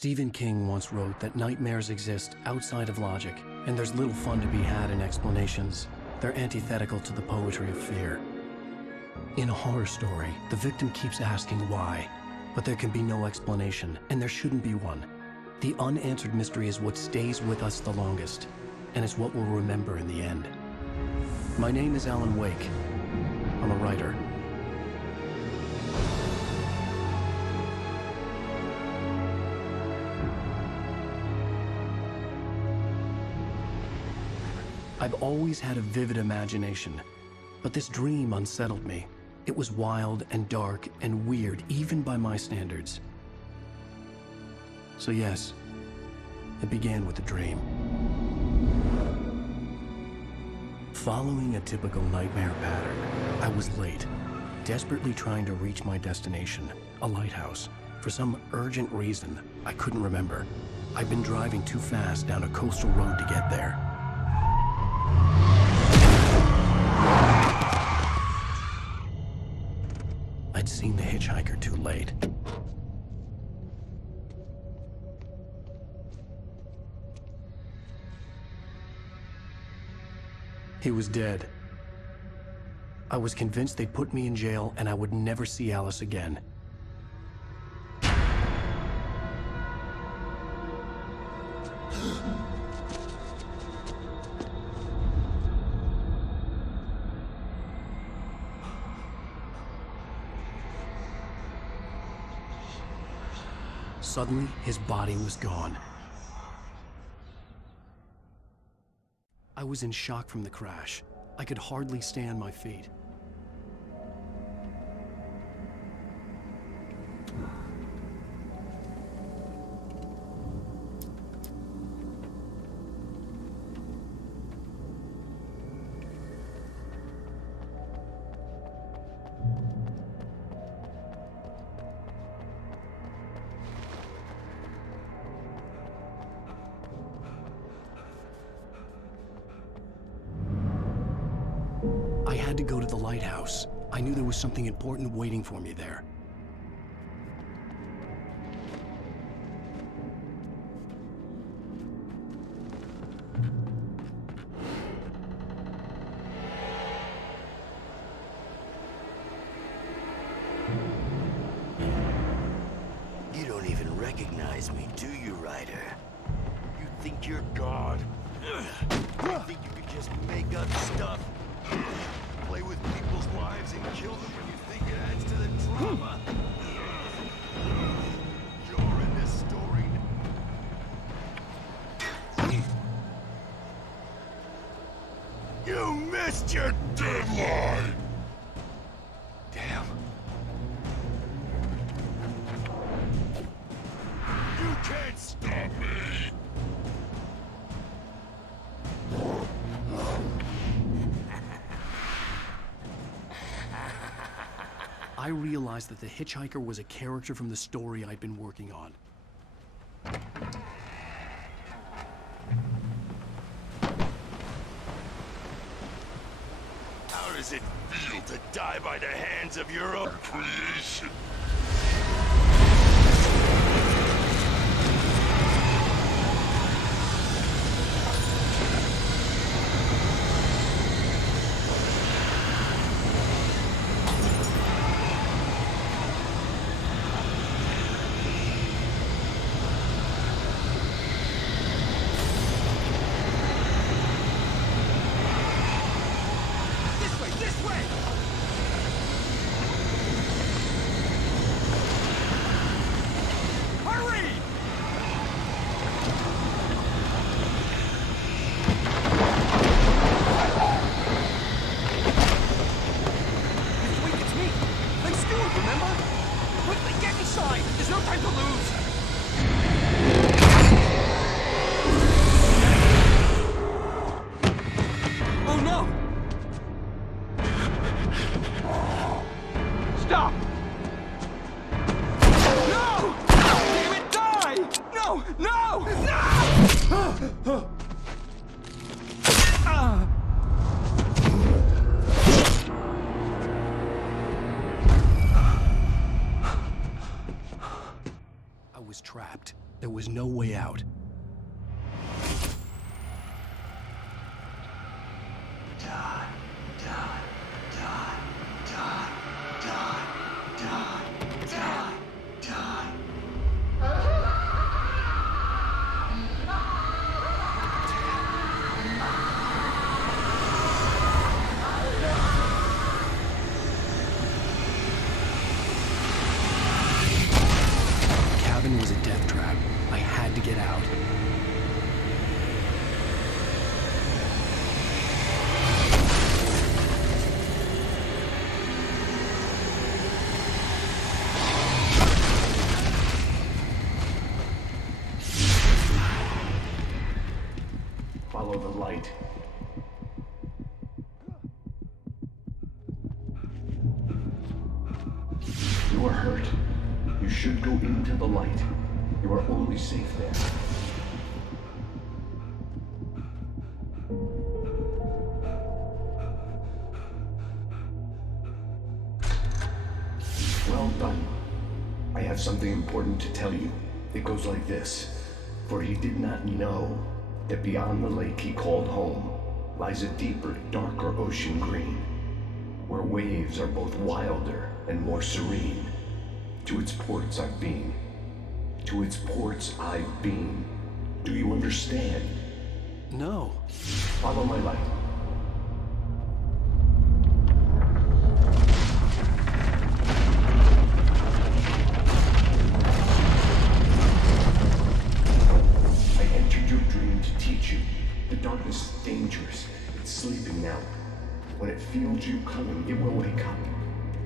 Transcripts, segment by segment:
Stephen King once wrote that nightmares exist outside of logic, and there's little fun to be had in explanations. They're antithetical to the poetry of fear. In a horror story, the victim keeps asking why, but there can be no explanation, and there shouldn't be one. The unanswered mystery is what stays with us the longest, and it's what we'll remember in the end. My name is Alan Wake. I'm a writer. I've always had a vivid imagination, but this dream unsettled me. It was wild and dark and weird, even by my standards. So yes, it began with a dream. Following a typical nightmare pattern, I was late, desperately trying to reach my destination, a lighthouse. For some urgent reason, I couldn't remember. I'd been driving too fast down a coastal road to get there. I'd seen the hitchhiker too late. He was dead. I was convinced they'd put me in jail and I would never see Alice again. Suddenly, his body was gone. I was in shock from the crash. I could hardly stay on my feet. I had to go to the lighthouse. I knew there was something important waiting for me there. You don't even recognize me, do you, Ryder? You think you're God? You think you could just make up stuff? Play with people's lives and kill them when you think it adds to the drama? You're in this story. You missed your deadline! Damn. You can't stop me! I realized that the hitchhiker was a character from the story I'd been working on. How does it feel to die by the hands of your own creation? There's no time to lose! Oh no! Stop! No! Damn it, die! No! No! No! I was trapped. There was no way out. The cabin was a death trap. I had to get out. Follow the light. You are hurt. You should go into the light. You are only safe there. Well done. I have something important to tell you. It goes like this. For he did not know that beyond the lake he called home lies a deeper, darker ocean green, where waves are both wilder and more serene. To its ports I've been. To its ports I've been. Do you understand? No. Follow my light. I entered your dream to teach you. The darkness is dangerous. It's sleeping now. When it feels you coming, it will wake up.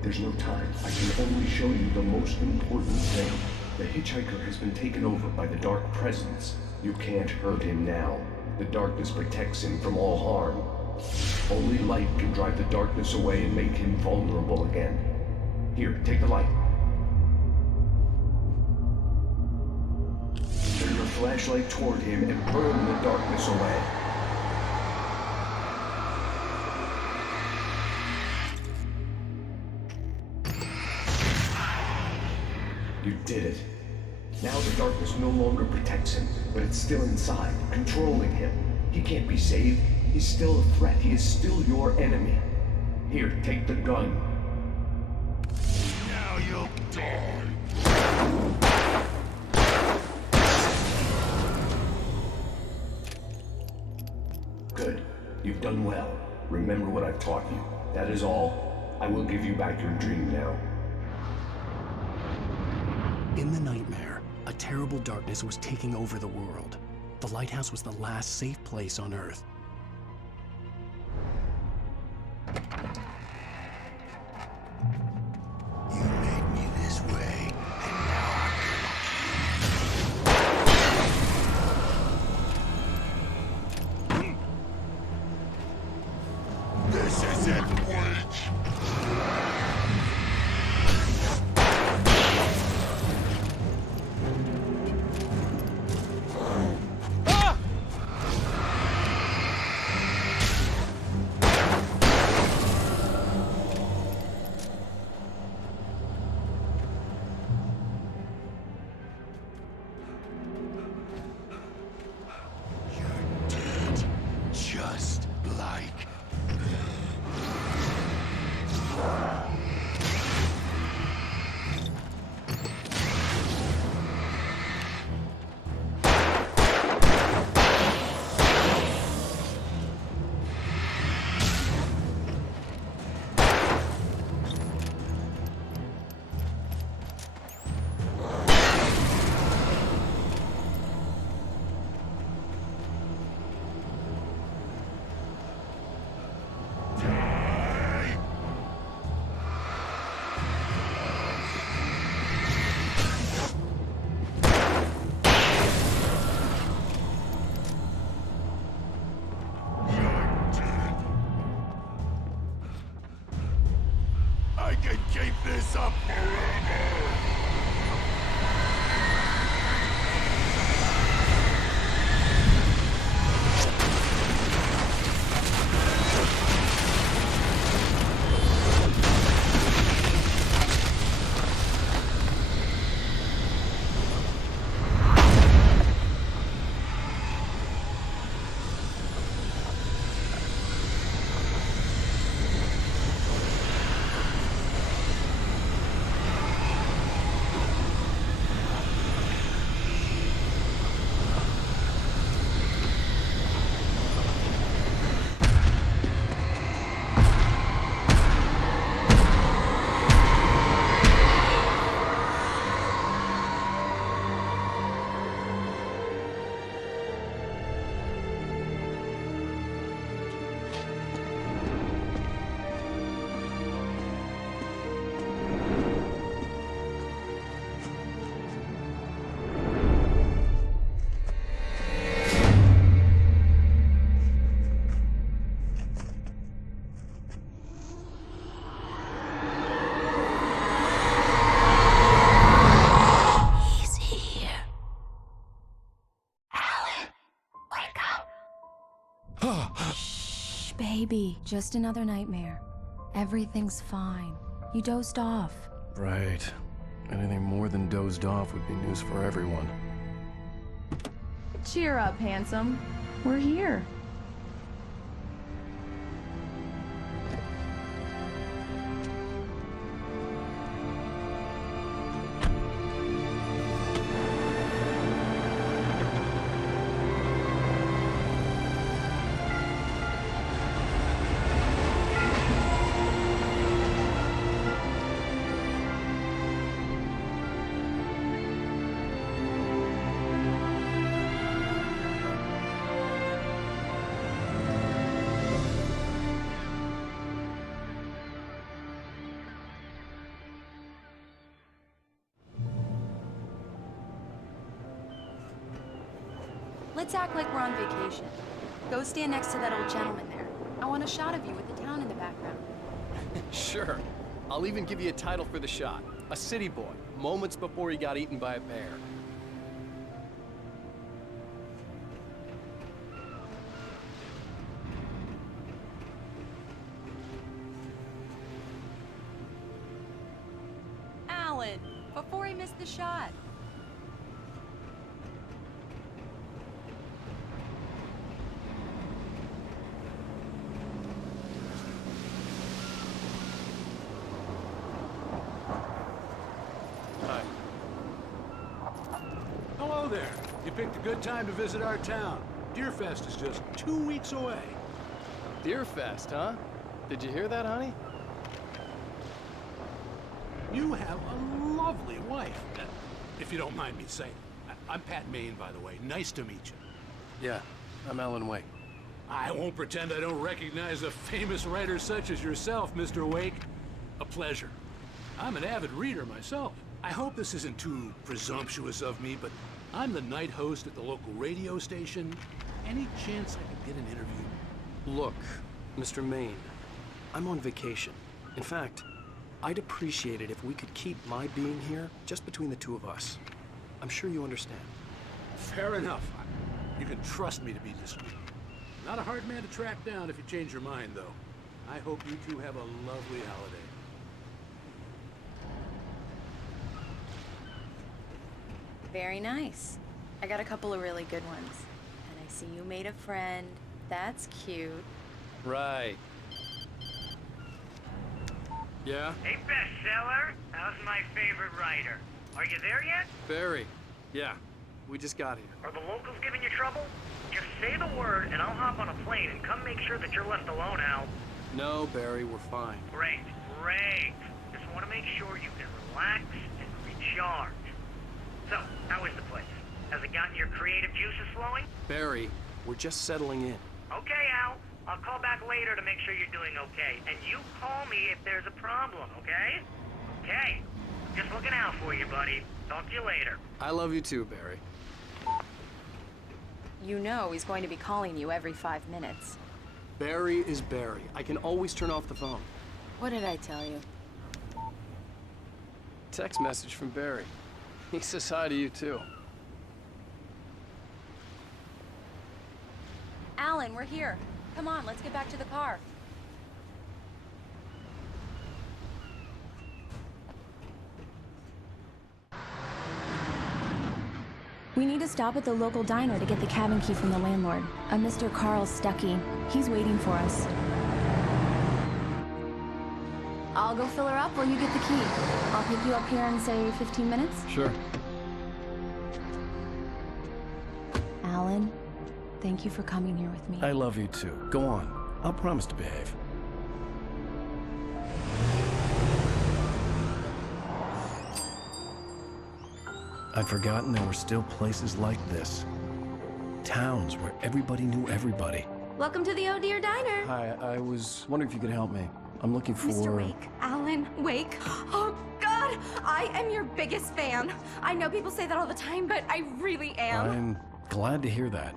There's no time. I can only show you the most important thing. The hitchhiker has been taken over by the dark presence. You can't hurt him now. The darkness protects him from all harm. Only light can drive the darkness away and make him vulnerable again. Here, take the light. Turn your flashlight toward him and burn the darkness away. You did it. Now the darkness no longer protects him, but it's still inside, controlling him. He can't be saved. He's still a threat. He is still your enemy. Here, take the gun. Now you'll die. Good. You've done well. Remember what I've taught you. That is all. I will give you back your dream now. In the nightmare, a terrible darkness was taking over the world. The lighthouse was the last safe place on Earth. You made me this way, and now this isn't Wake. Just like I can keep this up forever. Baby, just another nightmare. Everything's fine. You dozed off. Right. Anything more than dozed off would be news for everyone. Cheer up, handsome. We're here. Let's act like we're on vacation. Go stand next to that old gentleman there. I want a shot of you with the town in the background. Sure. I'll even give you a title for the shot. A city boy, moments before he got eaten by a bear. Alan, before he missed the shot. Hi. Hello there. You picked a good time to visit our town. Deerfest is just 2 weeks away. Deerfest, huh? Did you hear that, honey? You have a lovely wife. If you don't mind me saying. I'm Pat Maine, by the way. Nice to meet you. Yeah, I'm Alan Wake. I won't pretend I don't recognize a famous writer such as yourself, Mr. Wake. A pleasure. I'm an avid reader myself. I hope this isn't too presumptuous of me, but I'm the night host at the local radio station. Any chance I could get an interview? Look, Mr. Maine, I'm on vacation. In fact, I'd appreciate it if we could keep my being here just between the two of us. I'm sure you understand. Fair enough. You can trust me to be discreet. Not a hard man to track down if you change your mind, though. I hope you two have a lovely holiday. Very nice. I got a couple of really good ones. And I see you made a friend. That's cute. Right. Yeah? Hey, bestseller, how's my favorite writer? Are you there yet? Barry. Yeah, we just got here. Are the locals giving you trouble? Just say the word and I'll hop on a plane and come make sure that you're left alone, Al. No, Barry, we're fine. Great, great. Just want to make sure you can relax and recharge. So, how is the place? Has it gotten your creative juices flowing? Barry, we're just settling in. Okay, Al. I'll call back later to make sure you're doing okay. And you call me if there's a problem, okay? Okay. Just looking out for you, buddy. Talk to you later. I love you too, Barry. You know he's going to be calling you every 5 minutes. Barry is Barry. I can always turn off the phone. What did I tell you? Text message from Barry. He says hi to you too. Alan, we're here. Come on, let's get back to the car. We need to stop at the local diner to get the cabin key from the landlord, a Mr. Carl Stuckey. He's waiting for us. I'll go fill her up while you get the key. I'll pick you up here in, say, 15 minutes? Sure. Alan, thank you for coming here with me. I love you too. Go on. I'll promise to behave. I'd forgotten there were still places like this. Towns where everybody knew everybody. Welcome to the Oh Dear Diner. Hi, I was wondering if you could help me. I'm looking for... Mr. Wake. Alan Wake. Oh, God! I am your biggest fan. I know people say that all the time, but I really am. I'm glad to hear that.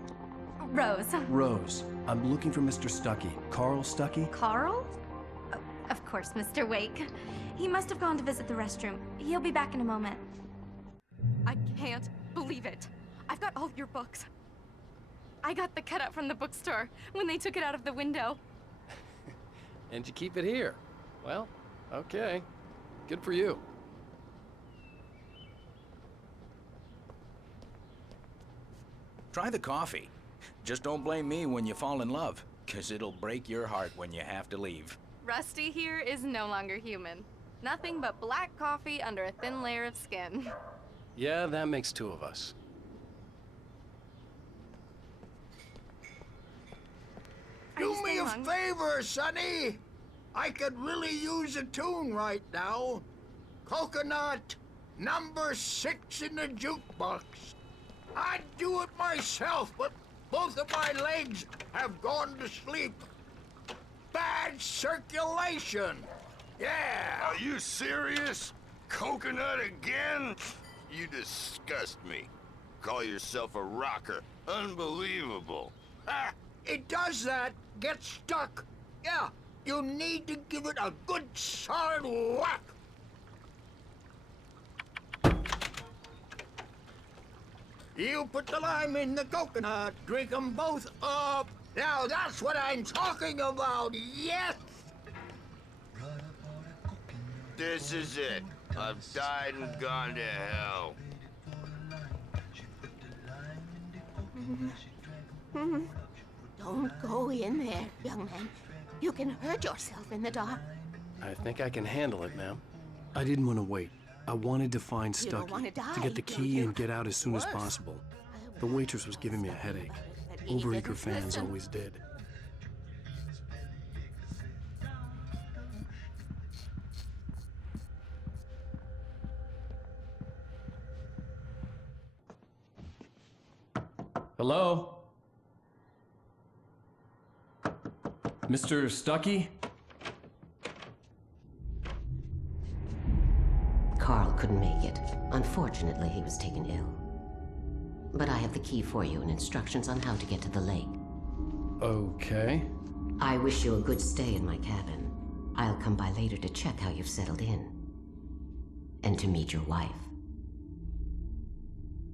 Rose. Rose, I'm looking for Mr. Stuckey. Carl Stuckey? Carl? Of course, Mr. Wake. He must have gone to visit the restroom. He'll be back in a moment. I can't believe it. I've got all your books. I got the cutout from the bookstore when they took it out of the window. And you keep it here. Well, okay. Good for you. Try the coffee. Just don't blame me when you fall in love, 'cause it'll break your heart when you have to leave. Rusty here is no longer human. Nothing but black coffee under a thin layer of skin. Yeah, that makes two of us. Do me a favor, Sonny. I could really use a tune right now. Coconut, number 6 in the jukebox. I'd do it myself, but both of my legs have gone to sleep. Bad circulation. Yeah. Are you serious? Coconut again? You disgust me. Call yourself a rocker. Unbelievable. Ha! It does that. Get stuck. Yeah, you need to give it a good solid whack. You put the lime in the coconut, drink them both up. Now that's what I'm talking about, yes! This is it. I've died and gone to hell. Don't go in there, young man. You can hurt yourself in the dark. I think I can handle it, ma'am. I didn't want to wait. I wanted to find You don't Stucky, wanna die, to get the do key you? and get out as soon as Worse. possible. The waitress was giving me a headache. But he Overeager didn't fans listen. always did. Hello? Mr. Stucky? Carl couldn't make it. Unfortunately, he was taken ill. But I have the key for you and instructions on how to get to the lake. Okay. I wish you a good stay in my cabin. I'll come by later to check how you've settled in. And to meet your wife.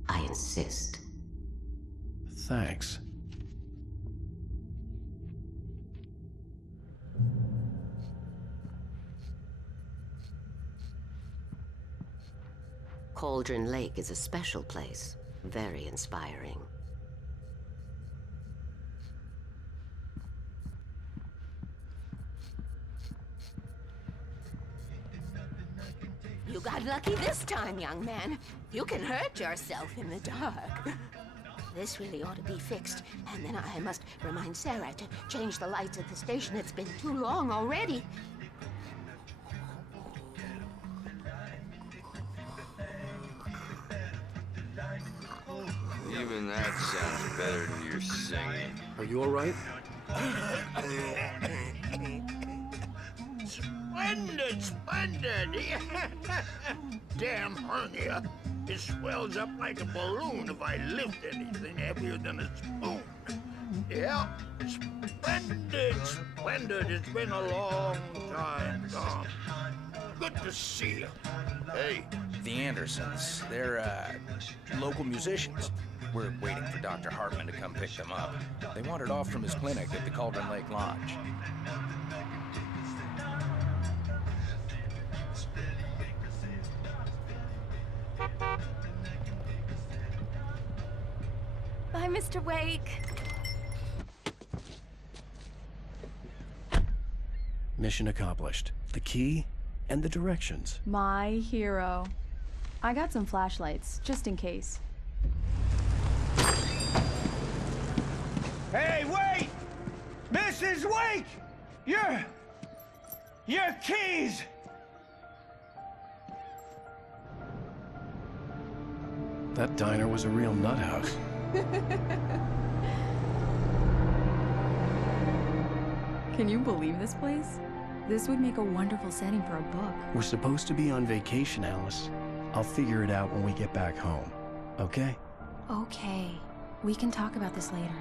I insist. Thanks. Cauldron Lake is a special place. Very inspiring. You got lucky this time, young man. You can hurt yourself in the dark. This really ought to be fixed. And then I must remind Sarah to change the lights at the station. It's been too long already. Even that sounds better than your singing. Are you all right? Splendid, splendid! Damn hernia. It swells up like a balloon if I lift anything heavier than a spoon. Yeah, splendid, splendid. It's been a long time, Tom. Good to see you. Hey, the Andersons, they're, local musicians. We're waiting for Dr. Hartman to come pick them up. They wandered off from his clinic at the Cauldron Lake Lodge. Bye, Mr. Wake. Mission accomplished. The key and the directions. My hero. I got some flashlights, just in case. Hey, wait! Mrs. Wake! Your keys! That diner was a real nut house. Can you believe this place? This would make a wonderful setting for a book. We're supposed to be on vacation, Alice. I'll figure it out when we get back home. Okay? Okay. We can talk about this later.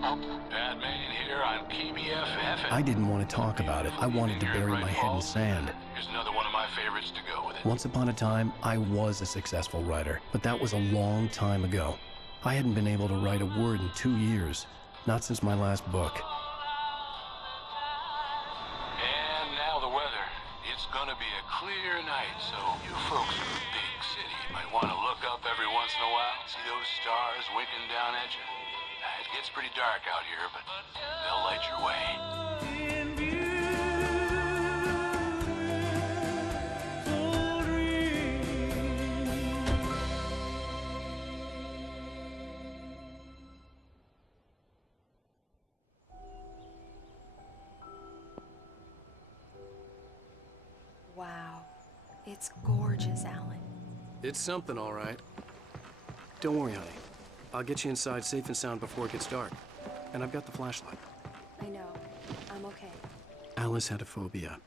Bad man here on KBFF. I didn't want to talk about it. I wanted to bury my head in sand. Here's another one of my favorites to go with it. Once upon a time, I was a successful writer, but that was a long time ago. I hadn't been able to write a word in 2 years. Not since my last book. See those stars winking down at you? It gets pretty dark out here, but they'll light your way. Wow. It's gorgeous, Alan. It's something, all right. Don't worry, honey. I'll get you inside safe and sound before it gets dark. And I've got the flashlight. I know. I'm okay. Alice had a phobia,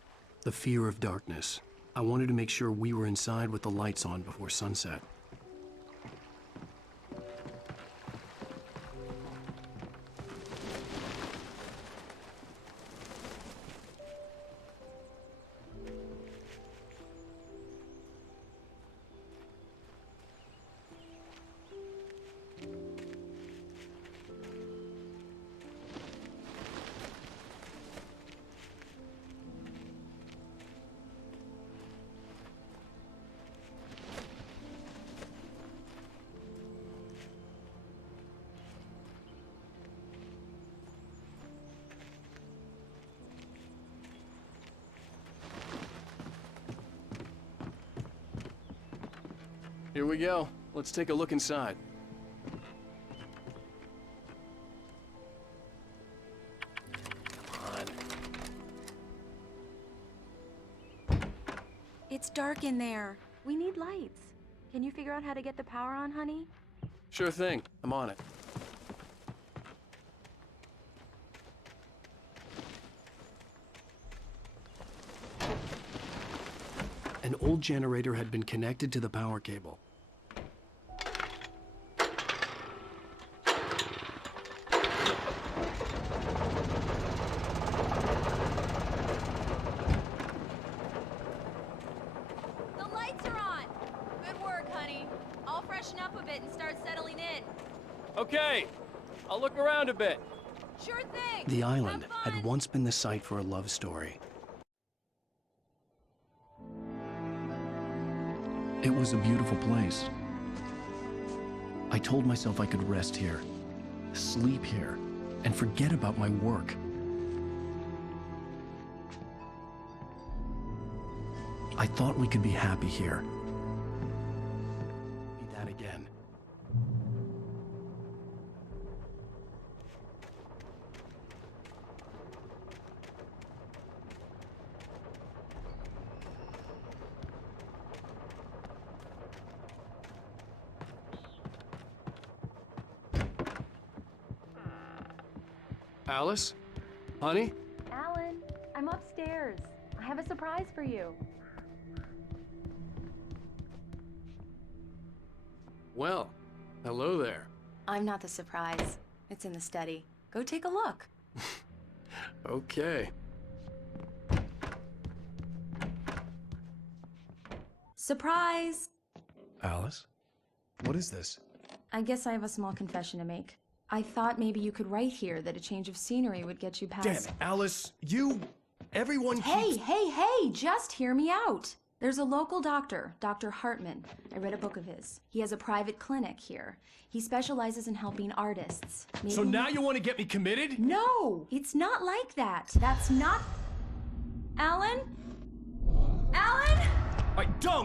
the fear of darkness. I wanted to make sure we were inside with the lights on before sunset. Here we go. Let's take a look inside. Come on. It's dark in there. We need lights. Can you figure out how to get the power on, honey? Sure thing. I'm on it. An old generator had been connected to the power cable. The lights are on! Good work, honey. I'll freshen up a bit and start settling in. Okay. I'll look around a bit. Sure thing! The island had once been the site for a love story. It was a beautiful place. I told myself I could rest here, sleep here, and forget about my work. I thought we could be happy here. Be that again. Alice? Honey? Alan, I'm upstairs. I have a surprise for you. Well, hello there. I'm not the surprise. It's in the study. Go take a look. Okay. Surprise! Alice? What is this? I guess I have a small confession to make. I thought maybe you could write here that a change of scenery would get you past— Damn it, Alice! Everyone keeps— Hey, just hear me out! There's a local doctor, Dr. Hartman. I read a book of his. He has a private clinic here. He specializes in helping artists. So now you want to get me committed? No! It's not like that. That's not— Alan? Alan?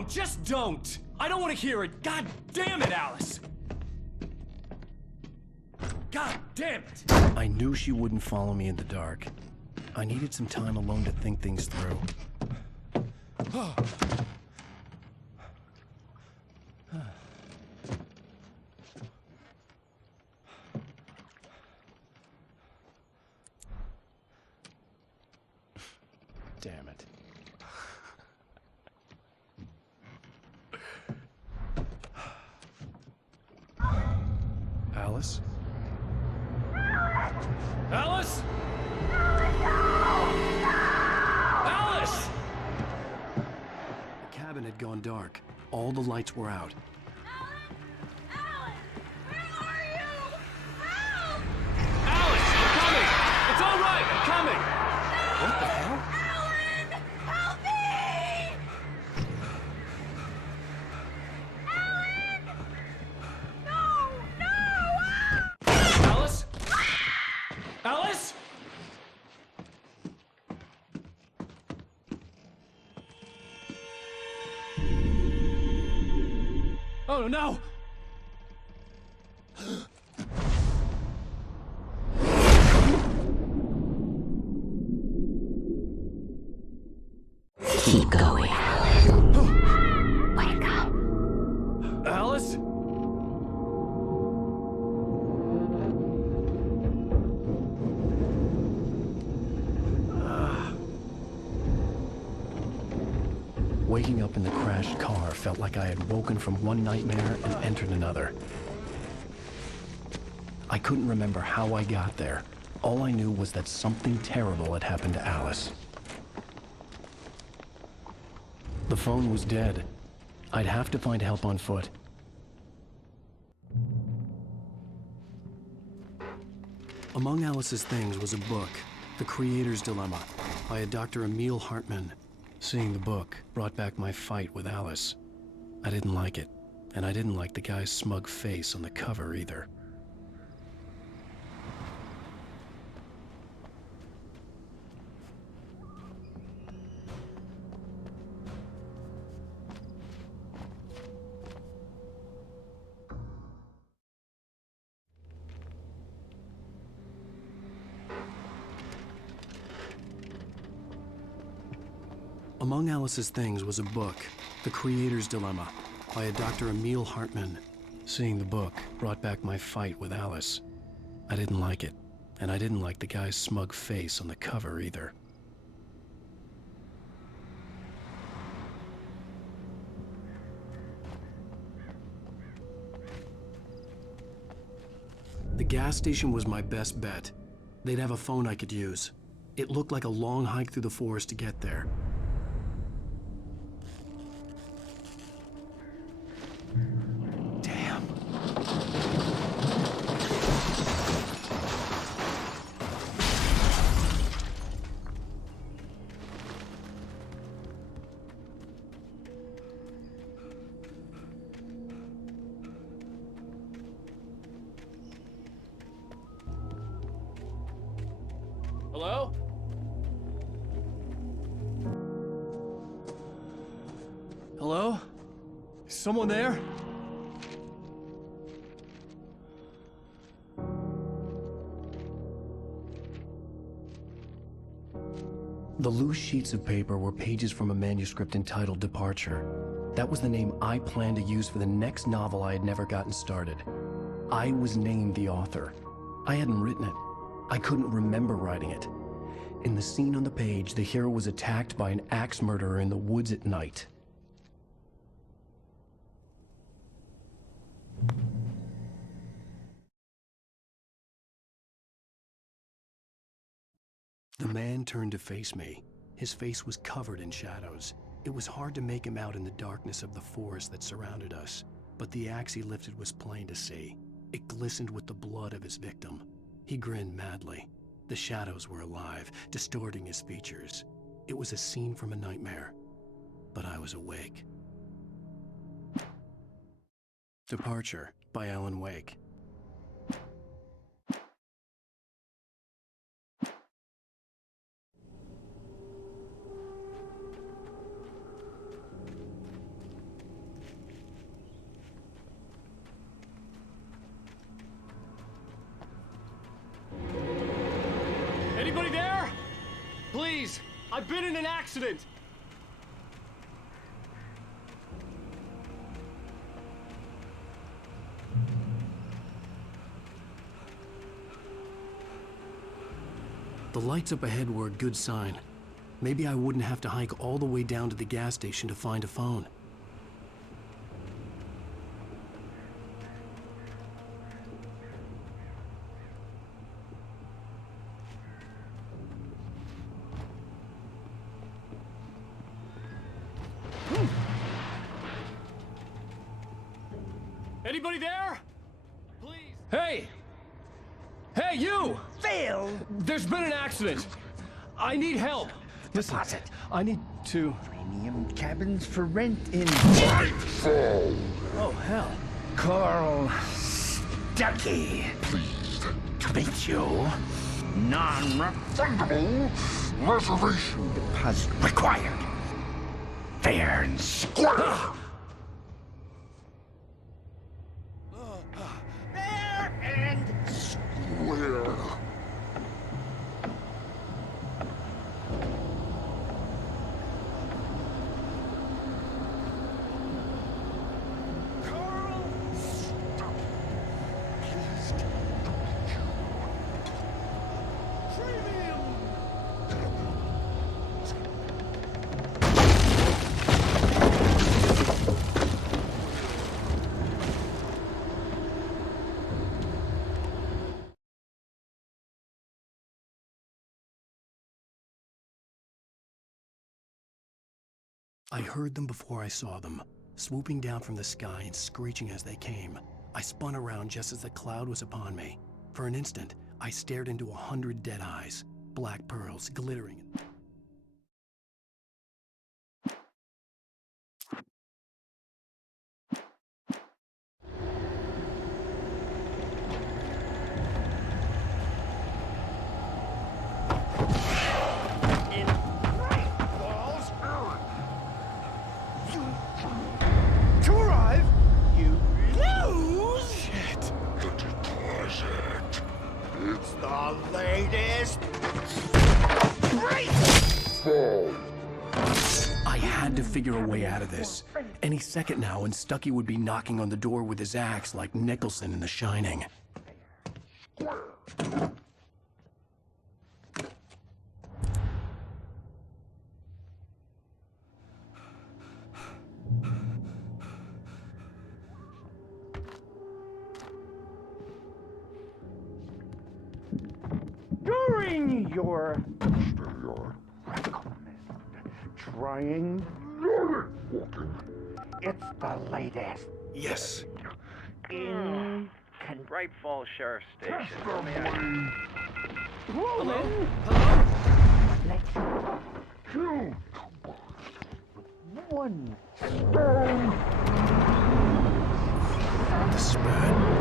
Just don't! I don't want to hear it! God damn it, Alice! God damn it! I knew she wouldn't follow me in the dark. I needed some time alone to think things through. Damn it. Alice? Alice? Alice! The cabin had gone dark. All the lights were out. Alice, I'm coming! It's all right, I'm coming! What the hell? No! no, no! Keep going. Wake up. Alice? Waking up in the crashed car felt like I had woken from one nightmare and entered another. I couldn't remember how I got there. All I knew was that something terrible had happened to Alice. The phone was dead. I'd have to find help on foot. Among Alice's things was a book, The Creator's Dilemma, by a Dr. Emil Hartman. Seeing the book brought back my fight with Alice. I didn't like it, and I didn't like the guy's smug face on the cover either. Among Alice's things was a book, The Creator's Dilemma, by a Dr. Emil Hartman. Seeing the book brought back my fight with Alice. I didn't like it, and I didn't like the guy's smug face on the cover either. The gas station was my best bet. They'd have a phone I could use. It looked like a long hike through the forest to get there. Damn. Hello? Hello? Is someone there? The loose sheets of paper were pages from a manuscript entitled Departure. That was the name I planned to use for the next novel I had never gotten started. I was named the author. I hadn't written it. I couldn't remember writing it. In the scene on the page, the hero was attacked by an axe murderer in the woods at night. The man turned to face me. His face was covered in shadows. It was hard to make him out in the darkness of the forest that surrounded us, but the axe he lifted was plain to see. It glistened with the blood of his victim. He grinned madly. The shadows were alive, distorting his features. It was a scene from a nightmare, but I was awake. Departure by Alan Wake. Anybody there? Please, I've been in an accident. The lights up ahead were a good sign. Maybe I wouldn't have to hike all the way down to the gas station to find a phone. Anybody there? Please. Hey! Hey, you! Phil! There's been an accident. I need help. Listen, I need to... Premium cabins for rent in... Nightfall! Oh, hell. Carl Stuckey. Pleased To meet you. Non-refundable reservation deposit required. Fair and square. I heard them before I saw them, swooping down from the sky and screeching as they came. I spun around just as the cloud was upon me. For an instant, I stared into 100 dead eyes, black pearls glittering. I had to figure a way out of this. Any second now, and Stucky would be knocking on the door with his axe like Nicholson in The Shining. During your trying it's the latest. Yes. In Bright Falls Sheriff Station. Hello? Let's two. One. The spat.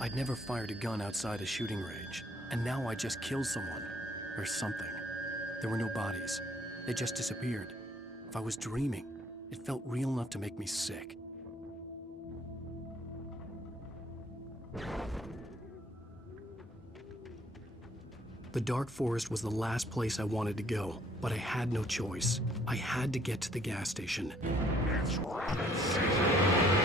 I'd never fired a gun outside a shooting range, and now I just killed someone. Or something. There were no bodies. They just disappeared. If I was dreaming, it felt real enough to make me sick. The dark forest was the last place I wanted to go, but I had no choice. I had to get to the gas station. It's rabbit season.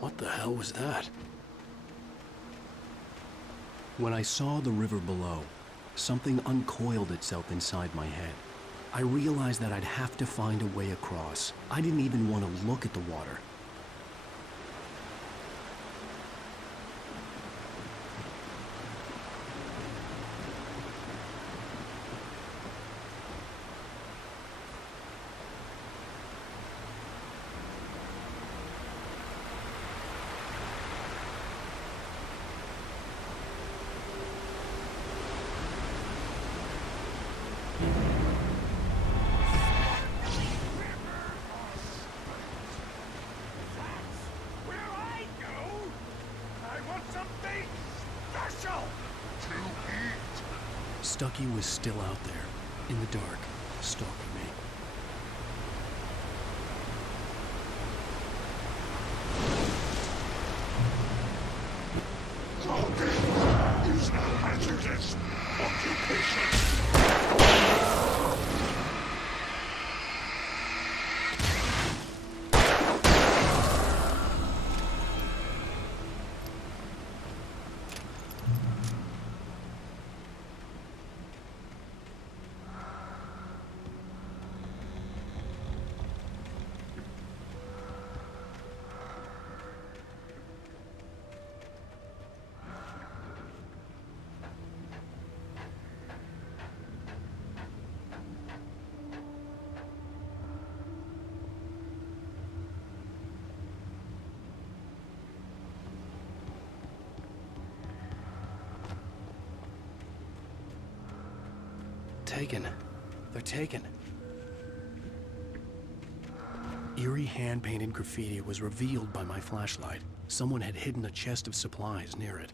What the hell was that? When I saw the river below, something uncoiled itself inside my head. I realized that I'd have to find a way across. I didn't even want to look at the water. Stucky was still out there, in the dark, stalking me. Talking is a hazardous occupation. taken. They're taken. Eerie hand-painted graffiti was revealed by my flashlight. Someone had hidden a chest of supplies near it.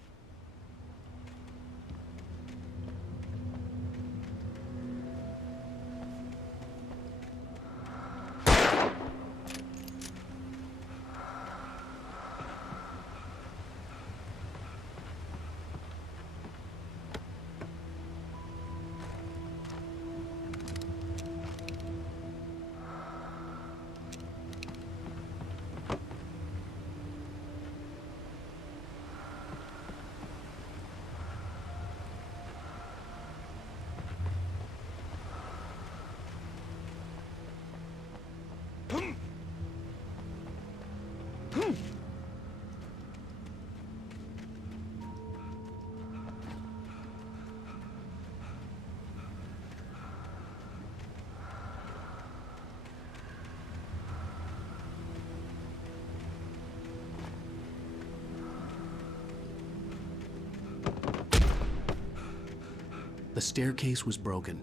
The staircase was broken.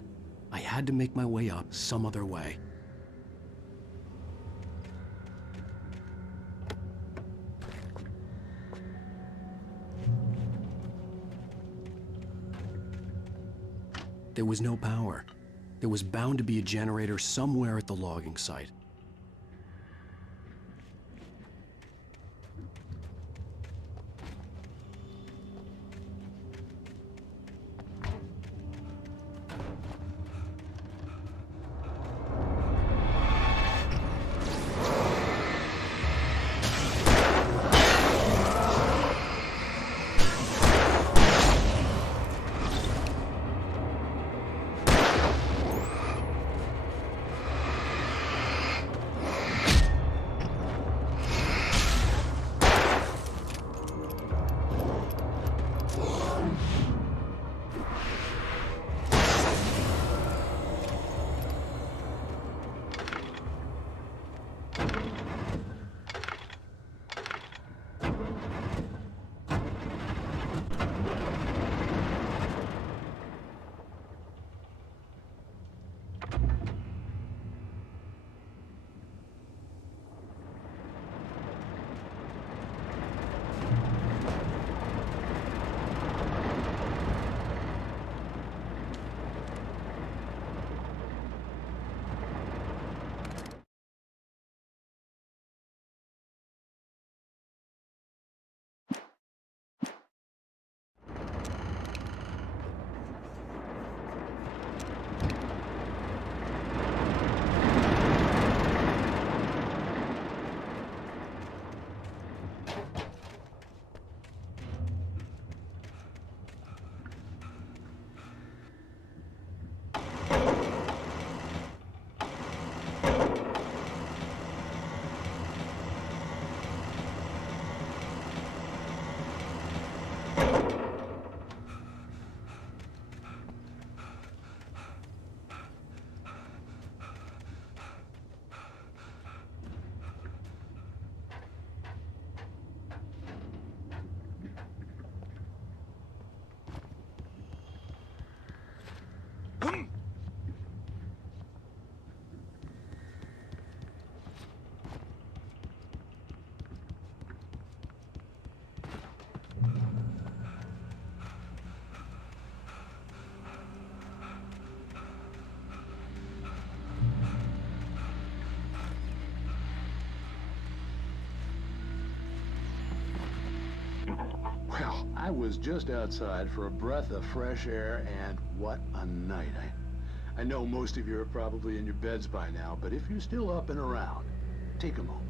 I had to make my way up some other way. There was no power. There was bound to be a generator somewhere at the logging site. Well, I was just outside for a breath of fresh air, and what a night. I know most of you are probably in your beds by now, but if you're still up and around, take a moment.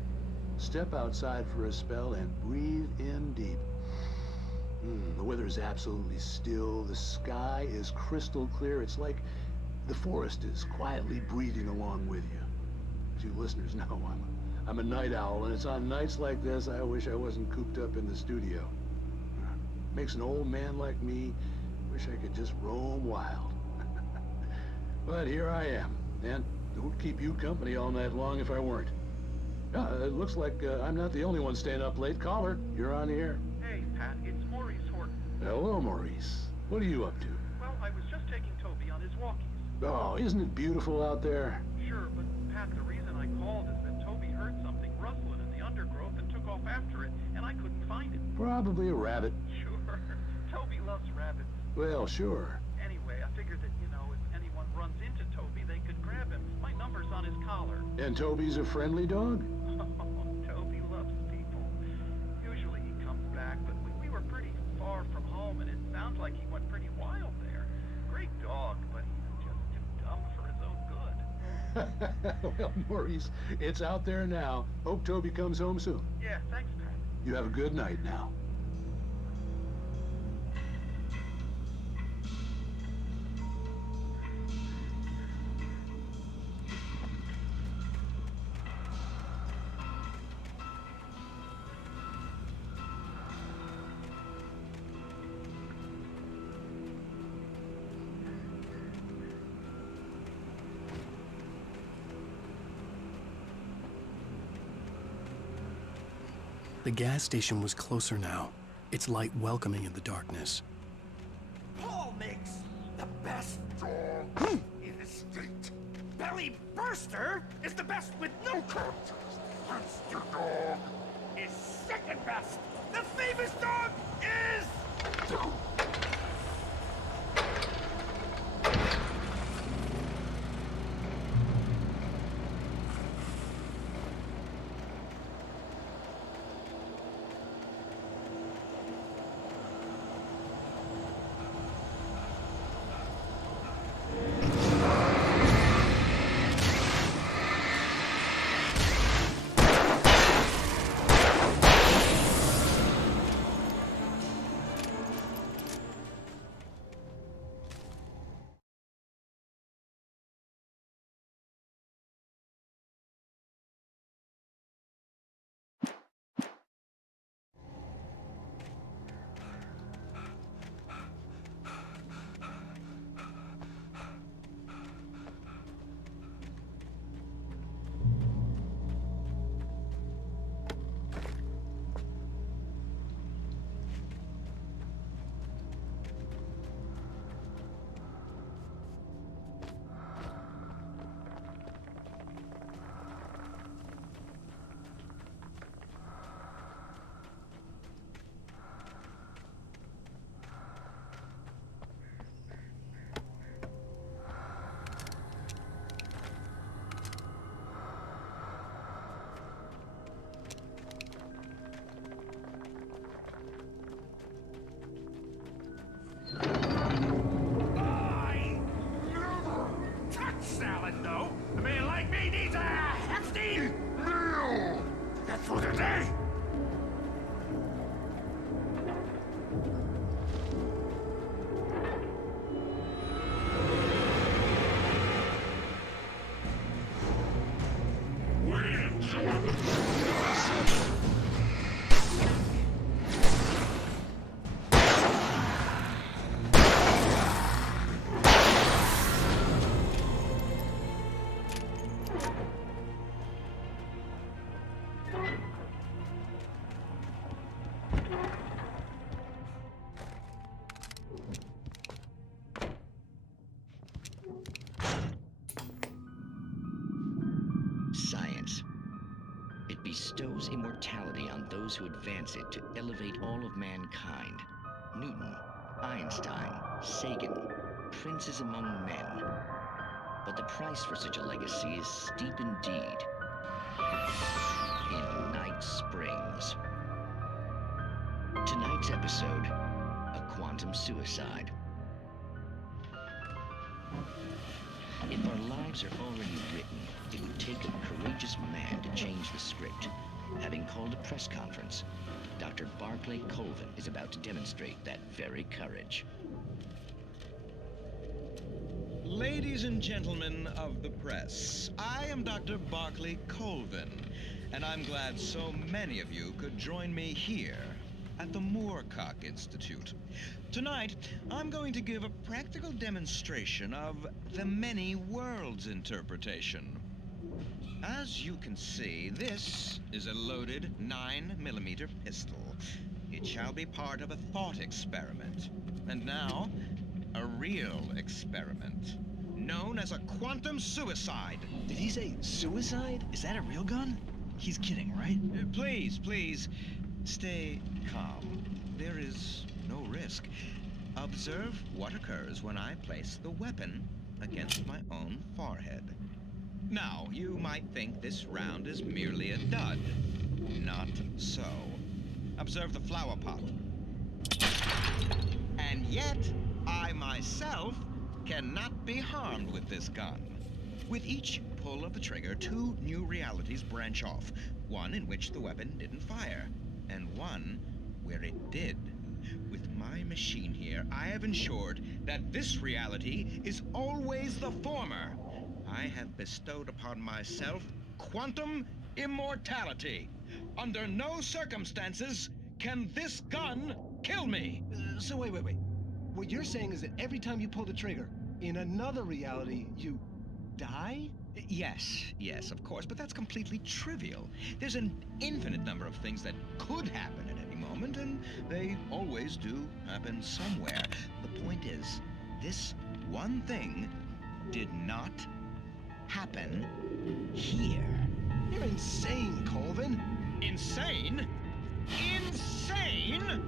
Step outside for a spell and breathe in deep. The weather is absolutely still. The sky is crystal clear. It's like the forest is quietly breathing along with you. As you listeners know, I'm a night owl, and it's on nights like this I wish I wasn't cooped up in the studio. Makes an old man like me wish I could just roam wild. But here I am, and don't keep you company all night long if I weren't. It looks like I'm not the only one staying up late. Caller, you're on the air. Hey, Pat, it's Maurice Horton. Hello, Maurice. What are you up to? Well, I was just taking Toby on his walkies. Oh, isn't it beautiful out there? Sure, but Pat, the reason I called is that Toby heard something rustling in the undergrowth and took off after it, and I couldn't find it. Probably a rabbit. Sure. Toby loves rabbits. Well, sure. Anyway, I figured that, if anyone runs into Toby, they could grab him. My number's on his collar. And Toby's a friendly dog? Toby loves people. Usually he comes back, but we were pretty far from home, and it sounds like he went pretty wild there. Great dog, but he's just too dumb for his own good. Well, Maurice, it's out there now. Hope Toby comes home soon. Yeah, thanks, Pat. You have a good night now. The gas station was closer now, its light welcoming in the darkness. Paul makes the best dog in the state. Belly Burster is the best with no contest. Monster Dog is second best. The famous dog is... Salad, though. A man like me needs a hefty meal. That's for the day. Science. It bestows immortality on those who advance it to elevate all of mankind. Newton, Einstein, Sagan, princes among men. But the price for such a legacy is steep indeed. In Night Springs. Tonight's episode, a quantum suicide. If our lives are already written, it would take a courageous man to change the script. Having called a press conference, Dr. Barclay Colvin is about to demonstrate that very courage. Ladies and gentlemen of the press, I am Dr. Barclay Colvin, and I'm glad so many of you could join me here at the Moorcock Institute. Tonight, I'm going to give a practical demonstration of the many worlds interpretation. As you can see, this is a loaded 9mm pistol. It shall be part of a thought experiment. And now, a real experiment. known as a quantum suicide. Did he say suicide? Is that a real gun? He's kidding, right? Please, please, stay calm. There is no risk. Observe what occurs when I place the weapon against my own forehead. Now, you might think this round is merely a dud. Not so. Observe the flower pot. And yet, I myself cannot be harmed with this gun. With each pull of the trigger, 2 new realities branch off. One in which the weapon didn't fire, and one where it did. With my machine here, I have ensured that this reality is always the former. I have bestowed upon myself quantum immortality. Under no circumstances can this gun kill me. So wait. What you're saying is that every time you pull the trigger, in another reality, you die? Yes, of course, but that's completely trivial. There's an infinite number of things that could happen at any moment, and they always do happen somewhere. The point is, this one thing did not happen here. You're insane, Colvin. Insane? Insane?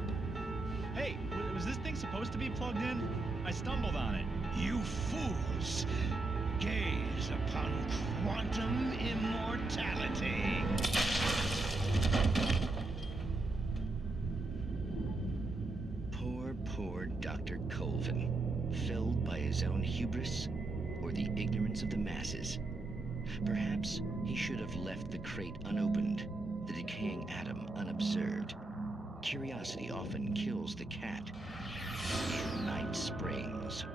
Hey, was this thing supposed to be plugged in? I stumbled on it. You fools! Gaze upon quantum immortality. Poor Dr. Colvin, felled by his own hubris or the ignorance of the masses. Perhaps he should have left the crate unopened, the decaying atom unobserved. Curiosity often kills the cat. Night Springs.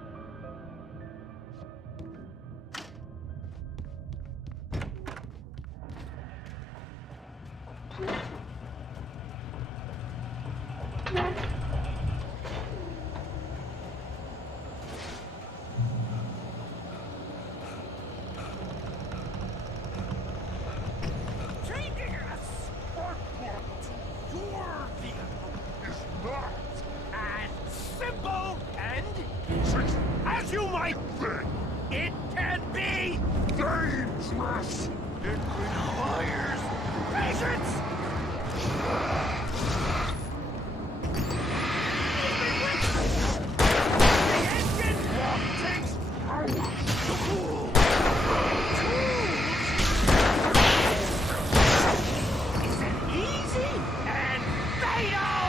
Changing a spark plug to your vehicle is not as simple and easy as you might think. It can be dangerous. It requires patience. The engine block takes hours to cool. Is it easy and fatal?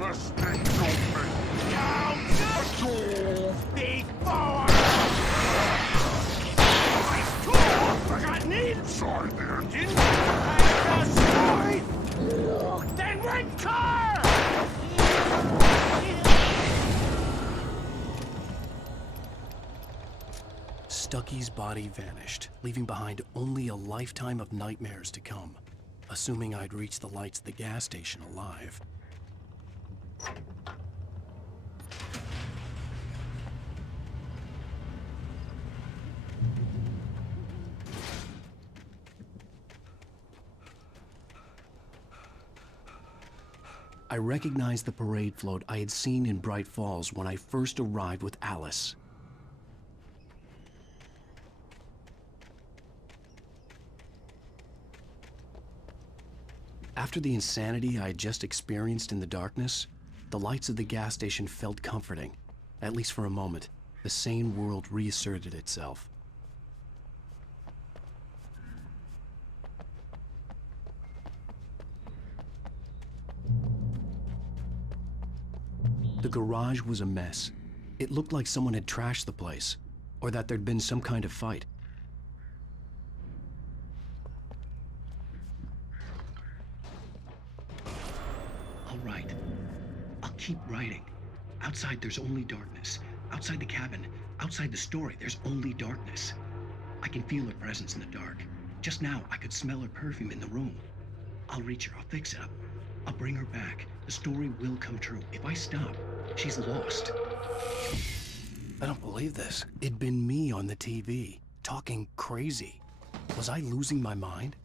Mistake don't make. Count the tools before. Nice tool forgotten inside the engine and destroyed. Then rent car. Stucky's body vanished, leaving behind only a lifetime of nightmares to come, assuming I'd reach the lights of the gas station alive. I recognized the parade float I had seen in Bright Falls when I first arrived with Alice. After the insanity I had just experienced in the darkness, the lights of the gas station felt comforting. At least for a moment, the sane world reasserted itself. The garage was a mess. It looked like someone had trashed the place, or that there'd been some kind of fight. All right. I'll keep writing. Outside, there's only darkness. Outside the cabin, outside the story, there's only darkness. I can feel her presence in the dark. Just now, I could smell her perfume in the room. I'll reach her. I'll fix it up. I'll bring her back. The story will come true. If I stop, she's lost. I don't believe this. It'd been me on the TV, talking crazy. Was I losing my mind?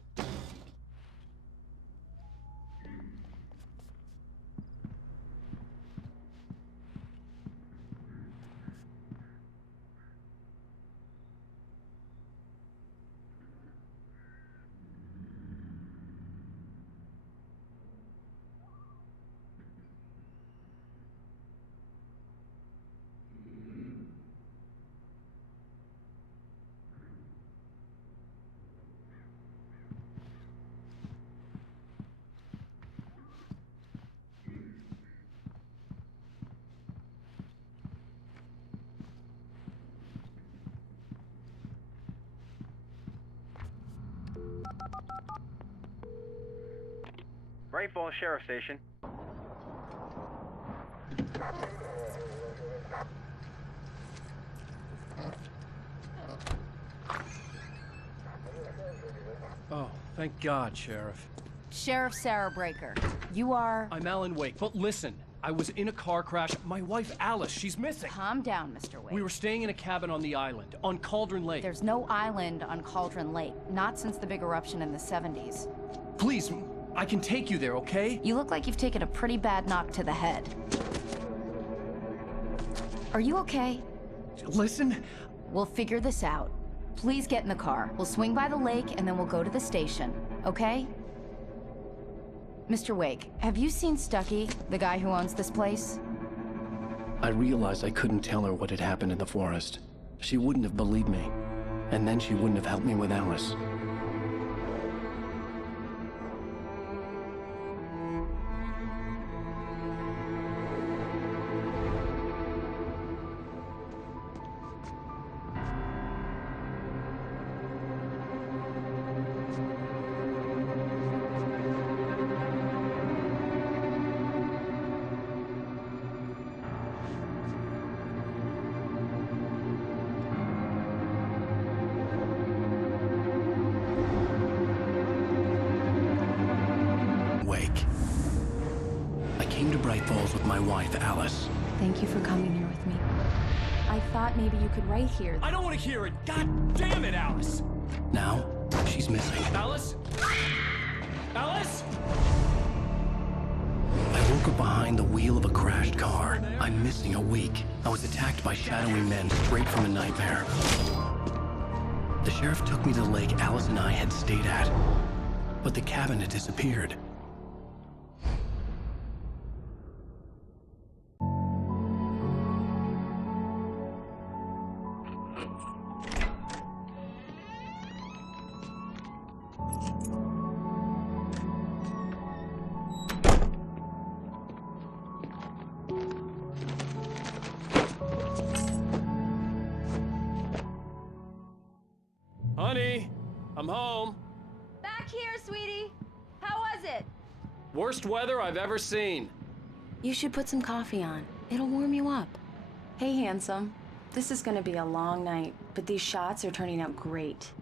Bright Falls Sheriff Station. Oh, thank God, Sheriff. Sheriff Sarah Breaker. You are... I'm Alan Wake, but listen. I was in a car crash. My wife, Alice, she's missing. Calm down, Mr. Wake. We were staying in a cabin on the island, on Cauldron Lake. There's no island on Cauldron Lake. Not since the big eruption in the 70s. Please, I can take you there, okay? You look like you've taken a pretty bad knock to the head. Are you okay? Listen. We'll figure this out. Please get in the car. We'll swing by the lake and then we'll go to the station, okay? Mr. Wake, have you seen Stucky, the guy who owns this place? I realized I couldn't tell her what had happened in the forest. She wouldn't have believed me. And then she wouldn't have helped me with Alice. Bright Falls with my wife, Alice. Thank you for coming here with me. I thought maybe you could write here. I don't want to hear it! God damn it, Alice! Now, she's missing. Alice? Alice? I woke up behind the wheel of a crashed car. I'm missing a week. I was attacked by shadowy men straight from a nightmare. The sheriff took me to the lake Alice and I had stayed at. But the cabin had disappeared. Honey, I'm home. Back here, sweetie. How was it? Worst weather I've ever seen. You should put some coffee on. It'll warm you up. Hey, handsome. This is gonna be a long night, but these shots are turning out great.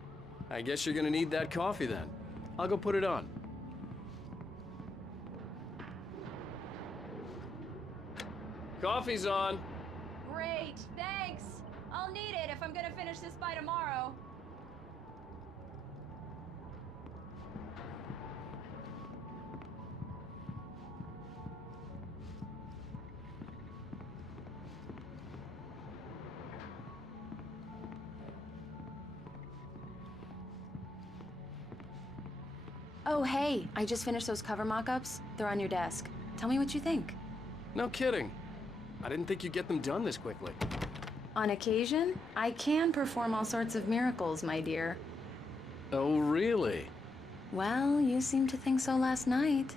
I guess you're gonna need that coffee then. I'll go put it on. Coffee's on. Great, thanks. I'll need it if I'm gonna finish this by tomorrow. Oh, hey, I just finished those cover mock-ups. They're on your desk. Tell me what you think. No kidding. I didn't think you'd get them done this quickly. On occasion, I can perform all sorts of miracles, my dear. Oh, really? Well, you seemed to think so last night.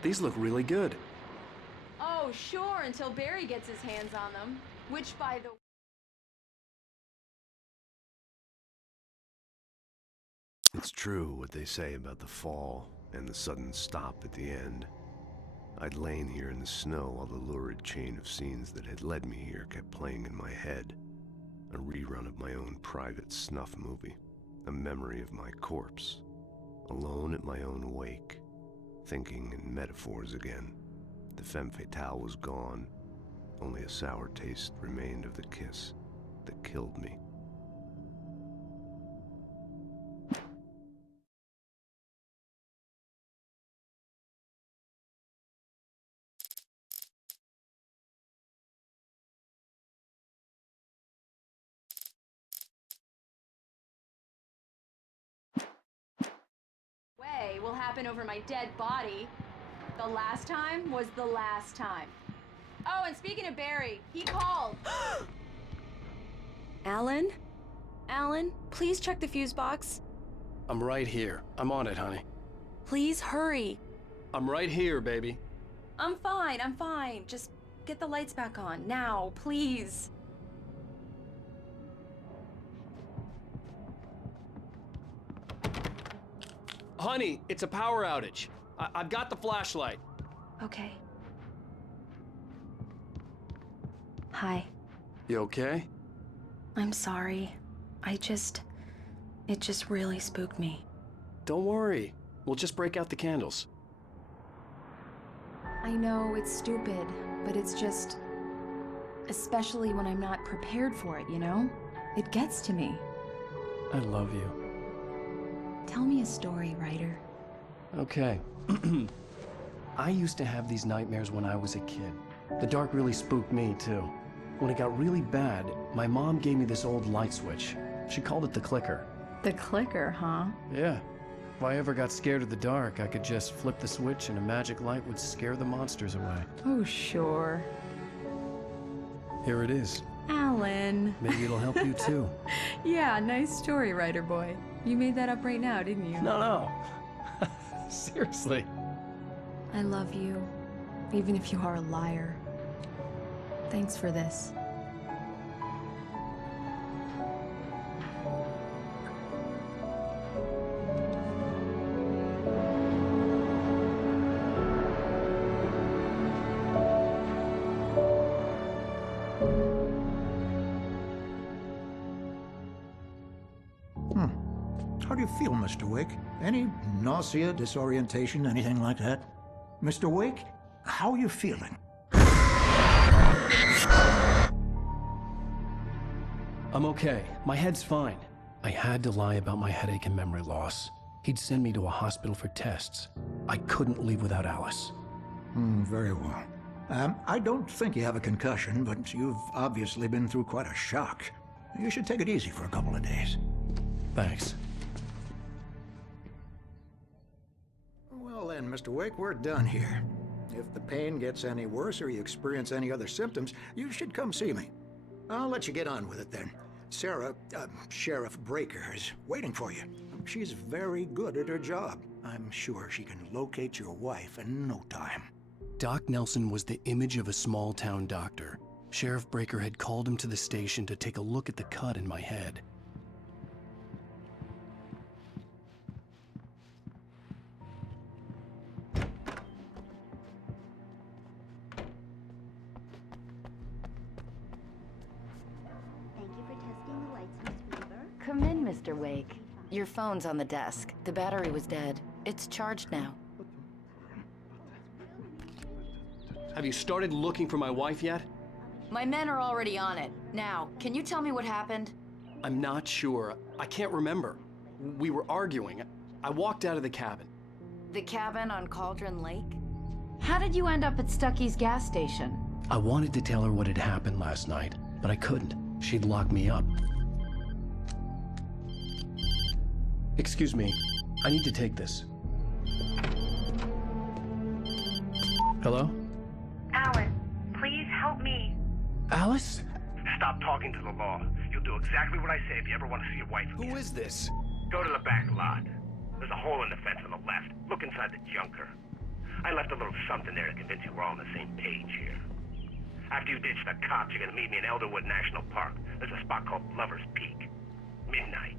These look really good. Oh, sure, until Barry gets his hands on them. Which, by the way... It's true what they say about the fall and the sudden stop at the end. I'd lain here in the snow while the lurid chain of scenes that had led me here kept playing in my head. A rerun of my own private snuff movie. A memory of my corpse. Alone at my own wake. Thinking in metaphors again. The femme fatale was gone. Only a sour taste remained of the kiss that killed me. Way will happen over my dead body. The last time was the last time. Oh, and speaking of Barry, he called. Alan? Alan, please check the fuse box. I'm right here. I'm on it, honey. Please hurry. I'm right here, baby. I'm fine, I'm fine. Just get the lights back on. Now, please. Honey, it's a power outage. I've got the flashlight. Okay. Hi. You okay? I'm sorry. It just really spooked me. Don't worry. We'll just break out the candles. I know it's stupid, but it's just... especially when I'm not prepared for it, you know? It gets to me. I love you. Tell me a story, writer. Okay. I used to have these nightmares when I was a kid. The dark really spooked me, too. When it got really bad, my mom gave me this old light switch. She called it the clicker. The clicker, huh? Yeah. If I ever got scared of the dark, I could just flip the switch and a magic light would scare the monsters away. Oh, sure. Here it is. Alan. Maybe it'll help you, too. Yeah, nice story, writer boy. You made that up right now, didn't you? No. Seriously. I love you, even if you are a liar. Thanks for this. How do you feel, Mr. Wake? Any nausea, disorientation, anything like that? Mr. Wake, how are you feeling? I'm okay. My head's fine. I had to lie about my headache and memory loss. He'd send me to a hospital for tests. I couldn't leave without Alice. Very well. I don't think you have a concussion, but you've obviously been through quite a shock. You should take it easy for a couple of days. Thanks. Well then, Mr. Wake, we're done here. If the pain gets any worse or you experience any other symptoms, you should come see me. I'll let you get on with it then. Sarah, Sheriff Breaker, is waiting for you. She's very good at her job. I'm sure she can locate your wife in no time. Doc Nelson was the image of a small-town doctor. Sheriff Breaker had called him to the station to take a look at the cut in my head. Come in, Mr. Wake. Your phone's on the desk. The battery was dead. It's charged now. Have you started looking for my wife yet? My men are already on it. Now, can you tell me what happened? I'm not sure. I can't remember. We were arguing. I walked out of the cabin. The cabin on Cauldron Lake? How did you end up at Stucky's gas station? I wanted to tell her what had happened last night, but I couldn't. She'd lock me up. Excuse me. I need to take this. Hello? Alan, please help me. Alice? Stop talking to the law. You'll do exactly what I say if you ever want to see your wife again. Who is this? Go to the back lot. There's a hole in the fence on the left. Look inside the junker. I left a little something there to convince you we're all on the same page here. After you ditch the cops, you're gonna meet me in Elderwood National Park. There's a spot called Lover's Peak. Midnight.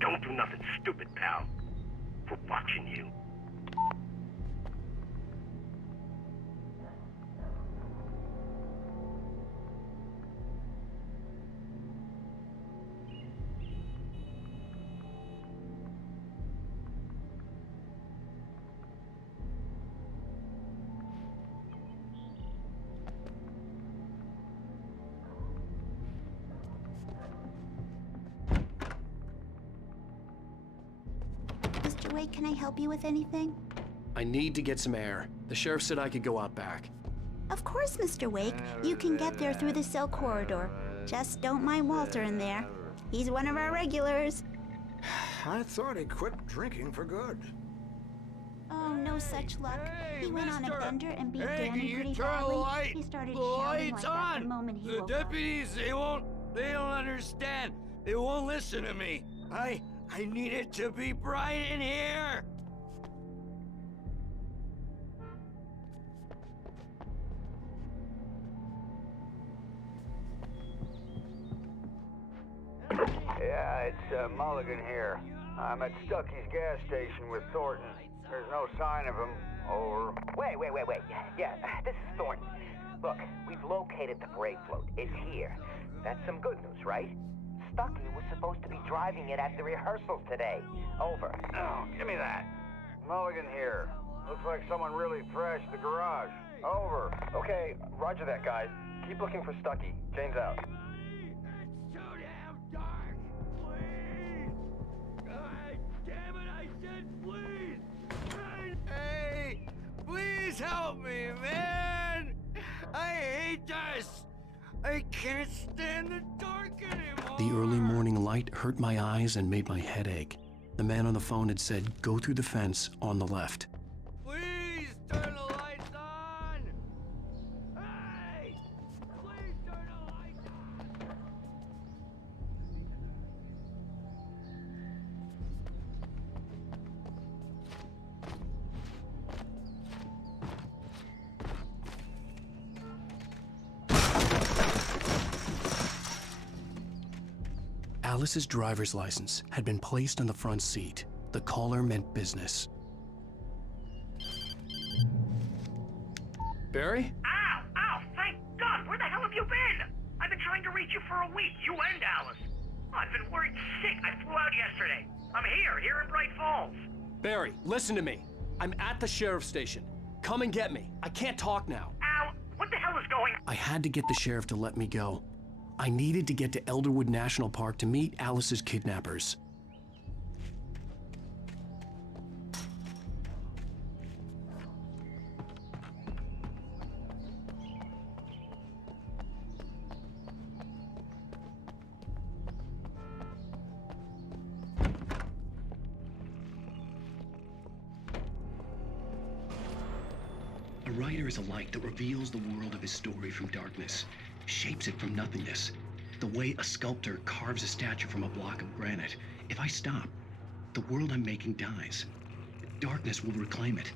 Don't do nothing stupid, pal. We're watching you. Mr. Wake, can I help you with anything? I need to get some air. The sheriff said I could go out back. Of course, Mr. Wake. You can get there through the cell corridor. Just don't mind Walter in there. He's one of our regulars. I thought he quit drinking for good. Oh, no such luck. He went on a bender and beat Hey, Danny can you pretty turn the badly. light? He started The shouting light's like that on. the moment he The woke deputies, they don't understand. They won't listen to me. I need it to be bright in here. It's Mulligan here. I'm at Stucky's gas station with Thornton. There's no sign of him. Over. Wait. Yeah, this is Thornton. Look, we've located the brake float. It's here. That's some good news, right? Stucky was supposed to be driving it at the rehearsals today. Over. Oh, give me that. Mulligan here. Looks like someone really thrashed the garage. Over. Okay, roger that, guys. Keep looking for Stucky. Jane's out. Hey, please help me, man! I hate this! I can't stand the dark anymore! The early morning light hurt my eyes and made my head ache. The man on the phone had said, go through the fence on the left. Please turn the lights on! Hey! Please turn the lights on! Alice's driver's license had been placed on the front seat. The caller meant business. Barry? Ow! Thank God! Where the hell have you been? I've been trying to reach you for a week, you and Alice. I've been worried sick. I flew out yesterday. I'm here in Bright Falls. Barry, listen to me. I'm at the sheriff's station. Come and get me. I can't talk now. Al, what the hell is going on? I had to get the sheriff to let me go. I needed to get to Elderwood National Park to meet Alice's kidnappers. A writer is a light that reveals the world of his story from darkness, shapes it from nothingness. The way a sculptor carves a statue from a block of granite. If I stop, the world I'm making dies. Darkness will reclaim it.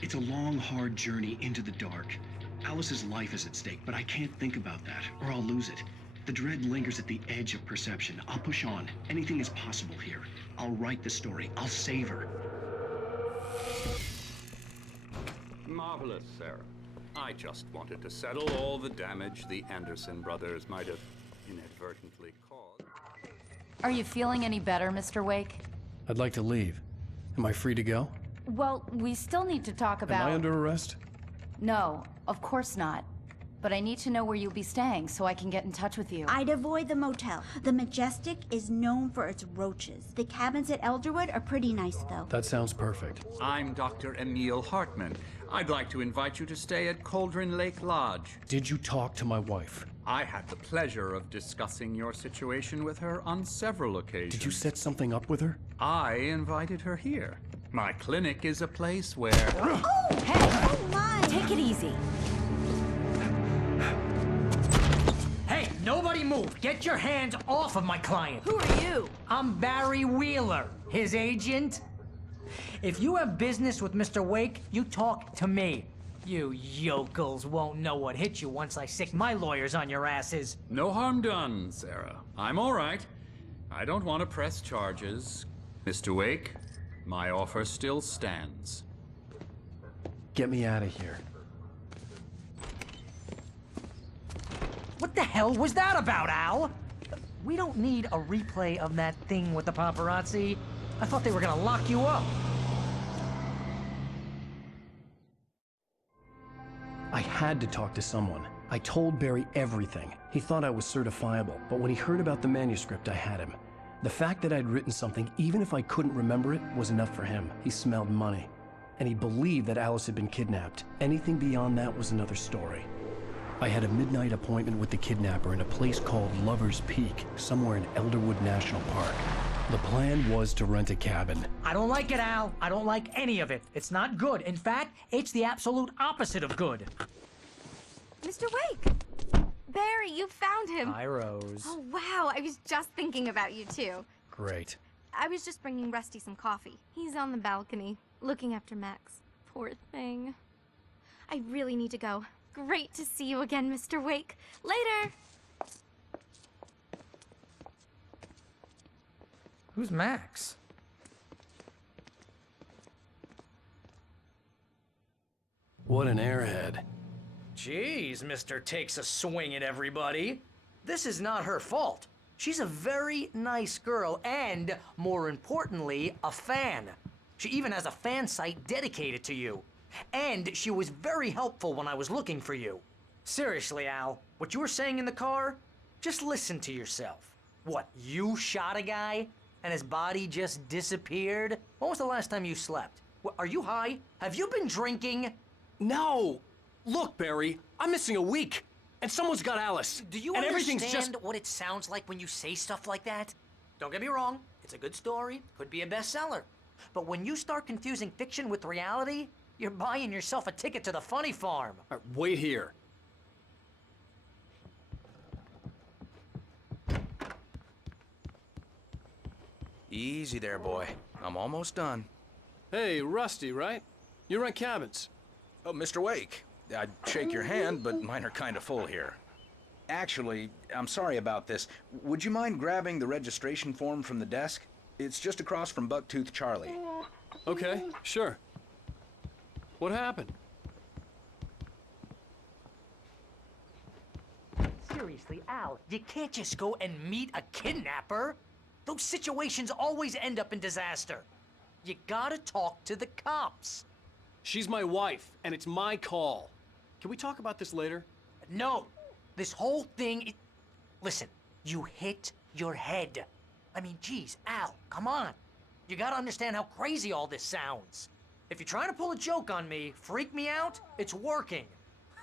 It's a long, hard journey into the dark. Alice's life is at stake, but I can't think about that, or I'll lose it. The dread lingers at the edge of perception. I'll push on. Anything is possible here. I'll write the story. I'll save her. Marvelous, Sarah. I just wanted to settle all the damage the Anderson brothers might have inadvertently caused. Are you feeling any better, Mr. Wake? I'd like to leave. Am I free to go? Well, we still need to talk about... Am I under arrest? No, of course not. But I need to know where you'll be staying so I can get in touch with you. I'd avoid the motel. The Majestic is known for its roaches. The cabins at Elderwood are pretty nice, though. That sounds perfect. I'm Dr. Emil Hartman. I'd like to invite you to stay at Cauldron Lake Lodge. Did you talk to my wife? I had the pleasure of discussing your situation with her on several occasions. Did you set something up with her? I invited her here. My clinic is a place where... Oh! Hey! Oh my! Take it easy. Hey, nobody move! Get your hands off of my client! Who are you? I'm Barry Wheeler, his agent. If you have business with Mr. Wake, you talk to me. You yokels won't know what hit you once I sick my lawyers on your asses. No harm done, Sarah. I'm all right. I don't want to press charges. Mr. Wake, my offer still stands. Get me out of here. What the hell was that about, Al? We don't need a replay of that thing with the paparazzi. I thought they were gonna lock you up. I had to talk to someone. I told Barry everything. He thought I was certifiable, but when he heard about the manuscript, I had him. The fact that I'd written something, even if I couldn't remember it, was enough for him. He smelled money. And he believed that Alice had been kidnapped. Anything beyond that was another story. I had a midnight appointment with the kidnapper in a place called Lover's Peak, somewhere in Elderwood National Park. The plan was to rent a cabin. I don't like it, Al. I don't like any of it. It's not good. In fact, it's the absolute opposite of good. Mr. Wake! Barry, you found him. Hi, Rose. Oh, wow. I was just thinking about you, too. Great. I was just bringing Rusty some coffee. He's on the balcony, looking after Max. Poor thing. I really need to go. Great to see you again, Mr. Wake. Later! Who's Max? What an airhead. Jeez, Mr. Takes a swing at everybody. This is not her fault. She's a very nice girl and, more importantly, a fan. She even has a fan site dedicated to you. And she was very helpful when I was looking for you. Seriously, Al, what you were saying in the car, just listen to yourself. What, you shot a guy and his body just disappeared? When was the last time you slept? What, are you high? Have you been drinking? No! Look, Barry, I'm missing a week, and someone's got Alice. Do you and understand everything's just... what it sounds like when you say stuff like that? Don't get me wrong, it's a good story, could be a bestseller. But when you start confusing fiction with reality, you're buying yourself a ticket to the funny farm. All right, wait here. Easy there, boy. I'm almost done. Hey, Rusty, right? You rent cabins. Oh, Mr. Wake. I'd shake your hand, but mine are kind of full here. Actually, I'm sorry about this. Would you mind grabbing the registration form from the desk? It's just across from Bucktooth Charlie. Okay, sure. What happened? Seriously, Al, you can't just go and meet a kidnapper. Those situations always end up in disaster. You gotta talk to the cops. She's my wife, and it's my call. Can we talk about this later? No. This whole thing... Listen, you hit your head. I mean, geez, Al, come on. You gotta understand how crazy all this sounds. If you're trying to pull a joke on me, freak me out, it's working.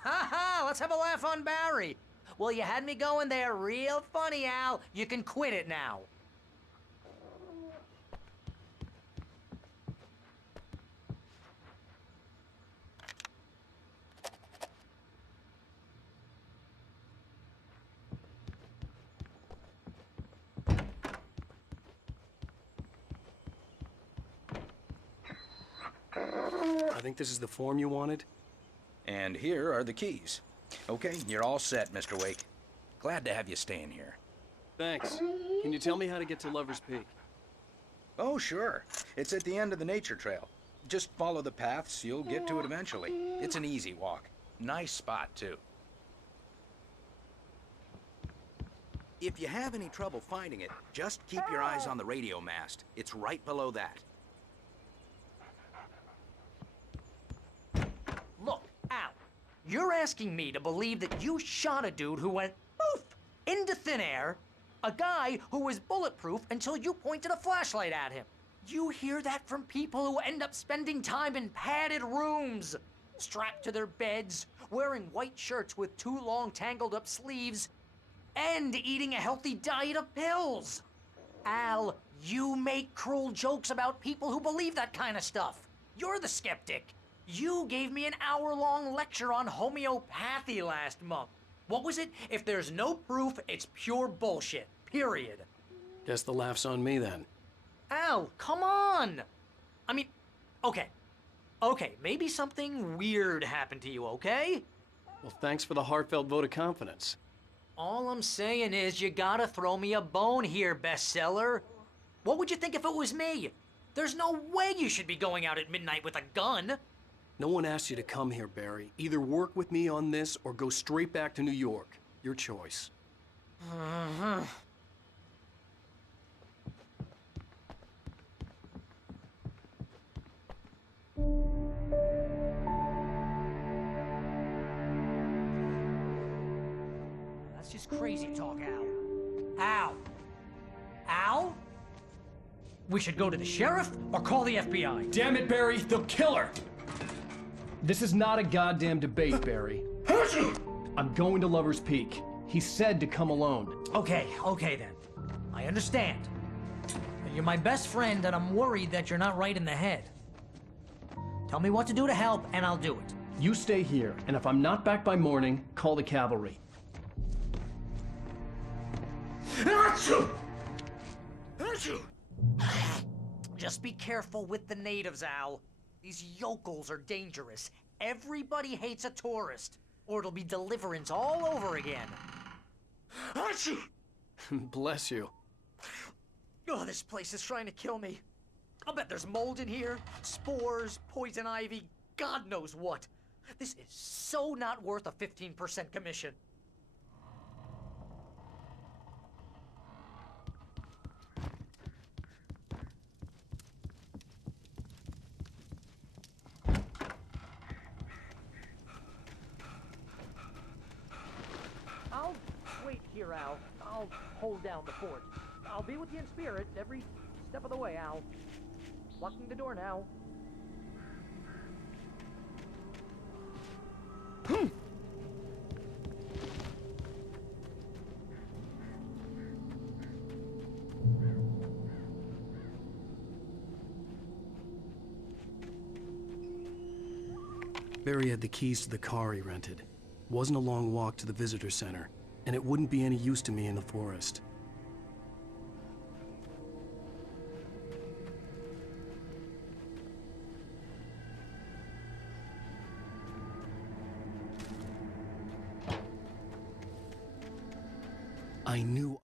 Ha ha, let's have a laugh on Barry. Well, you had me going there real funny, Al. You can quit it now. I think this is the form you wanted. And here are the keys. Okay, you're all set, Mr. Wake. Glad to have you staying here. Thanks. Can you tell me how to get to Lover's Peak? Oh, sure. It's at the end of the nature trail. Just follow the paths, you'll get to it eventually. It's an easy walk. Nice spot, too. If you have any trouble finding it, just keep your eyes on the radio mast. It's right below that. Look, Al, you're asking me to believe that you shot a dude who went poof into thin air, a guy who was bulletproof until you pointed a flashlight at him. You hear that from people who end up spending time in padded rooms, strapped to their beds, wearing white shirts with too long tangled up sleeves, and eating a healthy diet of pills. Al, you make cruel jokes about people who believe that kind of stuff. You're the skeptic. You gave me an hour-long lecture on homeopathy last month. What was it? If there's no proof, it's pure bullshit. Period. Guess the laugh's on me then. Al, come on! I mean, okay. Okay, maybe something weird happened to you, okay? Well, thanks for the heartfelt vote of confidence. All I'm saying is you gotta throw me a bone here, bestseller. What would you think if it was me? There's no way you should be going out at midnight with a gun. No one asked you to come here, Barry. Either work with me on this or go straight back to New York. Your choice. That's just crazy talk, Al. Al? Al? We should go to the sheriff or call the FBI. Damn it, Barry, they'll kill her! This is not a goddamn debate, Barry. I'm going to Lover's Peak. He said to come alone. Okay then. I understand. You're my best friend, and I'm worried that you're not right in the head. Tell me what to do to help, and I'll do it. You stay here, and if I'm not back by morning, call the cavalry. Just be careful with the natives, Al. These yokels are dangerous. Everybody hates a tourist, or it'll be deliverance all over again. Bless you. Oh, this place is trying to kill me. I'll bet there's mold in here, spores, poison ivy, God knows what. This is so not worth a 15% commission. I'll wait here, Al. I'll hold down the fort. I'll be with you in spirit every step of the way, Al. Locking the door now. Barry had the keys to the car he rented. Wasn't a long walk to the visitor center, and it wouldn't be any use to me in the forest. I knew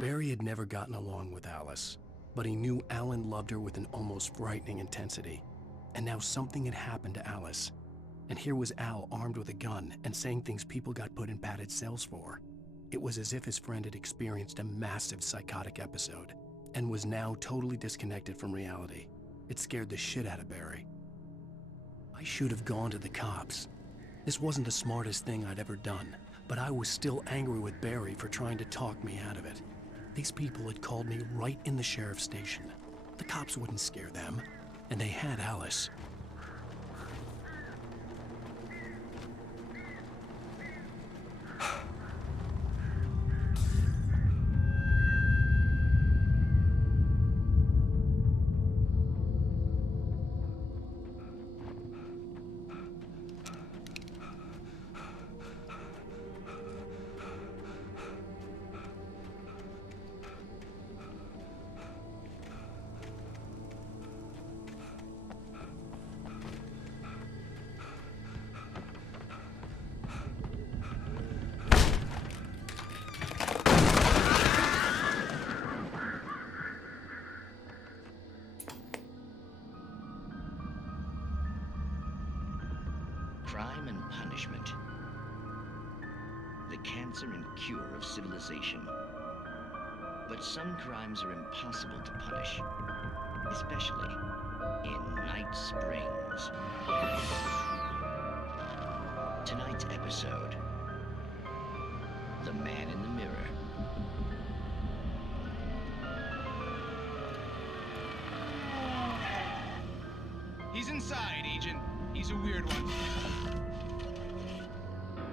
Barry had never gotten along with Alice, but he knew Alan loved her with an almost frightening intensity. And now something had happened to Alice. And here was Al armed with a gun and saying things people got put in padded cells for. It was as if his friend had experienced a massive psychotic episode and was now totally disconnected from reality. It scared the shit out of Barry. I should have gone to the cops. This wasn't the smartest thing I'd ever done, but I was still angry with Barry for trying to talk me out of it. These people had called me right in the sheriff's station. The cops wouldn't scare them, and they had Alice. Crime and punishment. The cancer and cure of civilization. But some crimes are impossible to punish, especially in Night Springs. Tonight's episode, The Man in the Mirror. He's inside, Agent. He's a weird one.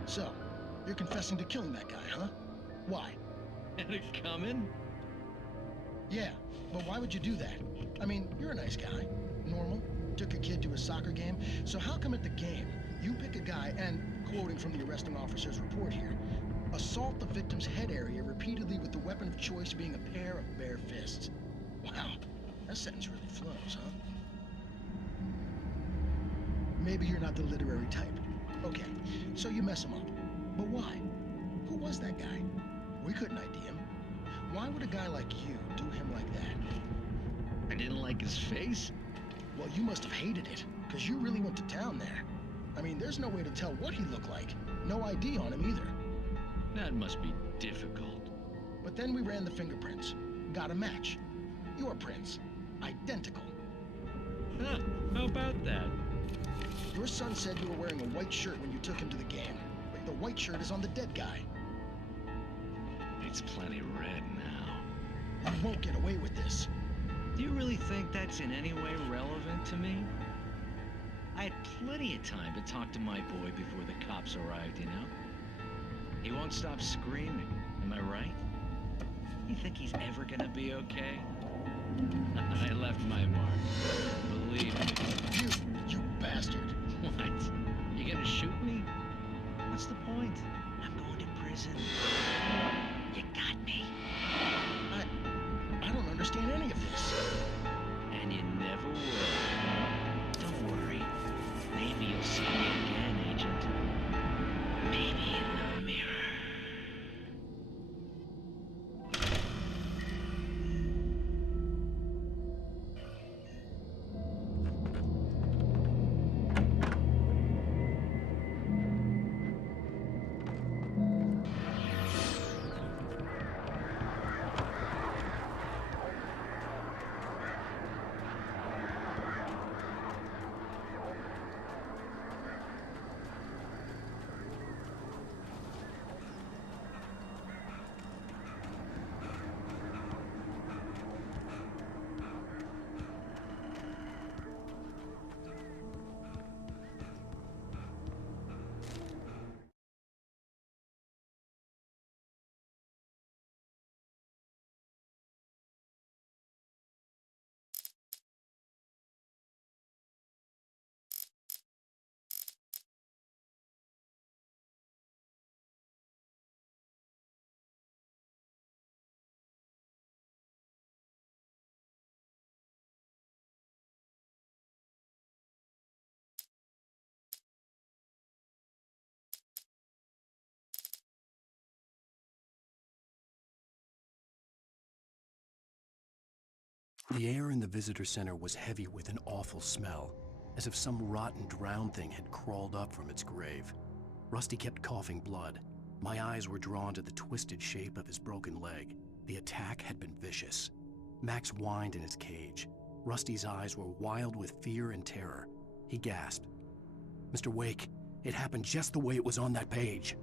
So, you're confessing to killing that guy, huh? Why? Had it coming? Yeah, but why would you do that? I mean, you're a nice guy. Normal. Took a kid to a soccer game. So how come at the game, you pick a guy and, quoting from the arresting officer's report here, assault the victim's head area repeatedly with the weapon of choice being a pair of bare fists? Wow, that sentence really flows, huh? Maybe you're not the literary type. Okay, so you mess him up. But why? Who was that guy? We couldn't ID him. Why would a guy like you do him like that? I didn't like his face? Well, you must have hated it, because you really went to town there. I mean, there's no way to tell what he looked like. No ID on him either. That must be difficult. But then we ran the fingerprints. Got a match. Your prints. Identical. Huh, how about that? Your son said you were wearing a white shirt when you took him to the game. The white shirt is on the dead guy. It's plenty red now. You won't get away with this. Do you really think that's in any way relevant to me? I had plenty of time to talk to my boy before the cops arrived, you know? He won't stop screaming, am I right? You think he's ever gonna be okay? I left my mark. Believe me. You bastard. What? You gonna shoot me? What's the point? I'm going to prison. You got me. I don't understand any of this. And you never will. Don't The air in the visitor center was heavy with an awful smell, as if some rotten drowned thing had crawled up from its grave. Rusty kept coughing blood. My eyes were drawn to the twisted shape of his broken leg. The attack had been vicious. Max whined in his cage. Rusty's eyes were wild with fear and terror. He gasped. "Mr. Wake, it happened just the way it was on that page."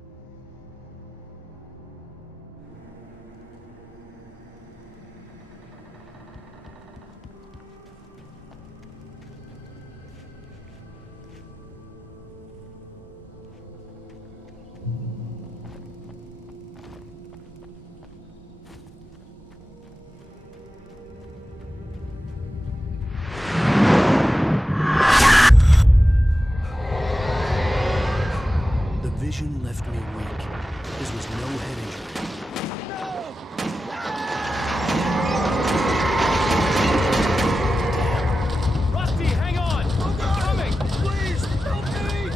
The vision left me weak. This was no head injury. Rusty, hang on! I'm coming! Please, help me!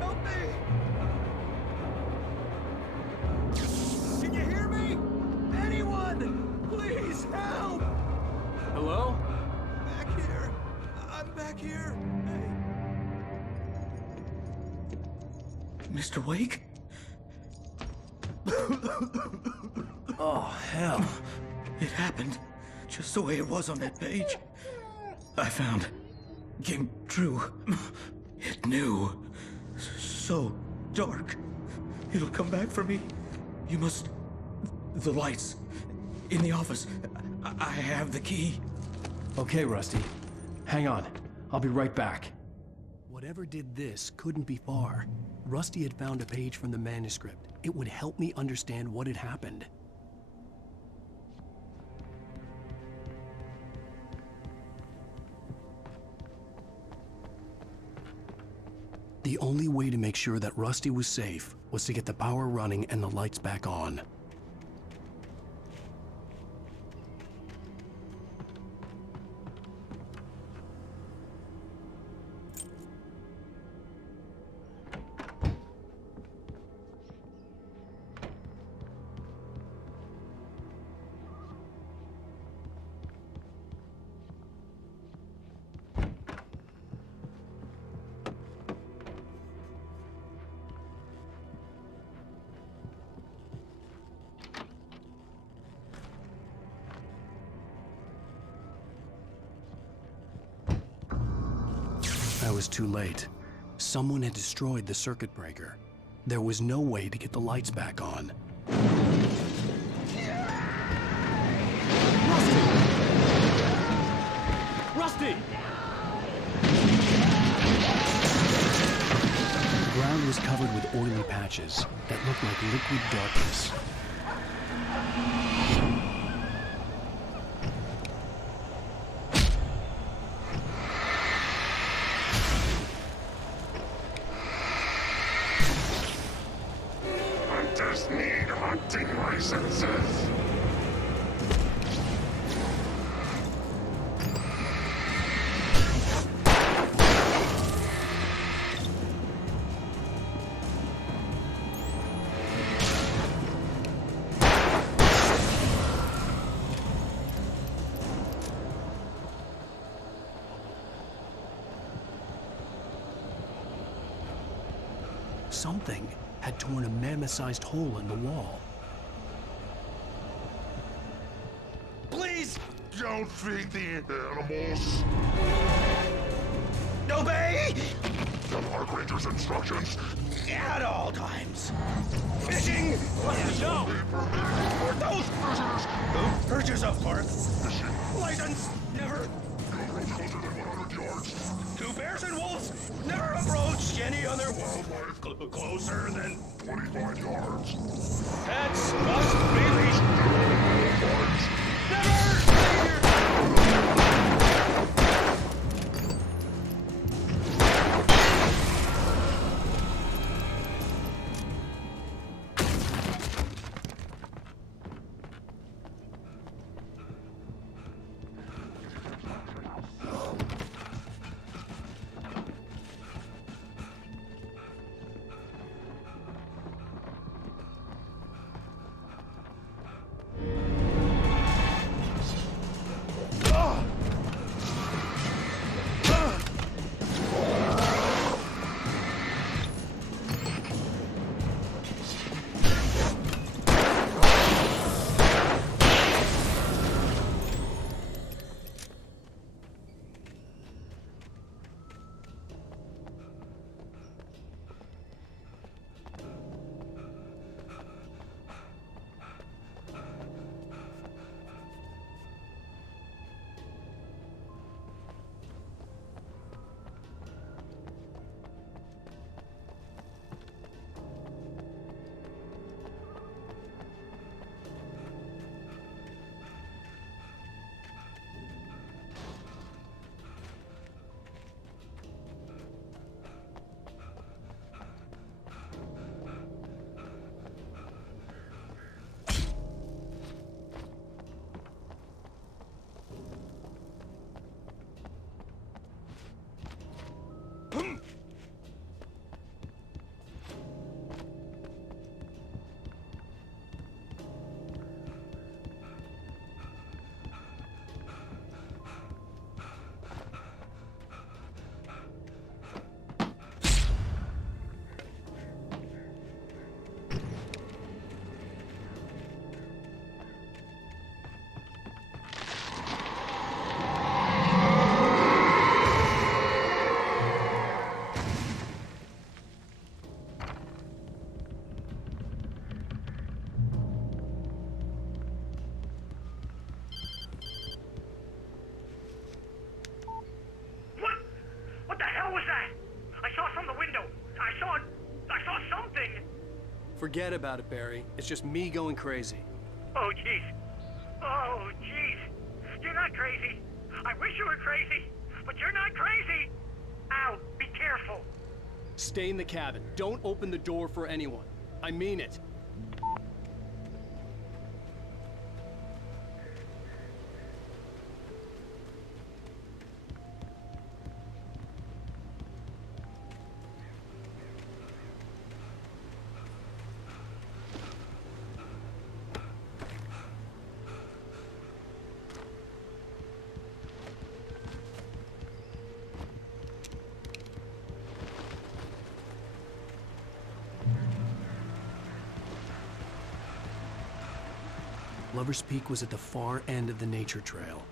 Help me! Can you hear me? Anyone! Please help! Hello? Back here. I'm back here. Mr. Wake? Oh, hell. It happened just the way it was on that page. I found. Came true. It knew. So dark. It'll come back for me. You must... The lights. In the office. I have the key. Okay, Rusty. Hang on. I'll be right back. Whatever did this couldn't be far. Rusty had found a page from the manuscript. It would help me understand what had happened. The only way to make sure that Rusty was safe was to get the power running and the lights back on. I was too late. Someone had destroyed the circuit breaker. There was no way to get the lights back on. Rusty! The ground was covered with oily patches that looked like liquid darkness. Hunters need hunting licenses. Something had torn a mammoth-sized hole in the wall. Please don't feed the animals. Obey! The park ranger's instructions. At all times. Fishing! No! For those purchasers! Purchase of course. License! Never. Closer than 100 yards. To bears and wolves! Never approach any other wildlife closer than 25 yards. Pets must be leashed. Never! Forget about it, Barry. It's just me going crazy. Oh, jeez. Oh, jeez. You're not crazy. I wish you were crazy, but you're not crazy. Al, be careful. Stay in the cabin. Don't open the door for anyone. I mean it. Lover's Peak was at the far end of the nature trail.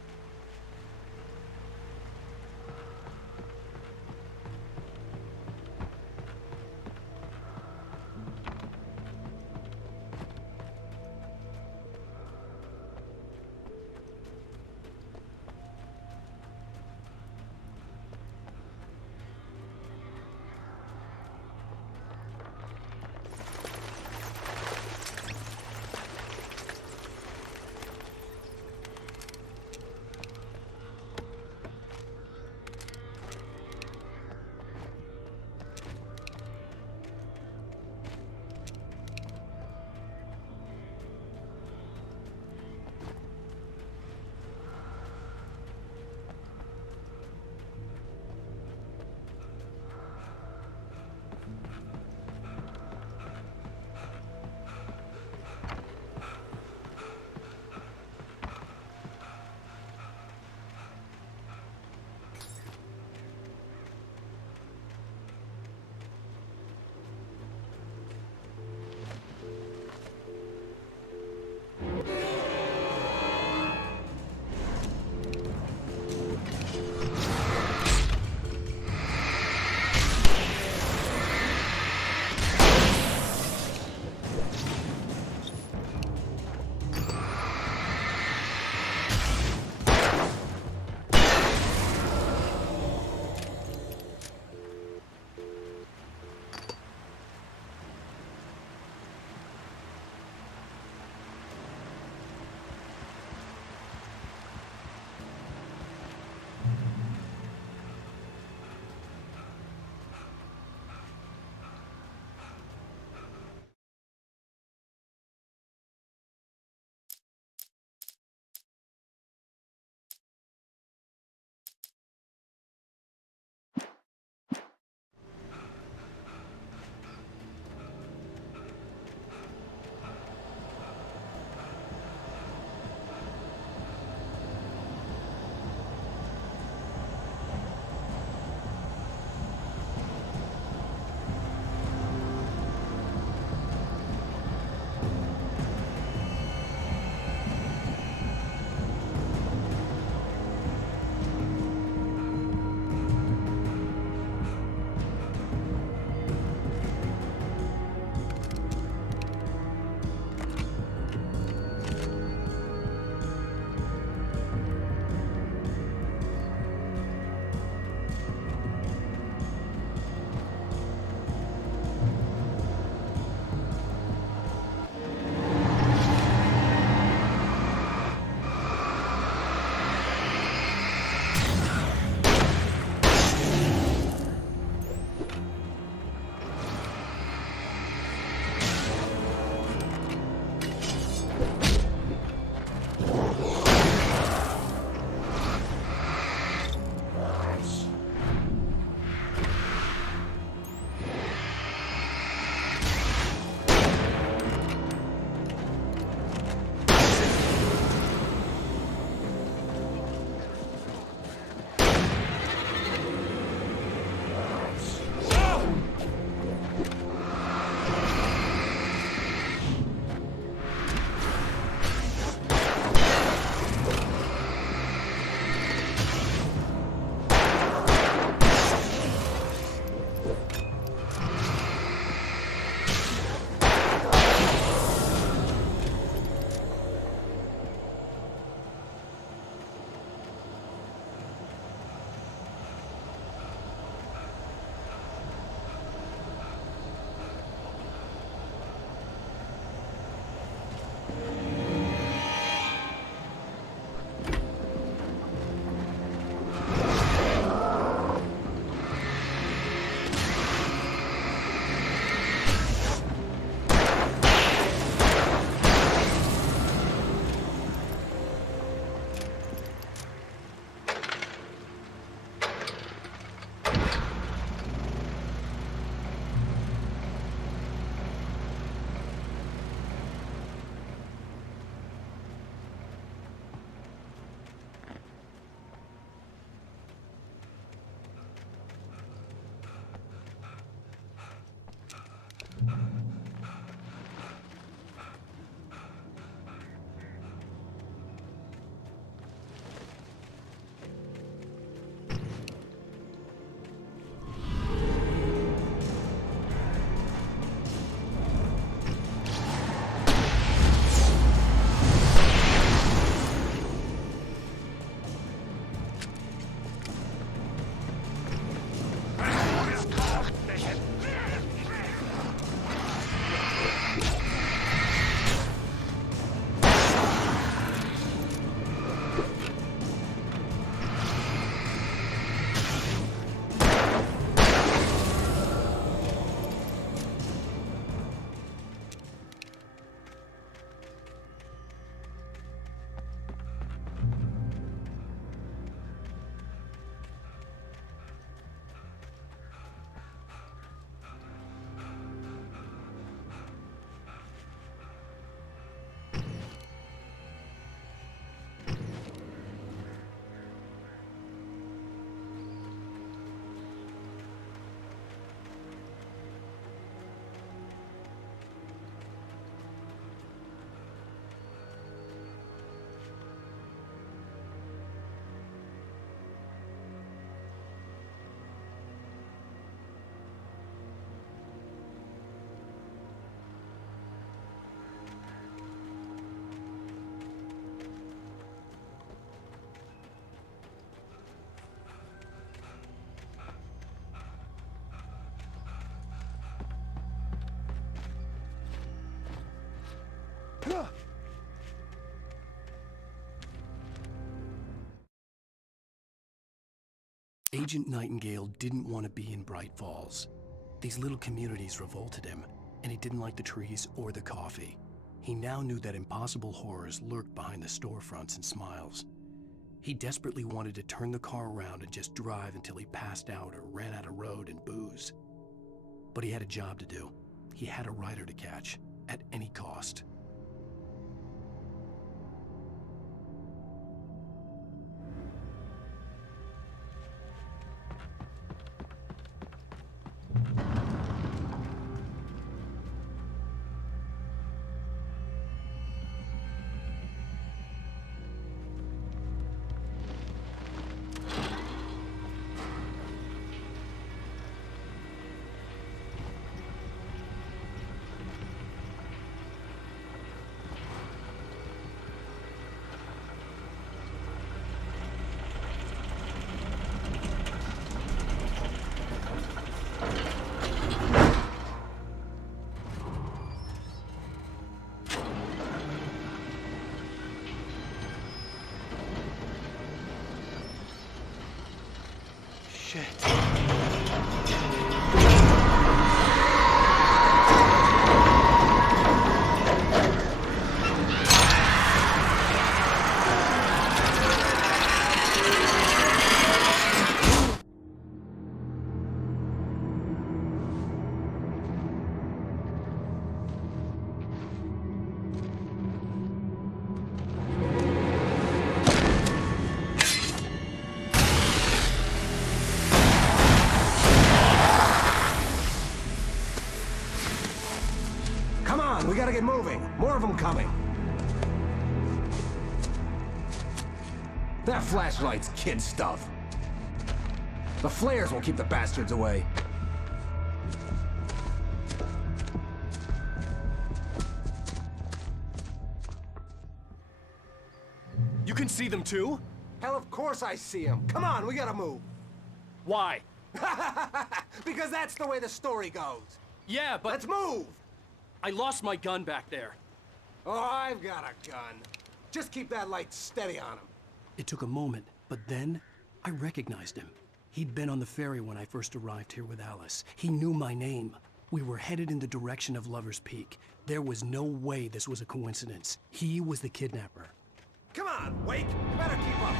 Agent Nightingale didn't want to be in Bright Falls. These little communities revolted him, and he didn't like the trees or the coffee. He now knew that impossible horrors lurked behind the storefronts and smiles. He desperately wanted to turn the car around and just drive until he passed out or ran out of road and booze. But he had a job to do. He had a rider to catch, at any cost. We gotta get moving. More of them coming. That flashlight's kid stuff. The flares will keep the bastards away. You can see them too? Hell, of course I see them. Come on, we gotta move. Why? Because that's the way the story goes. Yeah, but... Let's move! I lost my gun back there. Oh, I've got a gun. Just keep that light steady on him. It took a moment, but then I recognized him. He'd been on the ferry when I first arrived here with Alice. He knew my name. We were headed in the direction of Lover's Peak. There was no way this was a coincidence. He was the kidnapper. Come on, Wake! You better keep up!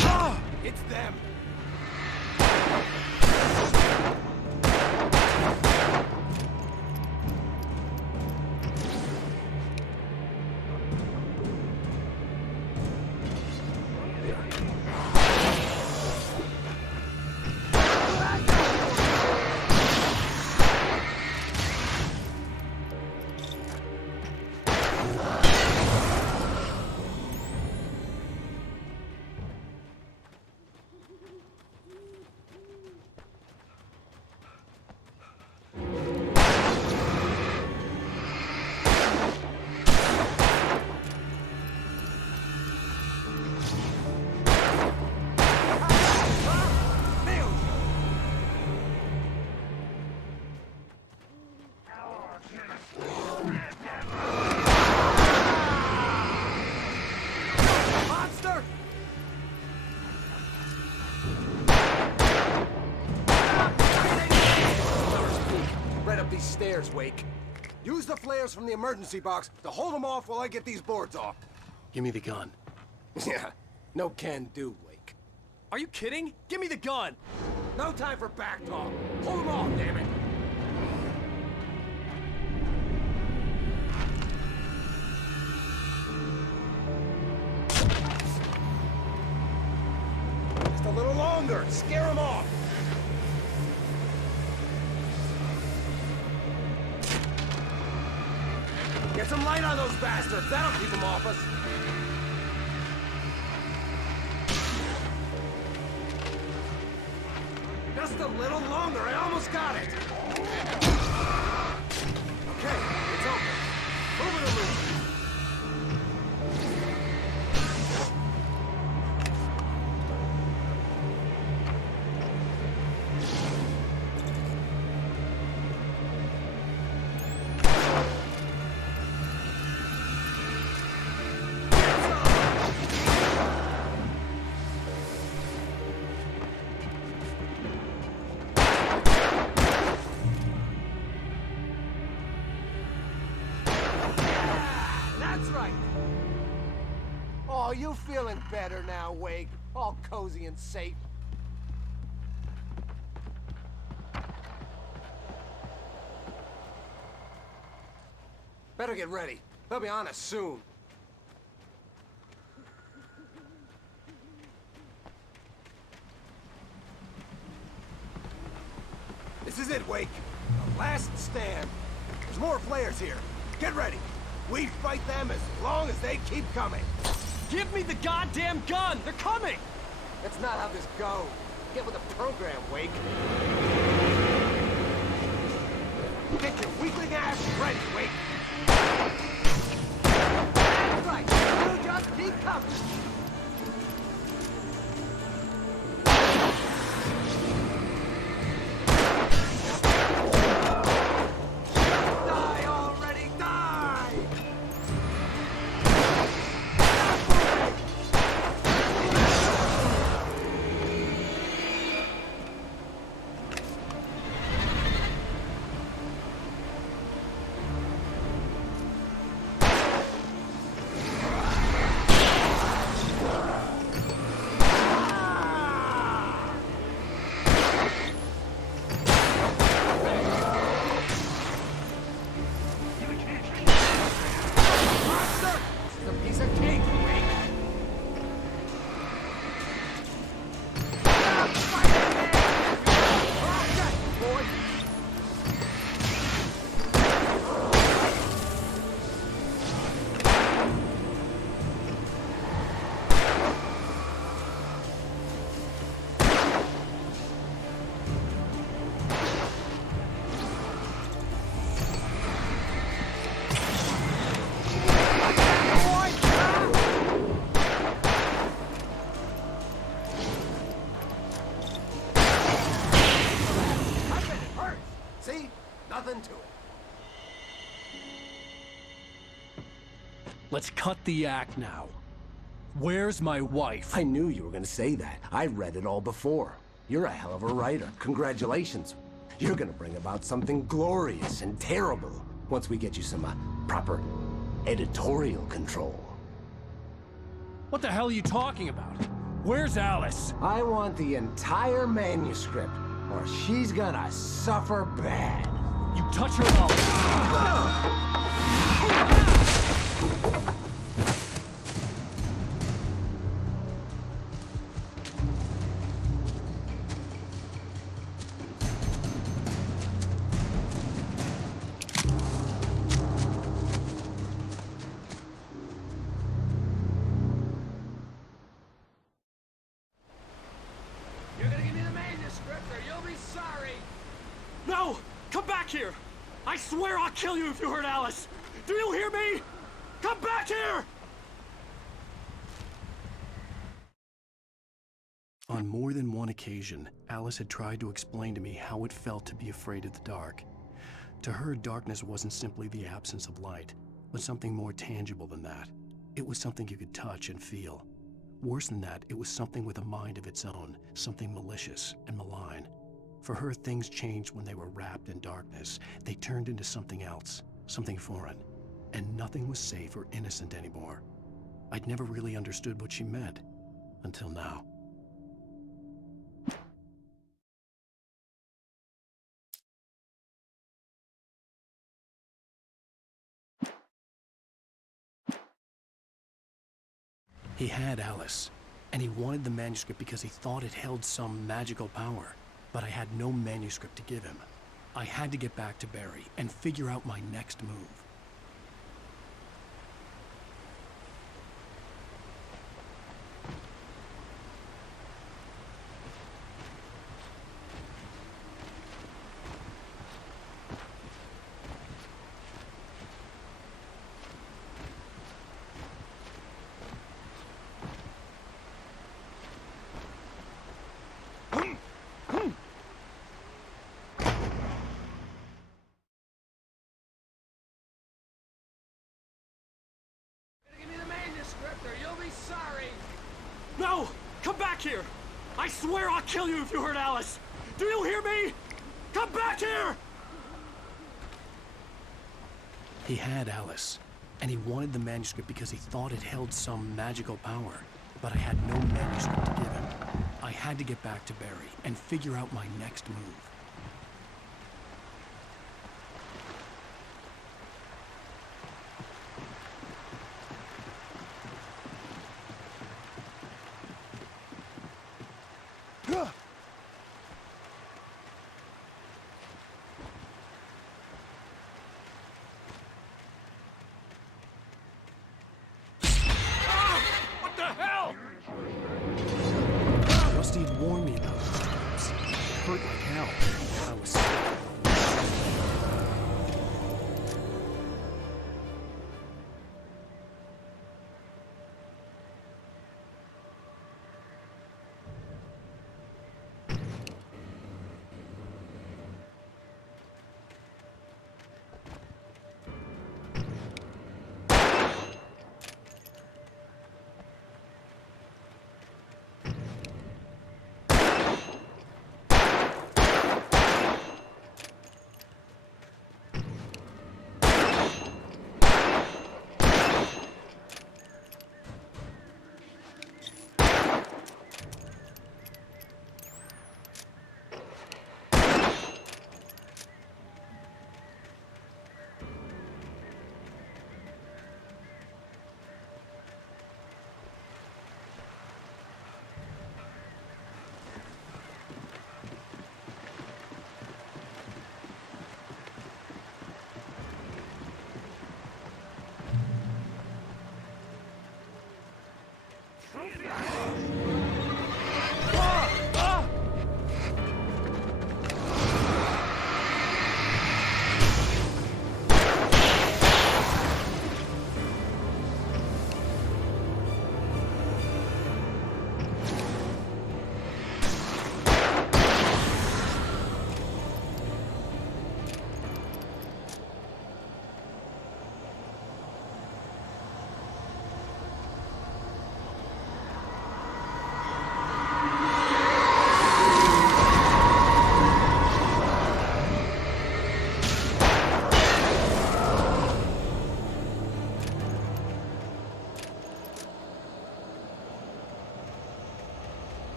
Ah! It's them! These stairs, Wake. Use the flares from the emergency box to hold them off while I get these boards off. Give me the gun. Yeah, no can do, Wake. Are you kidding? Give me the gun! No time for back talk. Hold them off, damn it! Just a little longer. Scare them off. Get some light on those bastards. That'll keep them off us. Just a little longer. I almost got it. Okay, it's open. Move it or lose it. Oh, you feeling better now, Wake? All cozy and safe. Better get ready. They'll be on us soon. This is it, Wake. The last stand. There's more flares here. Get ready. We fight them as long as they keep coming. Give me the goddamn gun! They're coming! That's not how this goes. Get with the program, Wake. Get your weakling ass ready, Wake. That's right. You just keep coming. Nothing to it. Let's cut the act now. Where's my wife? I knew you were gonna say that. I read it all before. You're a hell of a writer. Congratulations. You're gonna bring about something glorious and terrible once we get you some proper editorial control. What the hell are you talking about? Where's Alice? I want the entire manuscript, or she's gonna suffer bad. You touch her up. You're gonna give me the manuscript or you'll be sorry! No! Come back here! I swear I'll kill you if you hurt Alice! Do you hear me? Come back here! On more than one occasion, Alice had tried to explain to me how it felt to be afraid of the dark. To her, darkness wasn't simply the absence of light, but something more tangible than that. It was something you could touch and feel. Worse than that, it was something with a mind of its own, something malicious and malign. For her, things changed when they were wrapped in darkness. They turned into something else, something foreign, and nothing was safe or innocent anymore. I'd never really understood what she meant, until now. He had Alice, and he wanted the manuscript because he thought it held some magical power. But I had no manuscript to give him. I had to get back to Barry and figure out my next move. No! Come back here! I swear I'll kill you if you hurt Alice! Do you hear me? Come back here! He had Alice, And he wanted the manuscript because he thought it held some magical power. But I had no manuscript to give him. I had to get back to Barry and figure out my next move. What the hell? Rusty had warned me about it. It hurt like hell. I was sick.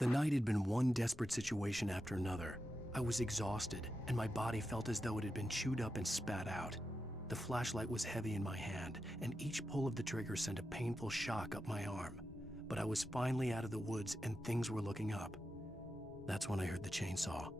The night had been one desperate situation after another. I was exhausted, and my body felt as though it had been chewed up and spat out. The flashlight was heavy in my hand, and each pull of the trigger sent a painful shock up my arm. But I was finally out of the woods, and things were looking up. That's when I heard the chainsaw.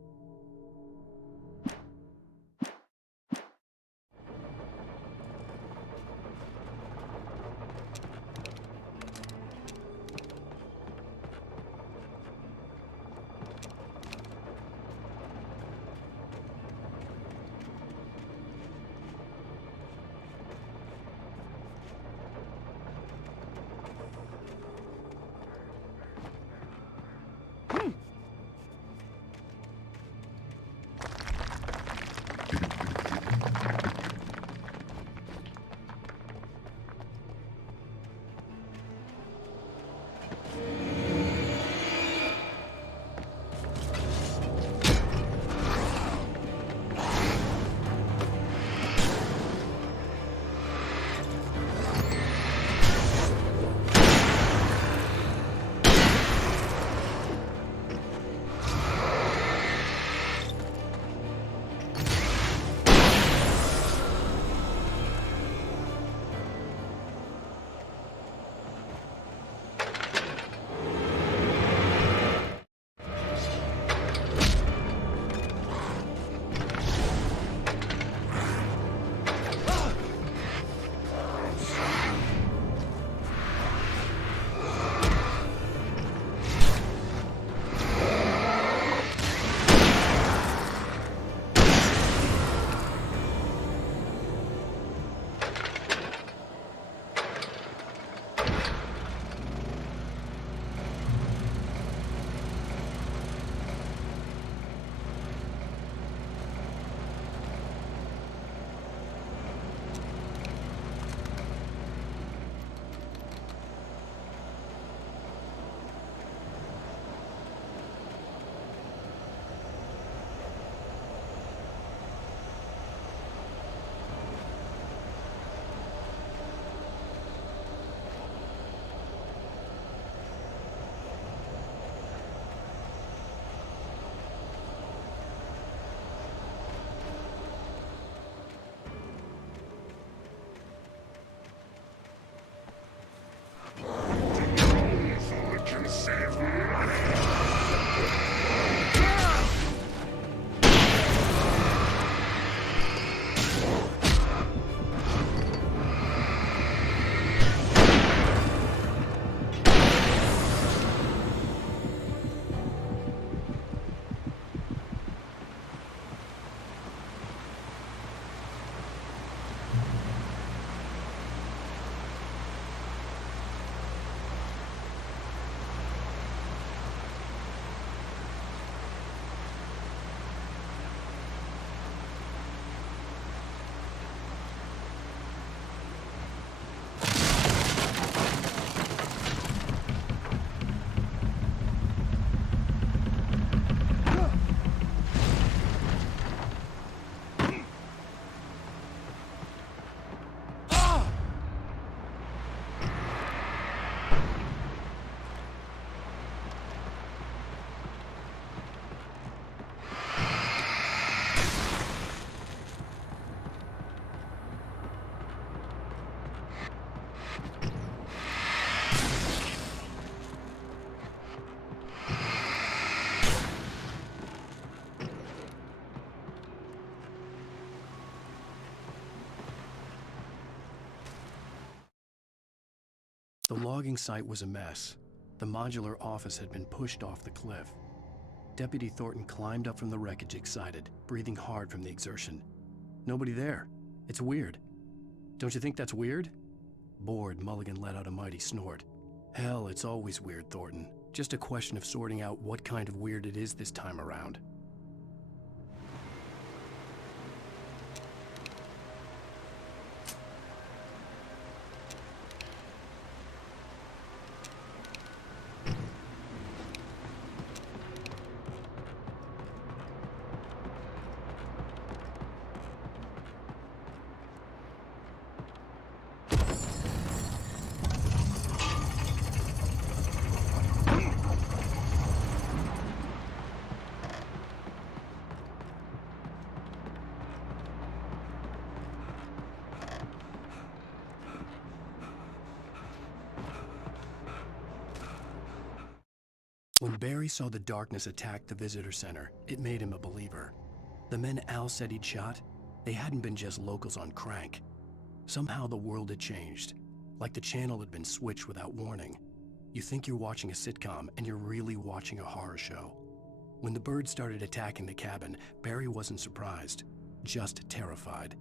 The logging site was a mess. The modular office had been pushed off the cliff. Deputy Thornton climbed up from the wreckage excited, breathing hard from the exertion. Nobody there. It's weird. Don't you think that's weird? Bored, Mulligan let out a mighty snort. Hell, it's always weird, Thornton. Just a question of sorting out what kind of weird it is this time around. When Barry saw the darkness attack the visitor center, it made him a believer. The men Al said he'd shot, they hadn't been just locals on crank. Somehow the world had changed, like the channel had been switched without warning. You think you're watching a sitcom, and you're really watching a horror show. When the birds started attacking the cabin, Barry wasn't surprised, just terrified.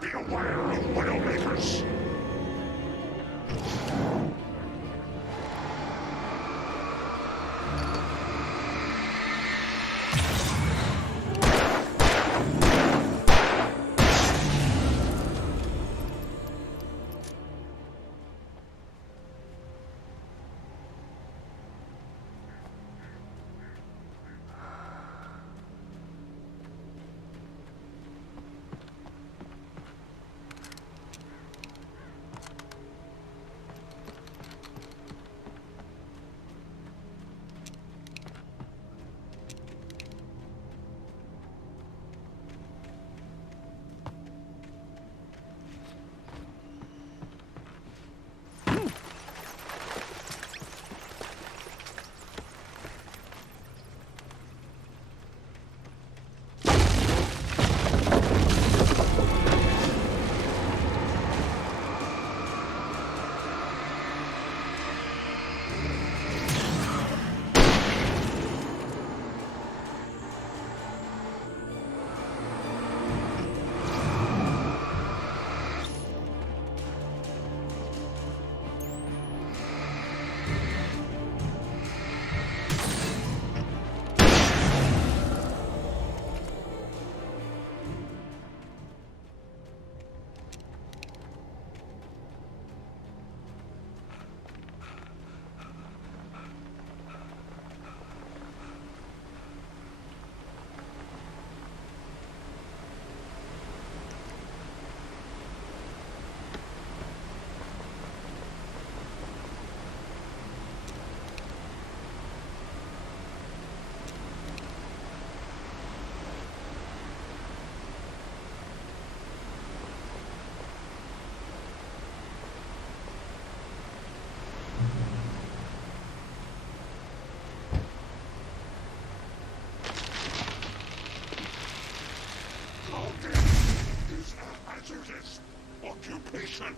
Beware of Widowmakers! Occupation.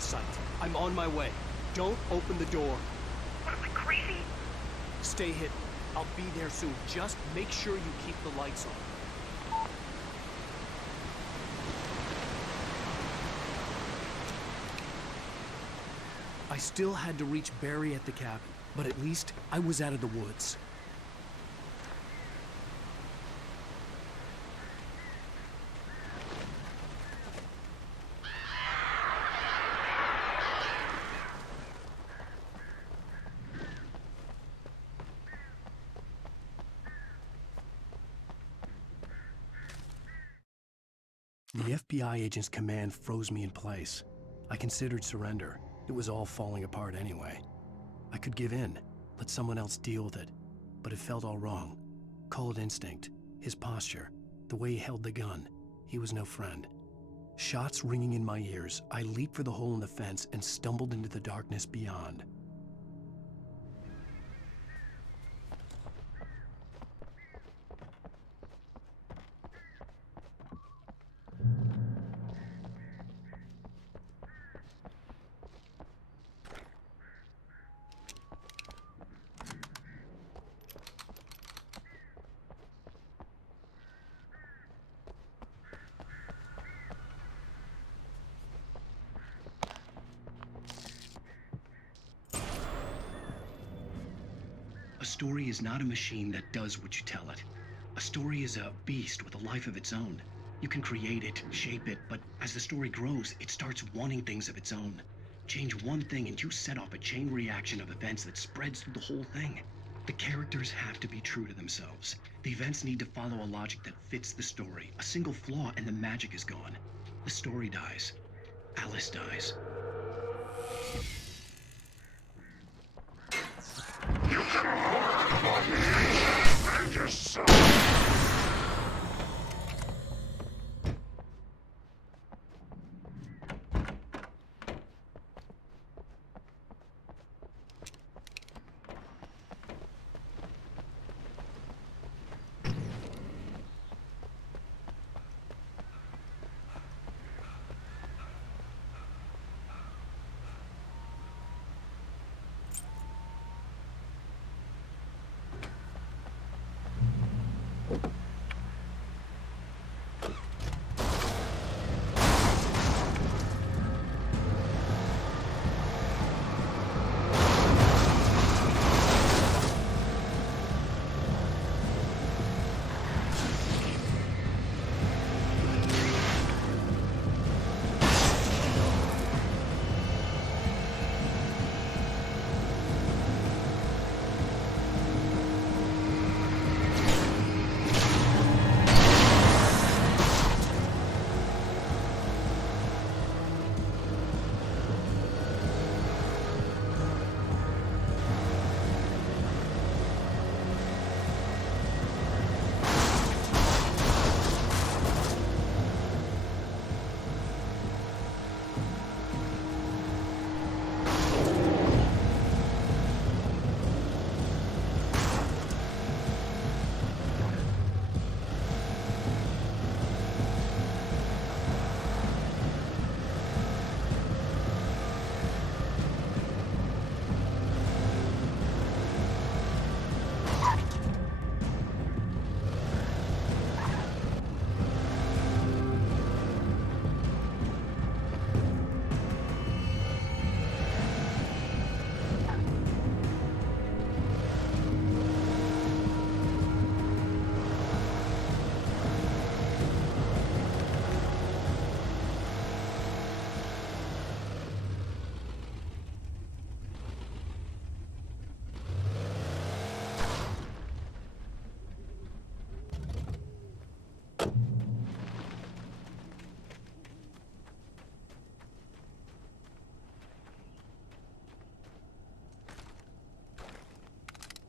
of sight. I'm on my way. Don't open the door. What, am I crazy? Stay hidden. I'll be there soon. Just make sure you keep the lights on. I still had to reach Barry at the cabin, but at least I was out of the woods. The FBI agent's command froze me in place. I considered surrender. It was all falling apart anyway. I could give in, let someone else deal with it, but it felt all wrong. Call it instinct, his posture, the way he held the gun. He was no friend. Shots ringing in my ears, I leaped for the hole in the fence and stumbled into the darkness beyond. A story is not a machine that does what you tell it. A story is a beast with a life of its own. You can create it, shape it, but as the story grows, it starts wanting things of its own. Change one thing and you set off a chain reaction of events that spreads through the whole thing. The characters have to be true to themselves. The events need to follow a logic that fits the story. A single flaw and the magic is gone. The story dies. Alice dies. You can learn about me and yourself.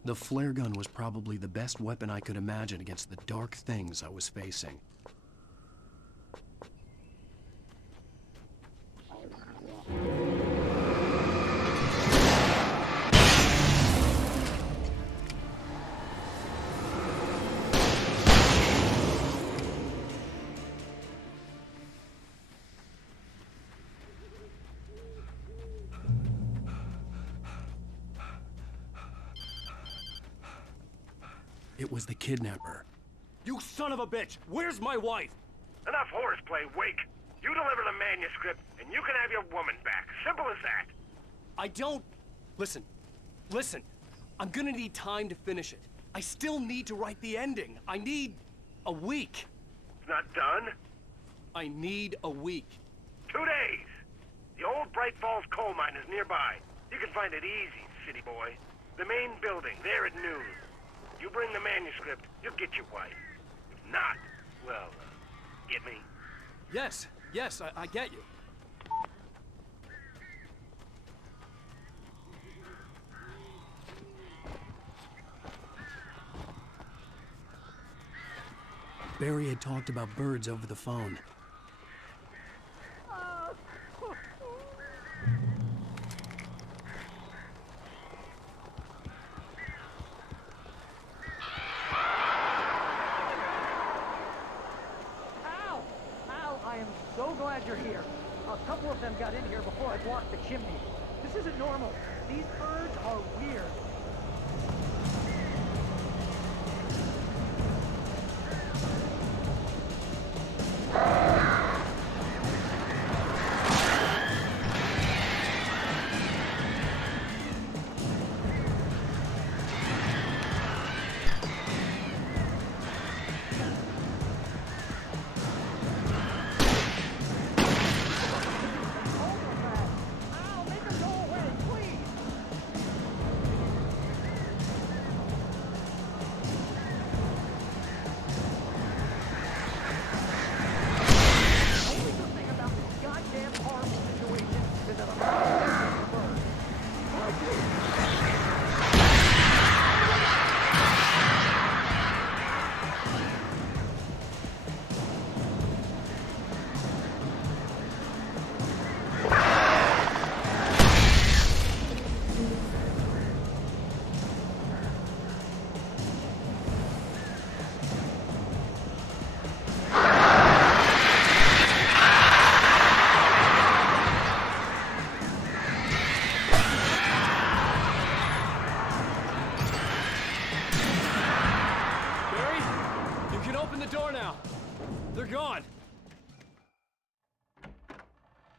The flare gun was probably the best weapon I could imagine against the dark things I was facing. It was the kidnapper. You son of a bitch! Where's my wife? Enough horseplay, Wake. You deliver the manuscript, and you can have your woman back. Simple as that. I don't... Listen. I'm gonna need time to finish it. I still need to write the ending. I need a week. It's not done? I need a week. 2 days. The old Bright Falls coal mine is nearby. You can find it easy, city boy. The main building, there at noon. You bring the manuscript, you'll get your wife. If not, well, get me? Yes, I get you. Barry had talked about birds over the phone. Al, I am so glad you're here. A couple of them got in here before I blocked the chimney. This isn't normal. These birds are weird.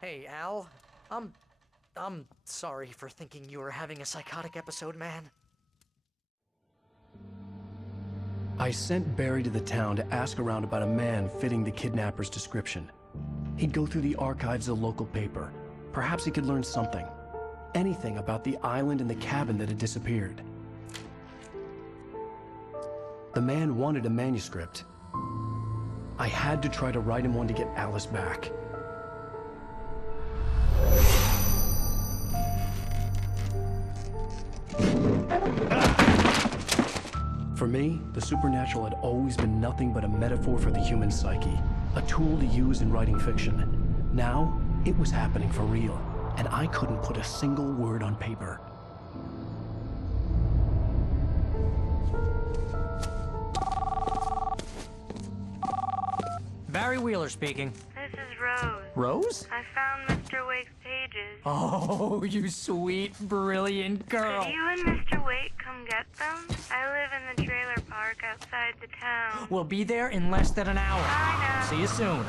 Hey, Al. I'm sorry for thinking you were having a psychotic episode, man. I sent Barry to the town to ask around about a man fitting the kidnapper's description. He'd go through the archives of the local paper. Perhaps he could learn something. Anything about the island and the cabin that had disappeared. The man wanted a manuscript. I had to try to write him one to get Alice back. For me, the supernatural had always been nothing but a metaphor for the human psyche, a tool to use in writing fiction. Now, it was happening for real, and I couldn't put a single word on paper. Barry Wheeler speaking. This is Rose. Rose? I found Mr. Wake's pages. Oh, you sweet, brilliant girl. Could you and Mr. Wake come get them? I live in the trailer park outside the town. We'll be there in less than an hour. I know. See you soon.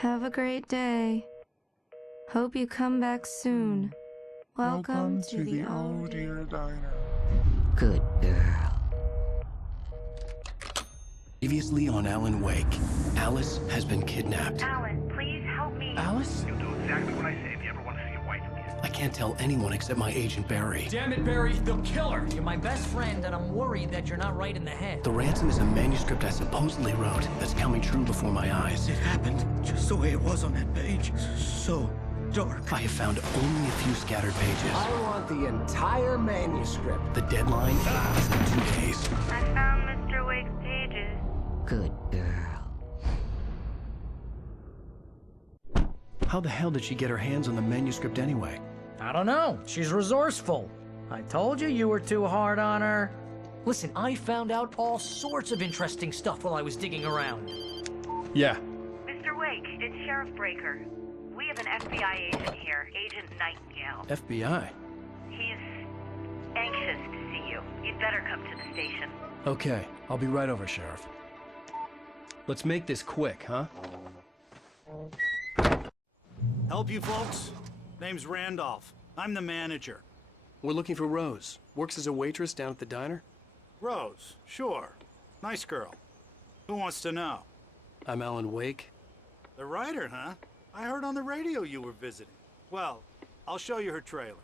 Have a great day. Hope you come back soon. Welcome to the Oh Dear Diner. Good girl. Previously on Alan Wake, Alice has been kidnapped. Alan, please help me. Alice? You'll do exactly what I say if you ever want to see your wife again. I can't tell anyone except my agent Barry. Damn it, Barry, they'll kill her. You're my best friend, and I'm worried that you're not right in the head. The ransom is a manuscript I supposedly wrote that's coming true before my eyes. It happened just the way it was on that page. So dark. I have found only a few scattered pages. I want the entire manuscript. The deadline is in 2 days. I found Mr. Wake's pages. Good girl. How the hell did she get her hands on the manuscript anyway? I don't know. She's resourceful. I told you were too hard on her. Listen, I found out all sorts of interesting stuff while I was digging around. Yeah. Mr. Wake, it's Sheriff Breaker. We have an FBI agent here, Agent Nightingale. FBI? He's anxious to see you. You'd better come to the station. Okay, I'll be right over, Sheriff. Let's make this quick, huh? Help you folks? Name's Randolph. I'm the manager. We're looking for Rose. Works as a waitress down at the diner. Rose, sure. Nice girl. Who wants to know? I'm Alan Wake. The writer, huh? I heard on the radio you were visiting. Well, I'll show you her trailer.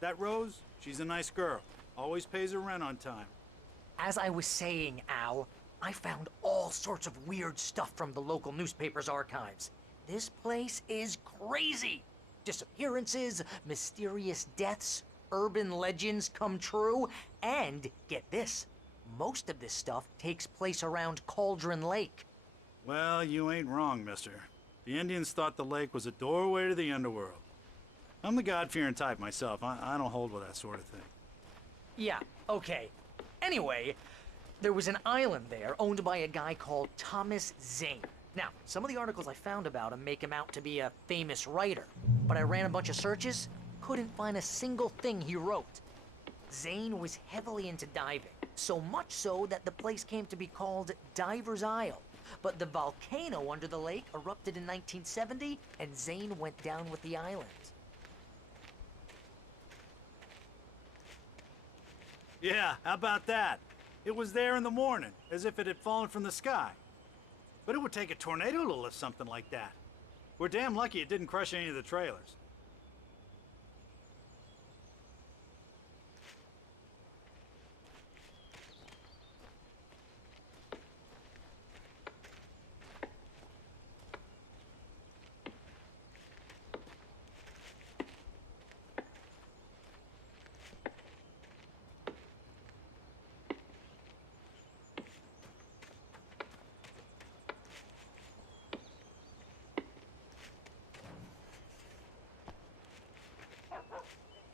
That Rose, she's a nice girl. Always pays her rent on time. As I was saying, Al, I found all sorts of weird stuff from the local newspaper's archives. This place is crazy. Disappearances, mysterious deaths, urban legends come true, and get this, most of this stuff takes place around Cauldron Lake. Well, you ain't wrong, mister. The Indians thought the lake was a doorway to the underworld. I'm the God-fearing type myself. I don't hold with that sort of thing. Yeah, okay. Anyway, there was an island there owned by a guy called Thomas Zane. Now, some of the articles I found about him make him out to be a famous writer, but I ran a bunch of searches, couldn't find a single thing he wrote. Zane was heavily into diving, so much so that the place came to be called Diver's Isle. But the volcano under the lake erupted in 1970, and Zane went down with the island. Yeah, how about that? It was there in the morning, as if it had fallen from the sky. But it would take a tornado to lift something like that. We're damn lucky it didn't crush any of the trailers.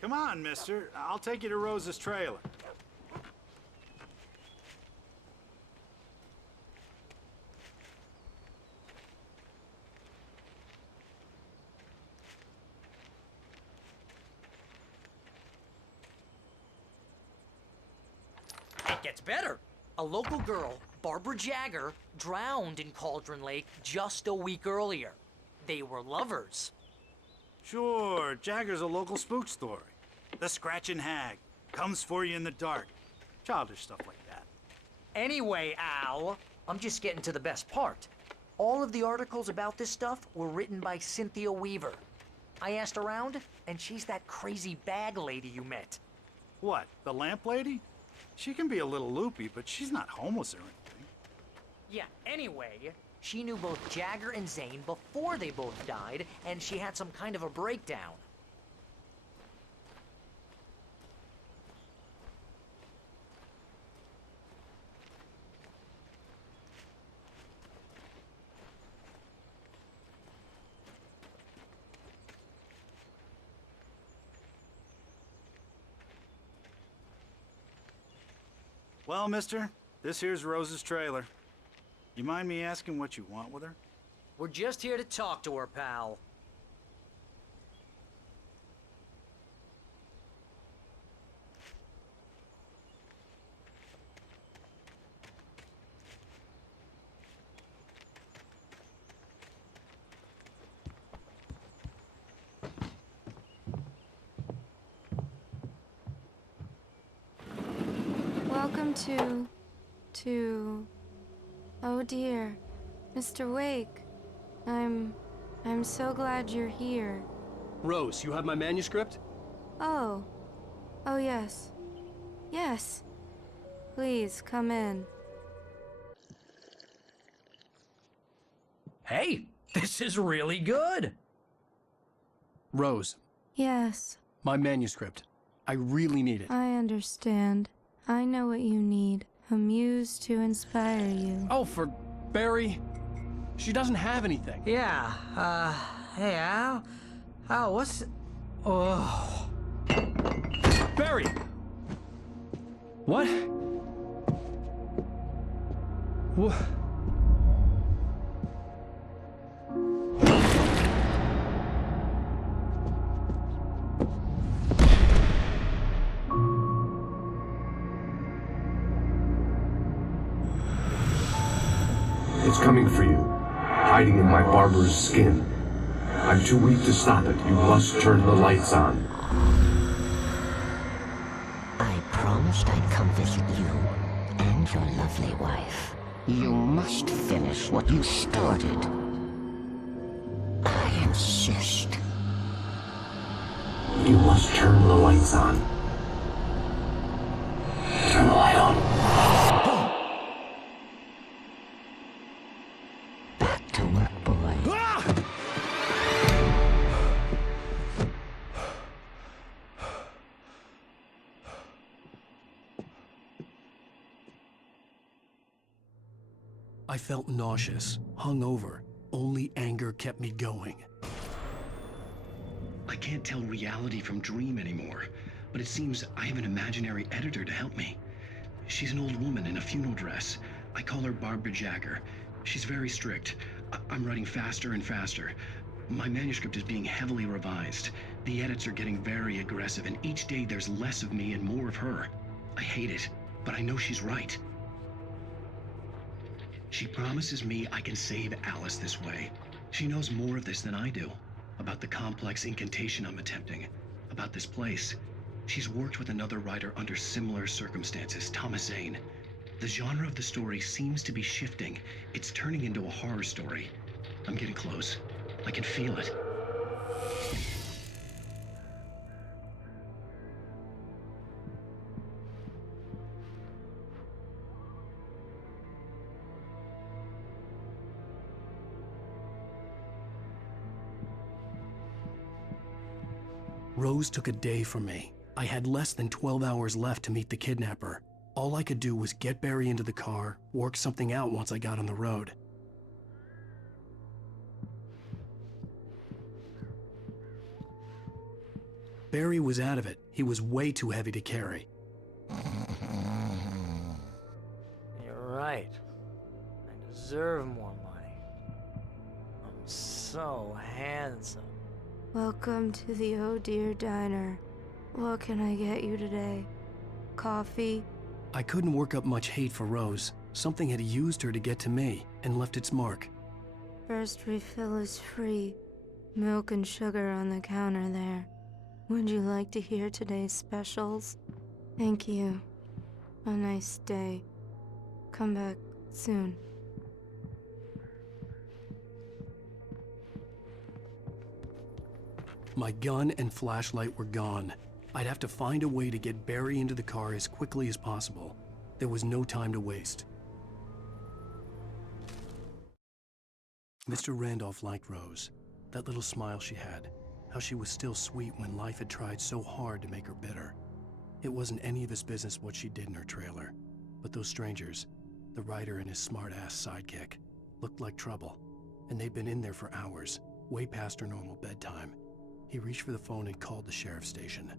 Come on, mister. I'll take you to Rose's trailer. It gets better. A local girl, Barbara Jagger, drowned in Cauldron Lake just a week earlier. They were lovers. Sure, Jagger's a local spook story. The Scratching Hag. Comes for you in the dark. Childish stuff like that. Anyway, Al, I'm just getting to the best part. All of the articles about this stuff were written by Cynthia Weaver. I asked around, and she's that crazy bag lady you met. What, the lamp lady? She can be a little loopy, but she's not homeless or anything. Yeah, anyway, she knew both Jagger and Zane before they both died, and she had some kind of a breakdown. Well, mister, this here's Rose's trailer. You mind me asking what you want with her? We're just here to talk to her, pal. Welcome to... Oh dear, Mr. Wake. I'm so glad you're here. Rose, you have my manuscript? Oh. Oh yes. Yes. Please, come in. Hey, this is really good. Rose, Yes, my manuscript. I really need it. I understand. I know what you need. A muse to inspire you. Oh, for Barry. She doesn't have anything. Yeah, hey, Al? Al, what's... Oh... Barry! What? What? It's coming for you, hiding in my barber's skin. I'm too weak to stop it. You must turn the lights on. I promised I'd come visit you and your lovely wife. You must finish what you started. I insist. You must turn the lights on. Turn the light on. Back to work, boy. I felt nauseous, hungover. Only anger kept me going. I can't tell reality from dream anymore, but it seems I have an imaginary editor to help me. She's an old woman in a funeral dress. I call her Barbara Jagger. She's very strict. I'm writing faster and faster. My manuscript is being heavily revised. The edits are getting very aggressive, and each day there's less of me and more of her. I hate it, but I know she's right. She promises me I can save Alice this way. She knows more of this than I do. About the complex incantation I'm attempting. About this place. She's worked with another writer under similar circumstances, Thomas Zane. The genre of the story seems to be shifting. It's turning into a horror story. I'm getting close. I can feel it. Rose took a day from me. I had less than 12 hours left to meet the kidnapper. All I could do was get Barry into the car, work something out once I got on the road. Barry was out of it. He was way too heavy to carry. You're right. I deserve more money. I'm so handsome. Welcome to the Oh Dear Diner. What can I get you today? Coffee? I couldn't work up much hate for Rose. Something had used her to get to me and left its mark. First refill is free. Milk and sugar on the counter there. Would you like to hear today's specials? Thank you. A nice day. Come back soon. My gun and flashlight were gone. I'd have to find a way to get Barry into the car as quickly as possible. There was no time to waste. Mr. Randolph liked Rose. That little smile she had. How she was still sweet when life had tried so hard to make her bitter. It wasn't any of his business what she did in her trailer. But those strangers, the writer and his smart-ass sidekick, looked like trouble. And they'd been in there for hours, way past her normal bedtime. He reached for the phone and called the sheriff's station.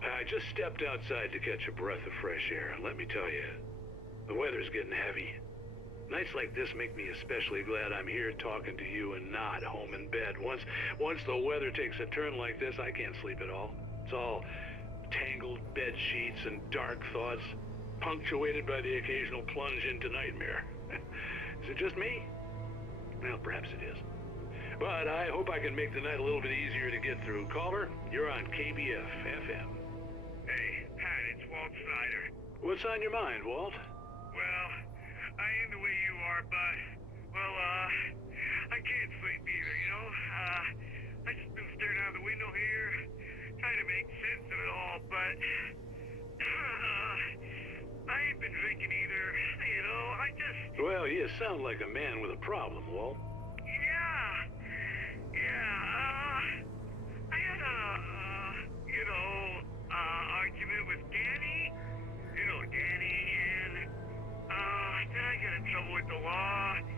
I just stepped outside to catch a breath of fresh air, and let me tell you, the weather's getting heavy. Nights like this make me especially glad I'm here talking to you and not home in bed. Once the weather takes a turn like this, I can't sleep at all. It's all tangled bed sheets and dark thoughts, punctuated by the occasional plunge into nightmare. Is it just me? Well, perhaps it is. But I hope I can make the night a little bit easier to get through. Caller, you're on KBF FM. Hey, Pat, it's Walt Snyder. What's on your mind, Walt? Well, I am the way you are, but, well, I can't sleep either, you know? I just been staring out the window here, trying to make sense of it all, but, I ain't been drinking either, you know, I just... Well, you sound like a man with a problem, Walt. I had argument with Danny, and, then I got in trouble with the law, and,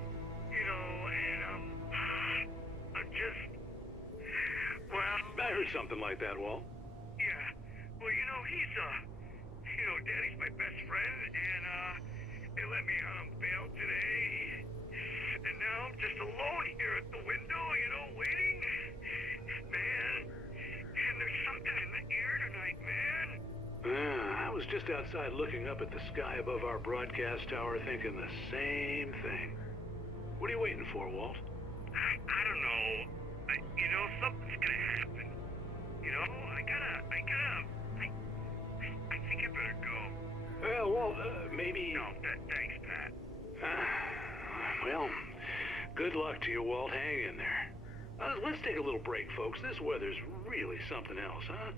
I'm just... Well... I heard something like that, Walt. Yeah. Well, you know, he's, Daddy's my best friend, and, they let me out on bail today. And now I'm just alone here at the window, waiting. Man, and there's something in the air tonight, man. I was just outside looking up at the sky above our broadcast tower thinking the same thing. What are you waiting for, Walt? I don't know. Something's gonna happen. I think I better go. Well, Walt, maybe... No, thanks, Pat. Well, good luck to you, Walt. Hang in there. Let's take a little break, folks. This weather's really something else, huh?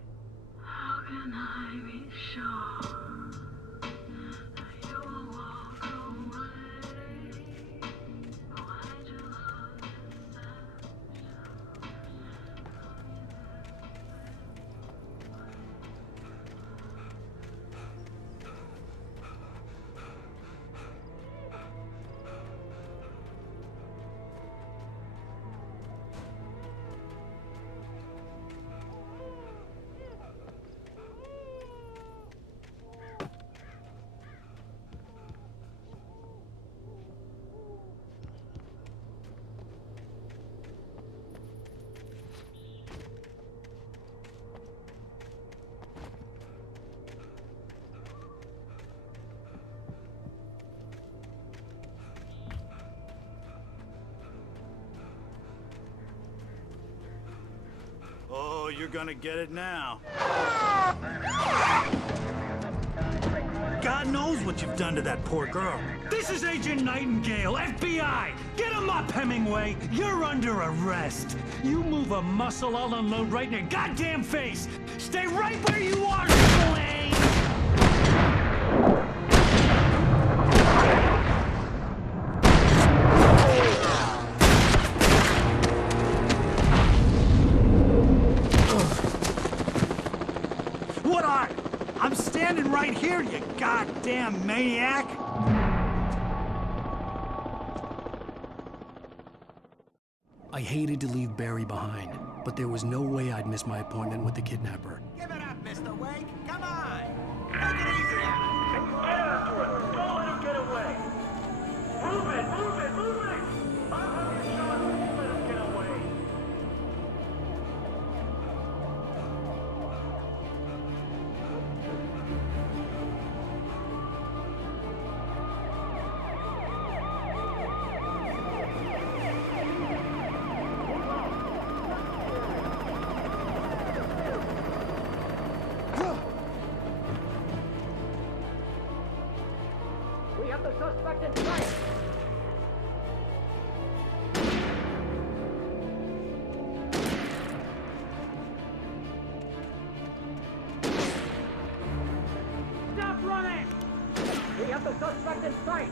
How can I be sure that you will walk away? Why'd you love this Oh, you're gonna get it now. God knows what you've done to that poor girl. This is Agent Nightingale, FBI! Get him up, Hemingway! You're under arrest! You move a muscle, I'll unload right in your goddamn face! Stay right where you are, Blaine! What are? I'm standing right here, you goddamn maniac! I hated to leave Barry behind, but there was no way I'd miss my appointment with the kidnapper. Give it up, Mr. Wake. Come on. Take it easy on him. Get after him. Don't let him get away. Move it, move it, move it. I'm having shots. Let him get away. We have the suspect in sight. Stop running! We have the suspect in sight.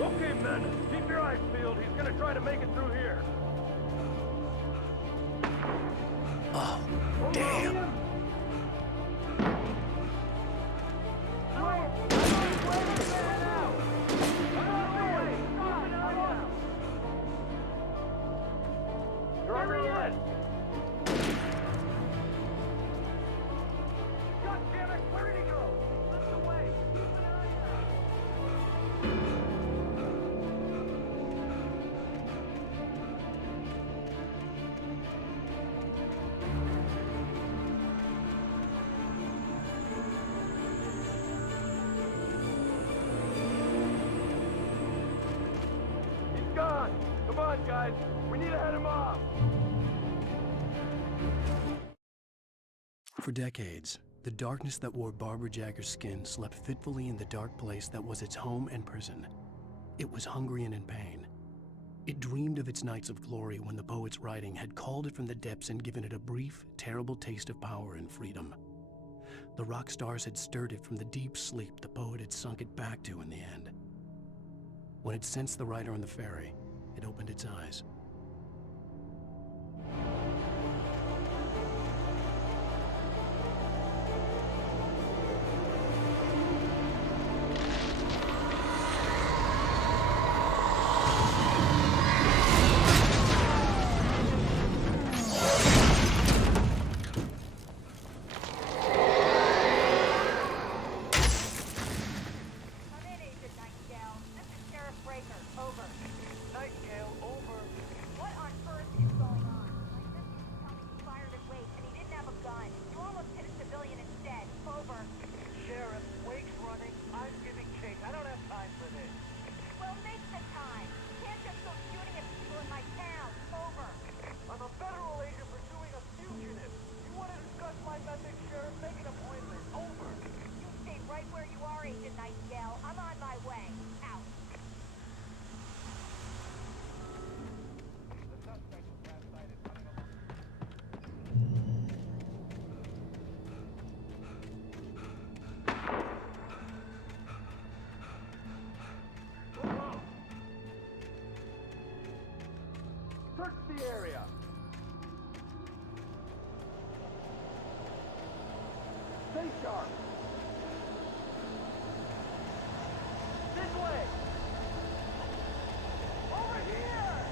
Okay, men. Keep your eyes peeled. He's gonna try to make it through here. Oh, damn. Hurry in! God damn it! Where did he go? Left away. Keep an eye out. He's gone. Come on, guys. We need to head him off. For decades, the darkness that wore Barbara Jagger's skin slept fitfully in the dark place that was its home and prison. It was hungry and in pain. It dreamed of its nights of glory when the poet's writing had called it from the depths and given it a brief, terrible taste of power and freedom. The rock stars had stirred it from the deep sleep the poet had sunk it back to in the end. When it sensed the writer on the ferry, it opened its eyes. the area. Stay sharp. This way. Over here.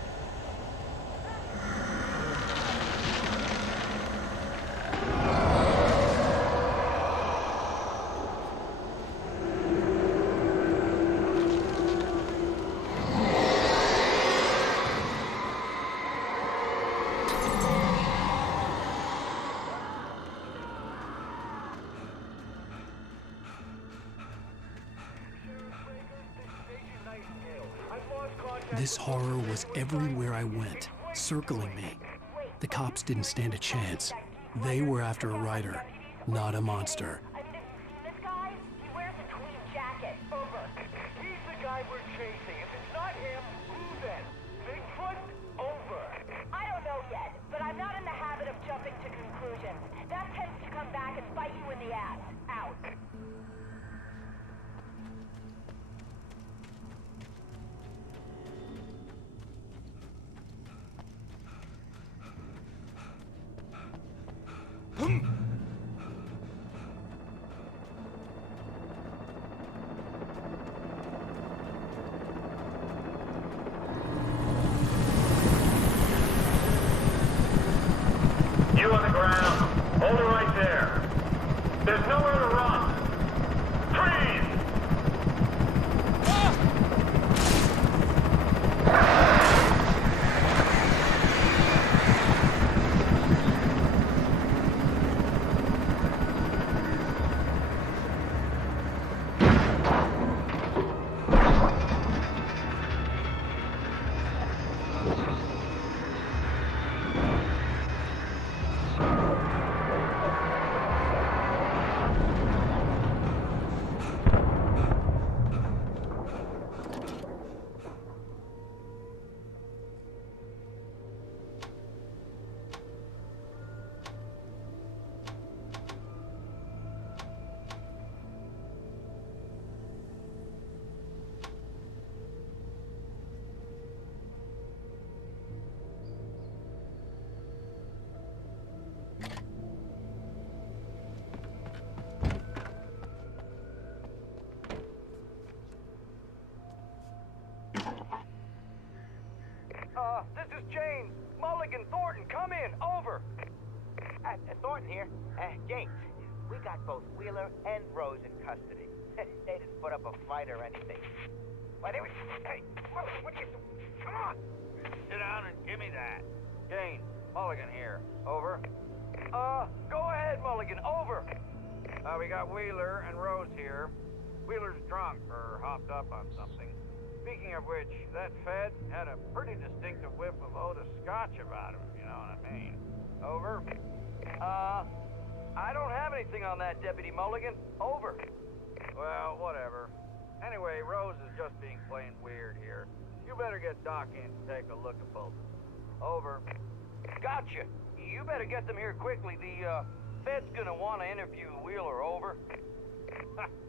This horror was everywhere I went, circling me. The cops didn't stand a chance. They were after a writer, not a monster. This guy, he wears a tweed jacket. Over. He's the guy we're chasing. If it's not him, who then? Bigfoot? Over. I don't know yet, but I'm not in the habit of jumping to conclusions. That tends to come back and bite you in the ass. Out. You on the ground. Hold it right there. There's nowhere to run. Freeze! This is James. Mulligan, Thornton, come in. Over. Thornton here. James, we got both Wheeler and Rose in custody. They didn't put up a fight or anything. Why, they were... Hey, what are you doing? Come on. Sit down and give me that. Gaines, Mulligan here. Over. Go ahead, Mulligan. Over. We got Wheeler and Rose here. Wheeler's drunk or hopped up on something. Speaking of which, that Fed had a pretty distinctive whiff of Otis Scotch about him, if you know what I mean. Over. I don't have anything on that, Deputy Mulligan. Over. Well, whatever. Anyway, Rose is just being plain weird here. You better get Doc in to take a look at both. Over. Gotcha. You better get them here quickly. The, Fed's gonna want to interview Wheeler. Over.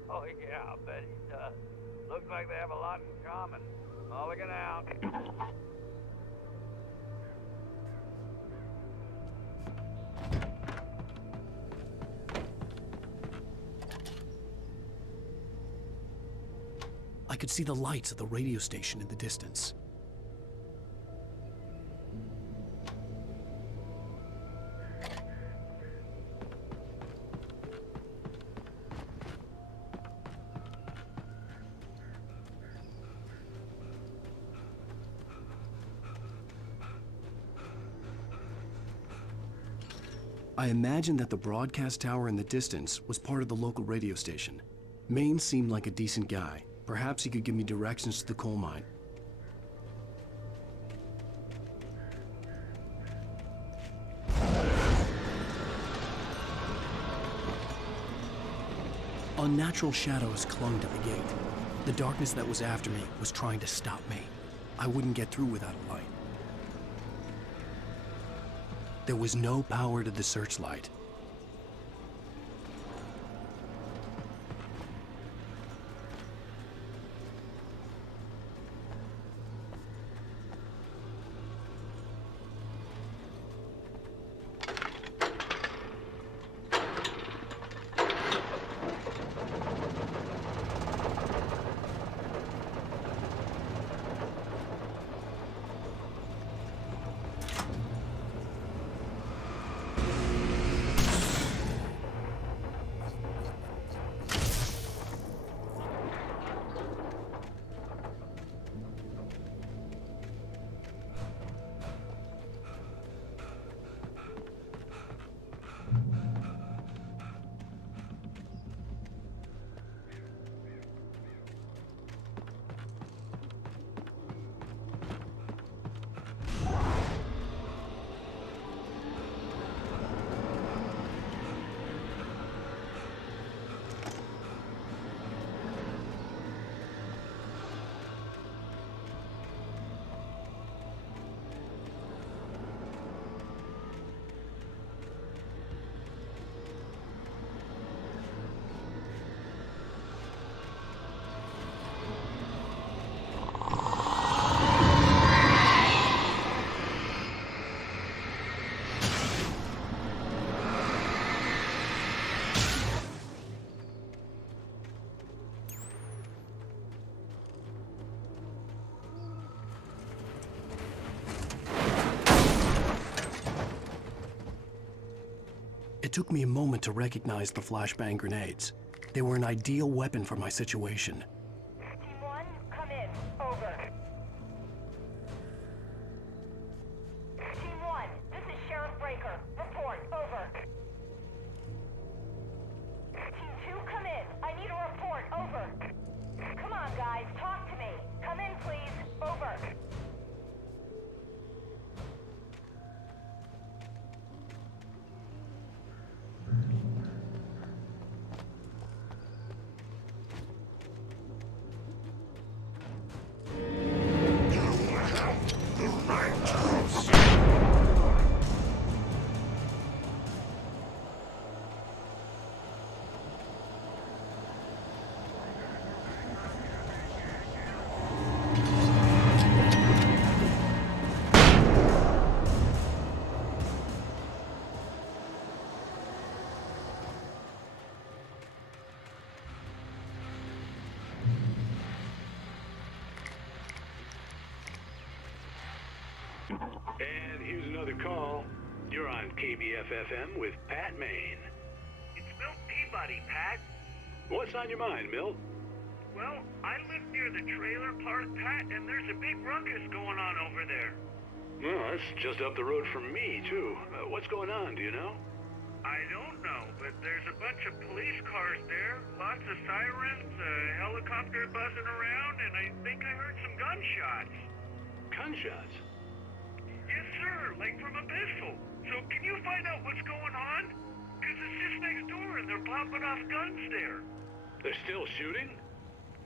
Oh, yeah, I'll bet he does. Looks like they have a lot in common. Mulligan out. I could see the lights of the radio station in the distance. I imagined that the broadcast tower in the distance was part of the local radio station. Maine seemed like a decent guy. Perhaps he could give me directions to the coal mine. Unnatural shadows clung to the gate. The darkness that was after me was trying to stop me. I wouldn't get through without a light. There was no power to the searchlight. It took me a moment to recognize the flashbang grenades. They were an ideal weapon for my situation. Team 1, come in. Over. Team 1, this is Sheriff Breaker. Report. Over. Team 2, come in. I need a report. Over. Come on, guys. Talk to me. Come in, please. Over. And here's another call. You're on KBF-FM with Pat Maine. It's Milt Peabody, Pat. What's on your mind, Milt? Well, I live near the trailer park, Pat, and there's a big ruckus going on over there. Well, that's just up the road from me, too. What's going on, do you know? I don't know, but there's a bunch of police cars there, lots of sirens, a helicopter buzzing around, and I think I heard some gunshots. Gunshots? Yes, sir, like from a pistol. So can you find out what's going on? Because it's just next door and they're popping off guns there. They're still shooting?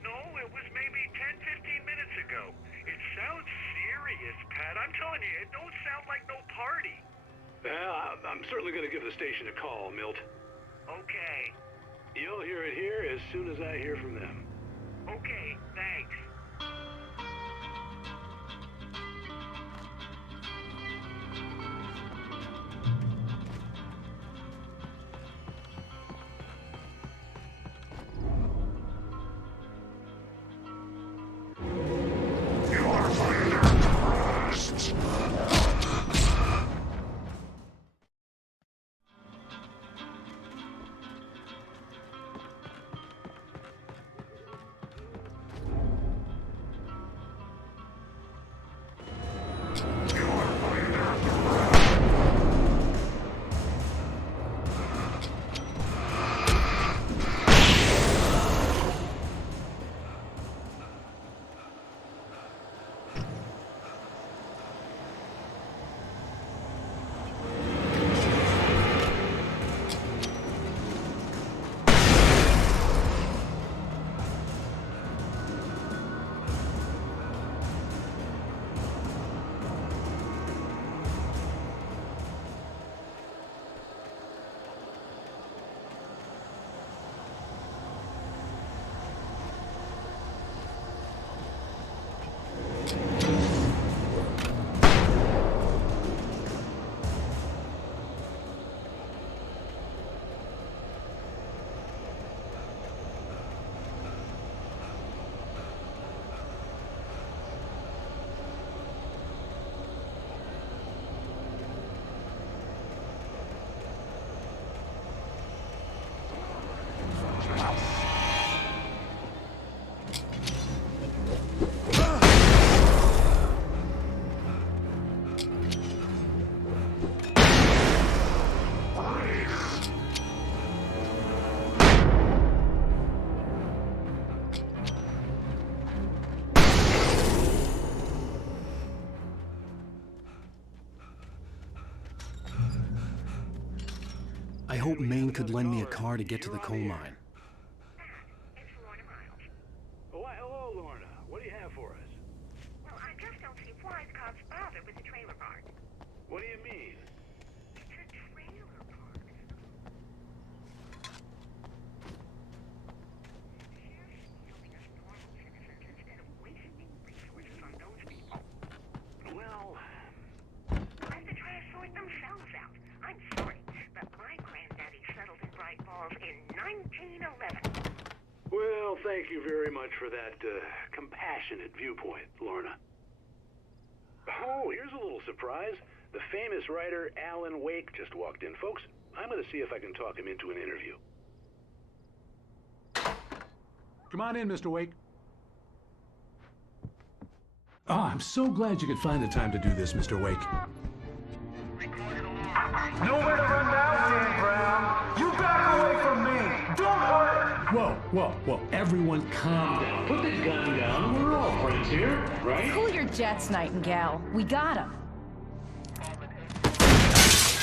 No, it was maybe 10, 15 minutes ago. It sounds serious, Pat. I'm telling you, it don't sound like no party. Well, I'm certainly going to give the station a call, Milt. Okay. You'll hear it here as soon as I hear from them. Okay, thanks. I hope Maine could lend me a car to get to the coal mine. Oh, why, hello, Lorna. What do you have for us? Well, I just don't see why the cops bother with the trailer park. What do you mean? It's a trailer park. Sheriff's helping us normal citizens instead of wasting resources on those people. Well... Let the trash sort themselves out. I'm sorry, but my granddaddy settled in Bright Falls in 1911. Well, thank you very much for that compassionate viewpoint, Lorna. Oh, here's a little surprise. The famous writer Alan Wake just walked in, folks. I'm gonna see if I can talk him into an interview. Come on in, Mr. Wake. Oh, I'm so glad you could find the time to do this, Mr. Wake. Nowhere to run now, Dan Brown. You back away from me. Don't hurt. Whoa. Everyone calm down. Put the gun down. We're all friends here, right? Cool your jets, Nightingale. We got him.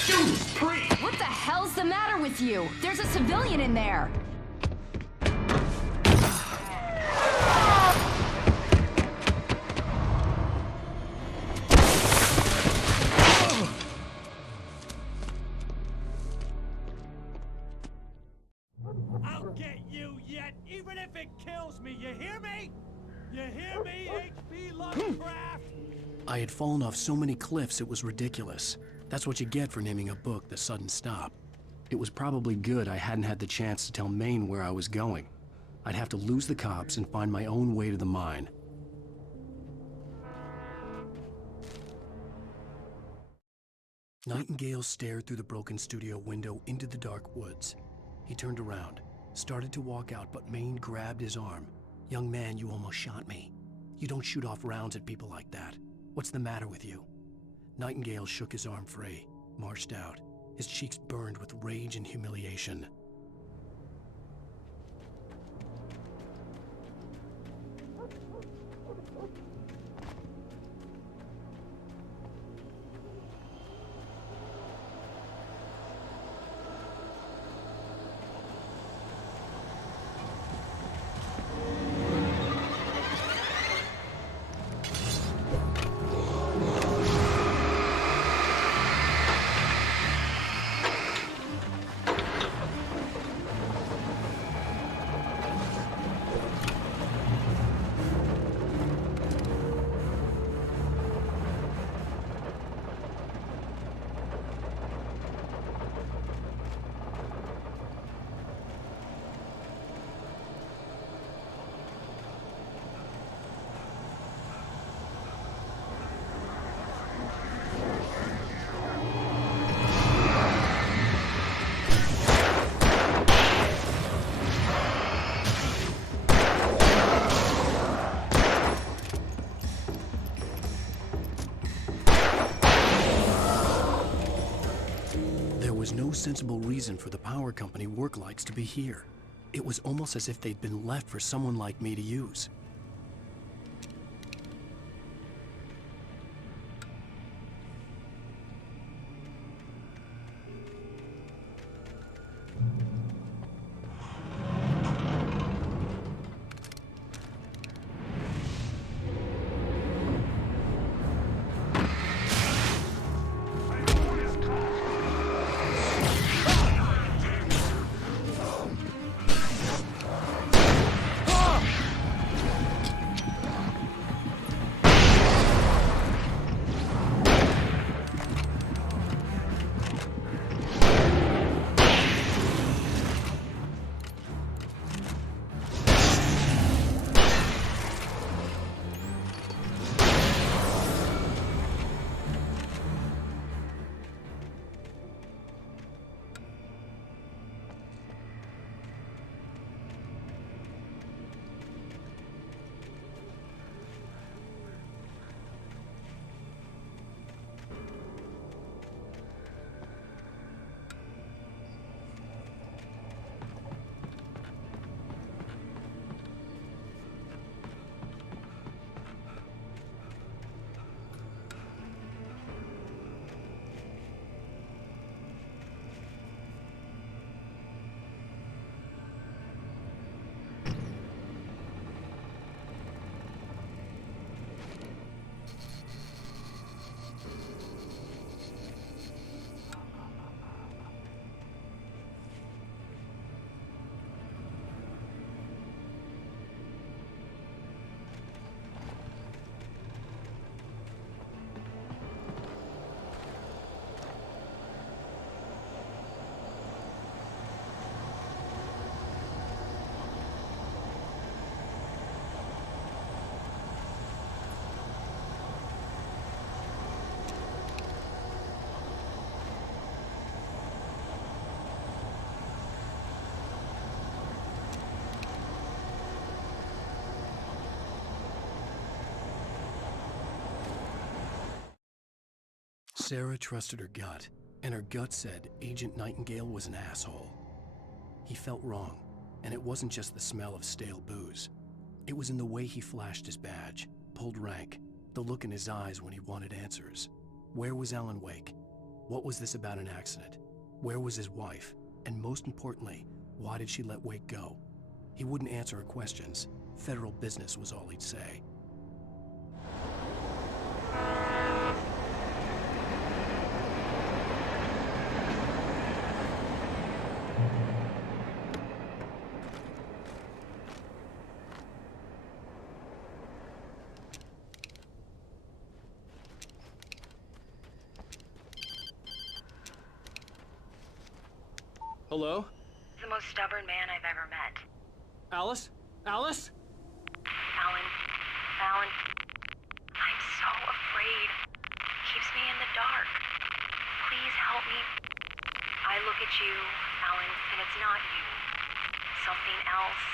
Judas Priest! What the hell's the matter with you? There's a civilian in there. I'll get you yet, even if it kills me. You hear me? You hear me, H.P. Lovecraft? I had fallen off so many cliffs it was ridiculous. That's what you get for naming a book The Sudden Stop. It was probably good I hadn't had the chance to tell Maine where I was going. I'd have to lose the cops and find my own way to the mine. Nightingale stared through the broken studio window into the dark woods. He turned around, started to walk out, but Maine grabbed his arm. "Young man, you almost shot me. You don't shoot off rounds at people like that. What's the matter with you?" Nightingale shook his arm free, marched out. His cheeks burned with rage and humiliation. There was no sensible reason for the power company work lights to be here. It was almost as if they'd been left for someone like me to use. Sarah trusted her gut, and her gut said Agent Nightingale was an asshole. He felt wrong, and it wasn't just the smell of stale booze. It was in the way he flashed his badge, pulled rank, the look in his eyes when he wanted answers. Where was Alan Wake? What was this about an accident? Where was his wife? And most importantly, why did she let Wake go? He wouldn't answer her questions. Federal business was all he'd say. Hello? The most stubborn man I've ever met. Alice? Alice? Alan, I'm so afraid. Keeps me in the dark. Please help me. I look at you, Alan, and it's not you. Something else.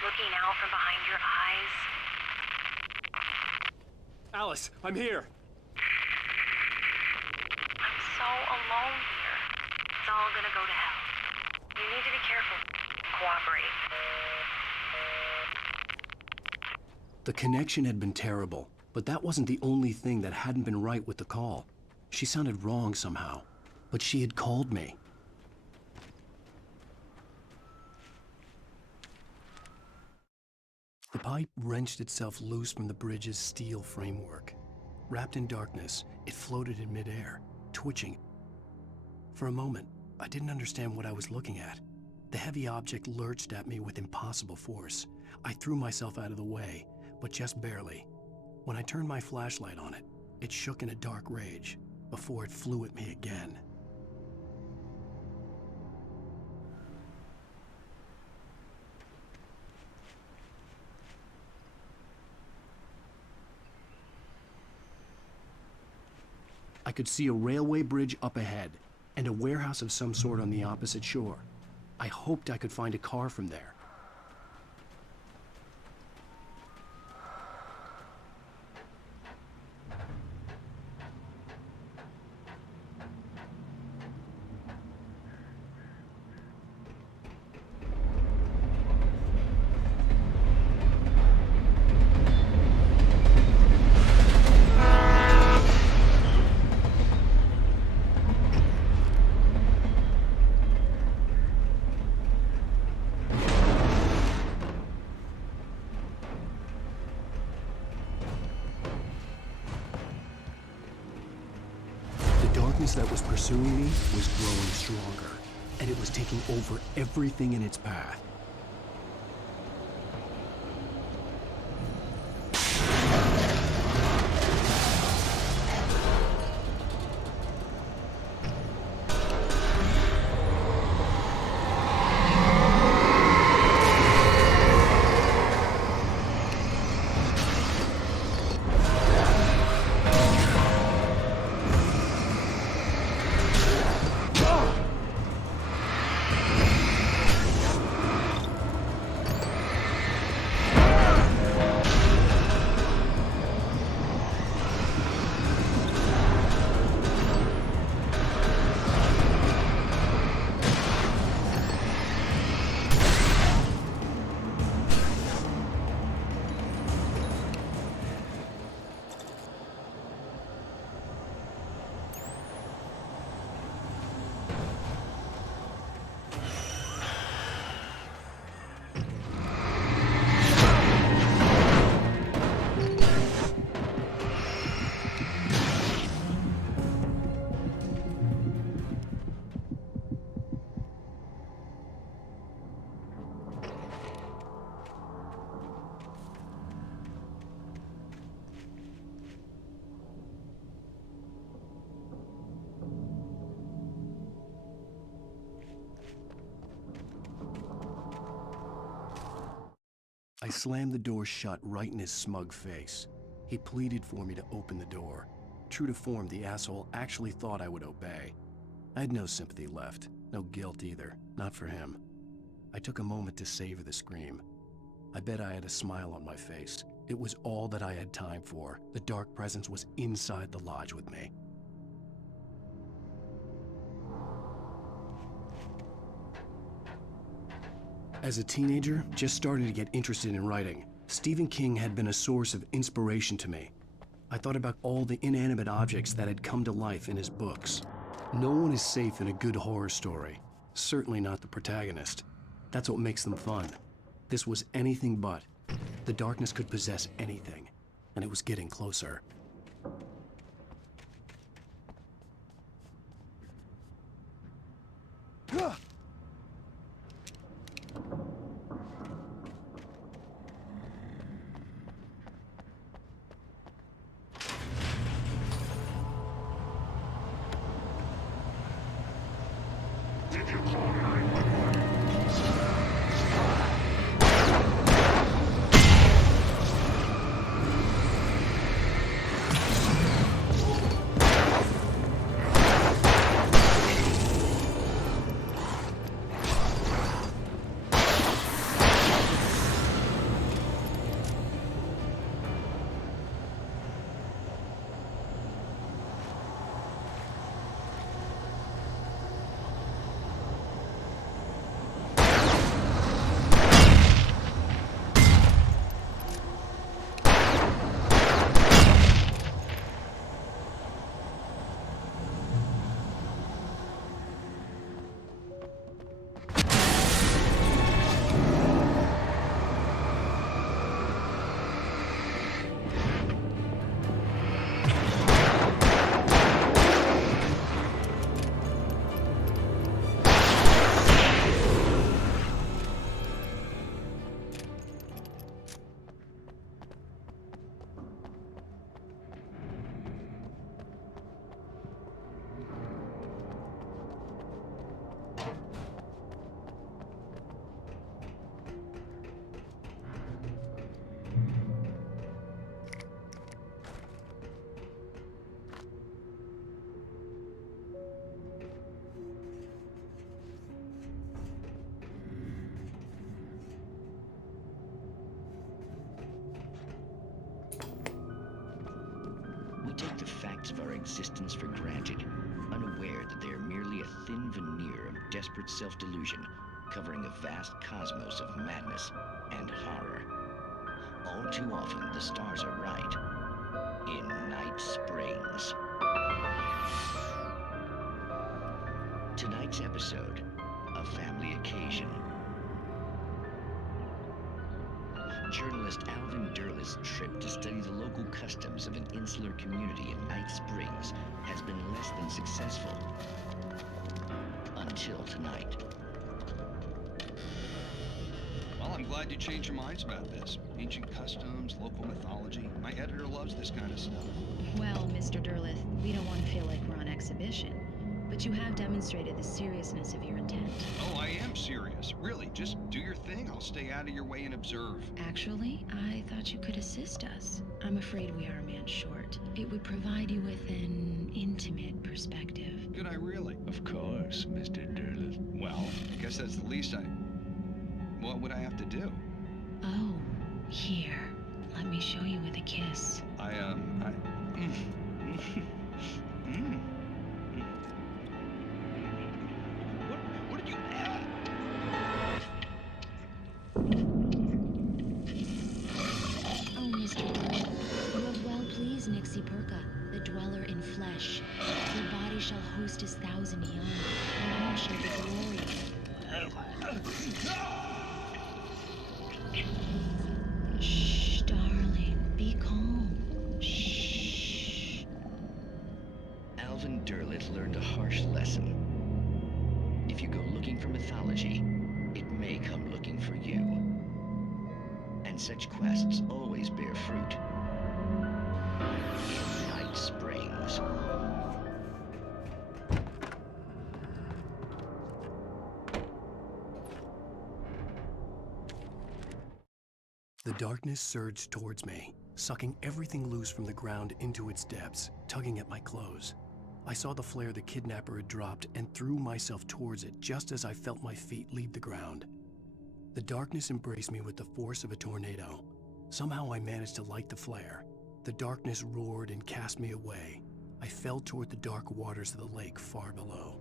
Looking out from behind your eyes. Alice, I'm here. I'm so alone here. It's all gonna go to hell. You need to be careful. Cooperate. The connection had been terrible, but that wasn't the only thing that hadn't been right with the call. She sounded wrong somehow, but she had called me. The pipe wrenched itself loose from the bridge's steel framework. Wrapped in darkness, it floated in midair, twitching. For a moment, I didn't understand what I was looking at. The heavy object lurched at me with impossible force. I threw myself out of the way, but just barely. When I turned my flashlight on it, it shook in a dark rage before it flew at me again. I could see a railway bridge up ahead and a warehouse of some sort on the opposite shore. I hoped I could find a car from there. That was pursuing me was growing stronger, and it was taking over everything in its path. I slammed the door shut right in his smug face. He pleaded for me to open the door. True to form, the asshole actually thought I would obey. I had no sympathy left, no guilt either, not for him. I took a moment to savor the scream. I bet I had a smile on my face. It was all that I had time for. The dark presence was inside the lodge with me. As a teenager, just starting to get interested in writing, Stephen King had been a source of inspiration to me. I thought about all the inanimate objects that had come to life in his books. No one is safe in a good horror story. Certainly not the protagonist. That's what makes them fun. This was anything but. The darkness could possess anything, and it was getting closer. We take the facts of our existence for granted, unaware that they are merely a thin veneer of desperate self-delusion, covering a vast cosmos of madness and horror. All too often, the stars are right. In Night Springs. Tonight's episode, a family occasion. Journalist Alvin Derleth's trip to study the local customs of an insular community in Night Springs has been less than successful. Until tonight. Well, I'm glad you changed your minds about this. Ancient customs, local mythology. My editor loves this kind of stuff. Well, Mr. Derleth, we don't want to feel like we're on exhibition. But you have demonstrated the seriousness of your intent. Oh, I am serious. Really, just do your thing. I'll stay out of your way and observe. Actually, I thought you could assist us. I'm afraid we are a man short. It would provide you with an intimate perspective. Could I really? Of course, Mr. Derleth. Well, I guess that's the least what would I have to do? Oh, here. Let me show you with a kiss. What did you... Oh, Mr. Derleth, you have well pleased Nixie Perka, the dweller in flesh. Your body shall host his 1,000 young, and all shall be glorious. Shh, darling, be calm. Shh. Alvin Derleth learned a harsh lesson. If you go looking for mythology, it may come looking for you. And such quests always bear fruit. In Night Springs. The darkness surged towards me, sucking everything loose from the ground into its depths, tugging at my clothes. I saw the flare the kidnapper had dropped and threw myself towards it just as I felt my feet leave the ground. The darkness embraced me with the force of a tornado. Somehow I managed to light the flare. The darkness roared and cast me away. I fell toward the dark waters of the lake far below.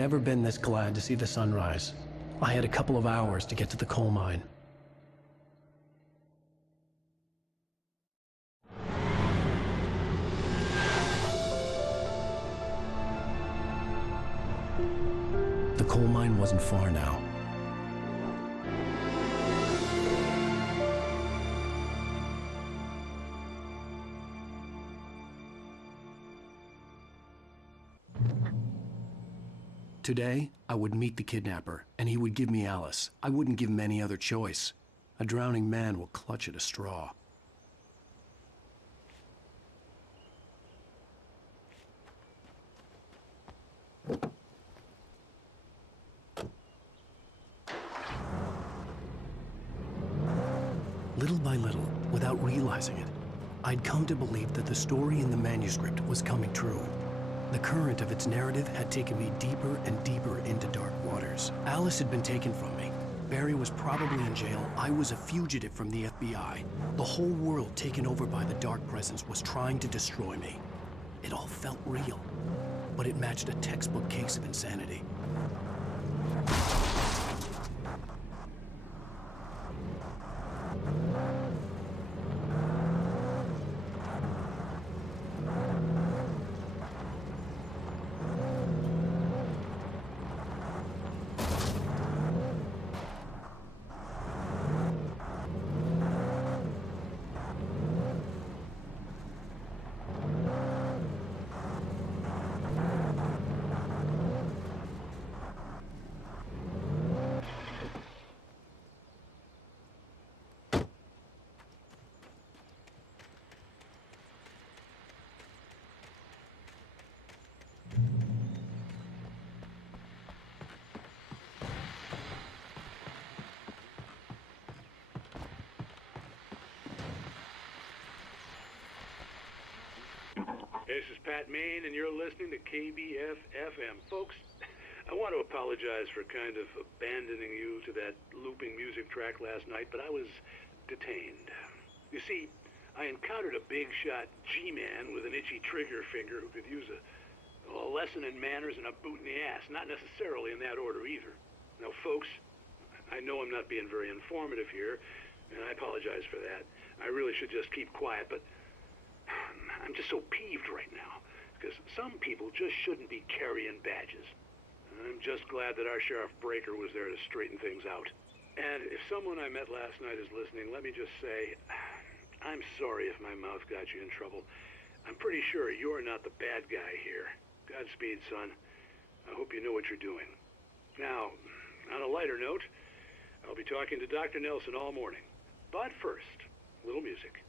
never been this glad to see the sunrise. I had a couple of hours to get to the coal mine. The coal mine wasn't far now. Today, I would meet the kidnapper, and he would give me Alice. I wouldn't give him any other choice. A drowning man will clutch at a straw. Little by little, without realizing it, I'd come to believe that the story in the manuscript was coming true. The current of its narrative had taken me deeper and deeper into dark waters. Alice had been taken from me. Barry was probably in jail. I was a fugitive from the FBI. The whole world taken over by the dark presence was trying to destroy me. It all felt real, but it matched a textbook case of insanity. This is Pat Maine, and you're listening to KBF-FM. Folks, I want to apologize for kind of abandoning you to that looping music track last night, but I was detained. You see, I encountered a big-shot G-man with an itchy trigger finger who could use a lesson in manners and a boot in the ass, not necessarily in that order either. Now, folks, I know I'm not being very informative here, and I apologize for that. I really should just keep quiet, but I'm just so peeved right now, because some people just shouldn't be carrying badges. I'm just glad that our Sheriff Breaker was there to straighten things out. And if someone I met last night is listening, let me just say, I'm sorry if my mouth got you in trouble. I'm pretty sure you're not the bad guy here. Godspeed, son. I hope you know what you're doing. Now, on a lighter note, I'll be talking to Dr. Nelson all morning. But first, a little music.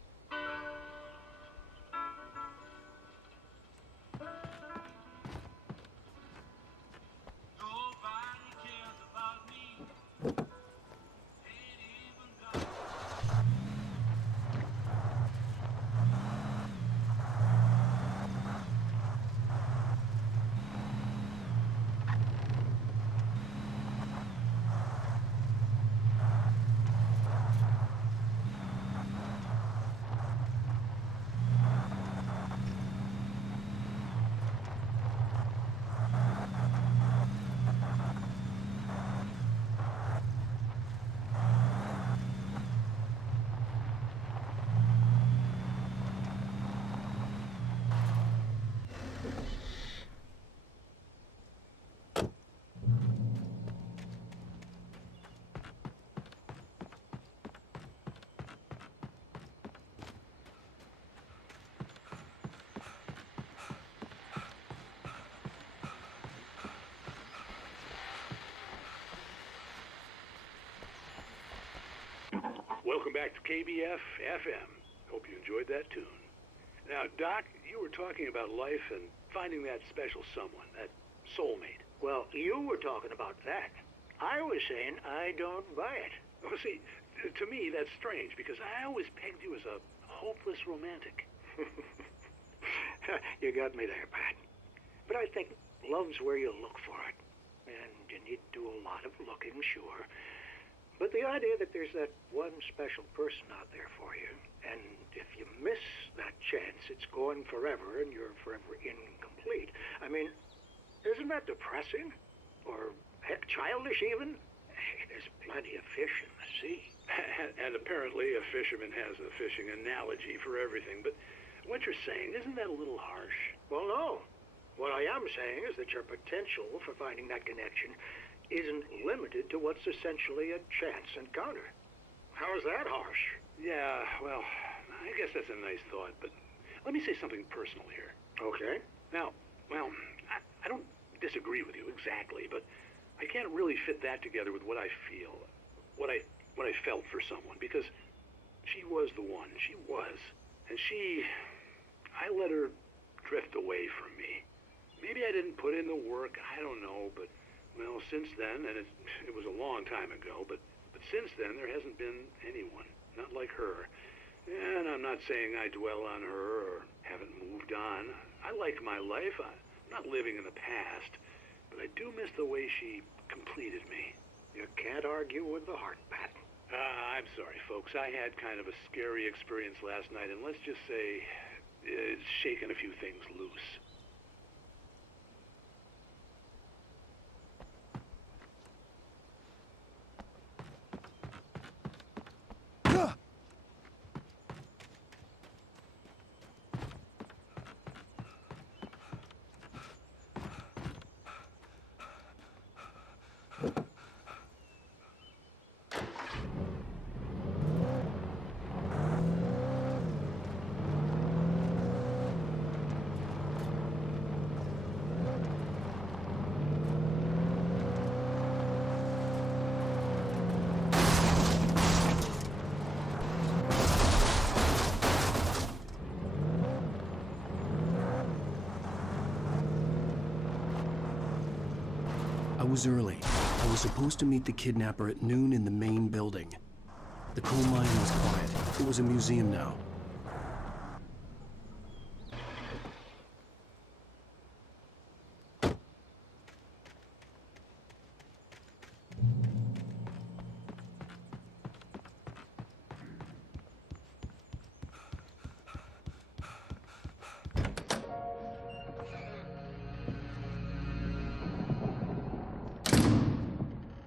Welcome back to KBF-FM. Hope you enjoyed that tune. Now, Doc, you were talking about life and finding that special someone, that soulmate. Well, you were talking about that. I was saying I don't buy it. Well, see, to me, that's strange, because I always pegged you as a hopeless romantic. You got me there, Pat. But I think love's where you look for it. And you need to do a lot of looking, sure. But the idea that there's that one special person out there for you, and if you miss that chance, it's gone forever, and you're forever incomplete. I mean, isn't that depressing? Or heck, childish even? There's plenty of fish in the sea. And apparently a fisherman has a fishing analogy for everything, but what you're saying, isn't that a little harsh? Well, no. What I am saying is that your potential for finding that connection isn't limited to what's essentially a chance encounter. How is that harsh? Yeah, well, I guess that's a nice thought, but let me say something personal here. Okay. Now, well, I don't disagree with you exactly, but I can't really fit that together with what I feel, what I felt for someone, because she was the one. She was. And I let her drift away from me. Maybe I didn't put in the work, I don't know, but, well, since then, and it was a long time ago, but since then, there hasn't been anyone, not like her. And I'm not saying I dwell on her or haven't moved on. I like my life. I'm not living in the past, but I do miss the way she completed me. You can't argue with the heart, Pat. I'm sorry, folks. I had kind of a scary experience last night, and let's just say it's shaken a few things loose. I was early. I was supposed to meet the kidnapper at noon in the main building. The coal mine was quiet. It was a museum now.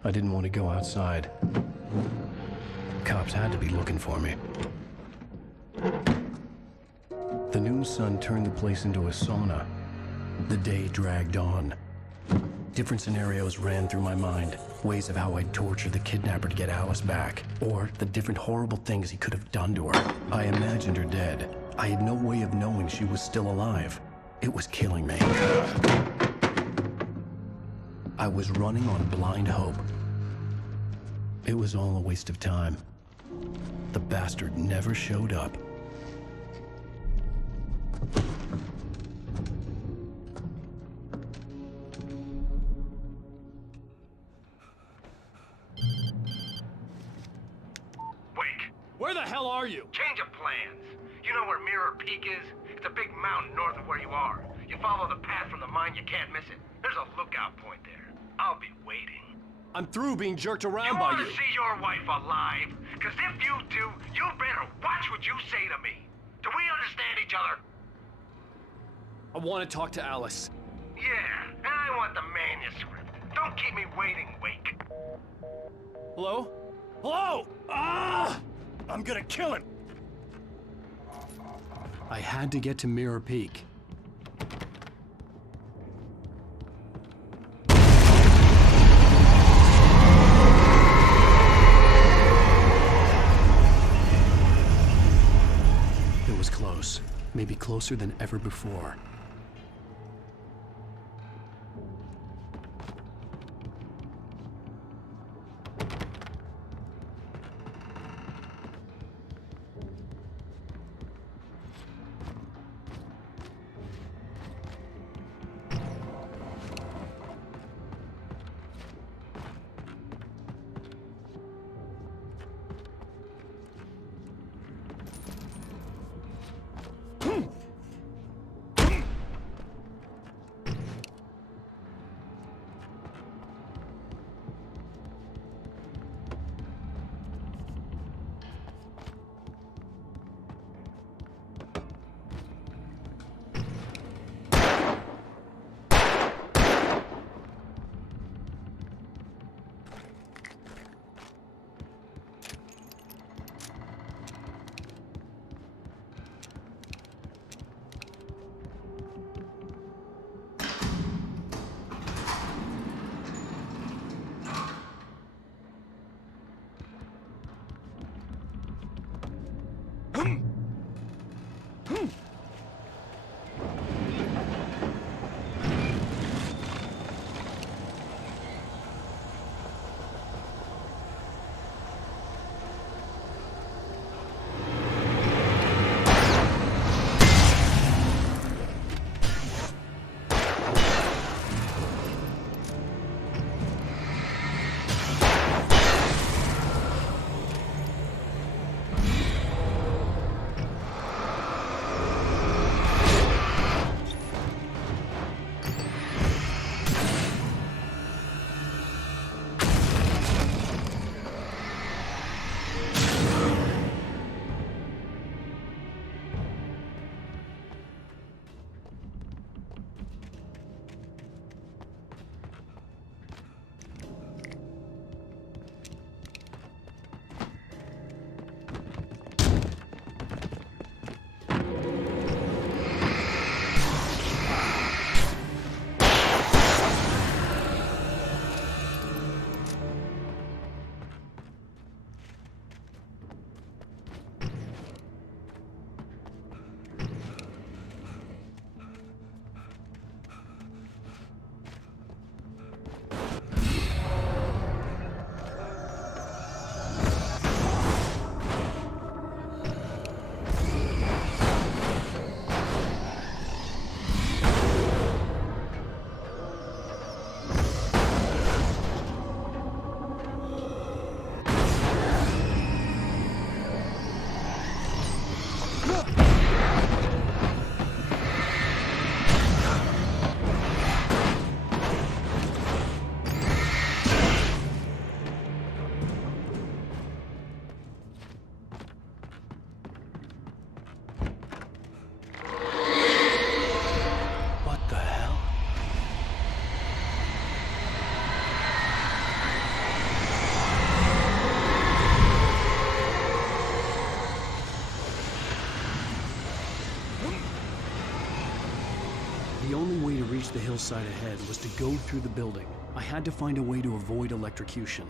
I didn't want to go outside. Cops had to be looking for me. The noon sun turned the place into a sauna. The day dragged on. Different scenarios ran through my mind. Ways of how I'd torture the kidnapper to get Alice back. Or the different horrible things he could have done to her. I imagined her dead. I had no way of knowing she was still alive. It was killing me. I was running on blind hope. It was all a waste of time. The bastard never showed up. Wake! Where the hell are you? Change of plans. You know where Mirror Peak is? It's a big mountain north of where you are. You follow the path from the mine, you can't miss it. There's a lookout point there. I'll be waiting. I'm through being jerked around by You you. want to see your wife alive? Because if you do, you better watch what you say to me. Do we understand each other? I want to talk to Alice. Yeah, and I want the manuscript. Don't keep me waiting, Wake. Hello? Hello! Ah! I'm gonna kill him! I had to get to Mirror Peak. It was close. Maybe closer than ever before. to reach the hillside ahead was to go through the building. I had to find a way to avoid electrocution.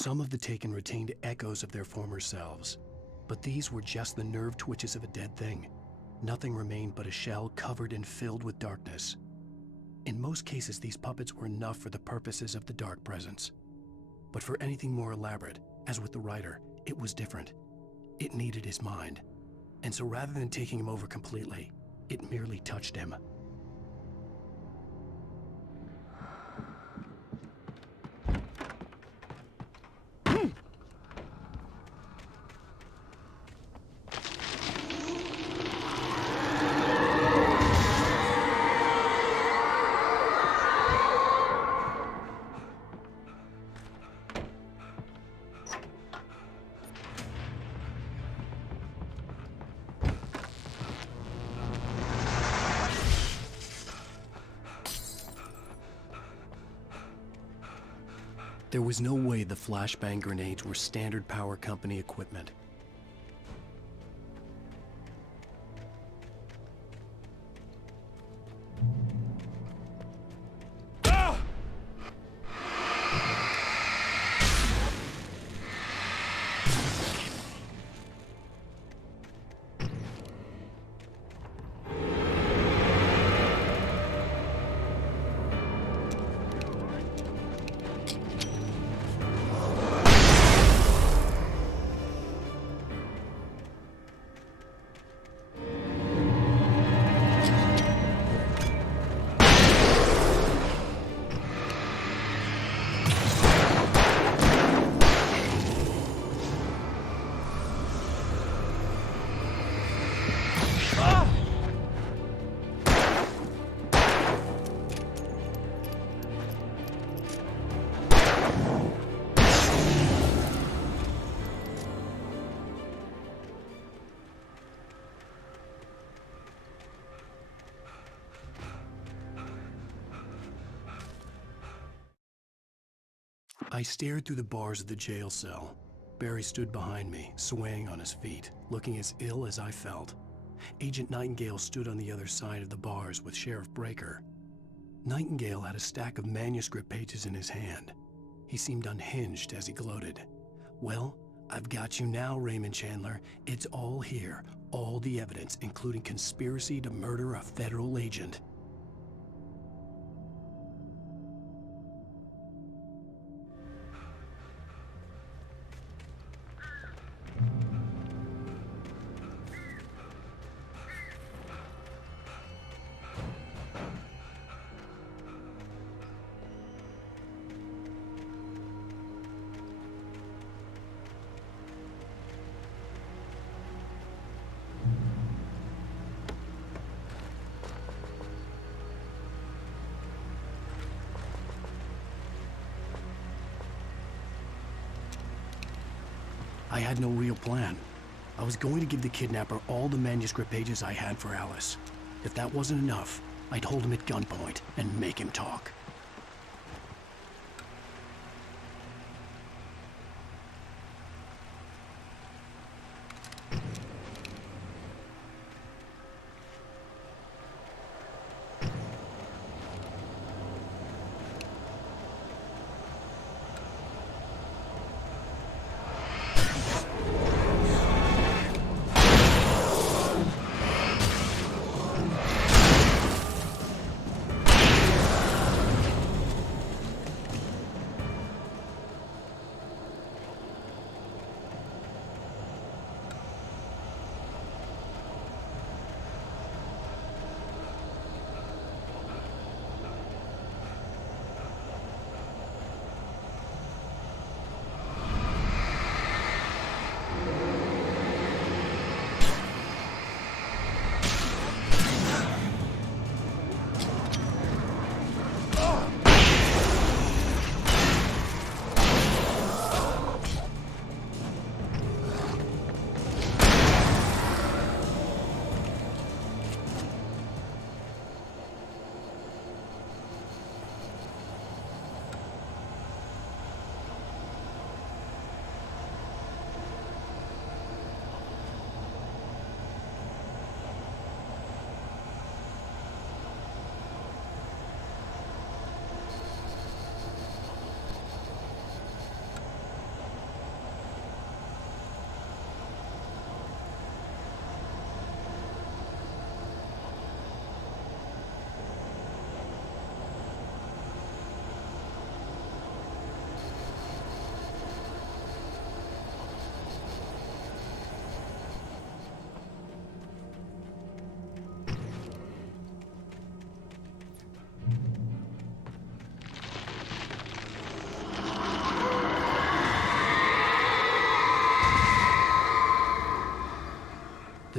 Some of the Taken retained echoes of their former selves, but these were just the nerve twitches of a dead thing. Nothing remained but a shell covered and filled with darkness. In most cases, these puppets were enough for the purposes of the Dark Presence. But for anything more elaborate, as with the writer, it was different. It needed his mind. And so rather than taking him over completely, it merely touched him. There was no way the flashbang grenades were standard power company equipment. I stared through the bars of the jail cell. Barry stood behind me, swaying on his feet, looking as ill as I felt. Agent Nightingale stood on the other side of the bars with Sheriff Breaker. Nightingale had a stack of manuscript pages in his hand. He seemed unhinged as he gloated. "Well, I've got you now, Raymond Chandler. It's all here. All the evidence, including conspiracy to murder a federal agent." I had no real plan. I was going to give the kidnapper all the manuscript pages I had for Alice. If that wasn't enough, I'd hold him at gunpoint and make him talk.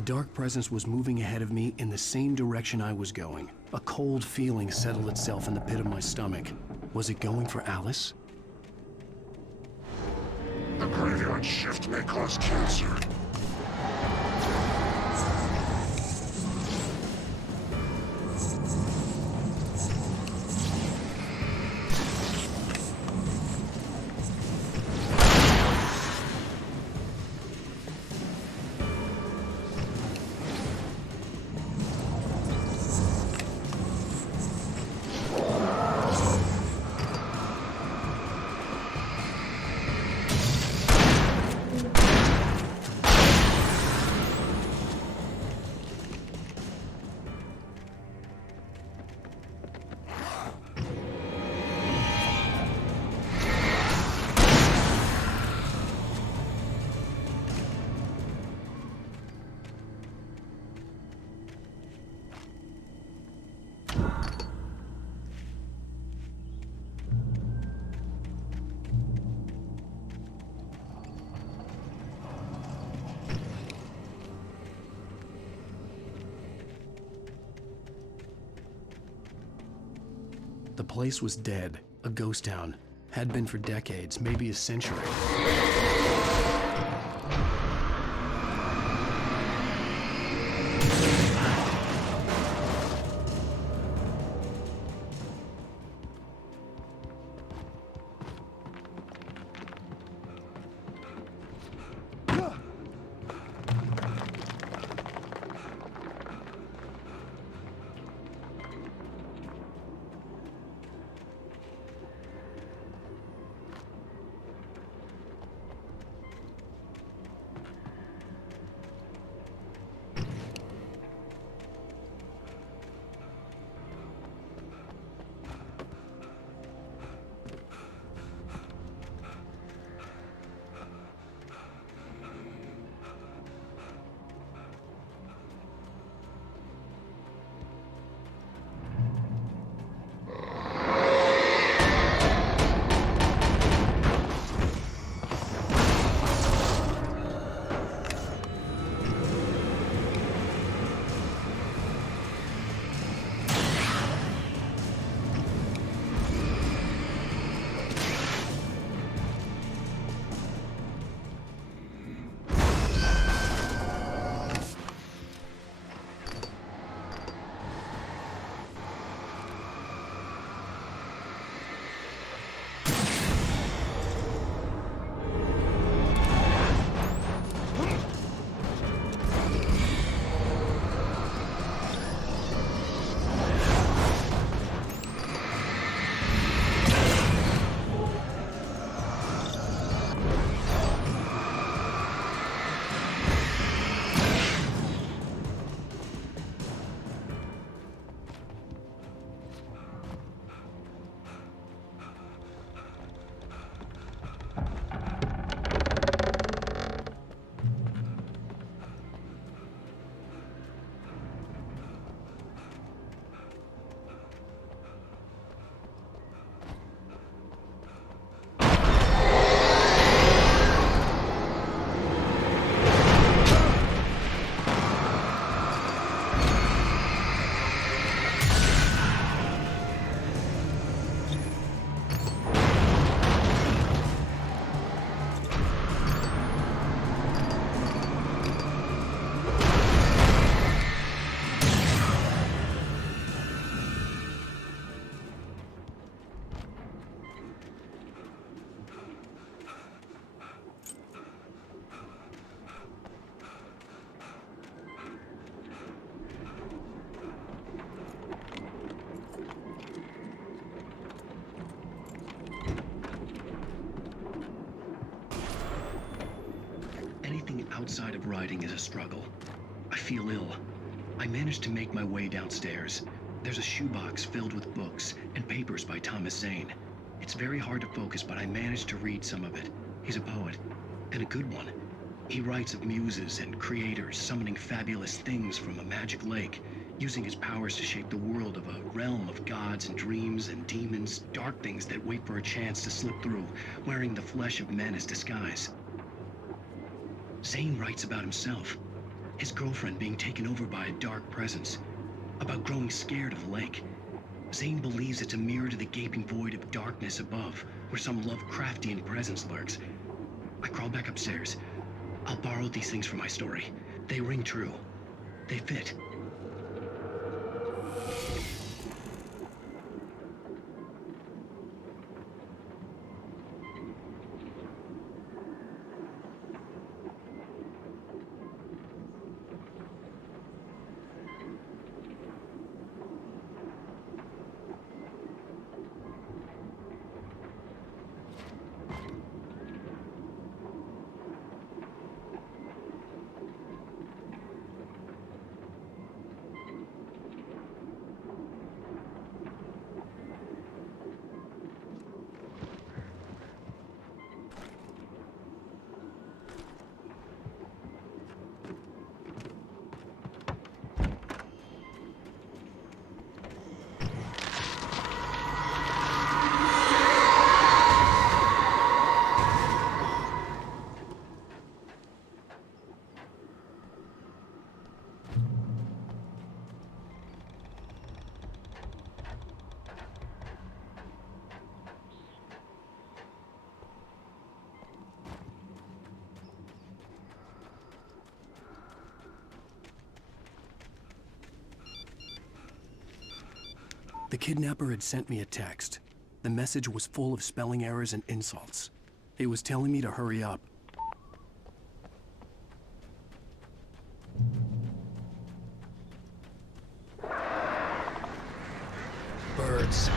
dark presence was moving ahead of me in the same direction I was going. A cold feeling settled itself in the pit of my stomach. Was it going for Alice? The graveyard shift may cause cancer. The place was dead, a ghost town. Had been for decades, maybe a century. Outside of writing is a struggle. I feel ill. I managed to make my way downstairs. There's a shoebox filled with books and papers by Thomas Zane. It's very hard to focus, but I managed to read some of it. He's a poet, and a good one. He writes of muses and creators summoning fabulous things from a magic lake, using his powers to shape the world of a realm of gods and dreams and demons, dark things that wait for a chance to slip through, wearing the flesh of men as disguise. Zane writes about himself. His girlfriend being taken over by a dark presence. About growing scared of the lake. Zane believes it's a mirror to the gaping void of darkness above, where some Lovecraftian presence lurks. I crawl back upstairs. I'll borrow these things for my story. They ring true. They fit. The kidnapper had sent me a text. The message was full of spelling errors and insults. It was telling me to hurry up. Birds.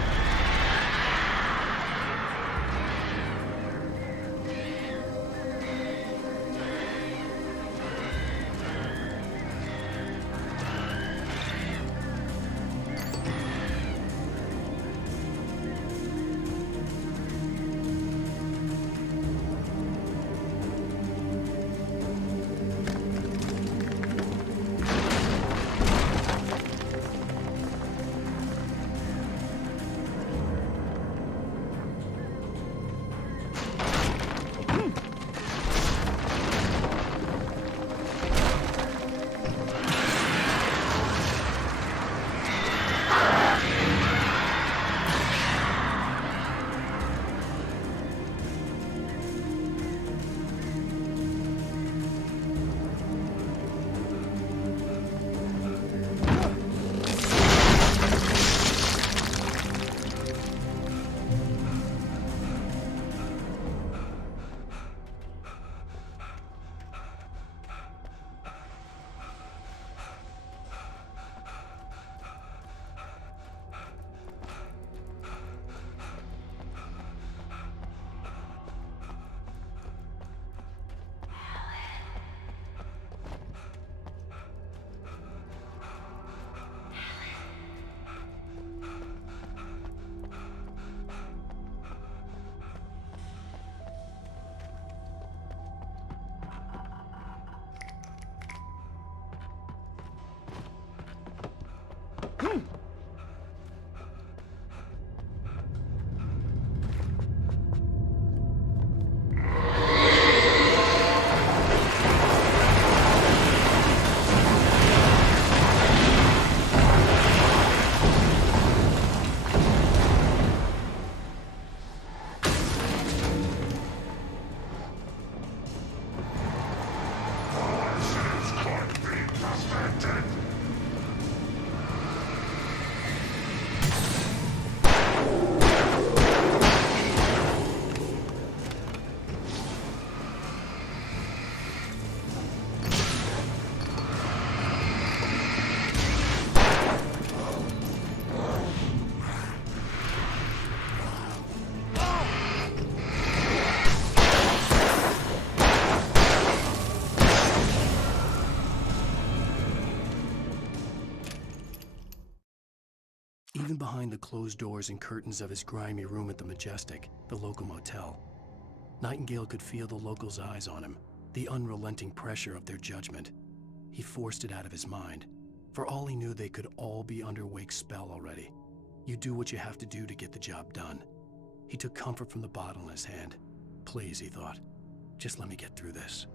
Even behind the closed doors and curtains of his grimy room at the Majestic, the local motel, Nightingale could feel the locals' eyes on him, the unrelenting pressure of their judgment. He forced it out of his mind. For all he knew, they could all be under Wake's spell already. You do what you have to do to get the job done. He took comfort from the bottle in his hand. Please, he thought, just let me get through this.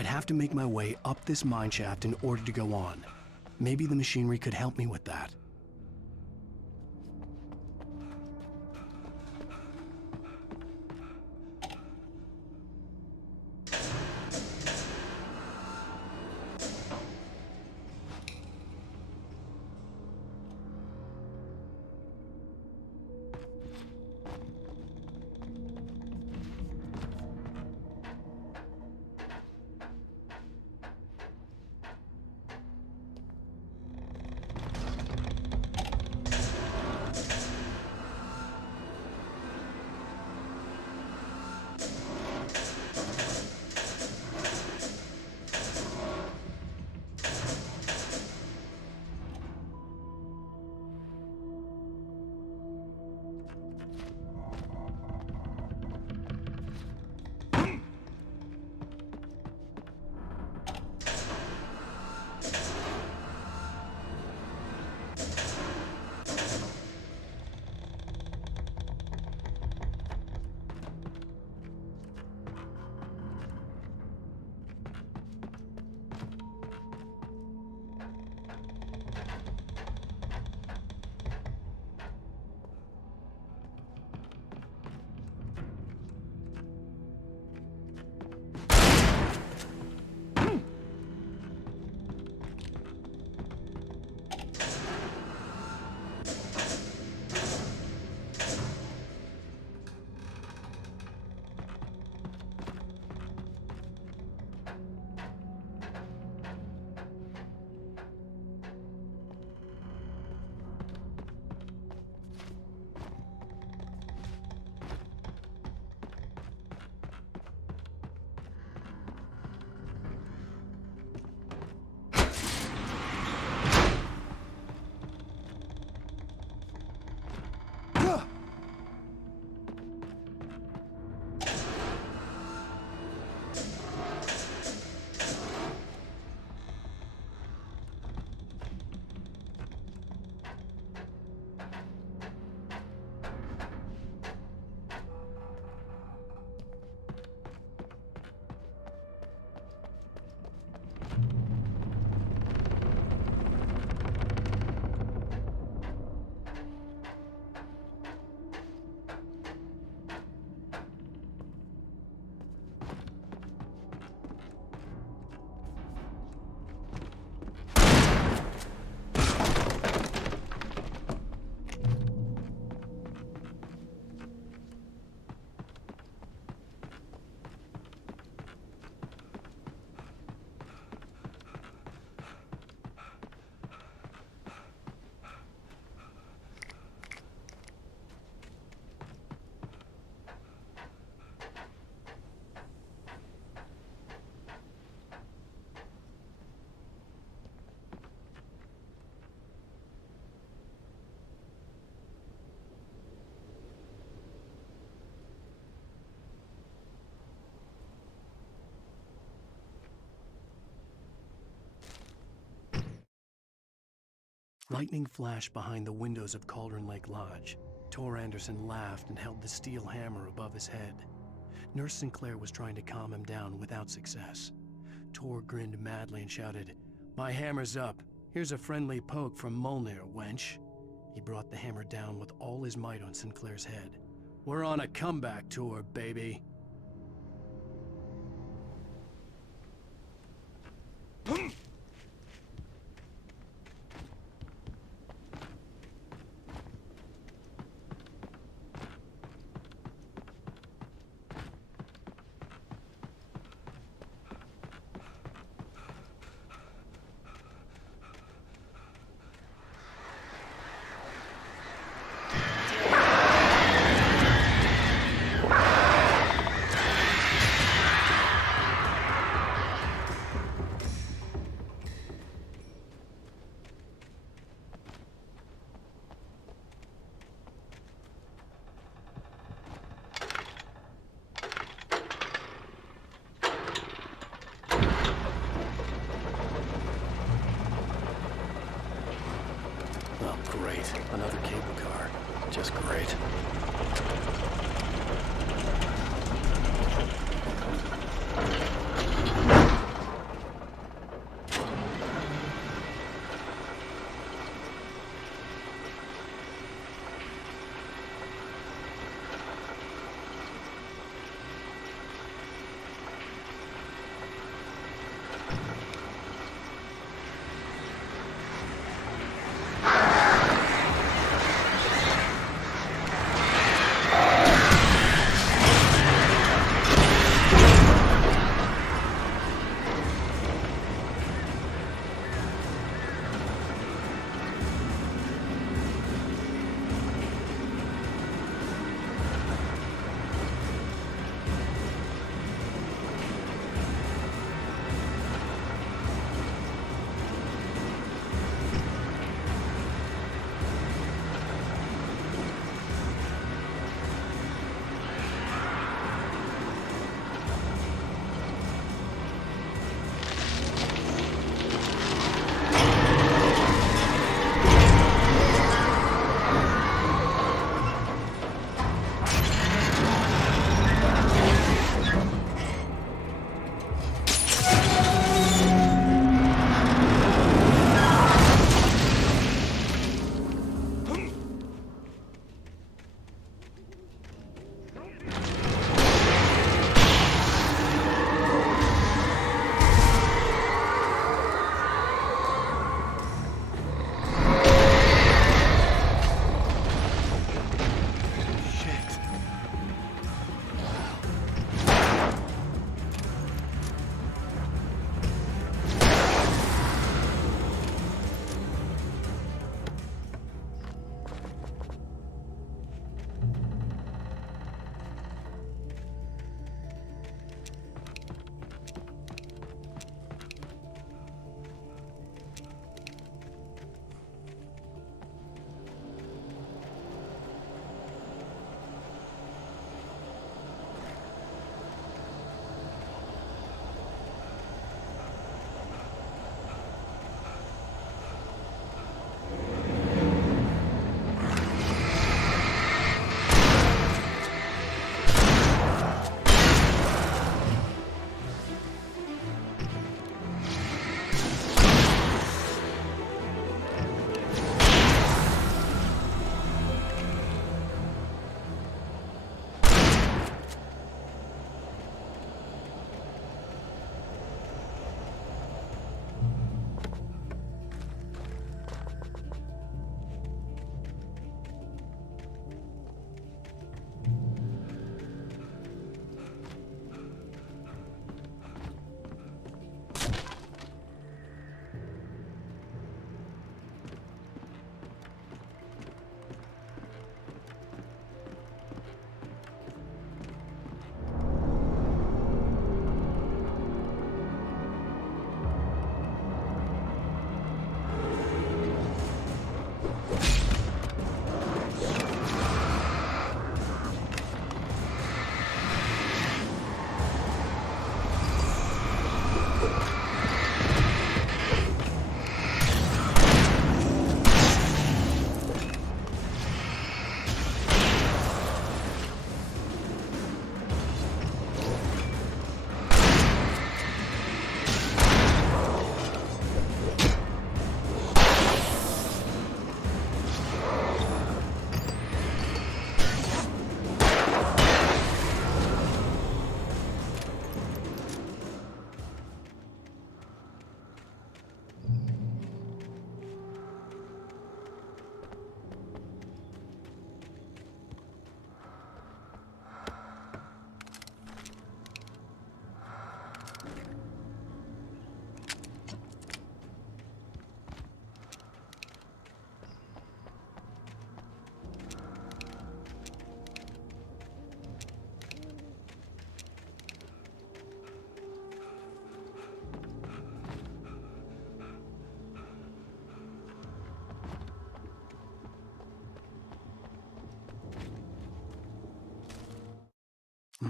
I'd have to make my way up this mine shaft in order to go on. Maybe the machinery could help me with that. Lightning flashed behind the windows of Cauldron Lake Lodge. Tor Anderson laughed and held the steel hammer above his head. Nurse Sinclair was trying to calm him down without success. Tor grinned madly and shouted, "My hammer's up. Here's a friendly poke from Molnir, wench." He brought the hammer down with all his might on Sinclair's head. "We're on a comeback tour, baby." Great. Another cable car. Just great.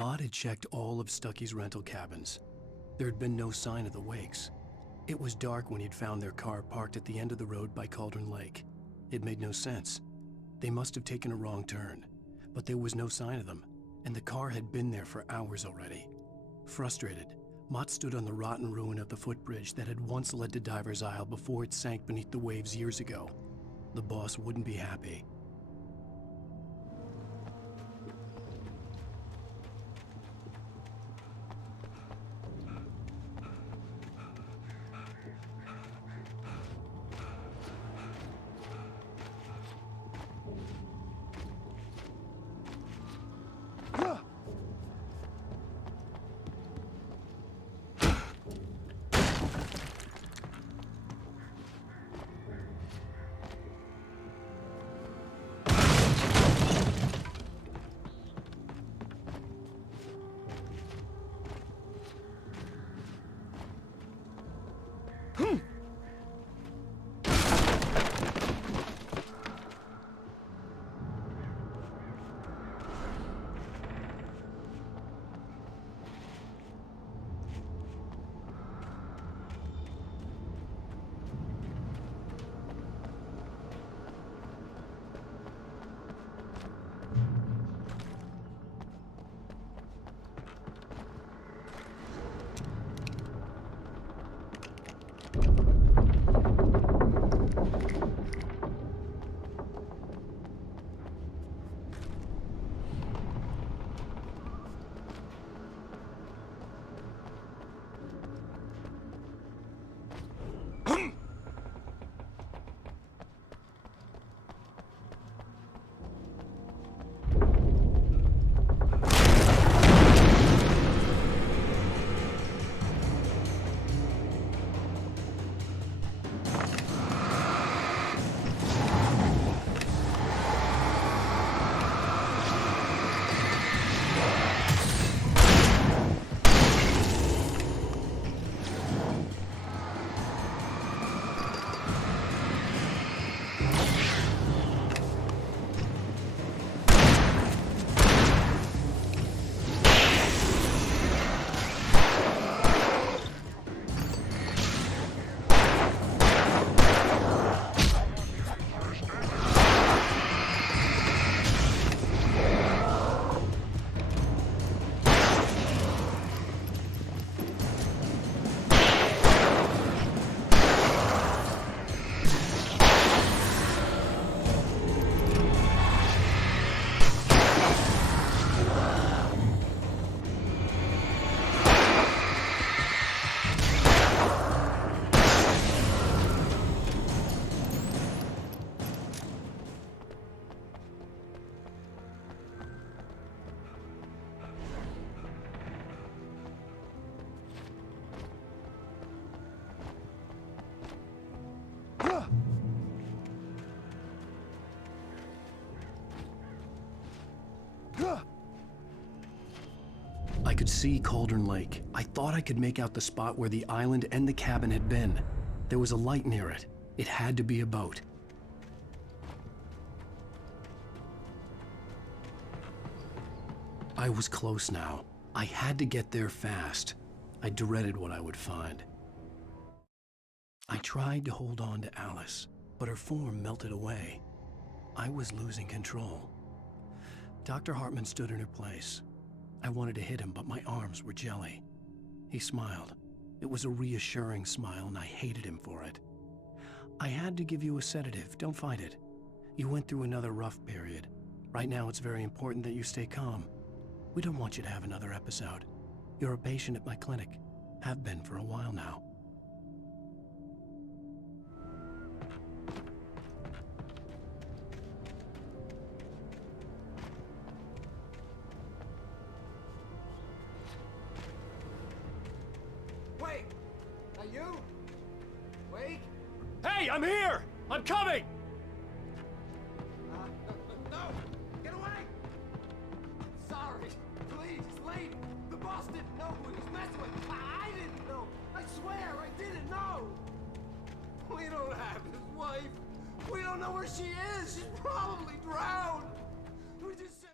Maude had checked all of Stucky's rental cabins. There had been no sign of the Wakes. It was dark when he'd found their car parked at the end of the road by Cauldron Lake. It made no sense. They must have taken a wrong turn, but there was no sign of them, and the car had been there for hours already. Frustrated, Mott stood on the rotten ruin of the footbridge that had once led to Diver's Isle before it sank beneath the waves years ago. The boss wouldn't be happy. I could see Cauldron Lake. I thought I could make out the spot where the island and the cabin had been. There was a light near it. It had to be a boat. I was close now. I had to get there fast. I dreaded what I would find. I tried to hold on to Alice, but her form melted away. I was losing control. Dr. Hartman stood in her place. I wanted to hit him, but my arms were jelly. He smiled. It was a reassuring smile, and I hated him for it. I had to give you a sedative. Don't fight it. You went through another rough period. Right now, it's very important that you stay calm. We don't want you to have another episode. You're a patient at my clinic. Have been for a while now. Wait! Are you? Wait! Hey, I'm here! I'm coming! No! Get away! Sorry. Please, it's late. The boss didn't know who he was messing with. I didn't know. I swear, I didn't know. We don't have his wife. We don't know where she is. She's probably drowned. We just...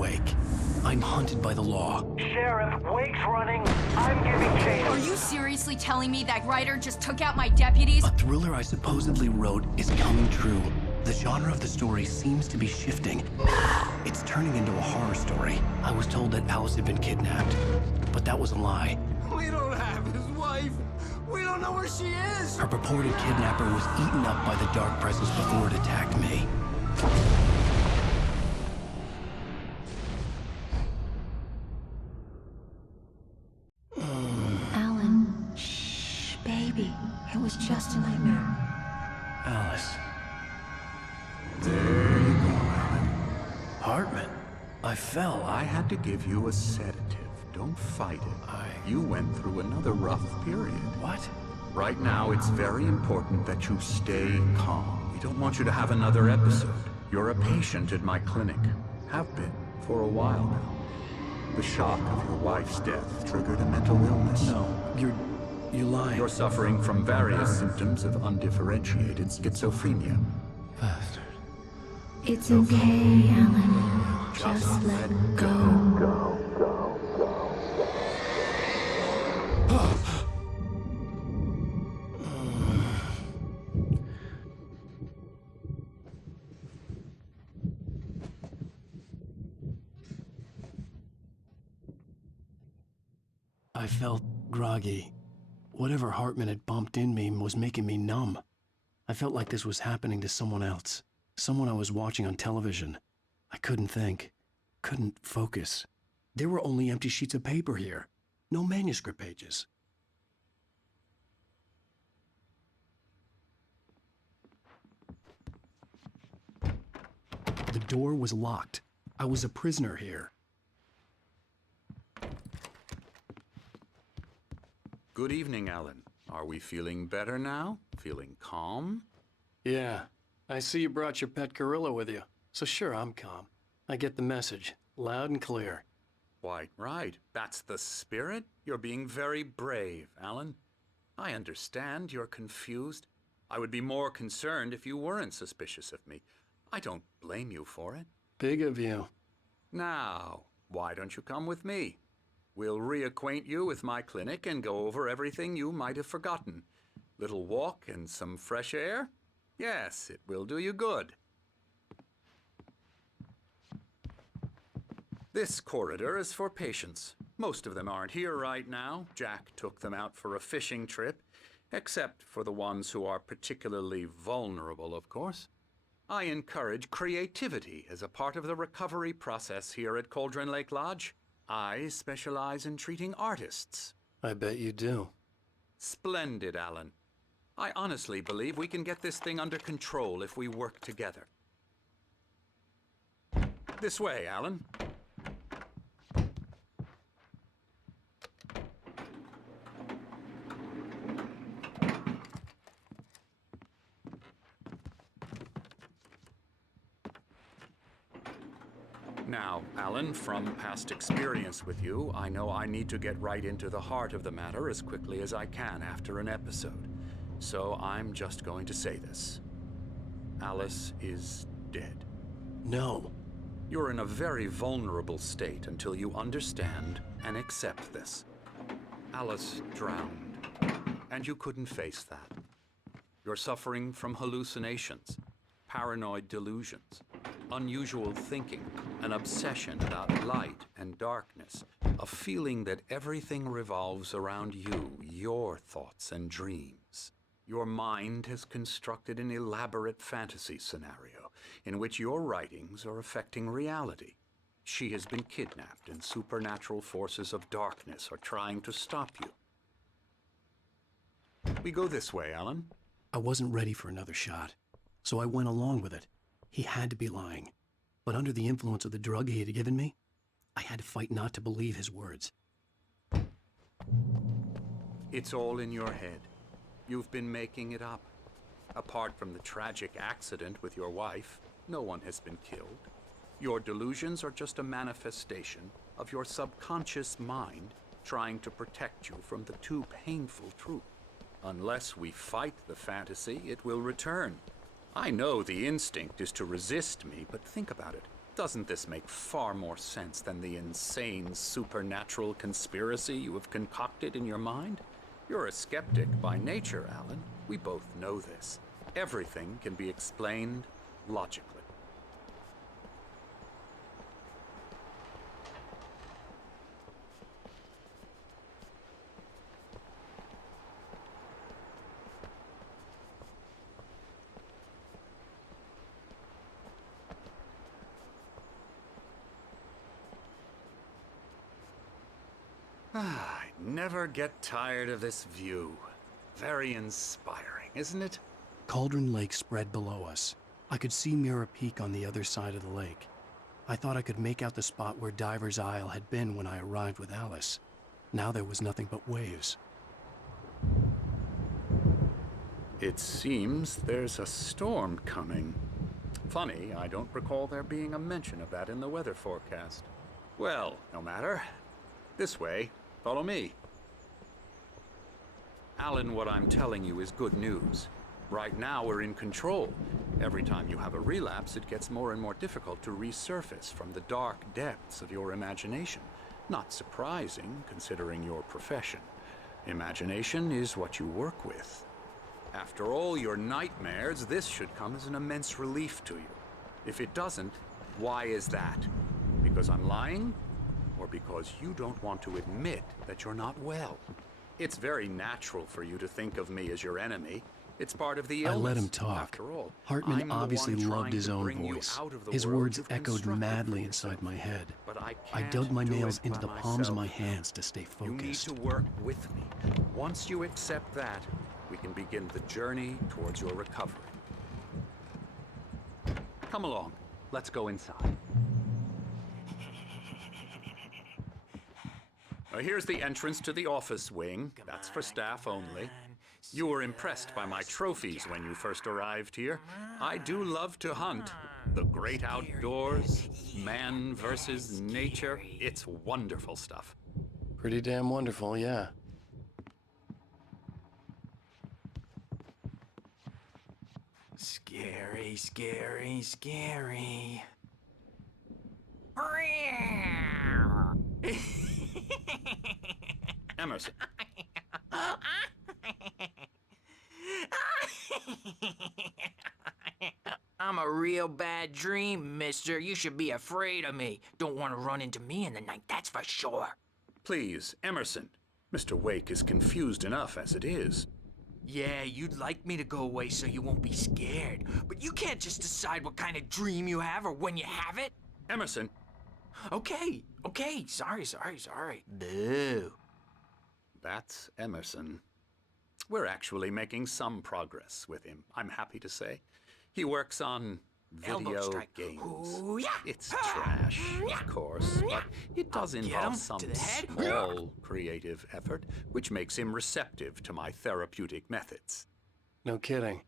Wake. I'm hunted by the law. Sheriff, Wake's running. I'm giving chase. Are you seriously telling me that writer just took out my deputies? A thriller I supposedly wrote is coming true. The genre of the story seems to be shifting. It's turning into a horror story. I was told that Alice had been kidnapped, but that was a lie. We don't have his wife. We don't know where she is. Her purported kidnapper was eaten up by the dark presence before it attacked me. Alan, shh, baby. It was just a nightmare. Alice. There you go, Alan. Hartman. I fell. I had to give you a sedative. Don't fight it. You went through another rough period. What? Right now, it's very important that you stay calm. We don't want you to have another episode. You're a patient at my clinic. Have been for a while now. The shock of your wife's death triggered a mental illness. No, you're lying. You're suffering from various symptoms of undifferentiated schizophrenia. Bastard. It's okay, Alan. Just let go. I felt groggy. Whatever Hartman had bumped in me was making me numb. I felt like this was happening to someone else. Someone I was watching on television. I couldn't think. Couldn't focus. There were only empty sheets of paper here. No manuscript pages. The door was locked. I was a prisoner here. Good evening, Alan. Are we feeling better now? Feeling calm? Yeah. I see you brought your pet gorilla with you. So sure, I'm calm. I get the message. Loud and clear. Why, right. That's the spirit. You're being very brave, Alan. I understand you're confused. I would be more concerned if you weren't suspicious of me. I don't blame you for it. Big of you. Now, why don't you come with me? We'll reacquaint you with my clinic and go over everything you might have forgotten. Little walk and some fresh air? Yes, it will do you good. This corridor is for patients. Most of them aren't here right now. Jack took them out for a fishing trip, except for the ones who are particularly vulnerable, of course. I encourage creativity as a part of the recovery process here at Cauldron Lake Lodge. I specialize in treating artists. I bet you do. Splendid, Alan. I honestly believe we can get this thing under control if we work together. This way, Alan. Now, Alan, from past experience with you, I know I need to get right into the heart of the matter as quickly as I can after an episode. So I'm just going to say this. Alice is dead. No. You're in a very vulnerable state until you understand and accept this. Alice drowned, and you couldn't face that. You're suffering from hallucinations, paranoid delusions, unusual thinking, an obsession about light and darkness, a feeling that everything revolves around you, your thoughts and dreams. Your mind has constructed an elaborate fantasy scenario in which your writings are affecting reality. She has been kidnapped and supernatural forces of darkness are trying to stop you. We go this way, Alan. I wasn't ready for another shot, so I went along with it. He had to be lying. But under the influence of the drug he had given me, I had to fight not to believe his words. It's all in your head. You've been making it up. Apart from the tragic accident with your wife, no one has been killed. Your delusions are just a manifestation of your subconscious mind trying to protect you from the too painful truth. Unless we fight the fantasy, it will return. I know the instinct is to resist me, but think about it. Doesn't this make far more sense than the insane supernatural conspiracy you have concocted in your mind? You're a skeptic by nature, Alan. We both know this. Everything can be explained logically. I never get tired of this view. Very inspiring, isn't it? Cauldron Lake spread below us. I could see Mirror Peak on the other side of the lake. I thought I could make out the spot where Diver's Isle had been when I arrived with Alice. Now there was nothing but waves. It seems there's a storm coming. Funny, I don't recall there being a mention of that in the weather forecast. Well, no matter. This way. Follow me. Alan, what I'm telling you is good news. Right now, we're in control. Every time you have a relapse, it gets more and more difficult to resurface from the dark depths of your imagination. Not surprising, considering your profession. Imagination is what you work with. After all your nightmares, this should come as an immense relief to you. If it doesn't, why is that? Because I'm lying? Or because you don't want to admit that you're not well? It's very natural for you to think of me as your enemy. It's part of the illness. I let him talk. After all, Hartman obviously loved his own voice. His words echoed madly inside my head. But I dug my nails into the palms of my hands to stay You need focused. to work with me. Once you accept that, we can begin the journey towards your recovery. Come along. Let's go inside. Here's the entrance to the office wing. That's for staff only. You were impressed by my trophies when you first arrived here. I do love to hunt. The great outdoors, man versus nature. It's wonderful stuff. Pretty damn wonderful, yeah. Scary, scary, scary. Emerson. I'm a real bad dream, mister. You should be afraid of me. Don't want to run into me in the night, that's for sure. Please, Emerson. Mr. Wake is confused enough as it is. Yeah, you'd like me to go away so you won't be scared. But you can't just decide what kind of dream you have or when you have it. Emerson. Okay. Sorry. Boo. That's Emerson. We're actually making some progress with him, I'm happy to say. He works on video games. Ooh, yeah. It's trash, of course, but it does involve some small creative effort, which makes him receptive to my therapeutic methods. No kidding.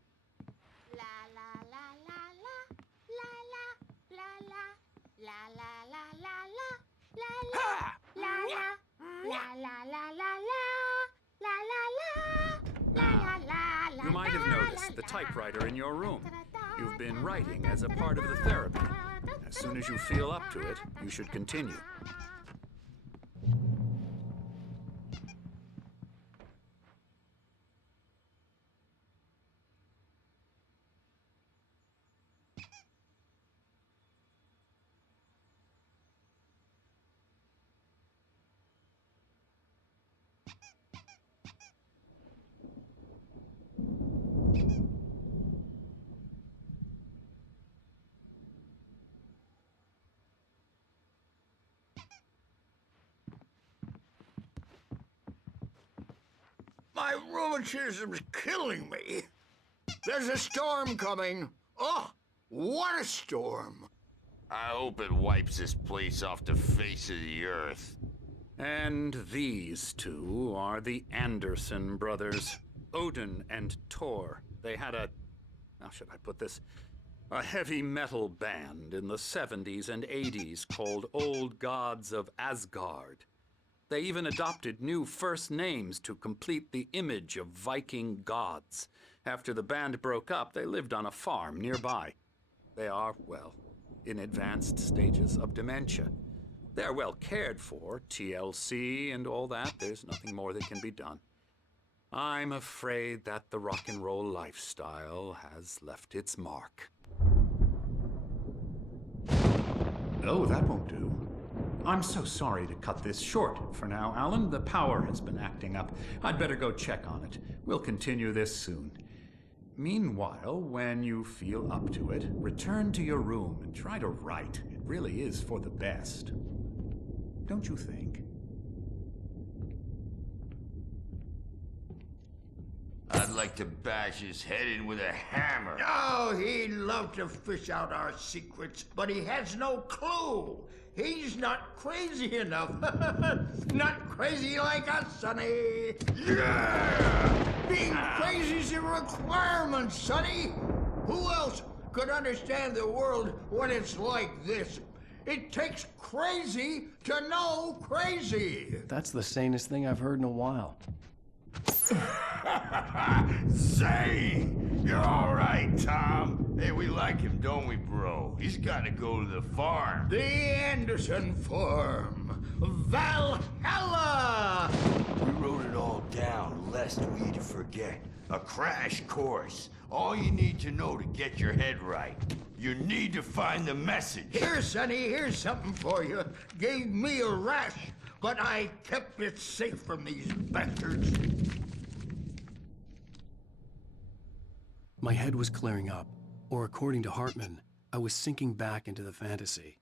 You might have noticed the typewriter in your room. You've been writing as a part of the therapy. As soon as you feel up to it, you should continue. My rheumatism's killing me. There's a storm coming. Oh, what a storm. I hope it wipes this place off the face of the earth. And these two are the Anderson brothers, Odin and Thor. They had how should I put this? A heavy metal band in the 70s and 80s called Old Gods of Asgard. They even adopted new first names to complete the image of Viking gods. After the band broke up, they lived on a farm nearby. They are, well, in advanced stages of dementia. They're well cared for, TLC and all that. There's nothing more that can be done. I'm afraid that the rock and roll lifestyle has left its mark. Oh, that won't do. I'm so sorry to cut this short for now, Alan. The power has been acting up. I'd better go check on it. We'll continue this soon. Meanwhile, when you feel up to it, return to your room and try to write. It really is for the best. Don't you think? I'd like to bash his head in with a hammer. Oh, he'd love to fish out our secrets, but he has no clue. He's not crazy enough. Not crazy like us, Sonny. Yeah! Being crazy's a requirement, Sonny. Who else could understand the world when it's like this? It takes crazy to know crazy. That's the sanest thing I've heard in a while. Zane! You're all right, Tom. Hey, we like him, don't we, bro? He's got to go to the farm. The Anderson farm. Valhalla! We wrote it all down, lest we forget. A crash course. All you need to know to get your head right. You need to find the message. Here, Sonny, here's something for you. Gave me a rash, but I kept it safe from these bastards. My head was clearing up, or according to Hartman, I was sinking back into the fantasy.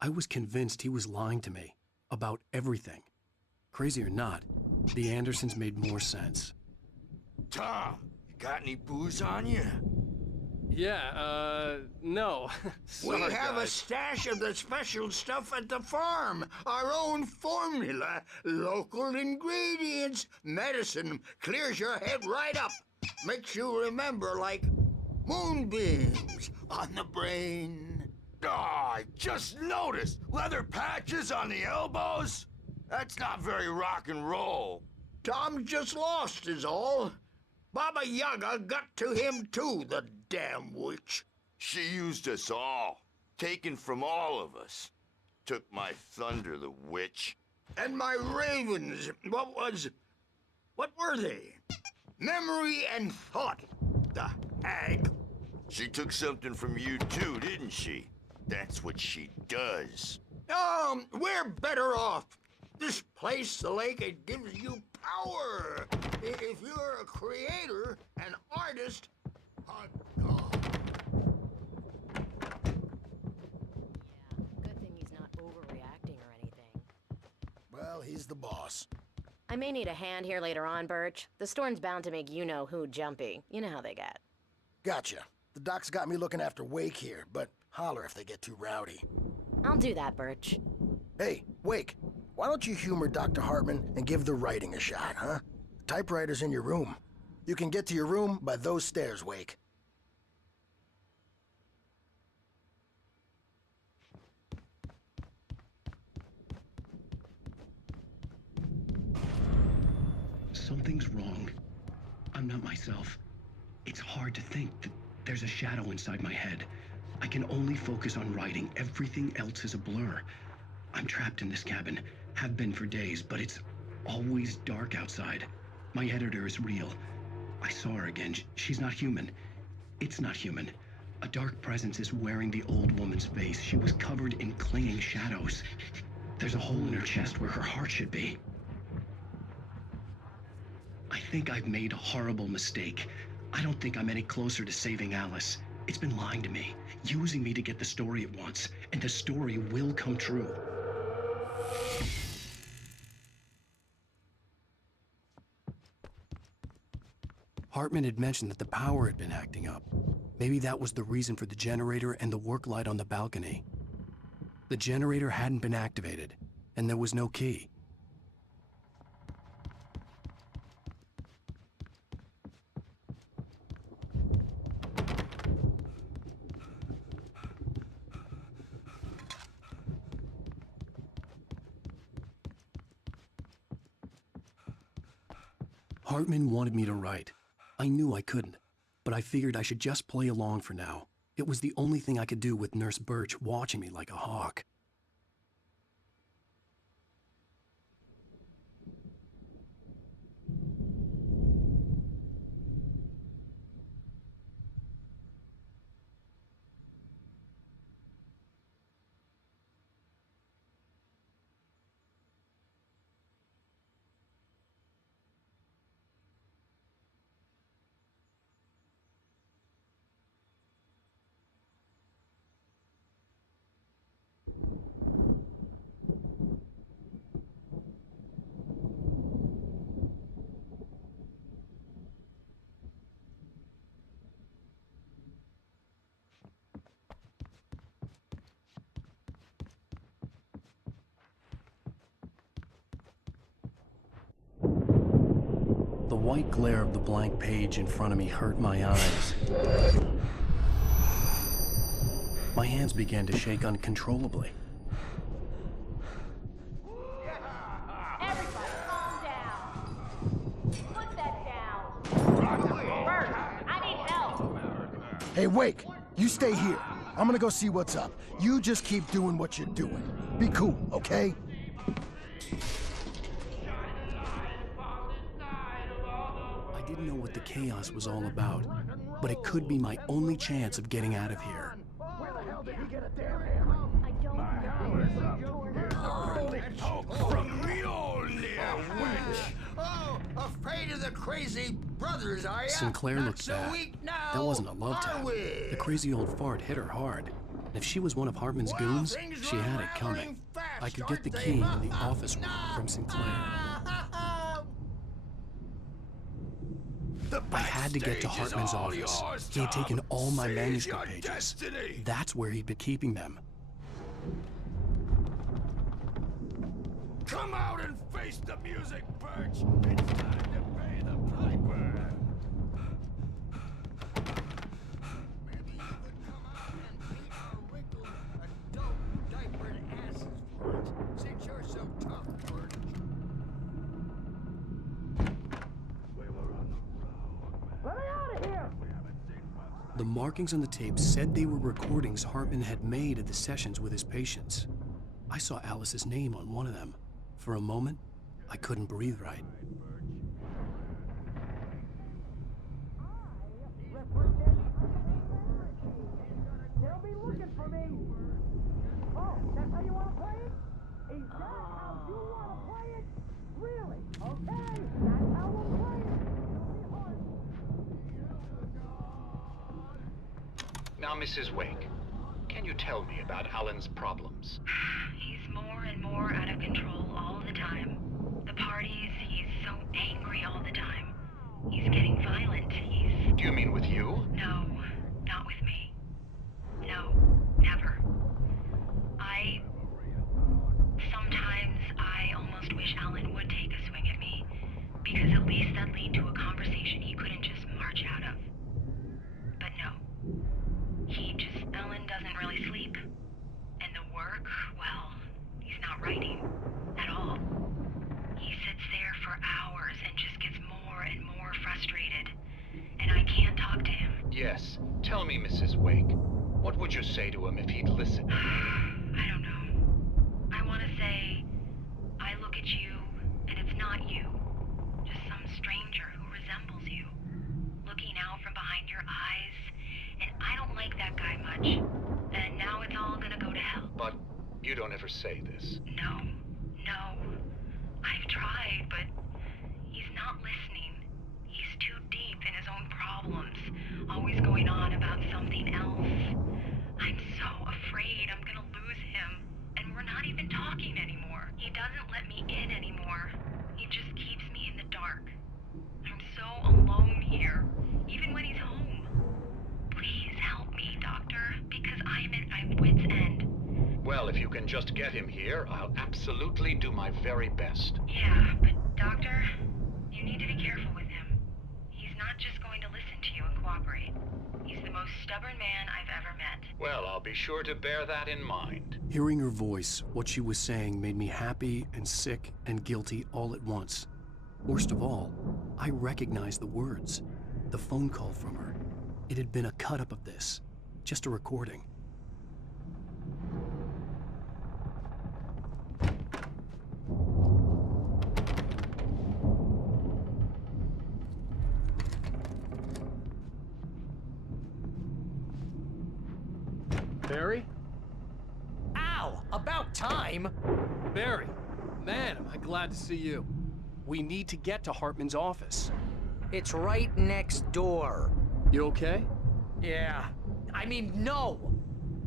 I was convinced he was lying to me about everything. Crazy or not, the Andersons made more sense. Tom, you got any booze on you? Yeah, no. We Sorry, have a guys. stash of the special stuff at the farm. Our own formula. Local ingredients. Medicine clears your head right up. Makes you remember like moonbeams on the brain. Oh, I just noticed. Leather patches on the elbows? That's not very rock and roll. Tom just lost is all. Baba Yaga got to him too, the damn witch. She used us all. Taken from all of us. Took my thunder, the witch. And my ravens, what were they? Memory and thought, the hag. She took something from you too, didn't she? That's what she does. We're better off. This place, the lake, it gives you power. If you're a creator, an artist, a god. Good thing he's not overreacting or anything. Well, he's the boss. I may need a hand here later on, Birch. The storm's bound to make you-know-who jumpy. You know how they get. Gotcha. The doc's got me looking after Wake here, but holler if they get too rowdy. I'll do that, Birch. Hey, Wake, why don't you humor Dr. Hartman and give the writing a shot, huh? The typewriter's in your room. You can get to your room by those stairs, Wake. Something's wrong. I'm not myself. It's hard to think that there's a shadow inside my head. I can only focus on writing. Everything else is a blur. I'm trapped in this cabin. Have been for days, but it's always dark outside. My editor is real. I saw her again. She's not human. It's not human. A dark presence is wearing the old woman's face. She was covered in clinging shadows. There's a hole in her chest where her heart should be. I think I've made a horrible mistake. I don't think I'm any closer to saving Alice. It's been lying to me, using me to get the story it wants, and the story will come true. Hartman had mentioned that the power had been acting up. Maybe that was the reason for the generator and the work light on the balcony. The generator hadn't been activated, and there was no key. Hartman wanted me to write. I knew I couldn't, but I figured I should just play along for now. It was the only thing I could do with Nurse Birch watching me like a hawk. The white glare of the blank page in front of me hurt my eyes. My hands began to shake uncontrollably. Everybody, calm down. Put that down. Bert, I need help. Hey, Wake, you stay here. I'm gonna go see what's up. You just keep doing what you're doing. Be cool, okay? I didn't know what the chaos was all about, but it could be my only chance of getting out of here. Where the hell did he get a damn hammer? I don't know. From Mjolnir, wench! Oh, afraid of the crazy brothers, are ya? Sinclair Not looked so bad. weak now, That wasn't a love tap. are we? The crazy old fart hit her hard. And if she was one of Hartman's goons, she had it coming. I could get the key in the office room from Sinclair. I had to get to Hartman's office. He had taken all my manuscript pages. That's where he'd been keeping them. Come out and face the music, Birch! It's time to pay the piper! Maybe you could come out and paint our wrinkled, adult, diapered asses for it, since you're so tough, Birch. We were on the Let me out of here! The markings on the tape said they were recordings Hartman had made at the sessions with his patients. I saw Alice's name on one of them. For a moment, I couldn't breathe right. They'll be looking for me. Oh, that's how you want to play it? Is that how you want to play it? Really? Okay, that's how we'll play it. Now, Mrs. Wake, can you tell me about Alan's problems? He's more and more out of control all the time. The parties, he's so angry all the time. He's getting violent. Do you mean with you? No, not with me. No, never. Sometimes I almost wish Alan would take a swing at me, because at least that'd lead to a conversation he couldn't just march out of. But no. Alan doesn't really sleep. And the work, well, he's not writing at all. He sits there for hours and just gets more and more frustrated. And I can't talk to him. Yes. Tell me, Mrs. Wake. What would you say to him if he'd listen? I don't know. I want to say, I look at you, and it's not you. Just some stranger who resembles you. Looking out from behind your eyes. And I don't like that guy much. And now it's all gonna go to hell. But you don't ever say this. No. I've tried, but he's not listening. He's too deep in his own problems, always going on about something else. I'm so afraid I'm gonna lose him, and we're not even talking anymore. He doesn't let me in anymore. He just keeps me in the dark. I'm so alone here, even when he's home. Please help me, Doctor, because I'm at my wit's end. Well, if you can just get him here, I'll absolutely do my very best. Yeah, but Doctor, you need to be careful with him. He's not just going to listen to you and cooperate. He's the most stubborn man I've ever met. Well, I'll be sure to bear that in mind. Hearing her voice, what she was saying made me happy and sick and guilty all at once. Worst of all, I recognized the words. The phone call from her. It had been a cut-up of this. Just a recording. Barry? Ow! About time! Barry, man, am I glad to see you. We need to get to Hartman's office. It's right next door. You okay? Yeah. I mean, no!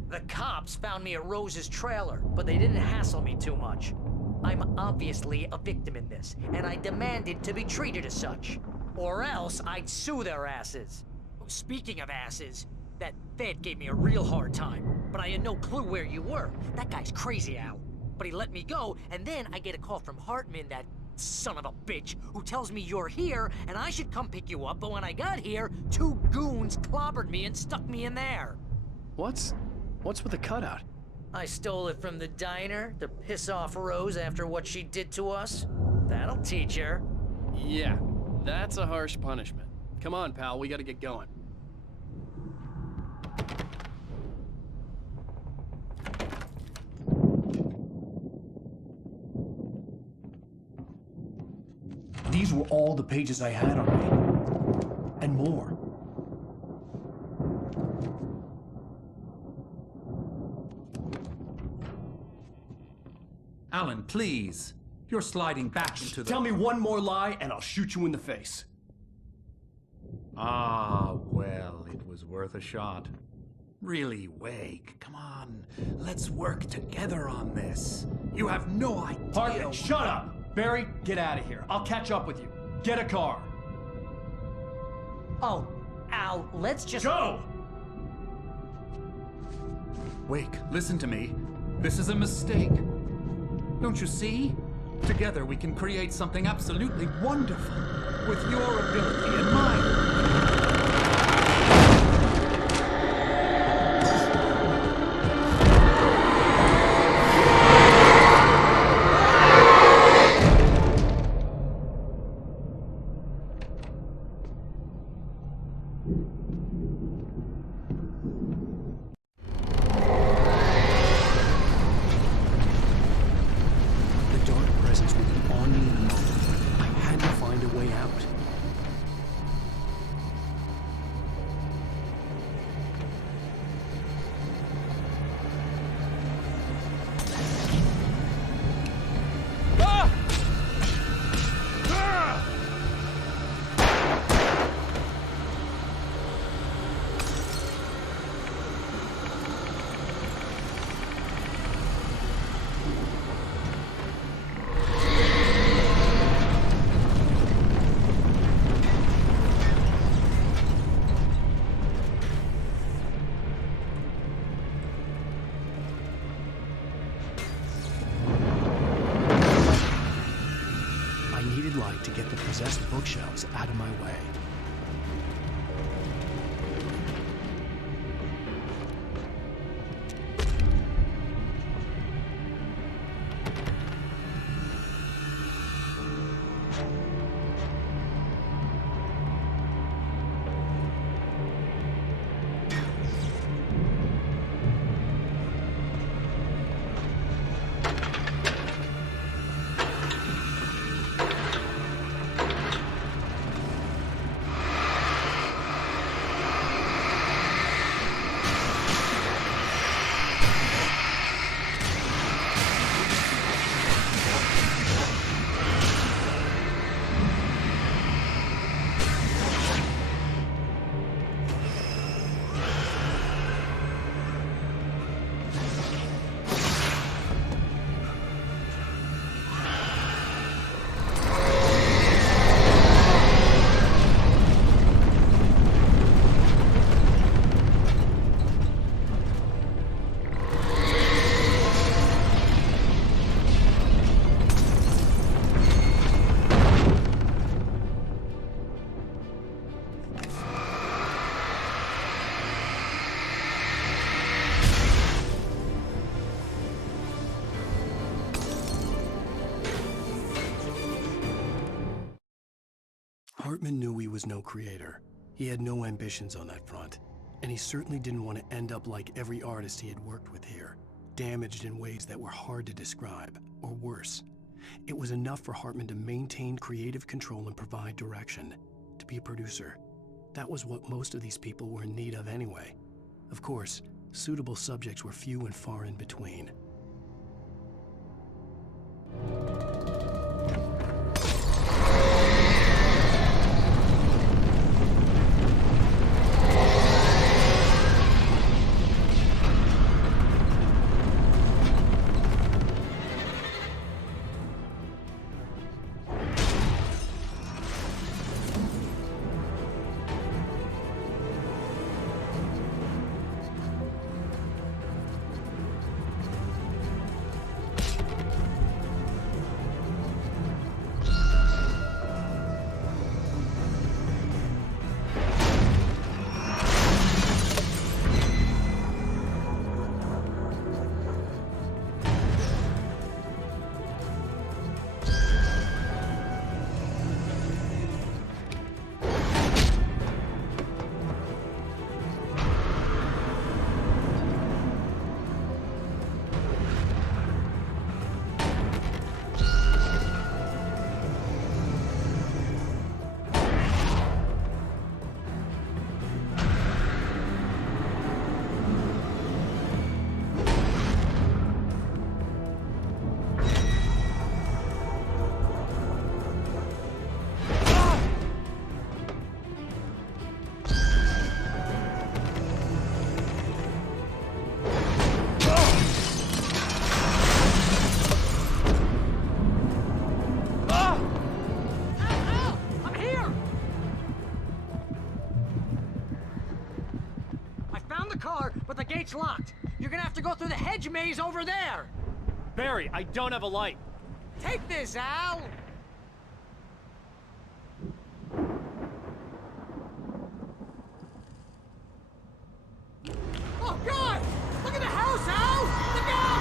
The cops found me at Rose's trailer, but they didn't hassle me too much. I'm obviously a victim in this, and I demanded to be treated as such. Or else I'd sue their asses. Speaking of asses, that Fed gave me a real hard time, but I had no clue where you were. That guy's crazy, Al. But he let me go, and then I get a call from Hartman, that son of a bitch, who tells me you're here, and I should come pick you up, but when I got here, 2 goons clobbered me and stuck me in there. What's with the cutout? I stole it from the diner to piss off Rose after what she did to us. That'll teach her. Yeah, that's a harsh punishment. Come on, pal, we gotta get going. These were all the pages I had on me. And more. Alan, please. You're sliding back into the... Tell me one more lie and I'll shoot you in the face. Ah, well, it was worth a shot. Really, Wake, come on. Let's work together on this. You have no idea... Hartman, shut up! Barry, get out of here. I'll catch up with you. Get a car. Oh, Al, let's just... Go! Wake, listen to me. This is a mistake. Don't you see? Together we can create something absolutely wonderful. With your ability and mine. To get the possessed bookshelves out of my way. Hartman knew he was no creator. He had no ambitions on that front. And he certainly didn't want to end up like every artist he had worked with here, damaged in ways that were hard to describe, or worse. It was enough for Hartman to maintain creative control and provide direction, to be a producer. That was what most of these people were in need of anyway. Of course, suitable subjects were few and far in between. But the gate's locked. You're gonna have to go through the hedge maze over there. Barry, I don't have a light. Take this, Al. Oh, God! Look at the house, Al! Look out!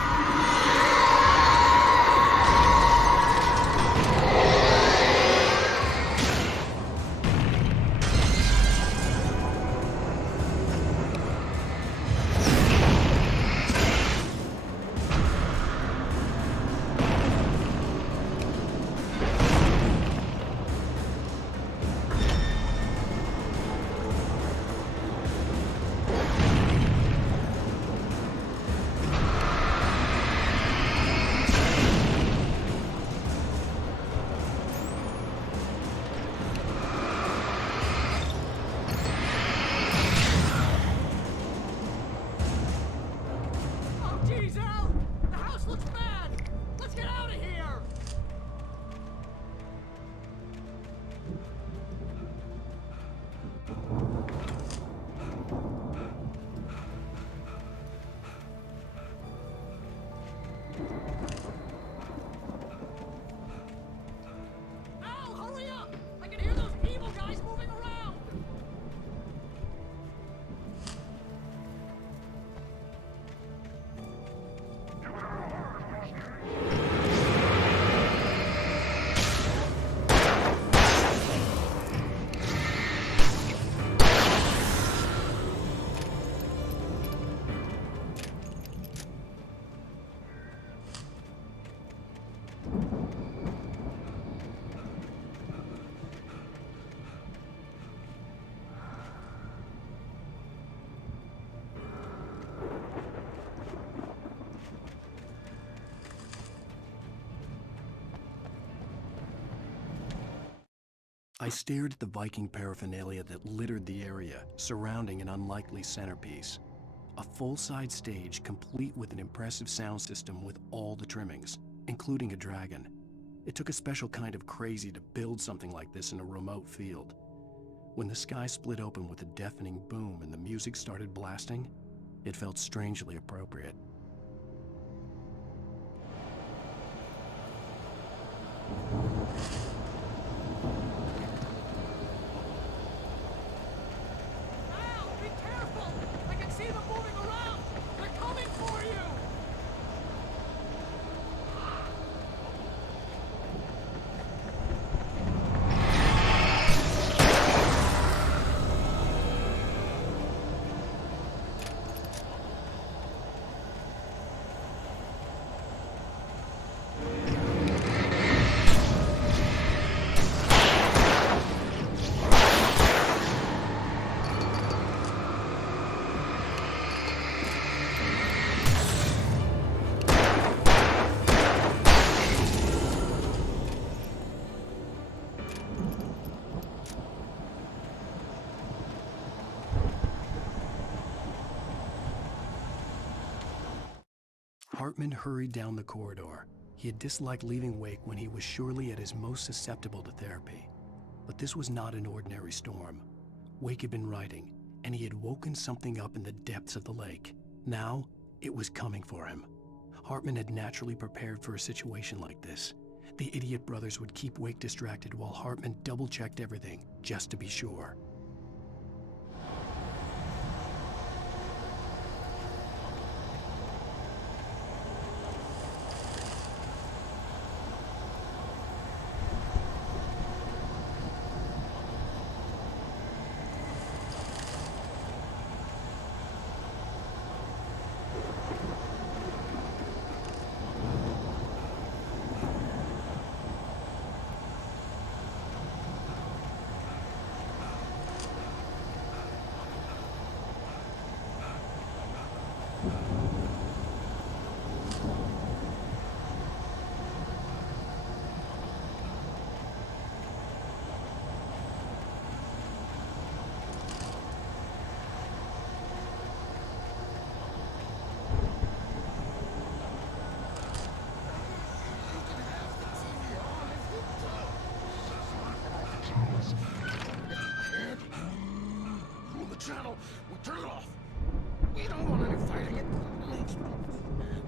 I stared at the Viking paraphernalia that littered the area, surrounding an unlikely centerpiece. A full-size stage complete with an impressive sound system with all the trimmings, including a dragon. It took a special kind of crazy to build something like this in a remote field. When the sky split open with a deafening boom and the music started blasting, it felt strangely appropriate. Hartman hurried down the corridor. He had disliked leaving Wake when he was surely at his most susceptible to therapy. But this was not an ordinary storm. Wake had been writing, and he had woken something up in the depths of the lake. Now, it was coming for him. Hartman had naturally prepared for a situation like this. The idiot brothers would keep Wake distracted while Hartman double-checked everything, just to be sure. Channel, we turn it off. We don't want any fighting. It makes me mad.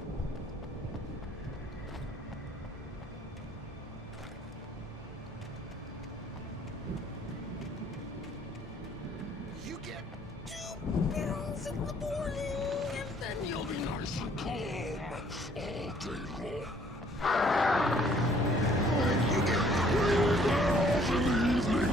You get 2 pills in the morning, and then you'll be nice and calm all day long. You get 3 pills in the evening.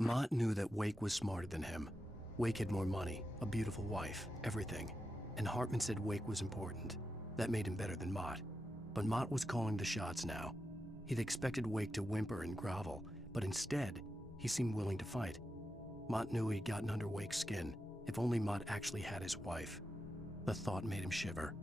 Mott knew that Wake was smarter than him. Wake had more money, a beautiful wife, everything. And Hartman said Wake was important. That made him better than Mott. But Mott was calling the shots now. He'd expected Wake to whimper and grovel, but instead, he seemed willing to fight. Mott knew he'd gotten under Wake's skin. If only Mott actually had his wife. The thought made him shiver.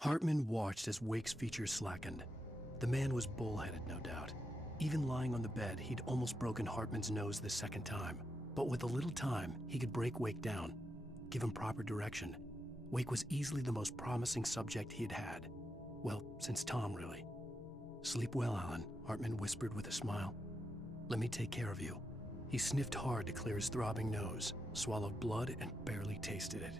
Hartman watched as Wake's features slackened. The man was bullheaded, no doubt. Even lying on the bed, he'd almost broken Hartman's nose the second time. But with a little time, he could break Wake down, give him proper direction. Wake was easily the most promising subject he had had. Well, since Tom, really. "Sleep well, Alan," Hartman whispered with a smile. "Let me take care of you." He sniffed hard to clear his throbbing nose, swallowed blood, and barely tasted it.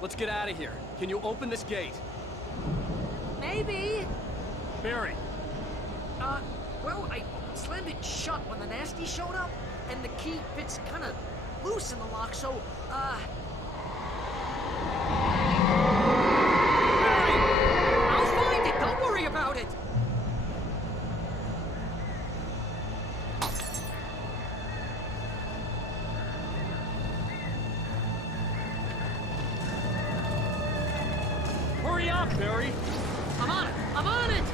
Let's get out of here. Can you open this gate? Maybe. Barry. Well, I slammed it shut when the nasty showed up, and the key fits kind of loose in the lock, so, Barry! I'll find it! Don't worry about it! Hurry up, Barry! I'm on it! I'm on it!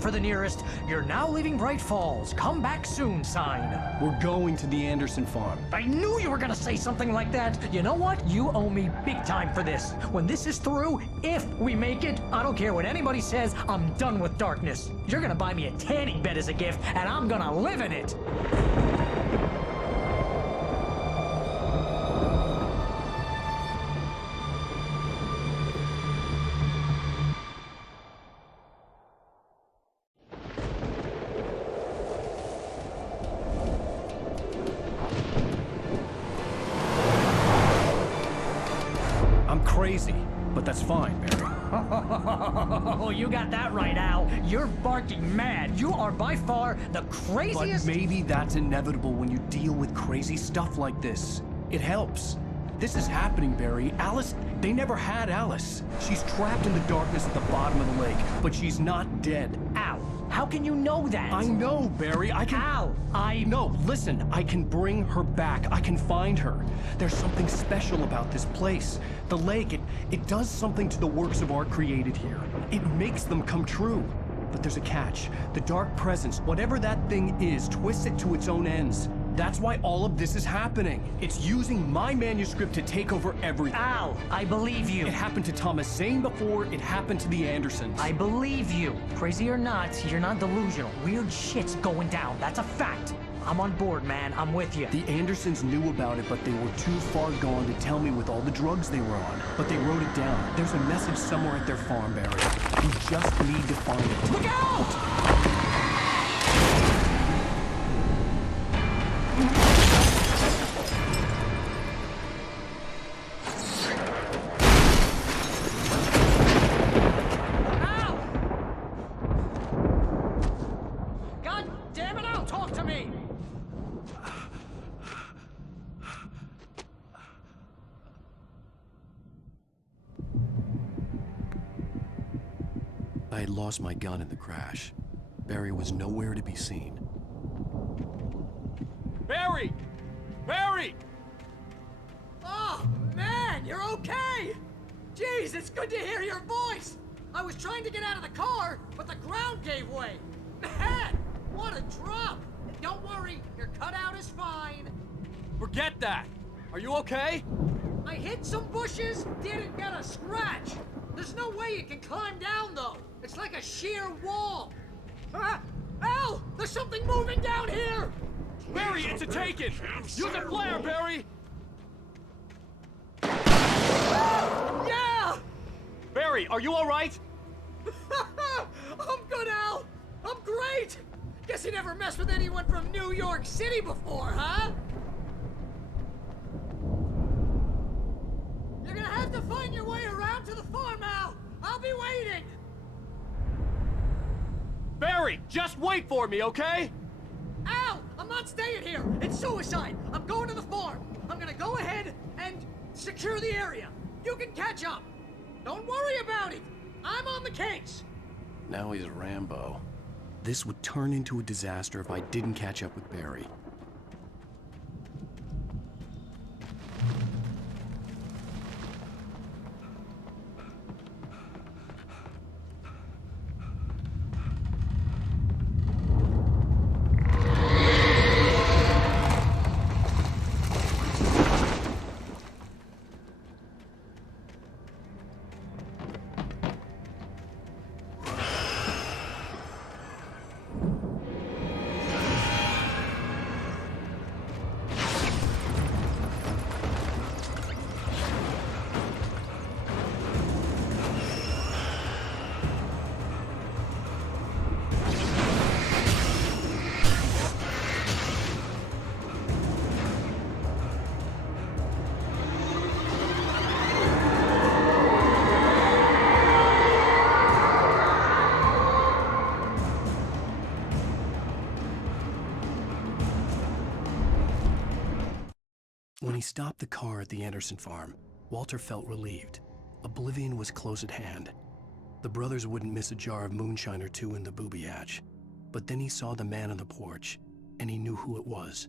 For the nearest, "You're now leaving Bright Falls. Come back soon" sign. We're going to the Anderson farm. I knew you were gonna say something like that. You know what? You owe me big time for this. When this is through, if we make it, I don't care what anybody says, I'm done with darkness. You're gonna buy me a tanning bed as a gift, and I'm gonna live in it. Crazy, but that's fine, Barry. Oh, you got that right, Al. You're barking mad. You are by far the craziest... But maybe that's inevitable when you deal with crazy stuff like this. It helps. This is happening, Barry. Alice, they never had Alice. She's trapped in the darkness at the bottom of the lake, but she's not dead. Al, How can you know that? I know, Barry. I can... Al, No, listen. I can bring her back. I can find her. There's something special about this place. The lake, it does something to the works of art created here. It makes them come true. But there's a catch. The dark presence, whatever that thing is, twists it to its own ends. That's why all of this is happening. It's using my manuscript to take over everything. Al, I believe you. It happened to Thomas Zane before it happened to the Andersons. I believe you. Crazy or not, you're not delusional. Weird shit's going down. That's a fact. I'm on board, man. I'm with you. The Andersons knew about it, but they were too far gone to tell me with all the drugs they were on. But they wrote it down. There's a message somewhere at their farm, Barry. We just need to find it. Look out! I had lost my gun in the crash. Barry was nowhere to be seen. Barry! Barry! Oh, man, you're okay! Jeez, it's good to hear your voice! I was trying to get out of the car, but the ground gave way. Man, what a drop! And don't worry, your cutout is fine. Forget that! Are you okay? I hit some bushes, didn't get a scratch. There's no way you can climb down, though. It's like a sheer wall. Al! There's something moving down here! Barry, it's a taken! Use a flare, Barry! Yeah! Barry, are you alright? I'm good, Al! I'm great! Guess you never messed with anyone from New York City before, huh? You're gonna have to find your way around to the farm, Al! I'll be waiting! Barry, just wait for me, okay? Al! I'm not staying here! It's suicide! I'm going to the farm! I'm gonna go ahead and secure the area. You can catch up. Don't worry about it. I'm on the case. Now he's Rambo. This would turn into a disaster if I didn't catch up with Barry. When he stopped the car at the Anderson farm, Walter felt relieved. Oblivion was close at hand. The brothers wouldn't miss a jar of moonshine or two in the booby hatch. But then he saw the man on the porch, and he knew who it was.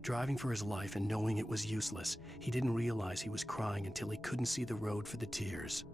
Driving for his life and knowing it was useless, he didn't realize he was crying until he couldn't see the road for the tears.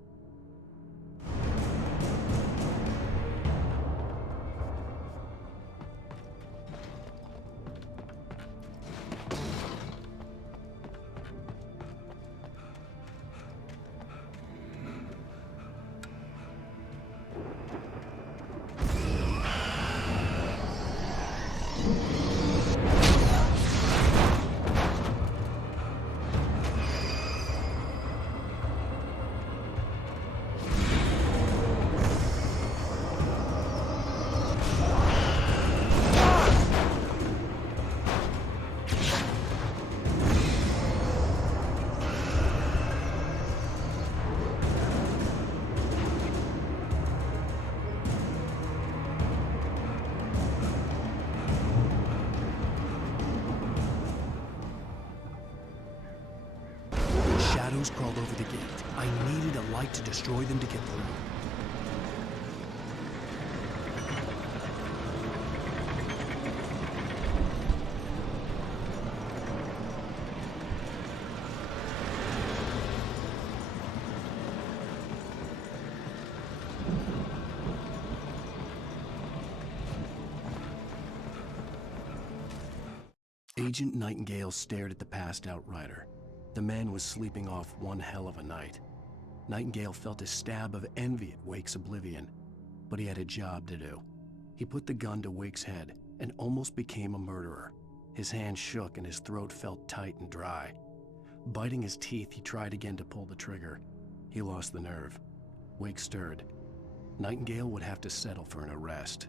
Shadows crawled over the gate. I needed a light to destroy them to get through. Agent Nightingale stared at the passed-out rider. The man was sleeping off one hell of a night. Nightingale felt a stab of envy at Wake's oblivion, but he had a job to do. He put the gun to Wake's head and almost became a murderer. His hand shook and his throat felt tight and dry. Biting his teeth, he tried again to pull the trigger. He lost the nerve. Wake stirred. Nightingale would have to settle for an arrest.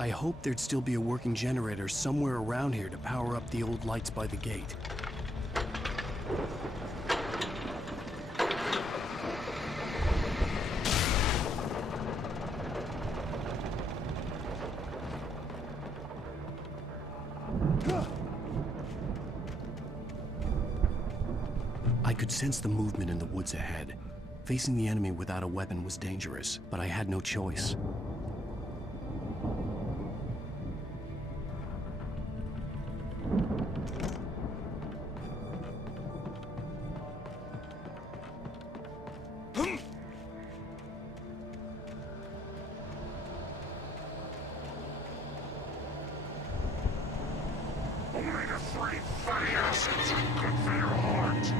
I hoped there'd still be a working generator somewhere around here to power up the old lights by the gate. I could sense the movement in the woods ahead. Facing the enemy without a weapon was dangerous, but I had no choice. Omega-3 fatty acids are good for your heart.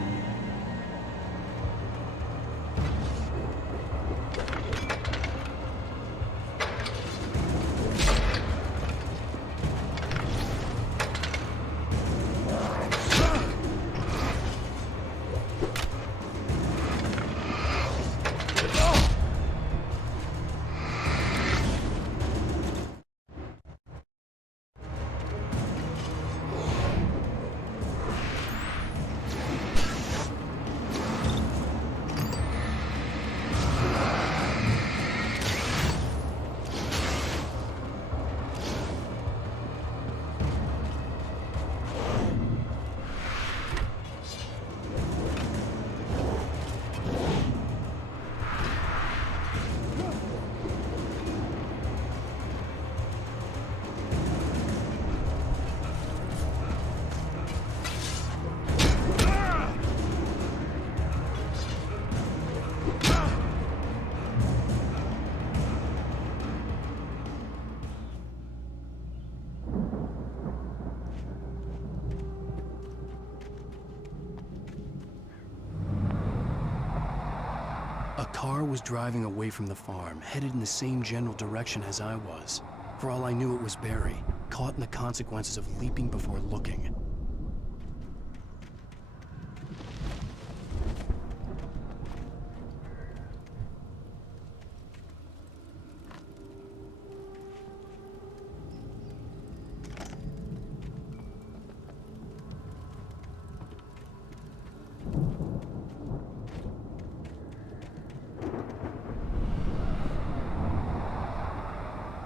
A car was driving away from the farm, headed in the same general direction as I was. For all I knew, it was Barry, caught in the consequences of leaping before looking.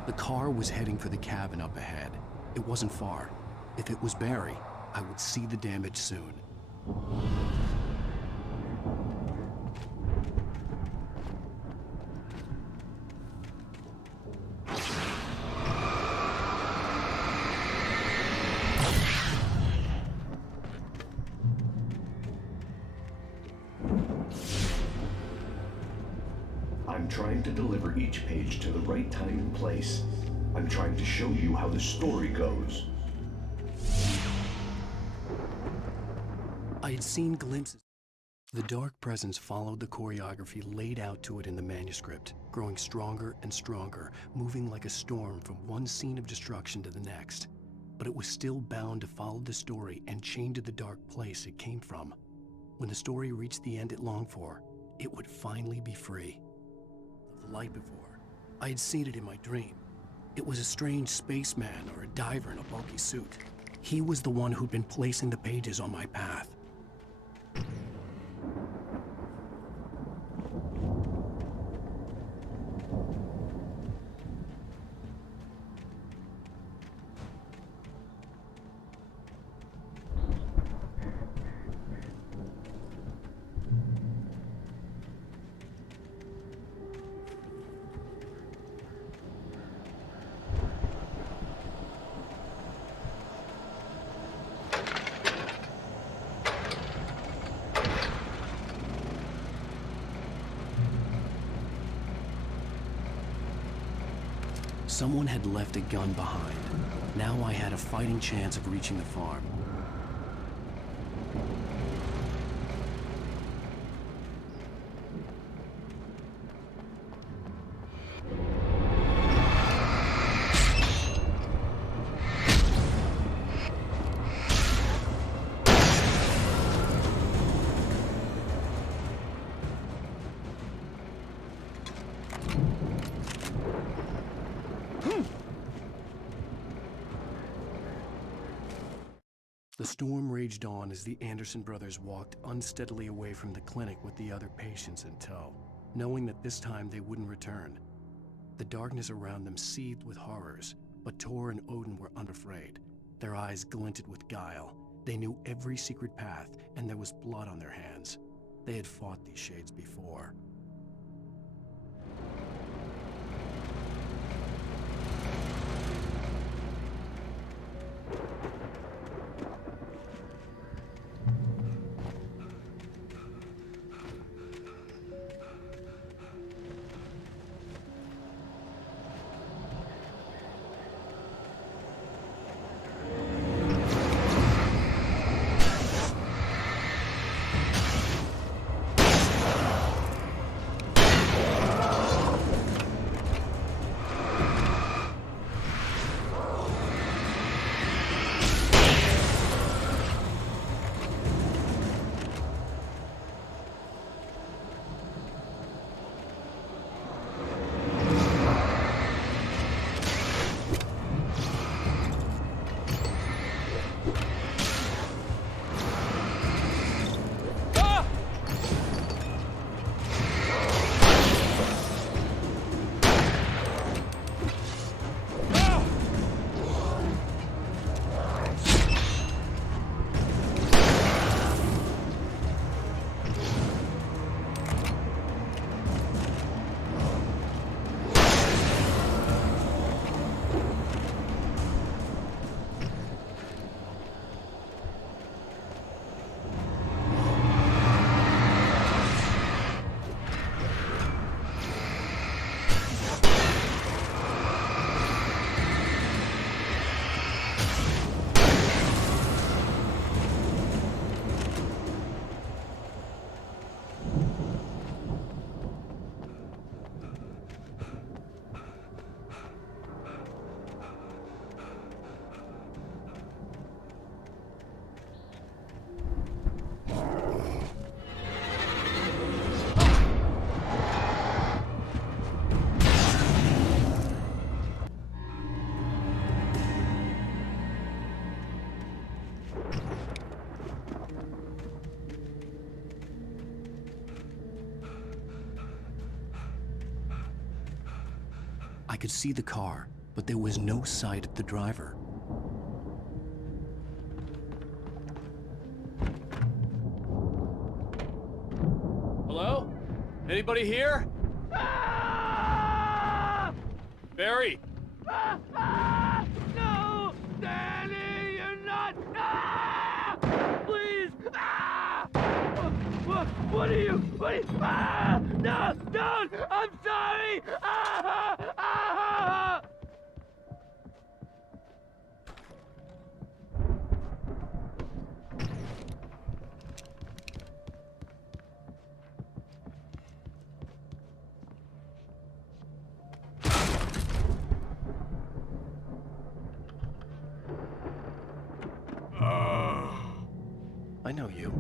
The car was heading for the cabin up ahead. It wasn't far. If it was Barry, I would see the damage soon. I'm trying to deliver each page to the right time and place. I'm trying to show you how the story goes. I had seen glimpses. The dark presence followed the choreography laid out to it in the manuscript, growing stronger and stronger, moving like a storm from one scene of destruction to the next. But it was still bound to follow the story and chained to the dark place it came from. When the story reached the end it longed for, it would finally be free. The light before, I had seen it in my dream. It was a strange spaceman or a diver in a bulky suit. He was the one who'd been placing the pages on my path. Someone had left a gun behind. Now I had a fighting chance of reaching the farm. The storm raged on as the Anderson brothers walked unsteadily away from the clinic with the other patients in tow, knowing that this time they wouldn't return. The darkness around them seethed with horrors, but Tor and Odin were unafraid. Their eyes glinted with guile. They knew every secret path, and there was blood on their hands. They had fought these shades before. I could see the car, but there was no sight of the driver. Hello? Anybody here? Barry! No! Danny, you're not! Please! What are you? No! Don't! I'm sorry! I know you.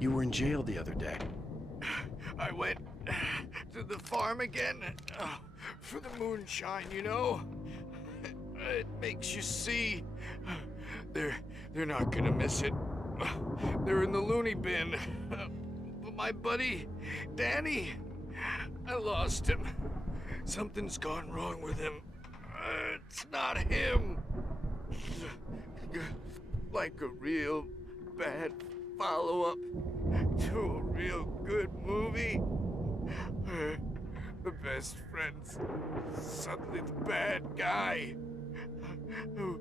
You were in jail the other day. I went to the farm again for the moonshine, you know? It makes you see. They're not gonna miss it. They're in the loony bin. But my buddy, Danny, I lost him. Something's gone wrong with him. It's not him. Like a real bad follow-up to a real good movie. The best friend's suddenly the bad guy who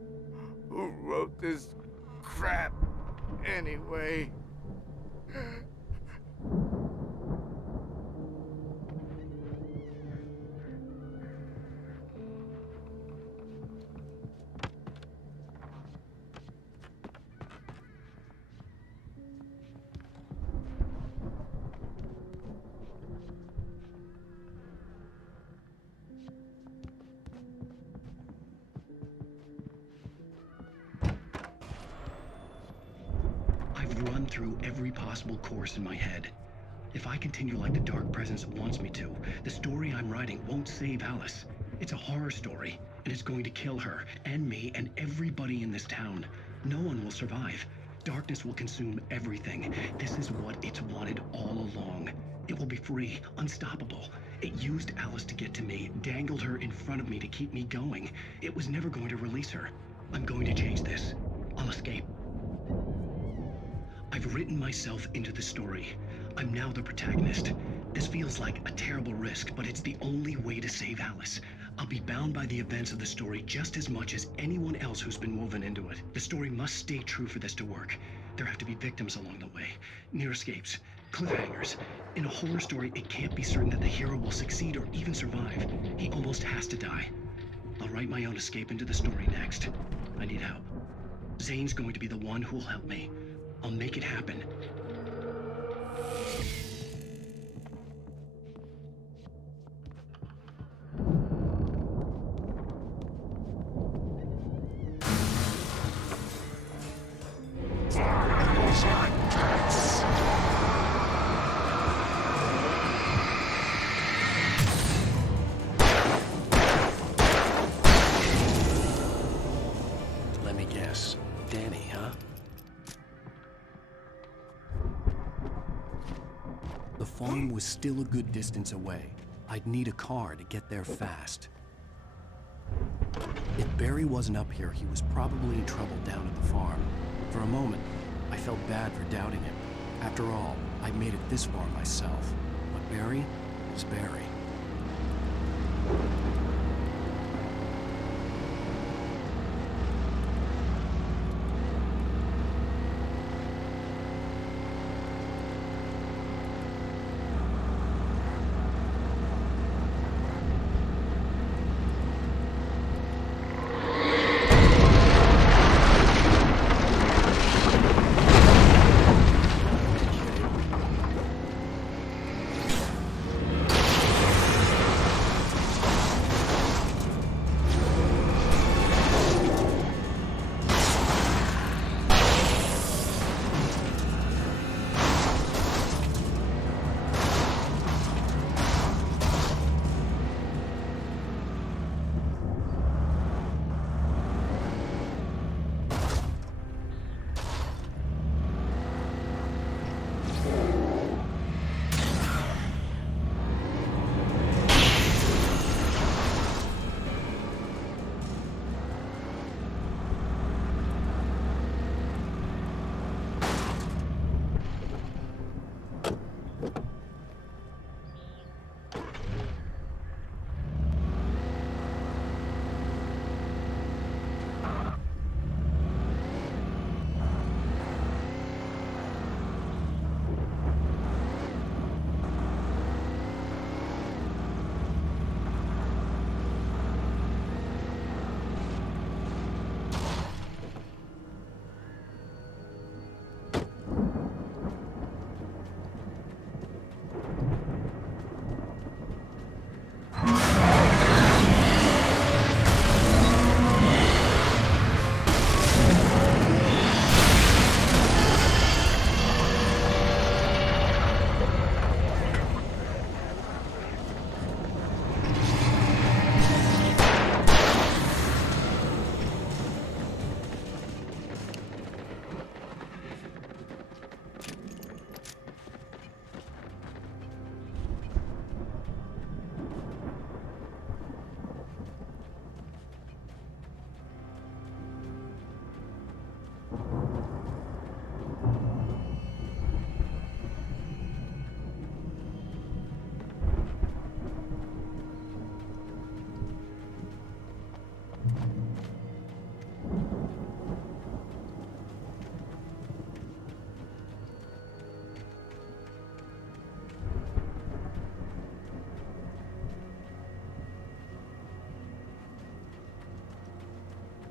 wrote this crap anyway. through every possible course in my head. If I continue like the Dark Presence wants me to, the story I'm writing won't save Alice. It's a horror story, and it's going to kill her, and me, and everybody in this town. No one will survive. Darkness will consume everything. This is what it's wanted all along. It will be free, unstoppable. It used Alice to get to me, dangled her in front of me to keep me going. It was never going to release her. I'm going to change this. I'll escape. I've written myself into the story. I'm now the protagonist. This feels like a terrible risk, but it's the only way to save Alice. I'll be bound by the events of the story just as much as anyone else who's been woven into it. The story must stay true for this to work. There have to be victims along the way, near escapes, cliffhangers. In a horror story, it can't be certain that the hero will succeed or even survive. He almost has to die. I'll write my own escape into the story next. I need help. Zane's going to be the one who'll help me. I'll make it happen. Let me guess. Danny, huh? The farm was still a good distance away. I'd need a car to get there fast. If Barry wasn't up here, he was probably in trouble down at the farm. For a moment, I felt bad for doubting him. After all, I made it this far myself. But Barry was Barry.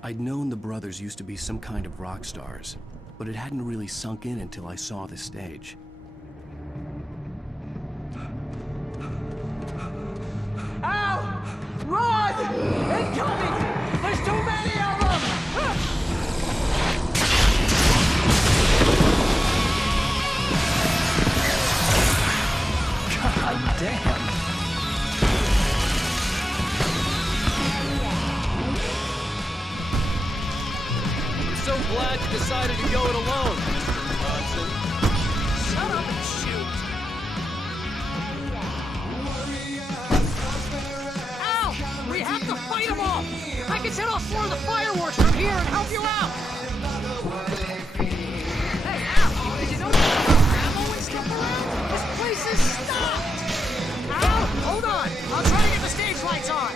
I'd known the brothers used to be some kind of rock stars, but it hadn't really sunk in until I saw the stage. Al! Run! Incoming! There's too many of them! glad you decided to go it alone, Mr. Johnson. Shut up and shoot! Al! We have to fight them off! I can set off more of the fireworks from here and help you out! Hey, Al! Did you know there's ammo and stuff around? This place is stocked! Al, hold on! I'll try to get the stage lights on!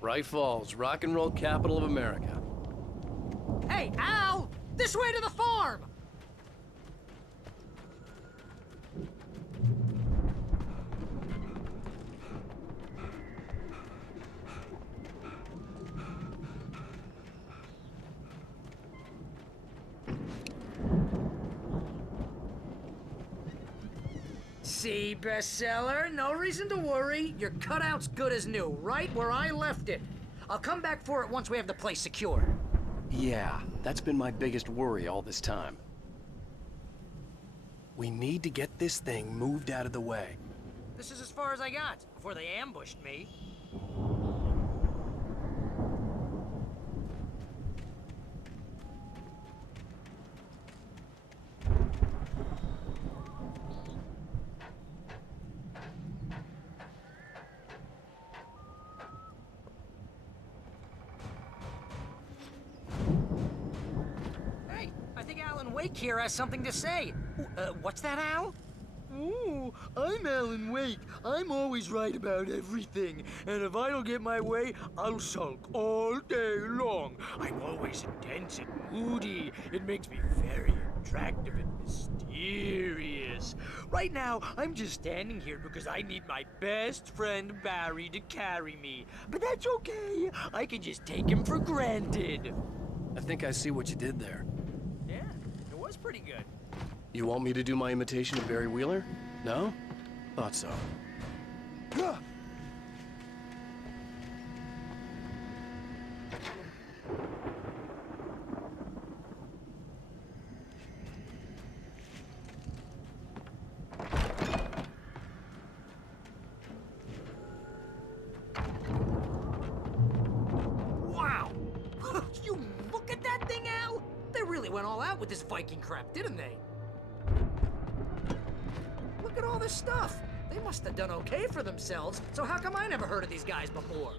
Bright Falls, rock and roll capital of America. Hey, Al! This way to the farm! See, bestseller? No reason to worry. Your cutout's good as new, right where I left it. I'll come back for it once we have the place secure. Yeah, that's been my biggest worry all this time. We need to get this thing moved out of the way. This is as far as I got, before they ambushed me. Hey, I think Alan Wake here has something to say. What's that, Al? Ooh, I'm Alan Wake. I'm always right about everything. And if I don't get my way, I'll sulk all day long. I'm always intense and moody. It makes me very attractive and mysterious. Right now, I'm just standing here because I need my best friend Barry to carry me. But that's okay. I can just take him for granted. I think I see what you did there. Yeah, it was pretty good. You want me to do my imitation of Barry Wheeler? No? Thought so. Wow! You look at that thing, Al? They really went all out with this Viking crap, didn't they? Look at all this stuff. They must have done okay for themselves, so how come I never heard of these guys before?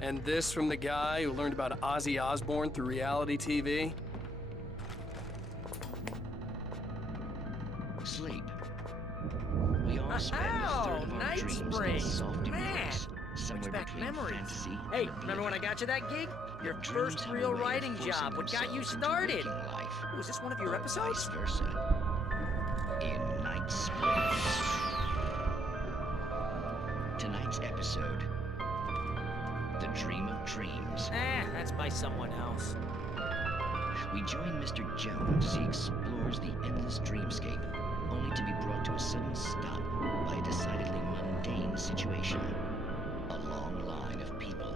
And this from the guy who learned about Ozzy Osbourne through reality TV? Sleep. We all spend a third of our Night dreams in Spring. a soft Man, embrace, somewhere brings back between memories. fantasy Hey, and remember when I got you that gig? Your Dreams first have a real way of writing forcing job. What got you themselves into started? waking life, Was this one of your or episodes? vice versa. In Night Springs. Tonight's episode, The Dream of Dreams. That's by someone else. We join Mr. Jones as he explores the endless dreamscape, only to be brought to a sudden stop by a decidedly mundane situation. A long line of people.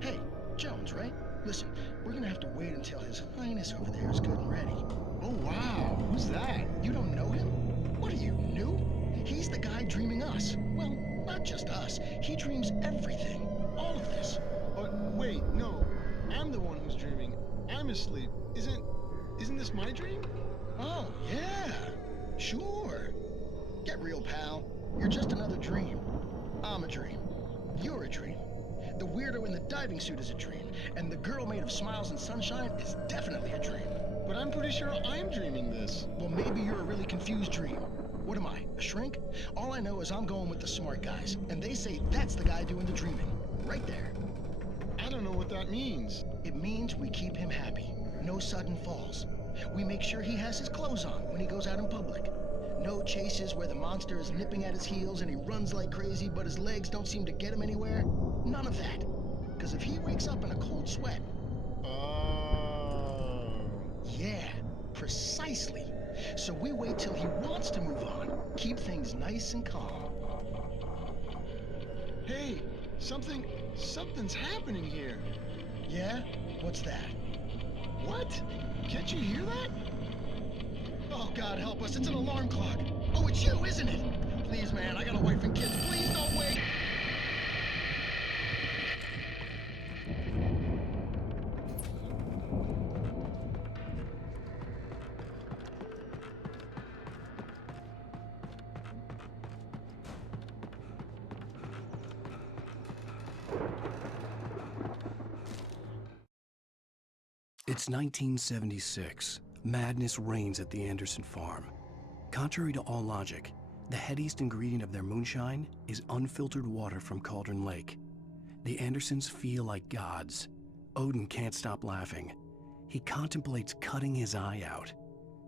Hey, Jones, right? Listen, we're gonna have to wait until His Highness over there is good and ready. Oh, wow. Who's that? You don't know him? What are you, new? He's the guy dreaming us. Well, not just us. He dreams everything. All of this. Wait, no. I'm the one who's dreaming. I'm asleep. Isn't this my dream? Oh, yeah. Sure. Get real, pal. You're just another dream. I'm a dream. You're a dream. The weirdo in the diving suit is a dream. And the girl made of smiles and sunshine is definitely a dream. But I'm pretty sure I'm dreaming this. Well, maybe you're a really confused dream. What am I, a shrink? All I know is I'm going with the smart guys, and they say that's the guy doing the dreaming. Right there. I don't know what that means. It means we keep him happy. No sudden falls. We make sure he has his clothes on when he goes out in public. No chases where the monster is nipping at his heels and he runs like crazy, but his legs don't seem to get him anywhere. None of that. Because if he wakes up in a cold sweat... Yeah, precisely. So we wait till he wants to move on. Keep things nice and calm. Hey, something's happening here. Yeah? What's that? What? Can't you hear that? Oh, God help us, it's an alarm clock. Oh, it's you, isn't it? Please, man, I got a wife and kids. Please don't wait. It's 1976. Madness reigns at the Anderson farm. Contrary to all logic, the headiest ingredient of their moonshine is unfiltered water from Cauldron Lake. The Andersons feel like gods. Odin can't stop laughing. He contemplates cutting his eye out.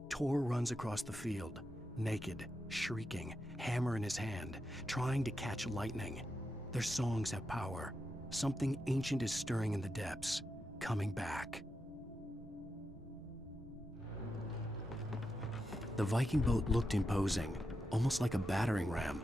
Tor runs across the field, naked, shrieking, hammer in his hand, trying to catch lightning. Their songs have power. Something ancient is stirring in the depths, coming back. The Viking boat looked imposing, almost like a battering ram.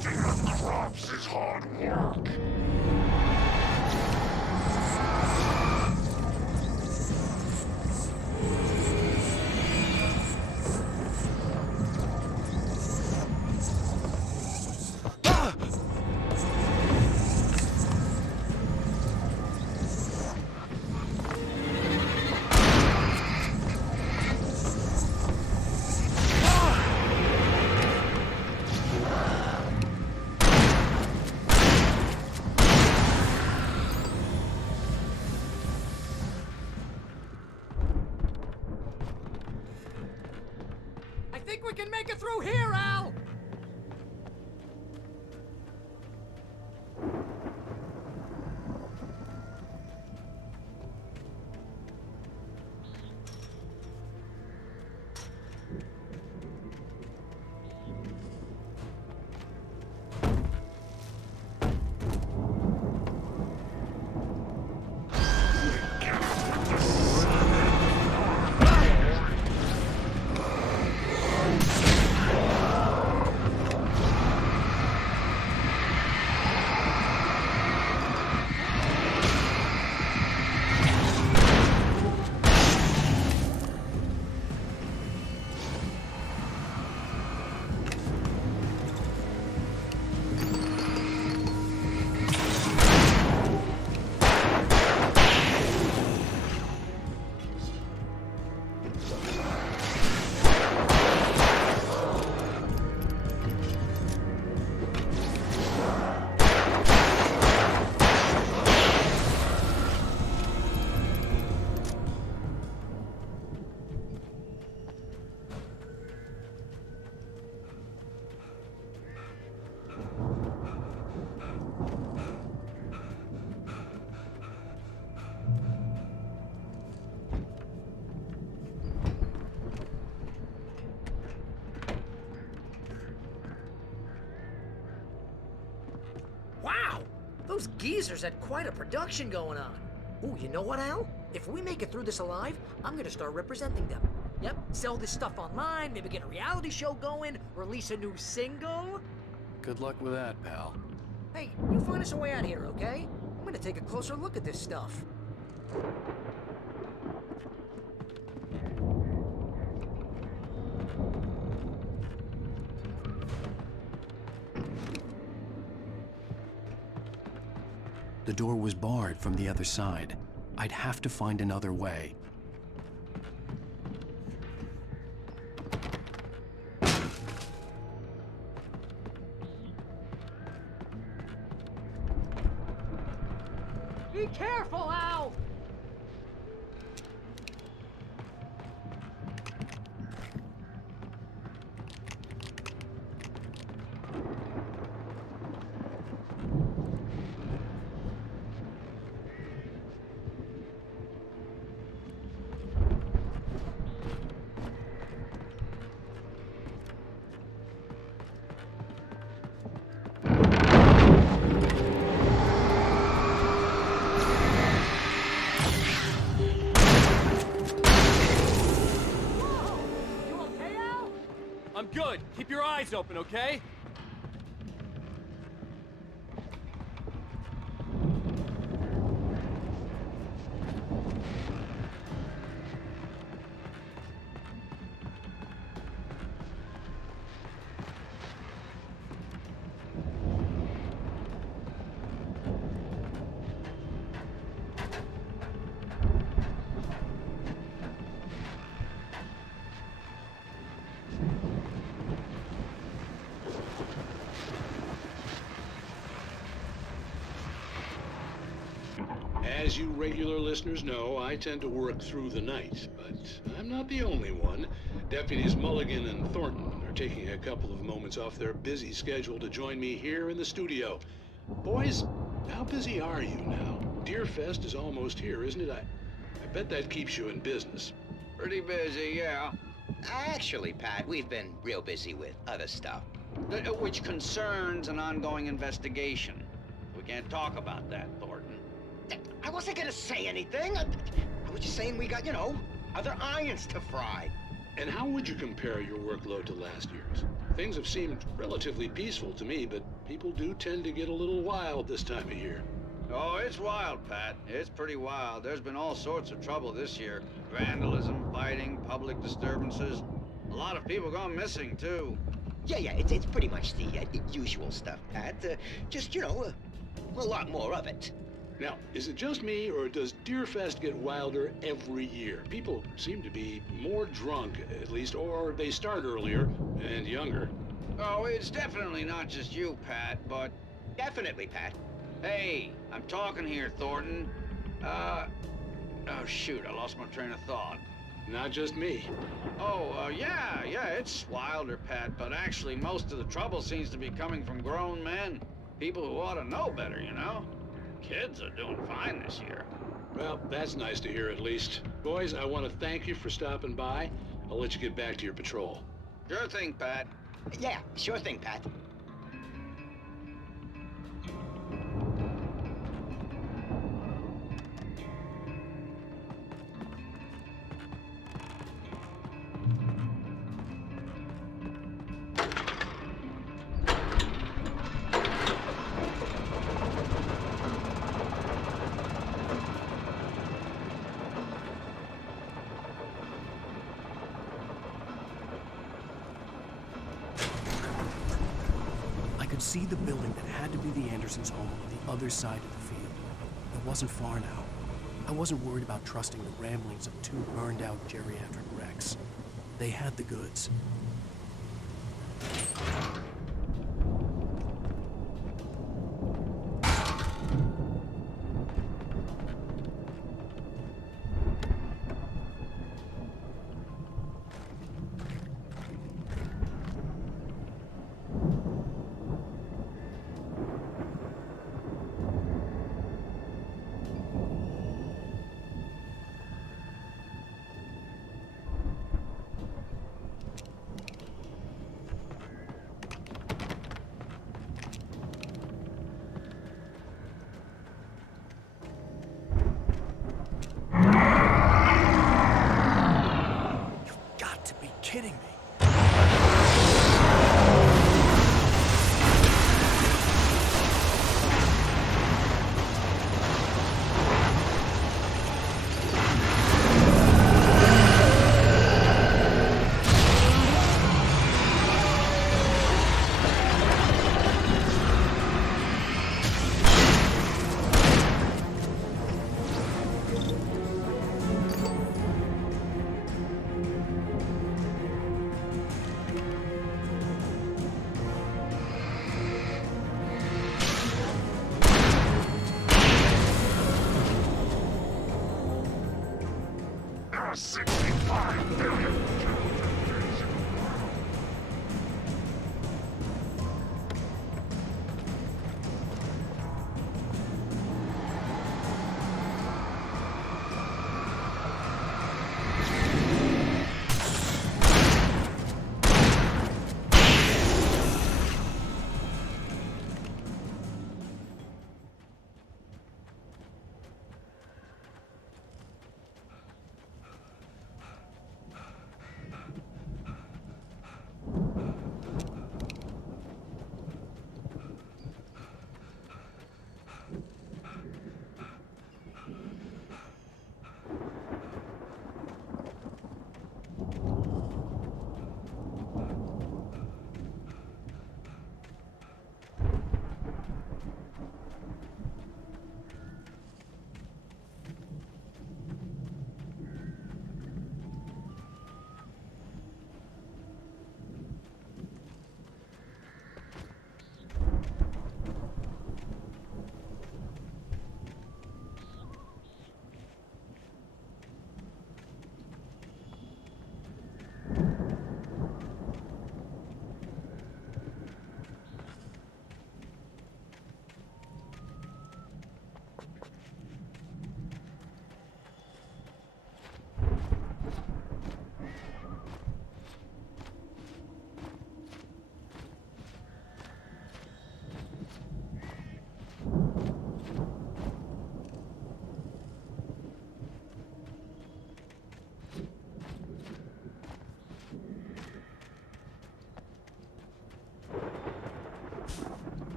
Planting the crops is hard work. I think we can make it through here, Al! Wow! Those geezers had quite a production going on. Ooh, you know what, Al? If we make it through this alive, I'm gonna start representing them. Yep, sell this stuff online, maybe get a reality show going, release a new single. Good luck with that, pal. Hey, you find us a way out of here, okay? I'm gonna take a closer look at this stuff. The door was barred from the other side. I'd have to find another way. Be careful, Al! I'm good. Keep your eyes open, okay? As you regular listeners know, I tend to work through the night, but I'm not the only one. Deputies Mulligan and Thornton are taking a couple of moments off their busy schedule to join me here in the studio. Boys, how busy are you now? Deerfest is almost here, isn't it? I bet that keeps you in business. Pretty busy, yeah. Actually, Pat, we've been real busy with other stuff, which concerns an ongoing investigation. We can't talk about that, Thornton. I wasn't gonna say anything. I was just saying we got, other irons to fry. And how would you compare your workload to last year's? Things have seemed relatively peaceful to me, but people do tend to get a little wild this time of year. Oh, it's wild, Pat. It's pretty wild. There's been all sorts of trouble this year. Vandalism, fighting, public disturbances. A lot of people gone missing, too. Yeah, it's pretty much the usual stuff, Pat. Just, you know, a lot more of it. Now, is it just me, or does Deerfest get wilder every year? People seem to be more drunk, at least, or they start earlier and younger. Oh, it's definitely not just you, Pat, but... Definitely, Pat. Hey, I'm talking here, Thornton. Oh, shoot, I lost my train of thought. Not just me. Oh, yeah, it's wilder, Pat, but actually most of the trouble seems to be coming from grown men. People who ought to know better, you know? Kids are doing fine this year. Well, that's nice to hear at least. Boys, I want to thank you for stopping by. I'll let you get back to your patrol. Sure thing, Pat. Yeah, sure thing, Pat. I could see the building that had to be the Andersons' home on the other side of the field. It wasn't far now. I wasn't worried about trusting the ramblings of two burned-out geriatric wrecks. They had the goods.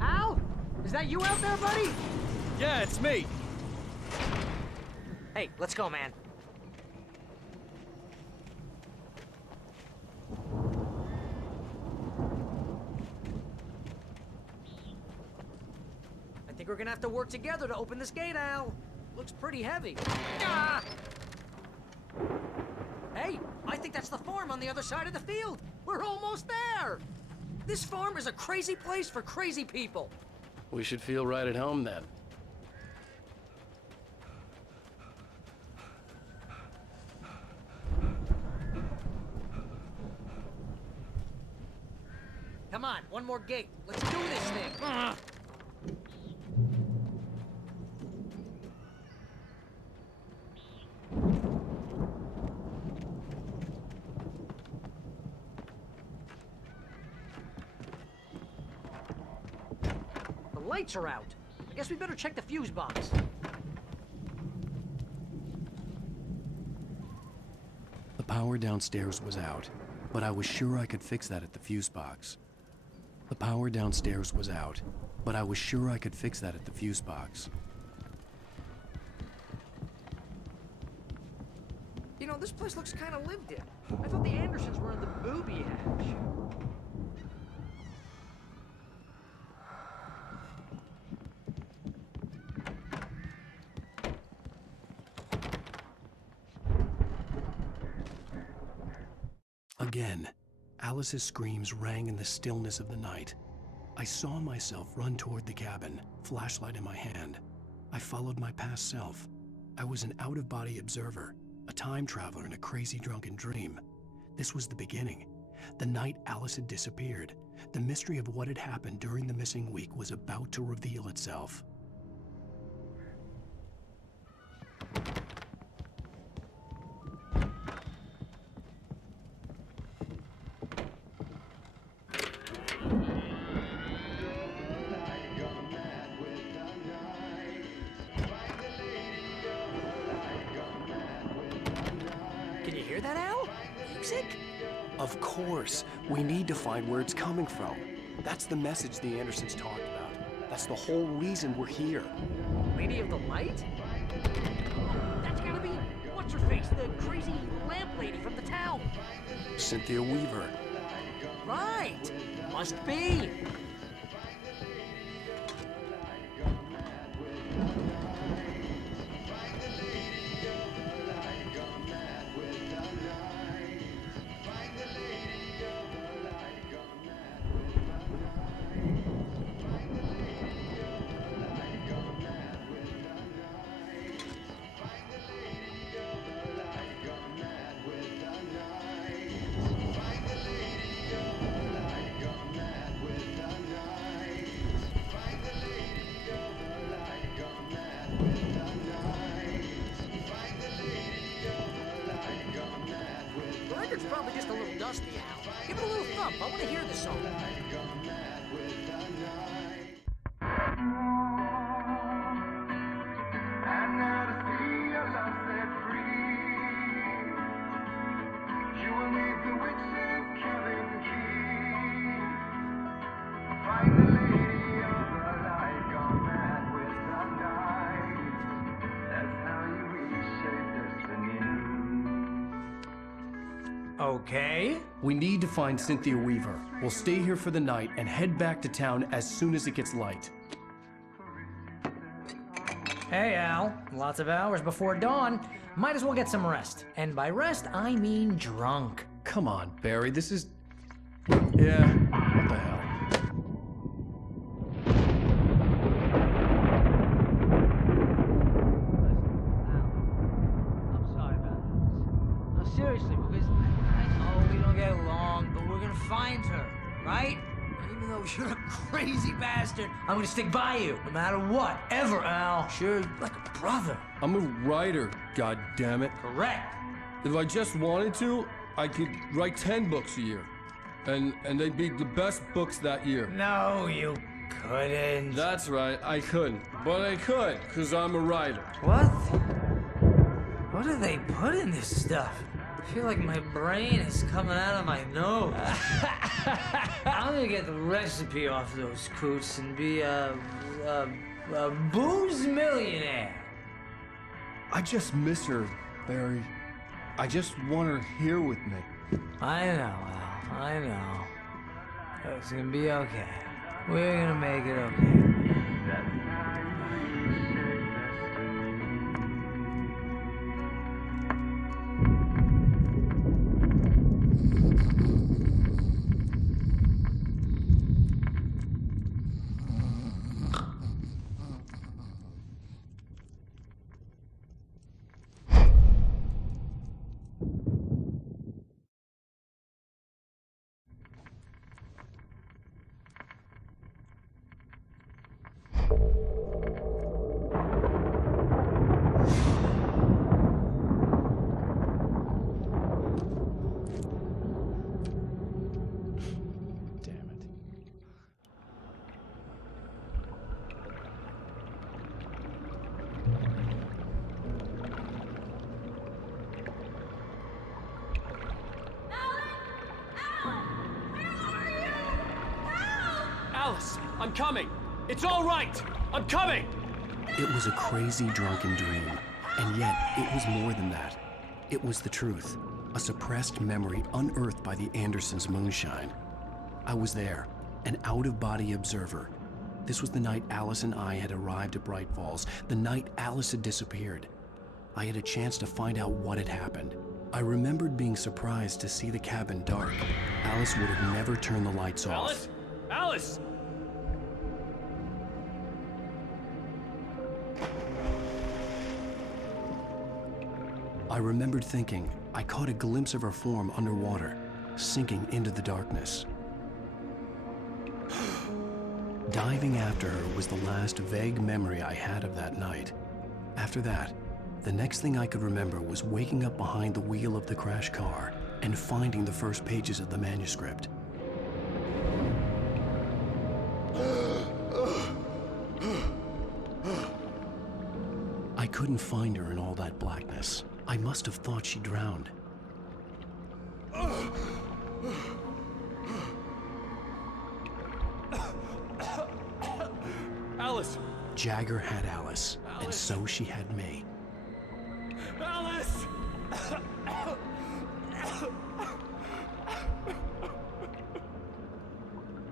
Al? Is that you out there, buddy? Yeah, it's me. Hey, let's go, man. I think we're gonna have to work together to open this gate, Al. Looks pretty heavy. Ah! Hey, I think that's the farm on the other side of the field. We're almost there. This farm is a crazy place for crazy people. We should feel right at home then. Come on, one more gate. Let's do this thing. The lights are out. I guess we better check the fuse box. The power downstairs was out, but I was sure I could fix that at the fuse box. The power downstairs was out, but I was sure I could fix that at the fuse box. You know, this place looks kind of lived in. I thought the Andersons were in the booby hatch. Again, Alice's screams rang in the stillness of the night. I saw myself run toward the cabin, flashlight in my hand. I followed my past self. I was an out-of-body observer, a time traveler in a crazy drunken dream. This was the beginning. The night Alice had disappeared. The mystery of what had happened during the missing week was about to reveal itself. Can you hear that, Al? Music? Of course. We need to find where it's coming from. That's the message the Andersons talked about. That's the whole reason we're here. Lady of the Light? Oh, that's gotta be... What's-her-face? The crazy lamp lady from the town. Cynthia Weaver. Right. Must be. The record's probably just a little dusty, Al. Give it a little thump. I want to hear this song. Okay. We need to find Cynthia Weaver. We'll stay here for the night and head back to town as soon as it gets light. Hey, Al. Lots of hours before dawn. Might as well get some rest. And by rest, I mean drunk. Come on, Barry, this is... Yeah, what the hell? I'm sorry about this. No, seriously, because I know we don't get along, but we're gonna find her, right? And even though you're a crazy bastard, I'm gonna stick by you, no matter what, ever, Al. Sure, like a brother. I'm a writer, goddammit. Correct. If I just wanted to, I could write 10 books a year. And they'd be the best books that year. No, you couldn't. That's right, I couldn't. But I could, because I'm a writer. What? What do they put in this stuff? I feel like my brain is coming out of my nose. I'm gonna get the recipe off those coots and be a booze millionaire. I just miss her, Barry. I just want her here with me. I know, Al. I know. It's gonna be okay. We're gonna make it okay. Alice, I'm coming. It's all right. I'm coming. It was a crazy, drunken dream. And yet, it was more than that. It was the truth. A suppressed memory unearthed by the Andersons' moonshine. I was there, an out-of-body observer. This was the night Alice and I had arrived at Bright Falls, the night Alice had disappeared. I had a chance to find out what had happened. I remembered being surprised to see the cabin dark. Alice would have never turned the lights off. Alice? Alice! I remembered thinking I caught a glimpse of her form underwater, sinking into the darkness. Diving after her was the last vague memory I had of that night. After that, the next thing I could remember was waking up behind the wheel of the crashed car and finding the first pages of the manuscript. I couldn't find her in all that blackness. I must have thought she drowned. Alice! Jagger had Alice, and so she had me. Alice!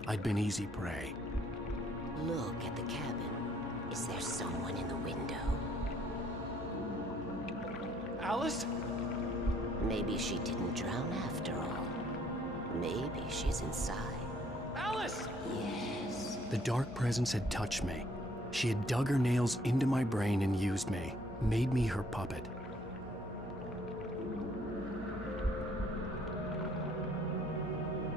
I'd been easy prey. Look at the cabin. Is there someone in the window? Alice? Maybe she didn't drown after all. Maybe she's inside. Alice! Yes. The dark presence had touched me. She had dug her nails into my brain and used me, made me her puppet.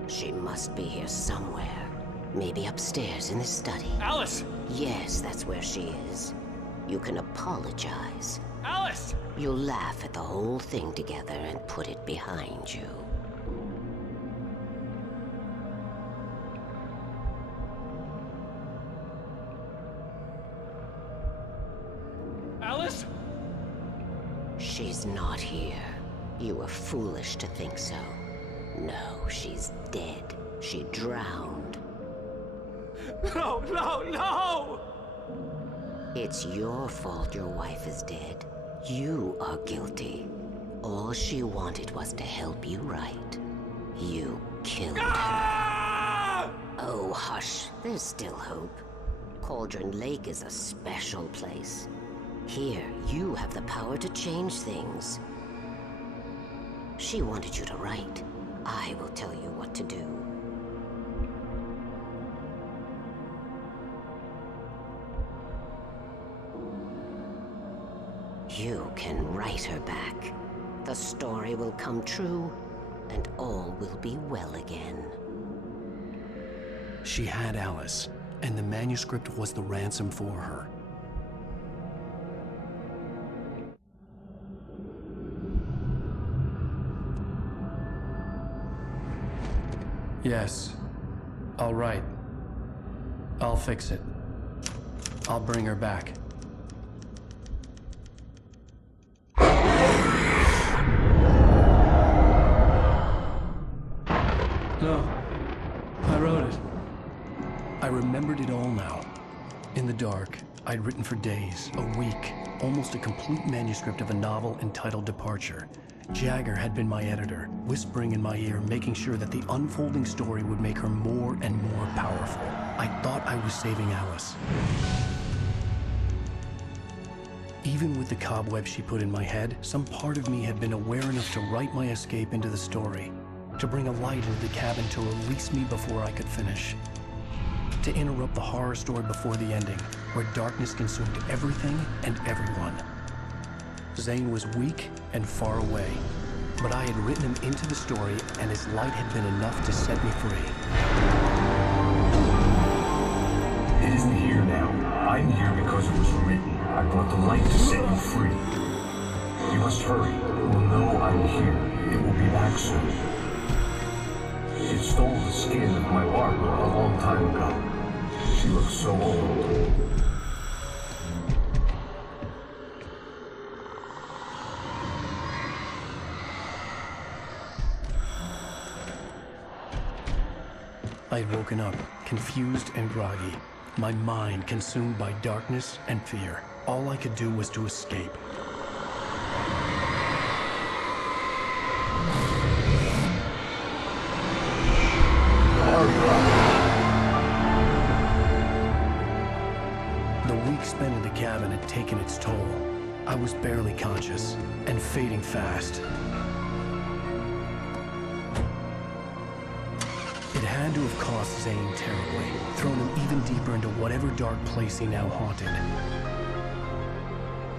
She must be here somewhere. Maybe upstairs in the study. Alice! Yes, that's where she is. You can apologize. Alice! You'll laugh at the whole thing together and put it behind you. Alice? She's not here. You were foolish to think so. No, she's dead. She drowned. No, no, no! It's your fault your wife is dead. You are guilty. All she wanted was to help you right. You killed her. Oh, hush. There's still hope. Cauldron Lake is a special place. Here, you have the power to change things. She wanted you to write. I will tell you what to do. You can write her back. The story will come true, and all will be well again. She had Alice, and the manuscript was the ransom for her. Yes. All right. I'll fix it. I'll bring her back. No. I wrote it. I remembered it all now. In the dark, I'd written for days, a week, almost a complete manuscript of a novel entitled Departure. Jagger had been my editor, whispering in my ear, making sure that the unfolding story would make her more and more powerful. I thought I was saving Alice. Even with the cobweb she put in my head, some part of me had been aware enough to write my escape into the story, to bring a light into the cabin to release me before I could finish, to interrupt the horror story before the ending, where darkness consumed everything and everyone. Zane was weak and far away, but I had written him into the story, and his light had been enough to set me free. It isn't here now. I'm here because it was written. I brought the light to set you free. You must hurry. It will know I'm here. It will be back soon. It stole the skin of my Barbara a long time ago. She looks so old. I'd woken up, confused and groggy, my mind consumed by darkness and fear. All I could do was to escape. The week spent in the cabin had taken its toll. I was barely conscious, and fading fast. It had to have cost Zane terribly, thrown him even deeper into whatever dark place he now haunted.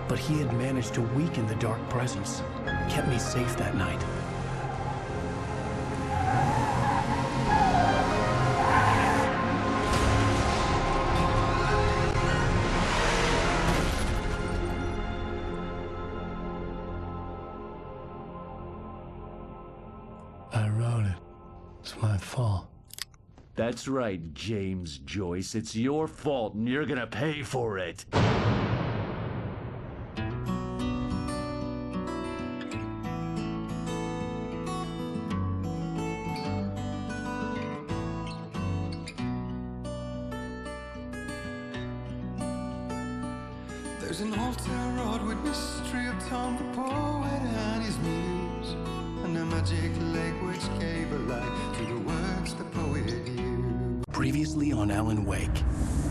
But he had managed to weaken the dark presence, kept me safe that night. I wrote it. It's my fault. That's right, James Joyce. It's your fault, and you're gonna pay for it. There's an old town road with mystery of Tom the poet and his muse, and a magic lake which gave a light to the words the poet used. Previously on Alan Wake.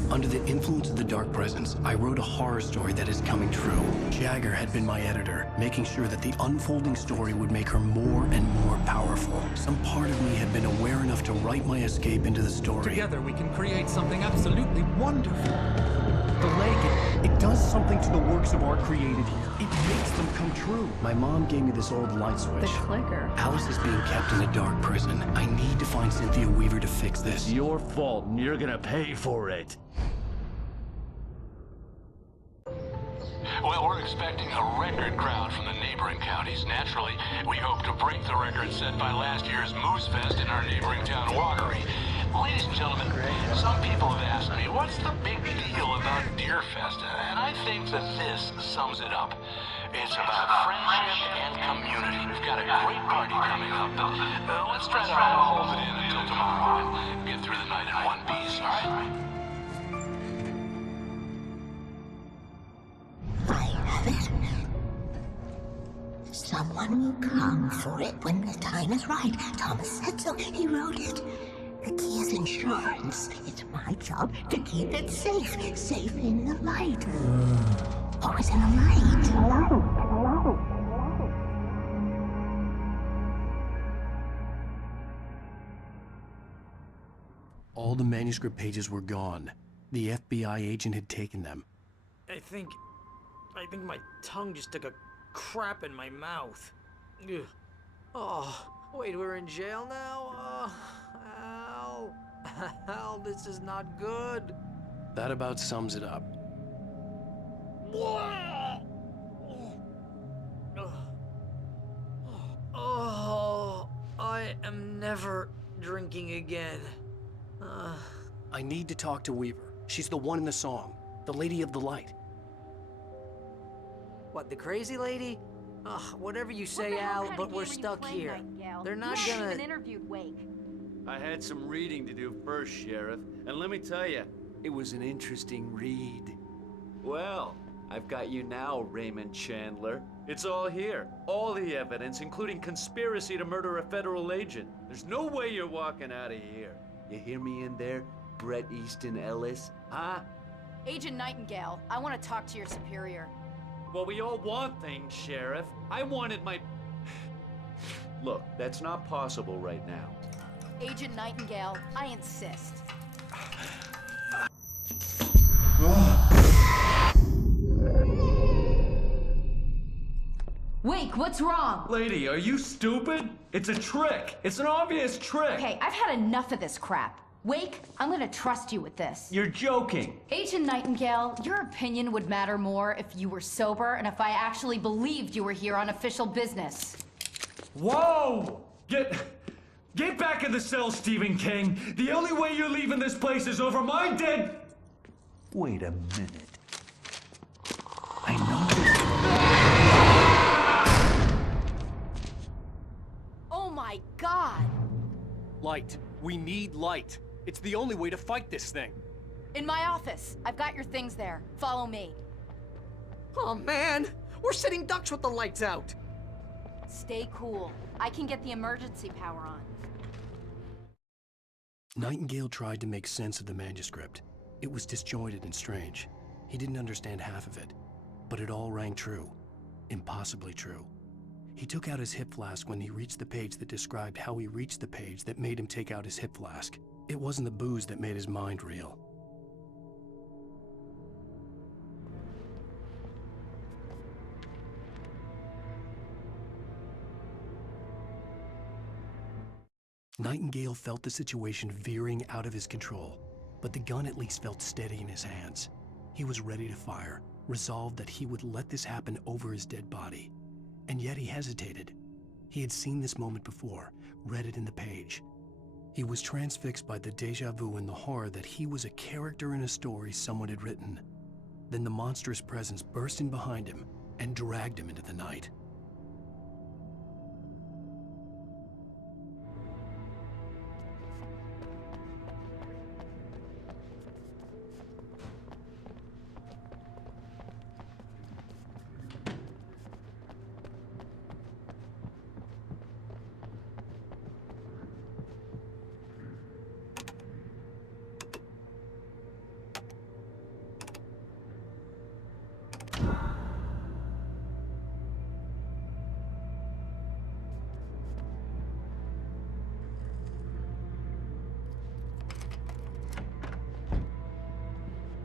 Under the influence of the dark presence, I wrote a horror story that is coming true. Jagger had been my editor, making sure that the unfolding story would make her more and more powerful. Some part of me had been aware enough to write my escape into the story. Together we can create something absolutely wonderful. The lake, it does something to the works of art created here. It makes them come true. My mom gave me this old light switch. The clicker. Alice is being kept in a dark prison. I need to find Cynthia Weaver to fix this. It's your fault, and you're gonna pay for it. Well, we're expecting a record crowd from the neighboring counties. Naturally, we hope to break the record set by last year's Moose Fest in our neighboring town, Watery. Ladies and gentlemen, some people have asked me, what's the big deal about Deer Fest? And I think that this sums it up. It's about friendship and community. We've got a great party coming up, but let's try to hold it in until tomorrow and get through the night in one piece, all right? I have it. Someone will come for it when the time is right. Thomas said so. He wrote it. The key is insurance. It's my job to keep it safe. Safe in the light. Always in the light. All the manuscript pages were gone. The FBI agent had taken them. I think my tongue just took a crap in my mouth. Ugh. Oh, wait, we're in jail now? Al. Al, this is not good. That about sums it up. Oh, I am never drinking again. I need to talk to Weaver. She's the one in the song. The Lady of the Light. What, the crazy lady? Ugh, whatever you say, Al, but we're stuck here. They're not gonna... even interviewed Wake. I had some reading to do first, Sheriff, and let me tell you, it was an interesting read. Well, I've got you now, Raymond Chandler. It's all here. All the evidence, including conspiracy to murder a federal agent. There's no way you're walking out of here. You hear me in there, Bret Easton Ellis? Huh? Agent Nightingale, I want to talk to your superior. Well, we all want things, Sheriff. I wanted my... Look, that's not possible right now. Agent Nightingale, I insist. Wake, what's wrong? Lady, are you stupid? It's a trick. It's an obvious trick. Okay, I've had enough of this crap. Wake, I'm gonna trust you with this. You're joking. Agent Nightingale, your opinion would matter more if you were sober and if I actually believed you were here on official business. Whoa! Get back in the cell, Stephen King. The only way you're leaving this place is over my dead... Wait a minute. I know... Oh my God! Light. We need light. It's the only way to fight this thing. In my office. I've got your things there. Follow me. Oh man, we're sitting ducks with the lights out. Stay cool. I can get the emergency power on. Nightingale tried to make sense of the manuscript. It was disjointed and strange. He didn't understand half of it, but it all rang true. Impossibly true. He took out his hip flask when he reached the page that described how he reached the page that made him take out his hip flask. It wasn't the booze that made his mind reel. Nightingale felt the situation veering out of his control, but the gun at least felt steady in his hands. He was ready to fire, resolved that he would let this happen over his dead body. And yet he hesitated. He had seen this moment before, read it in the page. He was transfixed by the déjà vu and the horror that he was a character in a story someone had written. Then the monstrous presence burst in behind him and dragged him into the night.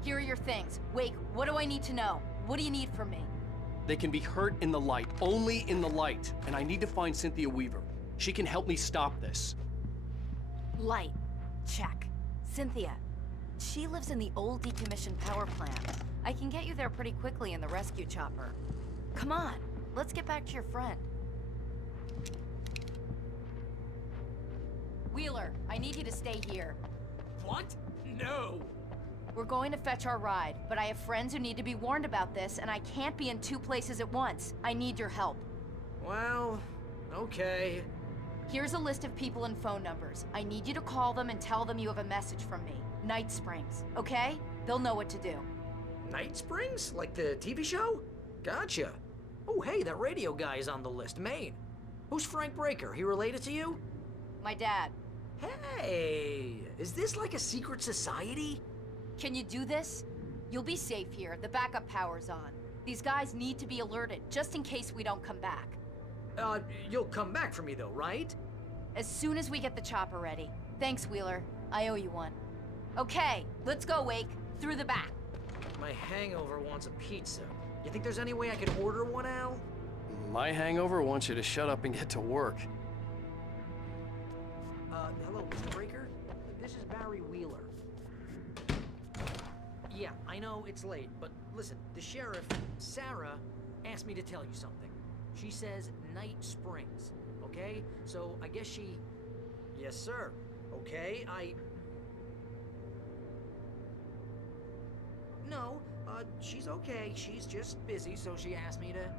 Here are your things. Wake, what do I need to know? What do you need from me? They can be hurt in the light, only in the light. And I need to find Cynthia Weaver. She can help me stop this. Light. Check. Cynthia. She lives in the old decommissioned power plant. I can get you there pretty quickly in the rescue chopper. Come on, let's get back to your friend. Wheeler, I need you to stay here. What? No! We're going to fetch our ride, but I have friends who need to be warned about this, and I can't be in two places at once. I need your help. Well, okay. Here's a list of people and phone numbers. I need you to call them and tell them you have a message from me. Night Springs, okay? They'll know what to do. Night Springs? Like the TV show? Gotcha. Oh, hey, that radio guy is on the list, Maine. Who's Frank Breaker? He related to you? My dad. Hey, is this like a secret society? Can you do this? You'll be safe here. The backup power's on. These guys need to be alerted, just in case we don't come back. You'll come back for me though, right? As soon as we get the chopper ready. Thanks, Wheeler. I owe you one. Okay, let's go, Wake. Through the back. My hangover wants a pizza. You think there's any way I could order one, Al? My hangover wants you to shut up and get to work. Hello, Mr. Breaker? This is Barry Wheeler. Yeah, I know it's late, but listen, the sheriff, Sarah, asked me to tell you something. She says Night Springs, okay? So I guess she... Yes, sir. Okay, No, she's okay. She's just busy, so she asked me to...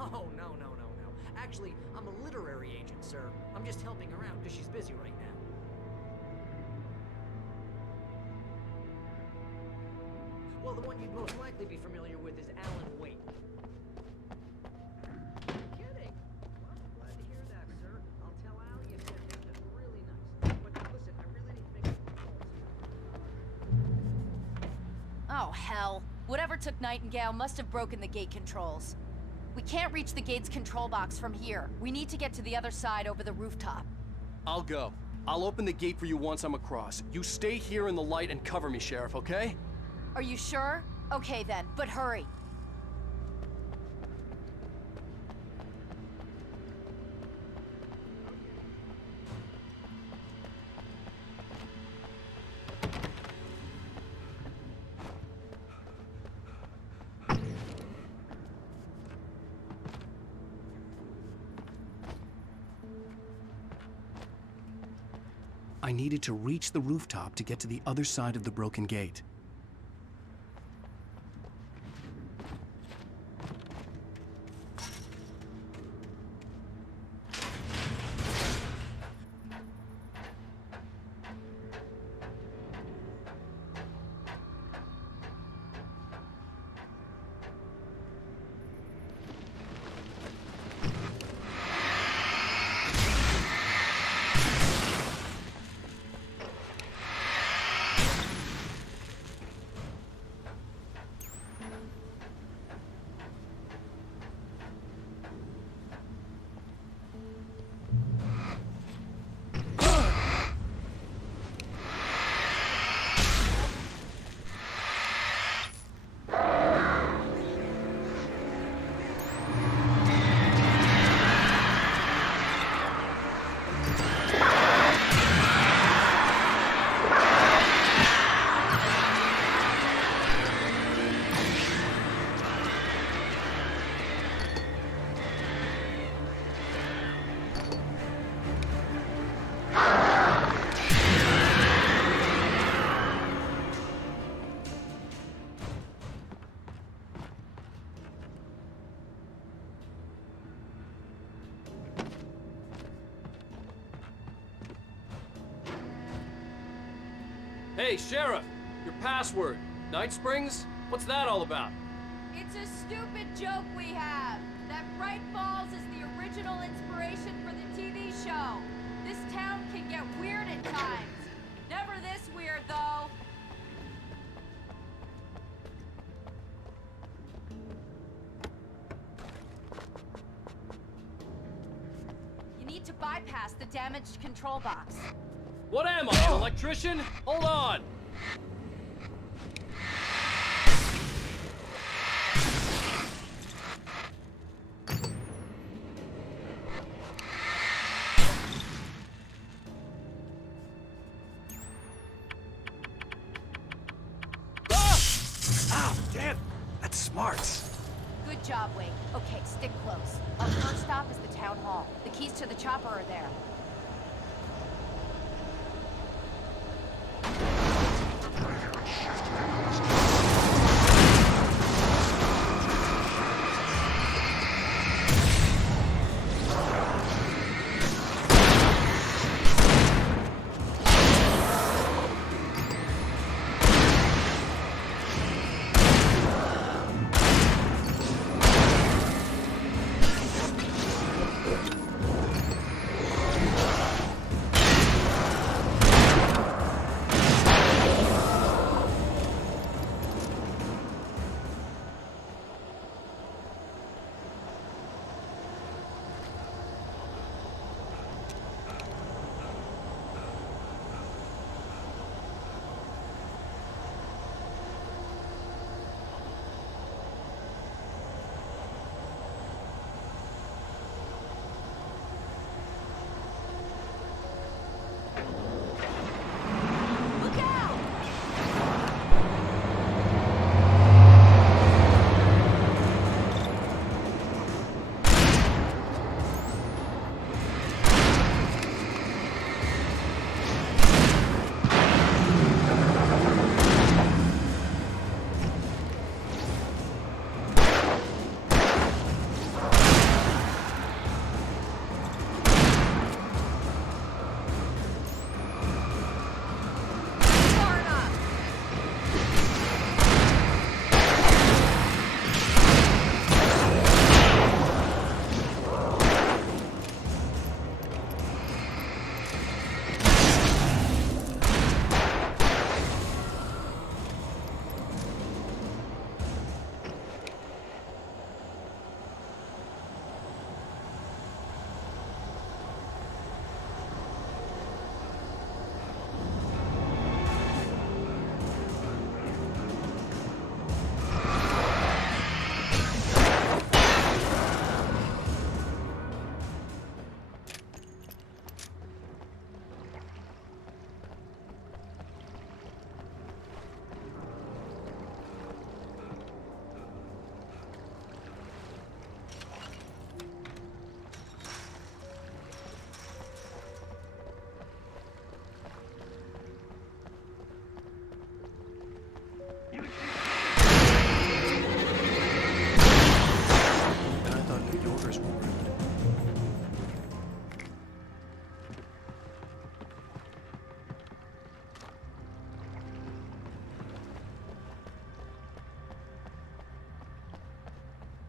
Oh, no. Actually, I'm a literary agent, sir. I'm just helping her out because she's busy right now. Well, the one you'd most likely be familiar with is Alan Wake. Kidding? Well, glad to hear that, sir. I'll tell Al you said that's really nice. But listen, I really need to make some calls here. Oh, hell. Whatever took Nightingale must have broken the gate controls. We can't reach the gate's control box from here. We need to get to the other side over the rooftop. I'll go. I'll open the gate for you once I'm across. You stay here in the light and cover me, Sheriff, okay? Are you sure? Okay then, but hurry. I needed to reach the rooftop to get to the other side of the broken gate. Hey, Sheriff! Your password. Night Springs? What's that all about? It's a stupid joke we have. That Bright Falls is the original inspiration for the TV show. This town can get weird at times. Never this weird, though. You need to bypass the damaged control box. What am I, an electrician? Hold on! Ow, damn! That's smarts. Good job, Wake. Okay, stick close. Our first stop is the town hall. The keys to the chopper are there.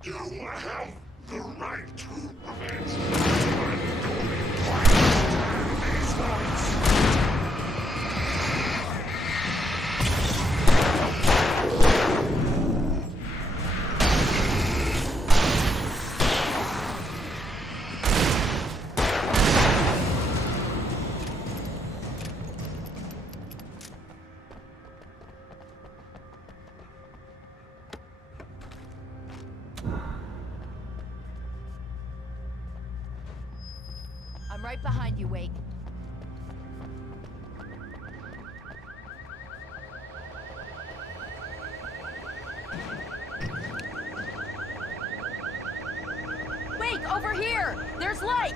You have the right to quit. These ones. I'm right behind you, Wake. Wake, over here! There's light!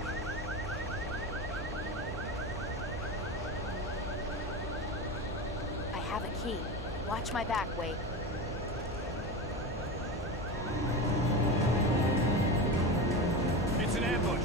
I have a key. Watch my back, Wake. It's an ambush.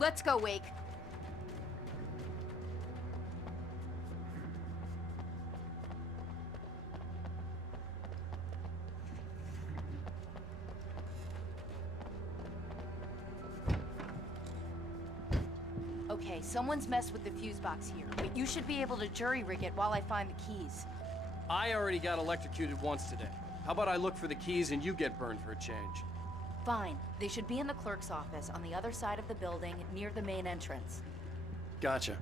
Let's go, Wake. Okay, someone's messed with the fuse box here, but you should be able to jury-rig it while I find the keys. I already got electrocuted once today. How about I look for the keys and you get burned for a change? Fine. They should be in the clerk's office on the other side of the building, near the main entrance. Gotcha.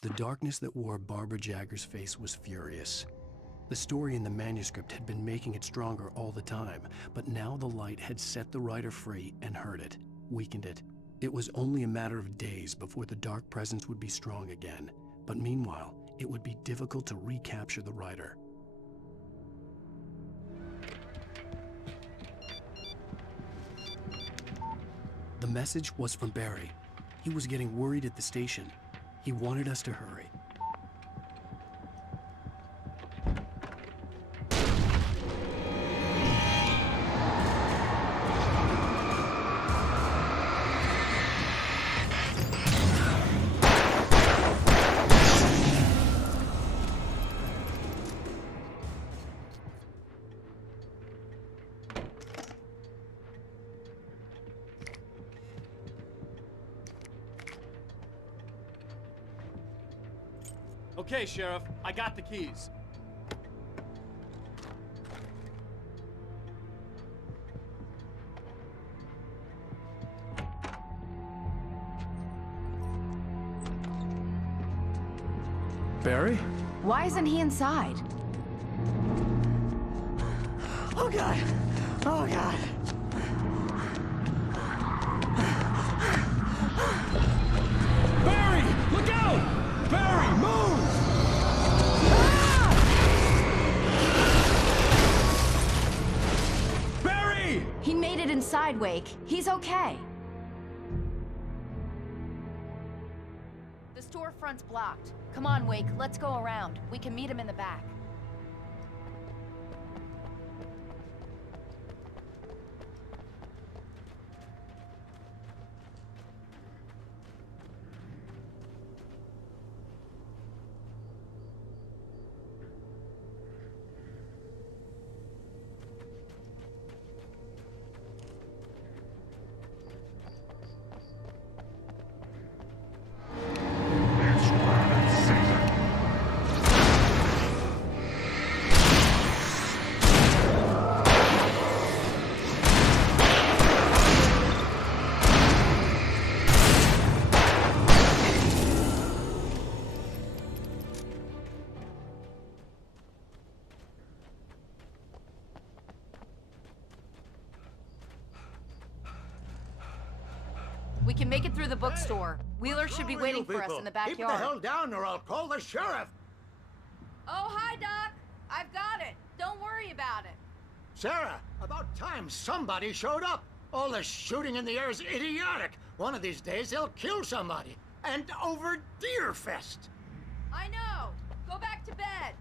The darkness that wore Barbara Jagger's face was furious. The story in the manuscript had been making it stronger all the time, but now the light had set the writer free and hurt it, weakened it. It was only a matter of days before the dark presence would be strong again, but meanwhile, it would be difficult to recapture the writer. The message was from Barry. He was getting worried at the station. He wanted us to hurry. Okay, Sheriff, I got the keys. Barry? Why isn't he inside? Oh, God. Oh, God. Barry! Look out! Barry, move! Barry! He made it inside, Wake. He's okay. The storefront's blocked. Come on, Wake. Let's go around. We can meet him in the back. We can make it through the bookstore. Wheeler should be waiting for us in the backyard. Keep the hell down or I'll call the sheriff. Oh, hi, Doc. I've got it. Don't worry about it. Sarah, about time somebody showed up. All the shooting in the air is idiotic. One of these days they'll kill somebody. And over Deerfest. I know. Go back to bed.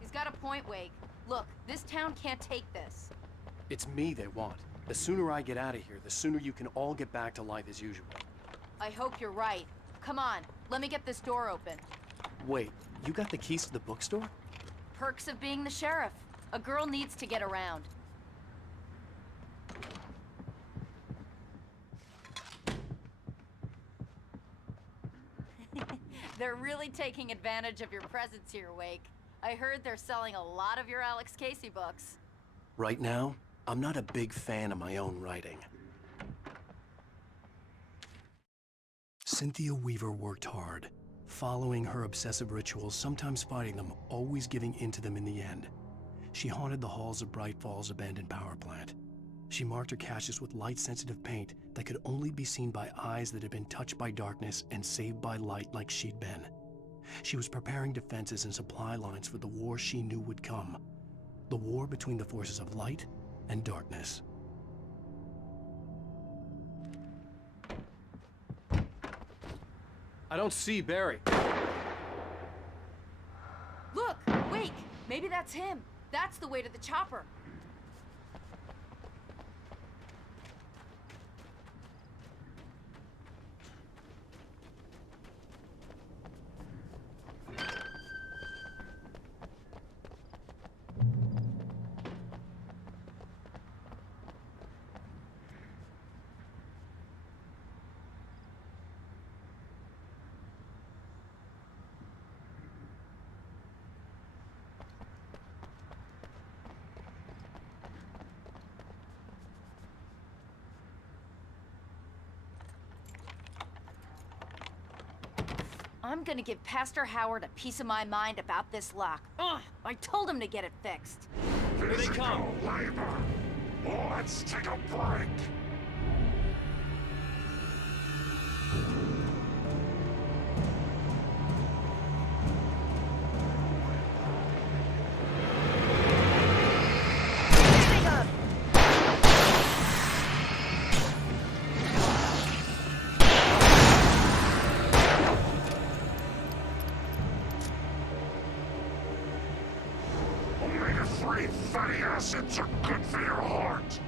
He's got a point, Wake. Look, this town can't take this. It's me they want. The sooner I get out of here, the sooner you can all get back to life as usual. I hope you're right. Come on, let me get this door open. Wait, you got the keys to the bookstore? Perks of being the sheriff. A girl needs to get around. They're really taking advantage of your presence here, Wake. I heard they're selling a lot of your Alex Casey books. Right now, I'm not a big fan of my own writing. Cynthia Weaver worked hard, following her obsessive rituals, sometimes fighting them, always giving in to them in the end. She haunted the halls of Bright Falls' abandoned power plant. She marked her caches with light-sensitive paint that could only be seen by eyes that had been touched by darkness and saved by light like she'd been. She was preparing defenses and supply lines for the war she knew would come. The war between the forces of light and darkness. I don't see Barry. Look, Wake, maybe that's him. That's the way to the chopper. I'm gonna give Pastor Howard a piece of my mind about this lock. Ugh, I told him to get it fixed. Here they come. Labor. Let's take a break. Omega-3 fatty acids are good for your heart.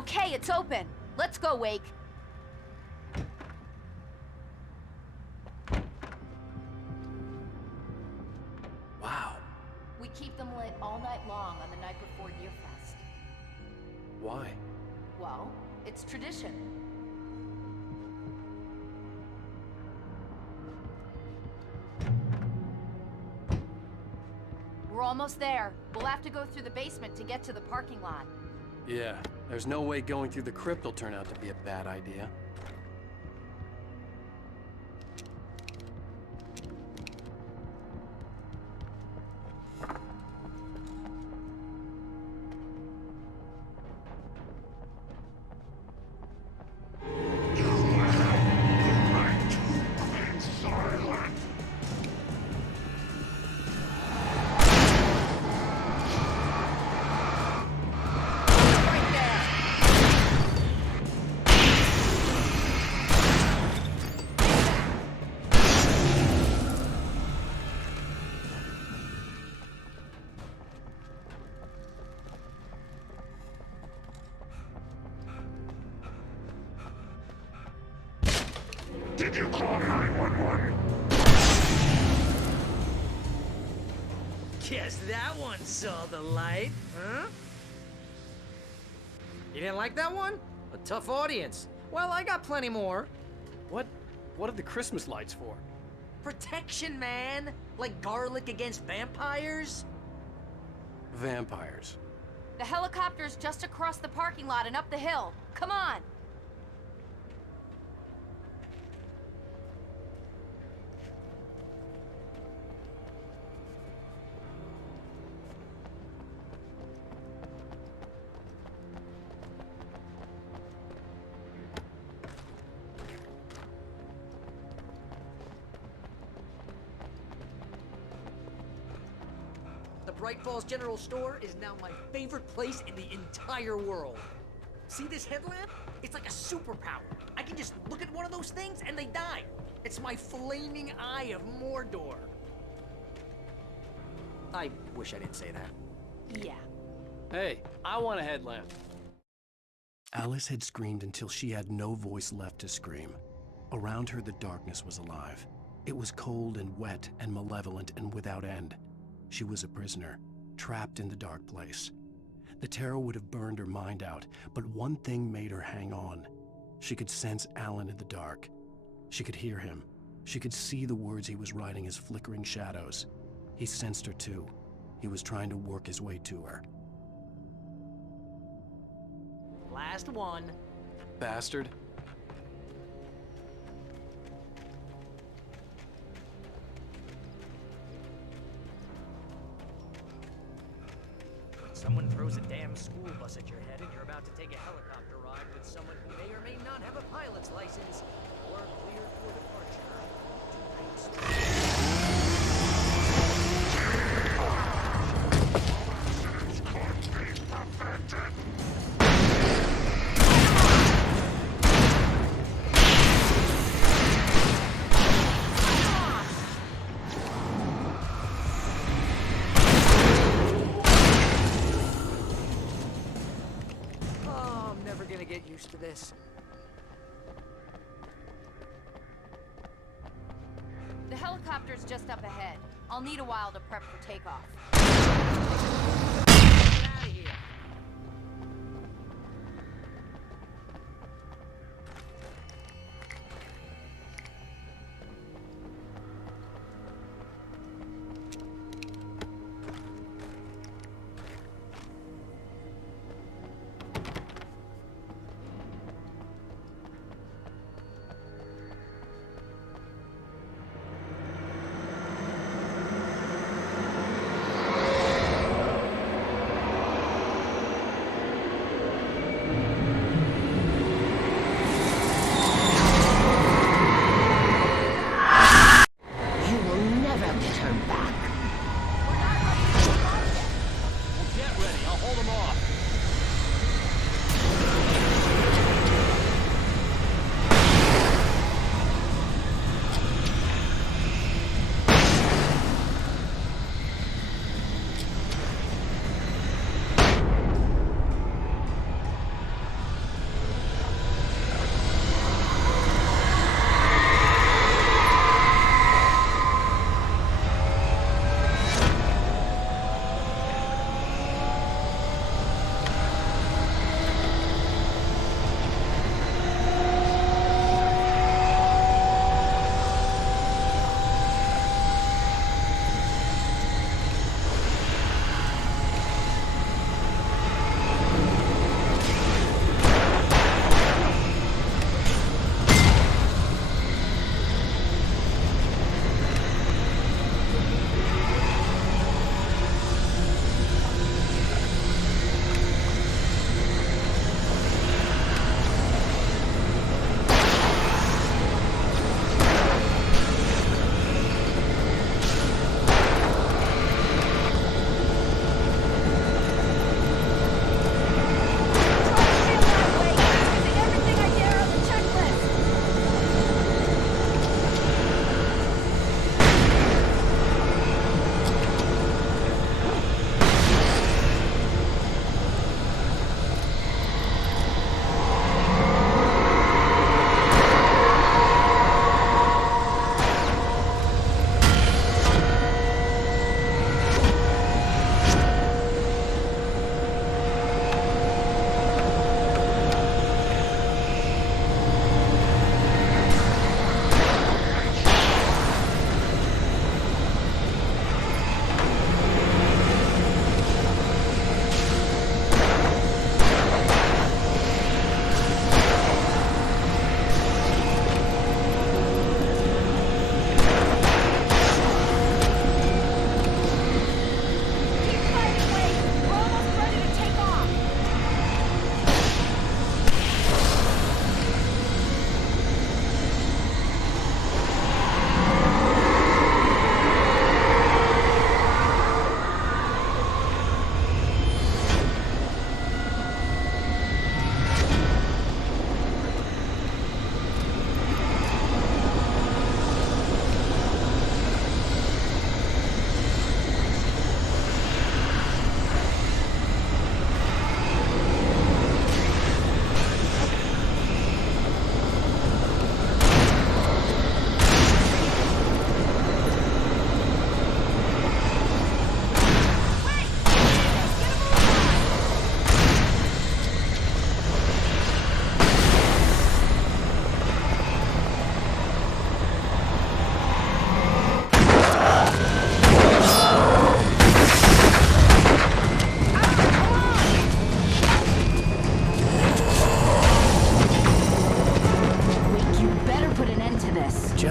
Okay, it's open. Let's go, Wake. Wow. We keep them lit all night long on the night before Deerfest. Why? Well, it's tradition. We're almost there. We'll have to go through the basement to get to the parking lot. Yeah, there's no way going through the crypt will turn out to be a bad idea. Did you call 911? Guess that one saw the light, huh? You didn't like that one? A tough audience. Well, I got plenty more. What are the Christmas lights for? Protection, man. Like garlic against vampires. Vampires. The helicopter's just across the parking lot and up the hill. Come on! The Bright Falls General Store is now my favorite place in the entire world. See this headlamp? It's like a superpower. I can just look at one of those things and they die. It's my flaming eye of Mordor. I wish I didn't say that. Yeah. Hey, I want a headlamp. Alice had screamed until she had no voice left to scream. Around her, the darkness was alive. It was cold and wet and malevolent and without end. She was a prisoner, trapped in the dark place. The terror would have burned her mind out, but one thing made her hang on. She could sense Alan in the dark. She could hear him. She could see the words he was writing as flickering shadows. He sensed her too. He was trying to work his way to her. Last one. Bastard. Someone throws a damn school bus at your head and you're about to take a helicopter ride with someone who may or may not have a pilot's license or cleared for departure. Get used to this. The helicopter's just up ahead. I'll need a while to prep for takeoff. Get out of here.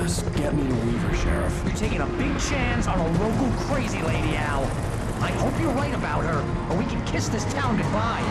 Just get me to Weaver, Sheriff. You're taking a big chance on a local crazy lady, Al. I hope you're right about her, or we can kiss this town goodbye.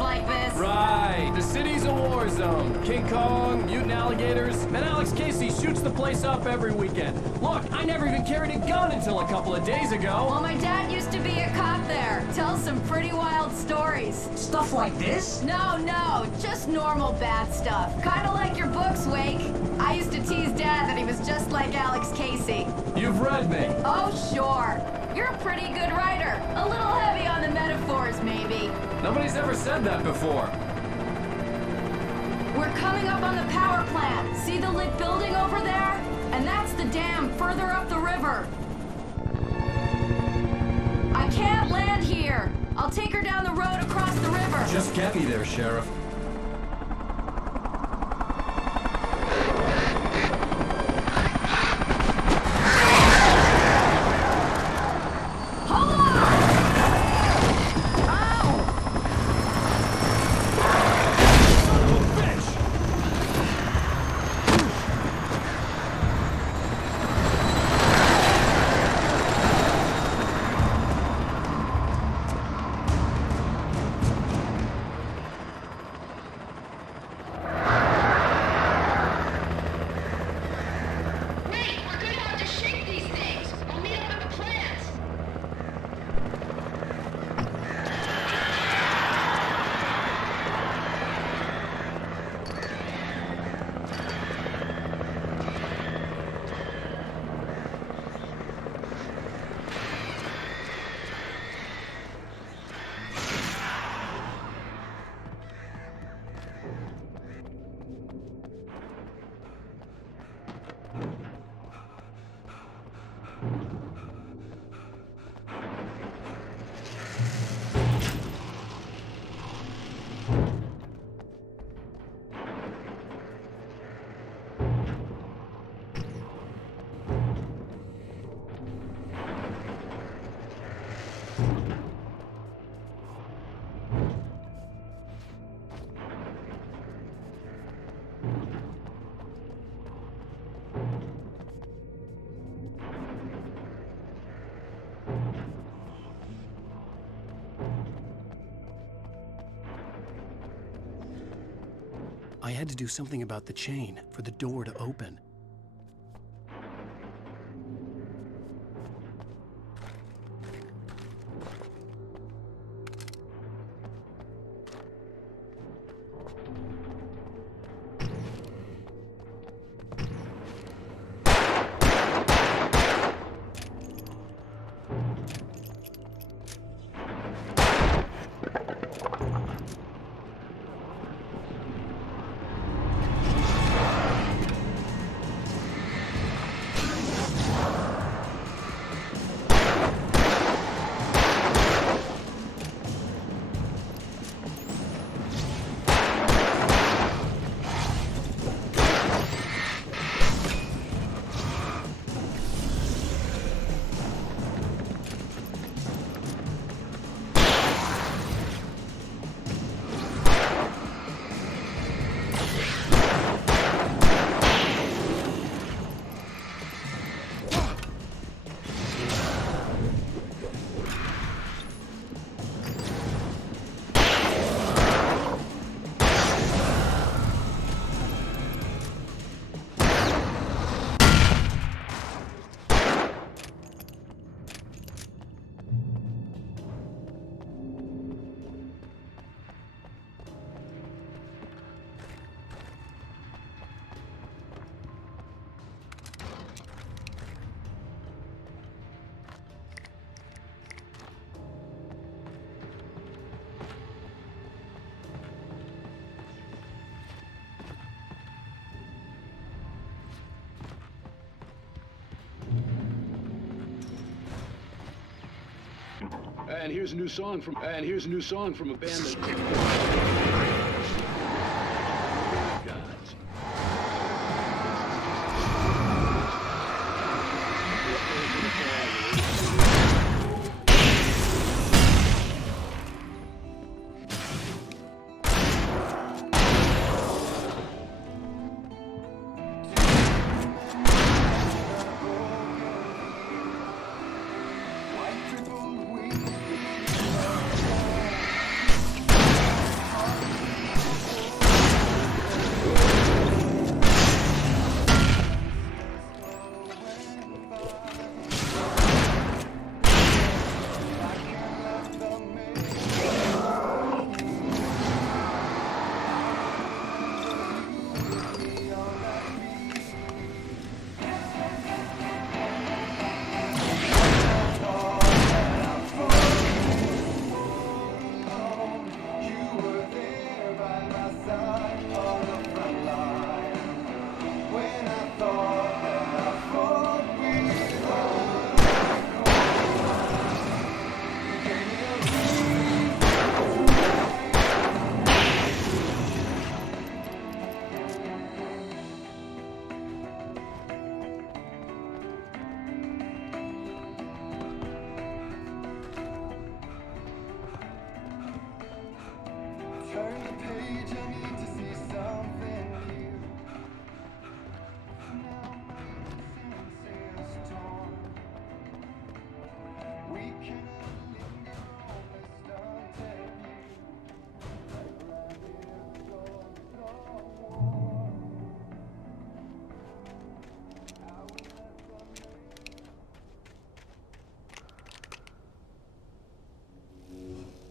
Like this. Right. The city's a war zone. King Kong, mutant alligators, and Alex Casey shoots the place up every weekend. Look, I never even carried a gun until a couple of days ago. Well, my dad used to be a cop there. Tells some pretty wild stories. Stuff like this? No, just normal bad stuff. Kinda like your books, Wake. I used to tease Dad that he was just like Alex Casey. You've read me. Oh, sure. You're a pretty good writer. A little heavy on the metaphors, maybe. Nobody's ever said that before. We're coming up on the power plant. See the lit building over there? And that's the dam further up the river. I can't land here. I'll take her down the road across the river. Just get me there, Sheriff. I had to do something about the chain for the door to open. And here's a new song from a band that. Gods.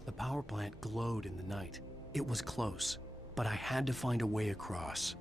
The power plant glowed in the night. It was close, but I had to find a way across.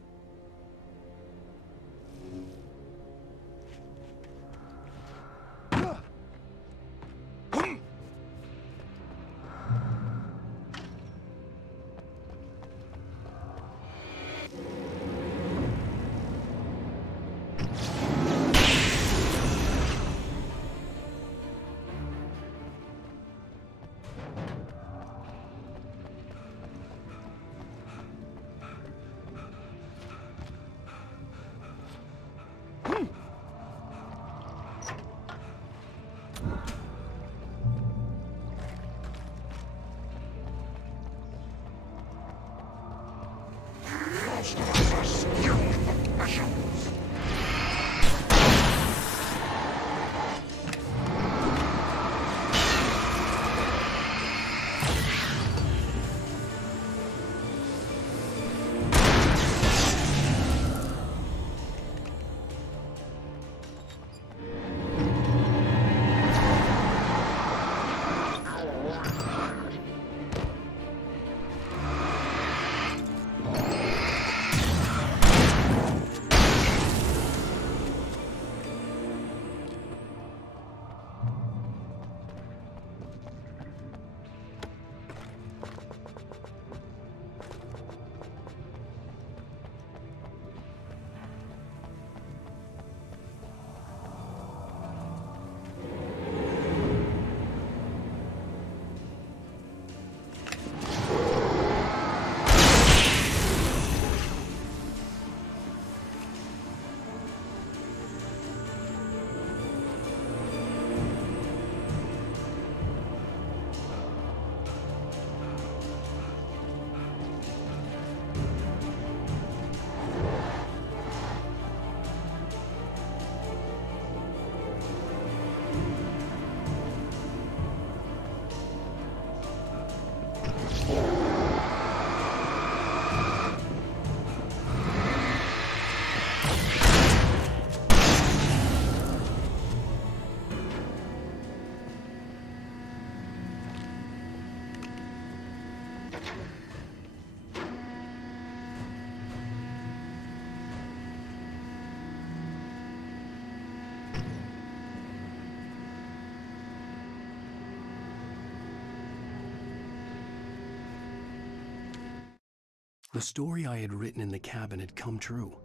The story I had written in the cabin had come true.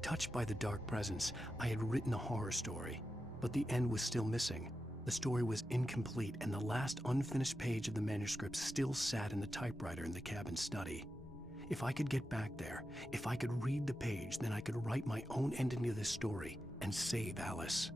Touched by the dark presence, I had written a horror story, but the end was still missing. The story was incomplete, and the last unfinished page of the manuscript still sat in the typewriter in the cabin study. If I could get back there, if I could read the page, then I could write my own ending to this story and save Alice.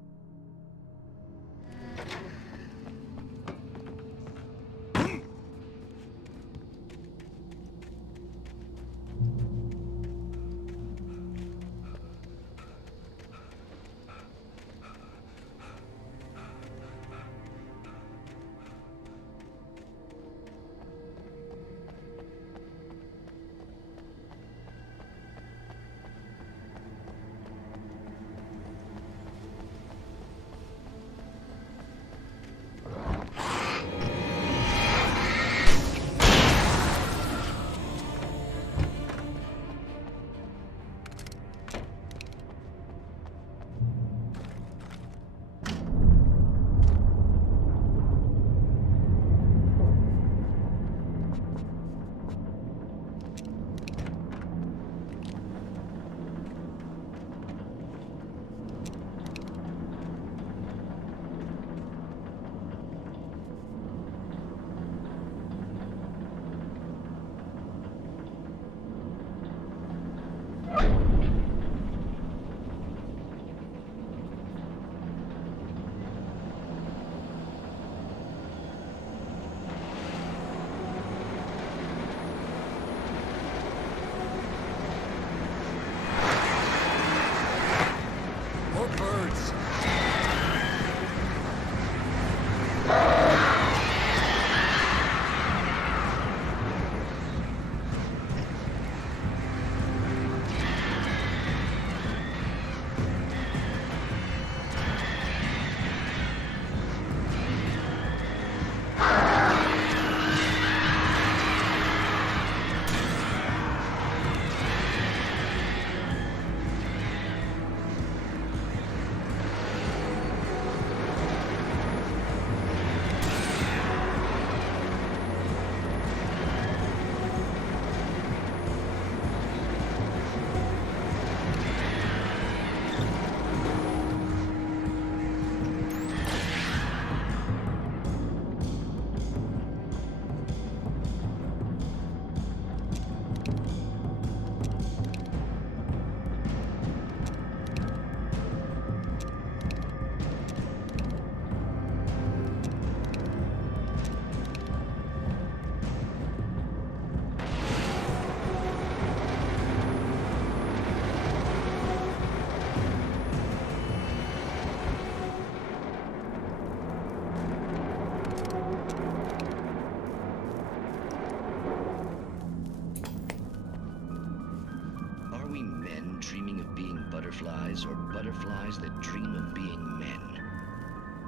butterflies or butterflies that dream of being men.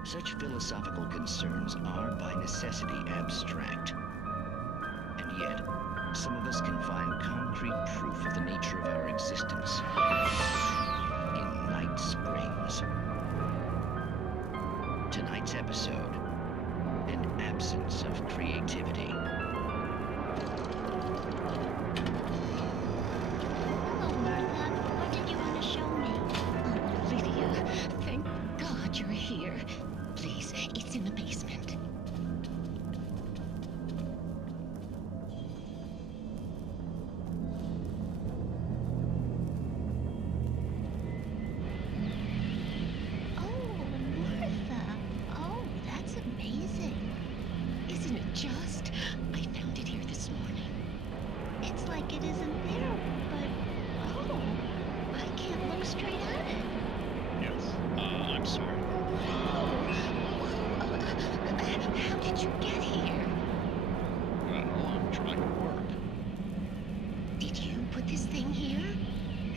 Such philosophical concerns are by necessity abstract. And yet, some of us can find concrete proof of the nature of our existence in Night Springs. Tonight's episode, an absence of creativity. Hello, Martha. What did you want to show me? Oh, Lydia, thank God you're here. Please, it's in the basement. Just, I found it here this morning. It's like it isn't there, but, oh, I can't look straight at it. Yes, I'm sorry. How did you get here? Well, I'm trying to work. Did you put this thing here?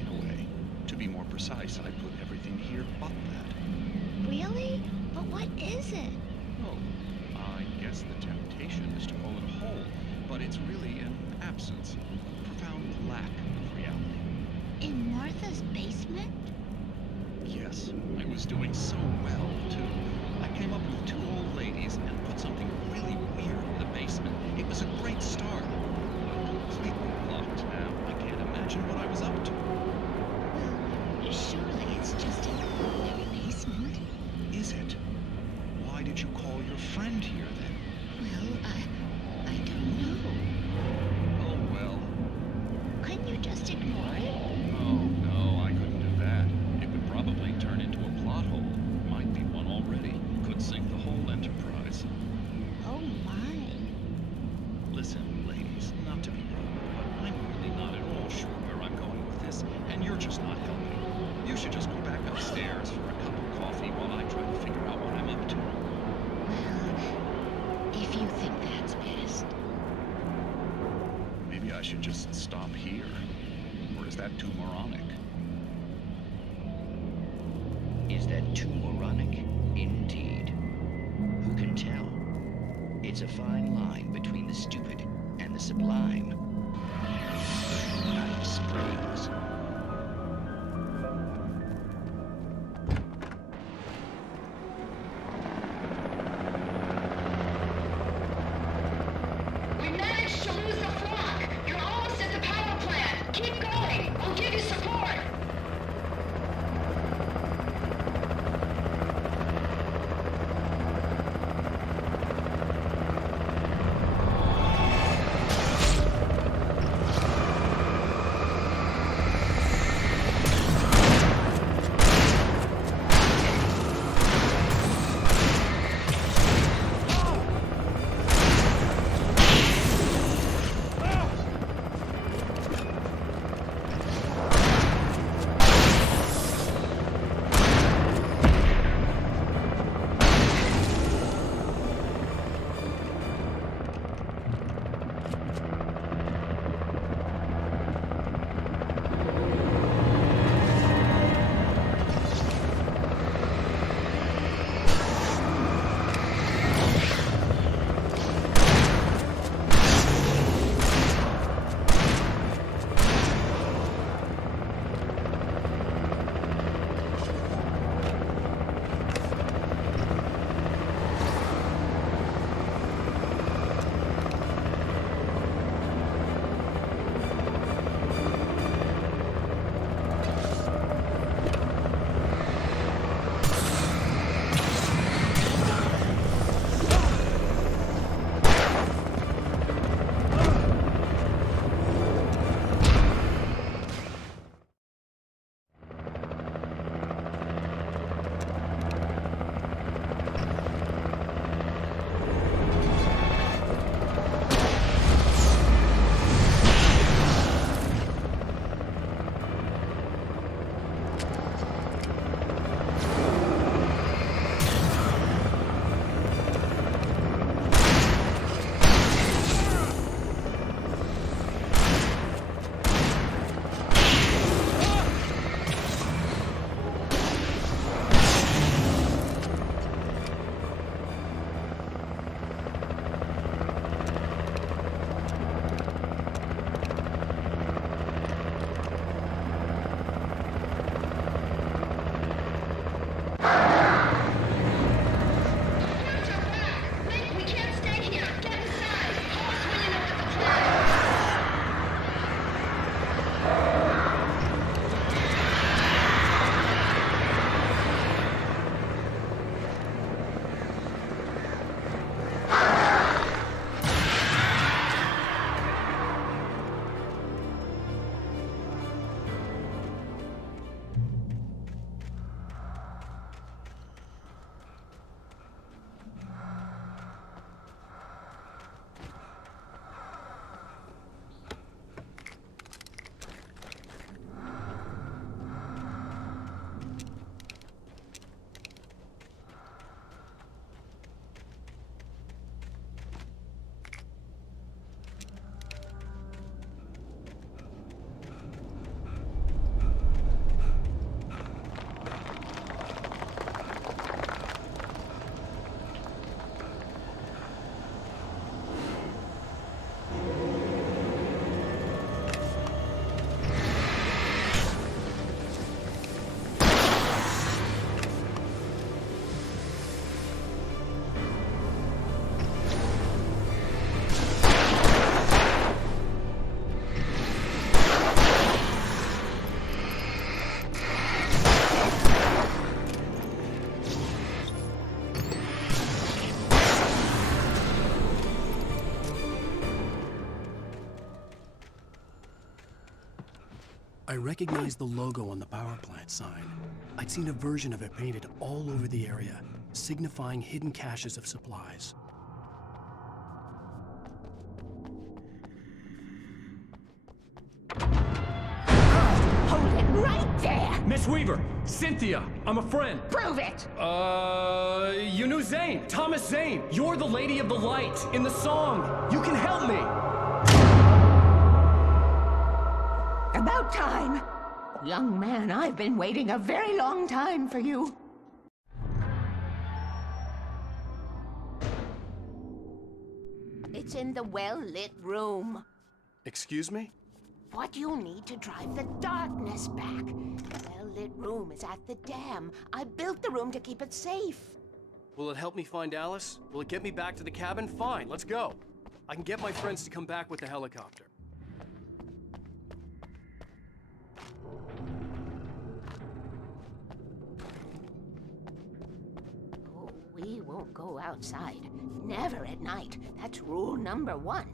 In a way. To be more precise, I put everything here but that. Really? But what is it? Oh, I guess the temptation is to call it a hole, but it's really an absence, a profound lack of reality. In Martha's basement? Yes, I was doing so well, too. I came up with two old ladies and put something really weird in the basement. It was a great start. But completely blocked now. I can't imagine what I was up to. Well, surely it's just an ordinary basement. Is it? Why did should just stop here. Or is that too moronic? Is that too moronic? Indeed. Who can tell? It's a fine line between the stupid and the sublime. Night Springs. We managed to lose the flock. You're almost at the power plant. Keep going. I'll give you support. I recognized the logo on the power plant sign. I'd seen a version of it painted all over the area, signifying hidden caches of supplies. Hold it right there! Miss Weaver! Cynthia! I'm a friend! Prove it! You knew Zane! Thomas Zane! You're the Lady of the Light in the song! You can help me! about time! Young man, I've been waiting a very long time for you. It's in the well-lit room. Excuse me? What you need to drive the darkness back. The well-lit room is at the dam. I built the room to keep it safe. Will it help me find Alice? Will it get me back to the cabin? Fine, let's go. I can get my friends to come back with the helicopter. Oh, we won't go outside. Never at night. That's rule number 1.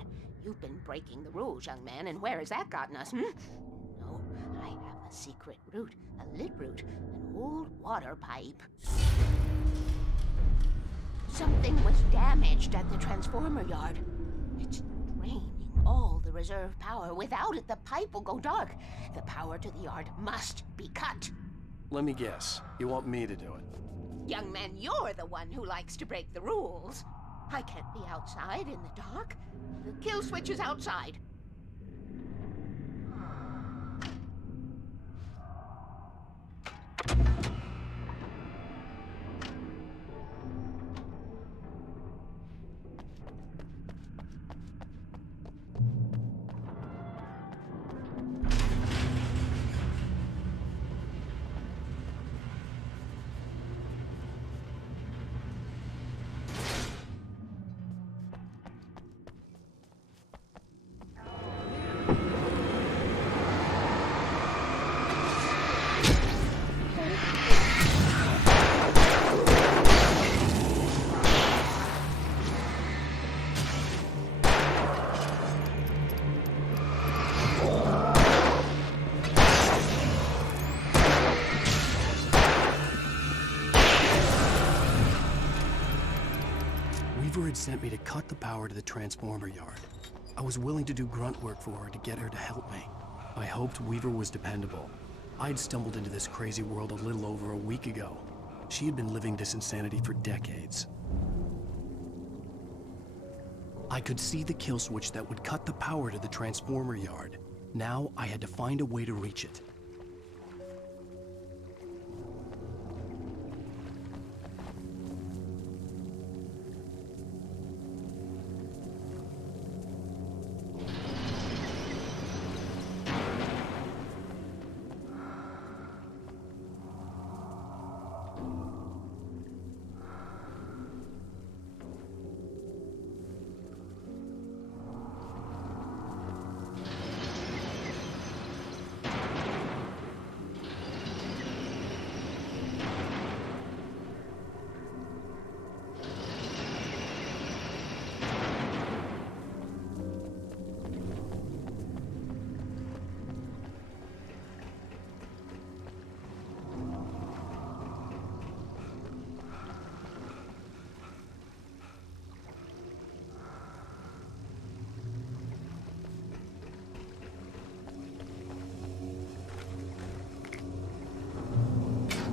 You've been breaking the rules, young man, and where has that gotten us, No, I have a secret route, a lit route, an old water pipe. Something was damaged at the transformer yard. It's draining all the reserve power. Without it, the pipe will go dark. The power to the yard must be cut. Let me guess. You want me to do it? Young man, you're the one who likes to break the rules. I can't be outside in the dark. The kill switch is outside. Weaver had sent me to cut the power to the transformer yard. I was willing to do grunt work for her to get her to help me. I hoped Weaver was dependable. I'd stumbled into this crazy world a little over a week ago. She had been living this insanity for decades. I could see the kill switch that would cut the power to the transformer yard. Now I had to find a way to reach it.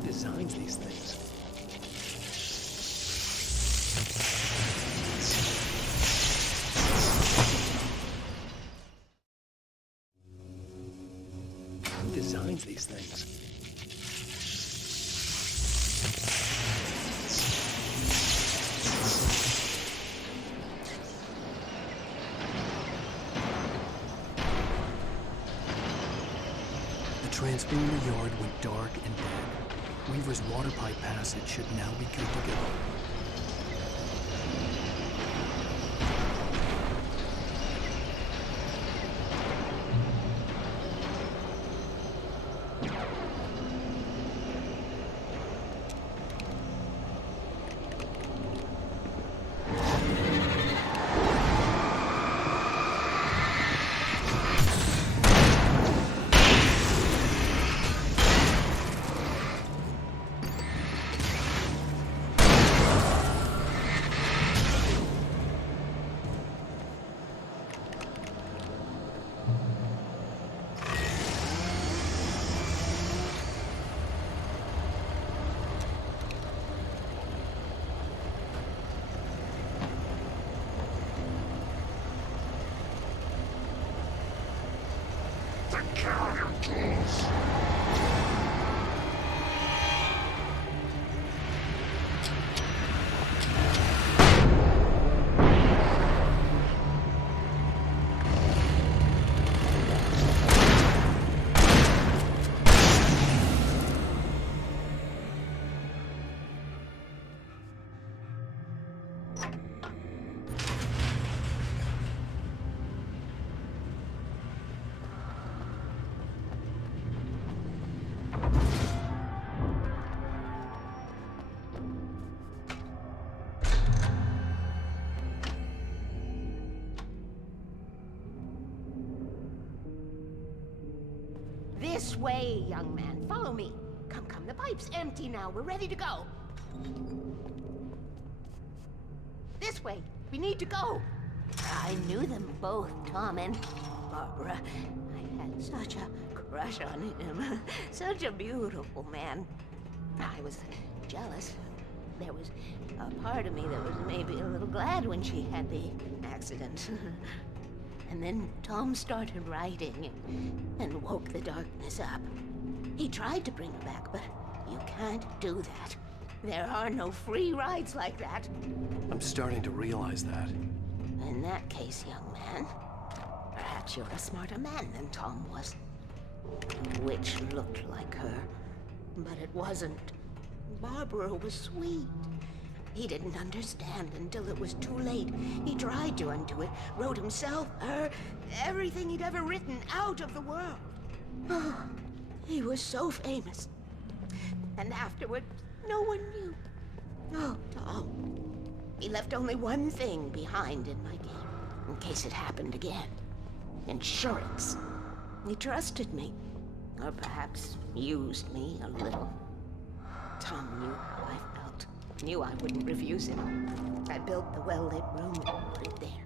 Designs these things. Who designs these things? The transformer yard went dark and dead. Weaver's water pipe passage should now be good to go. Kill you fools! This way, young man. Follow me. Come, the pipe's empty now. We're ready to go. This way. We need to go. I knew them both, Tom and Barbara. I had such a crush on him. Such a beautiful man. I was jealous. There was a part of me that was maybe a little glad when she had the accident. And then Tom started writing and woke the darkness up. He tried to bring her back, but you can't do that. There are no free rides like that. I'm starting to realize that. In that case, young man, perhaps you're a smarter man than Tom was. The witch looked like her, but it wasn't. Barbara was sweet. He didn't understand until it was too late. He tried to undo it, wrote himself, her, everything he'd ever written out of the world. Oh, he was so famous. And afterward, no one knew. Oh, Tom. He left only one thing behind in my game, in case it happened again. Insurance. He trusted me. Or perhaps used me a little. Tom knew how I felt. Knew I wouldn't refuse him. I built the well-lit room and put it there.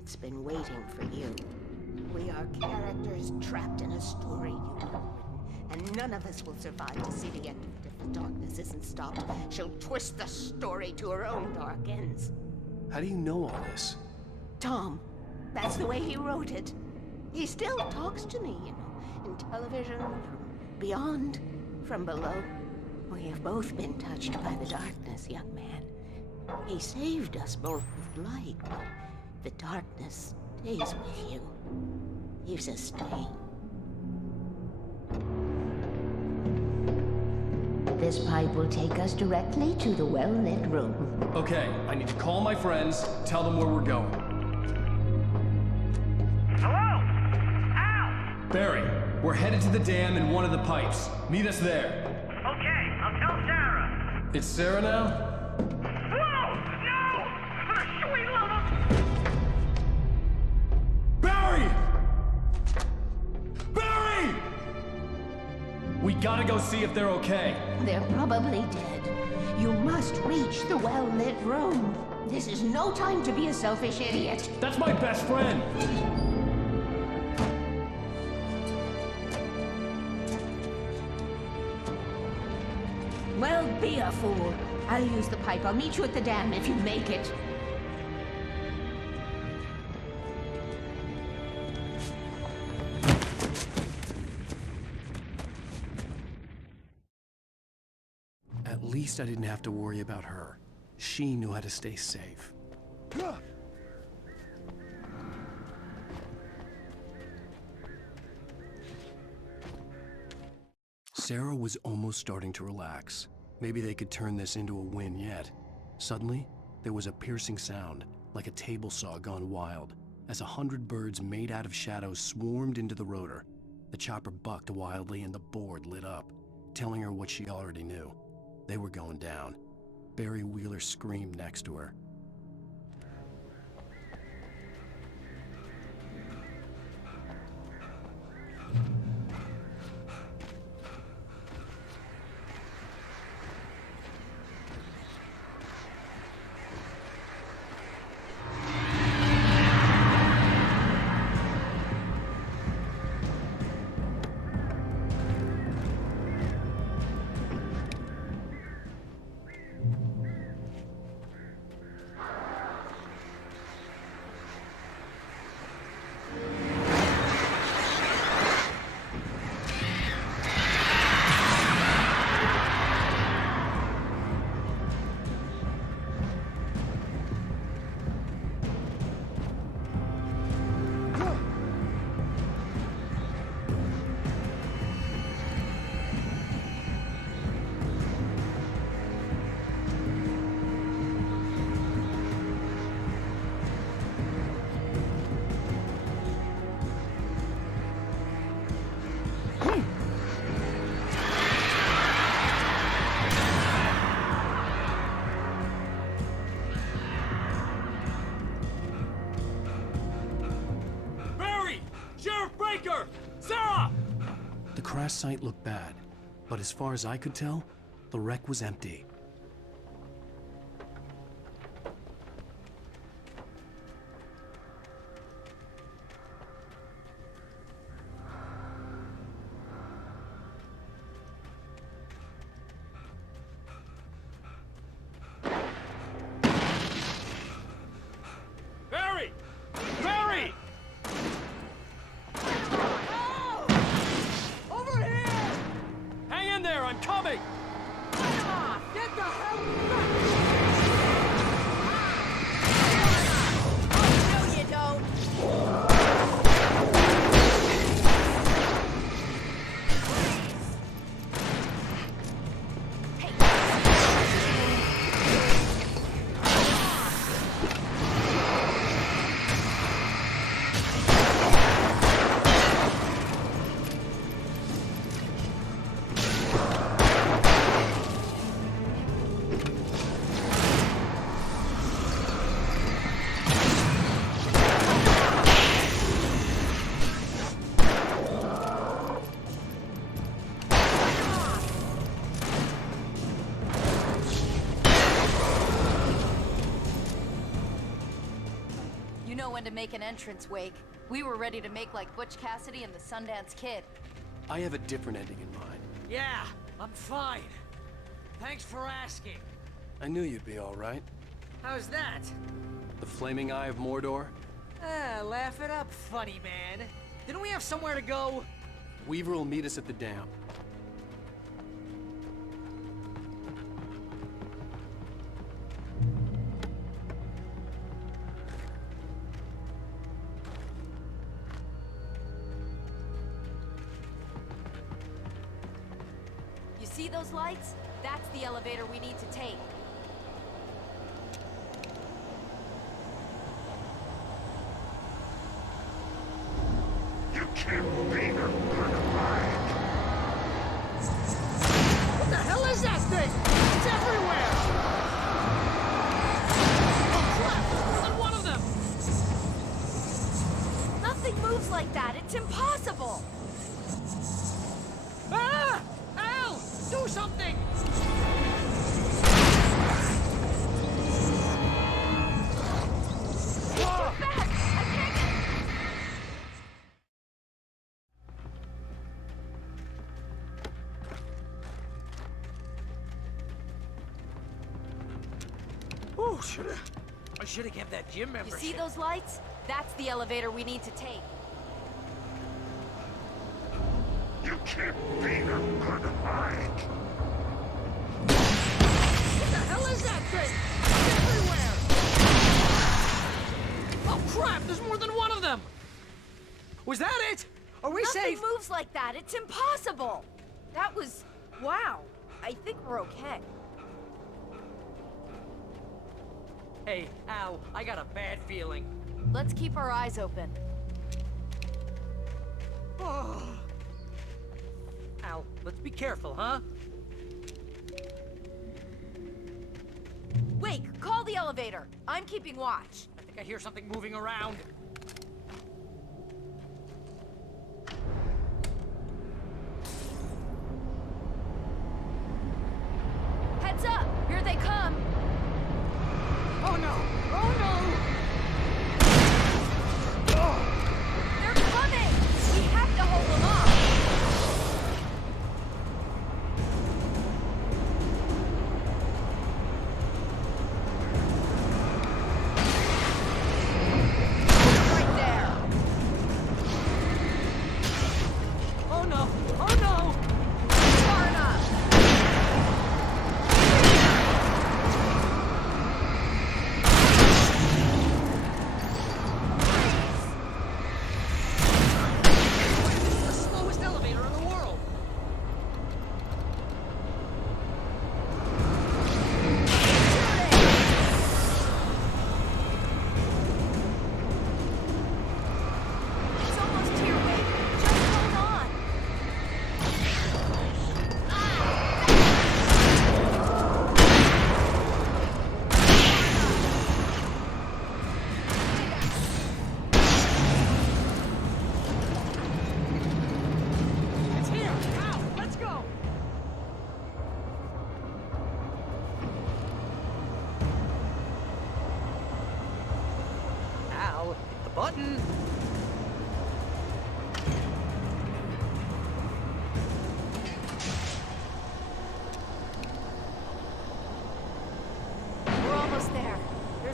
It's been waiting for you. We are characters trapped in a story you've written, and none of us will survive to see the end of it if the darkness isn't stopped. She'll twist the story to her own dark ends. How do you know all this? Tom, that's the way he wrote it. He still talks to me, you know, in television, from beyond, from below. We have both been touched by the darkness, young man. He saved us both with light, but the darkness stays with you. Leaves a stain. This pipe will take us directly to the well-lit room. Okay, I need to call my friends, tell them where we're going. Hello? Al! Barry, we're headed to the dam in one of the pipes. Meet us there. Okay, I'll tell Sarah. It's Sarah now? Whoa! No! For the sweet love of... Barry! Barry! We gotta go see if they're okay. They're probably dead. You must reach the well-lit room. This is no time to be a selfish idiot. That's my best friend! Well, be a fool. I'll use the pipe. I'll meet you at the dam if you make it. At least I didn't have to worry about her. She knew how to stay safe. Sarah was almost starting to relax. Maybe they could turn this into a win yet. Suddenly, there was a piercing sound, like a table saw gone wild, as 100 birds made out of shadows swarmed into the rotor. The chopper bucked wildly and the board lit up, telling her what she already knew. They were going down. Barry Wheeler screamed next to her. breaker! Sarah! The crash site looked bad, but as far as I could tell, the wreck was empty. Barry! Barry! Over here! Hang in there, I'm coming! Get the hell back! No, you don't. You know when to make an entrance, Wake. We were ready to make like Butch Cassidy and the Sundance Kid. I have a different ending in mind. Yeah, I'm fine. Thanks for asking. I knew you'd be all right. How's that? The flaming eye of Mordor? Laugh it up, funny man. Didn't we have somewhere to go? Weaver will meet us at the dam. You see those lights? That's the elevator we need to take. You can't be her good mind. What the hell is that thing? It's everywhere! Oh crap! There's more than one of them! Nothing moves like that. It's impossible. Ah! Al! Do something! Get back! I can't get... Oh, I should have kept that gym You membership. see those lights? That's the elevator we need to take. You can't be her good mind. What the hell is that thing? It's everywhere! Oh crap! There's more than one of them! Was that it? Are we Nothing safe? moves like that. It's impossible. That was... wow. I think we're okay. Hey, Al, I got a bad feeling. Let's keep our eyes open. Oh. Al, let's be careful, huh? Wake, call the elevator. I'm keeping watch. I think I hear something moving around. Heads up! Here they come! Oh no! Oh no! They're coming! We have to hold them off!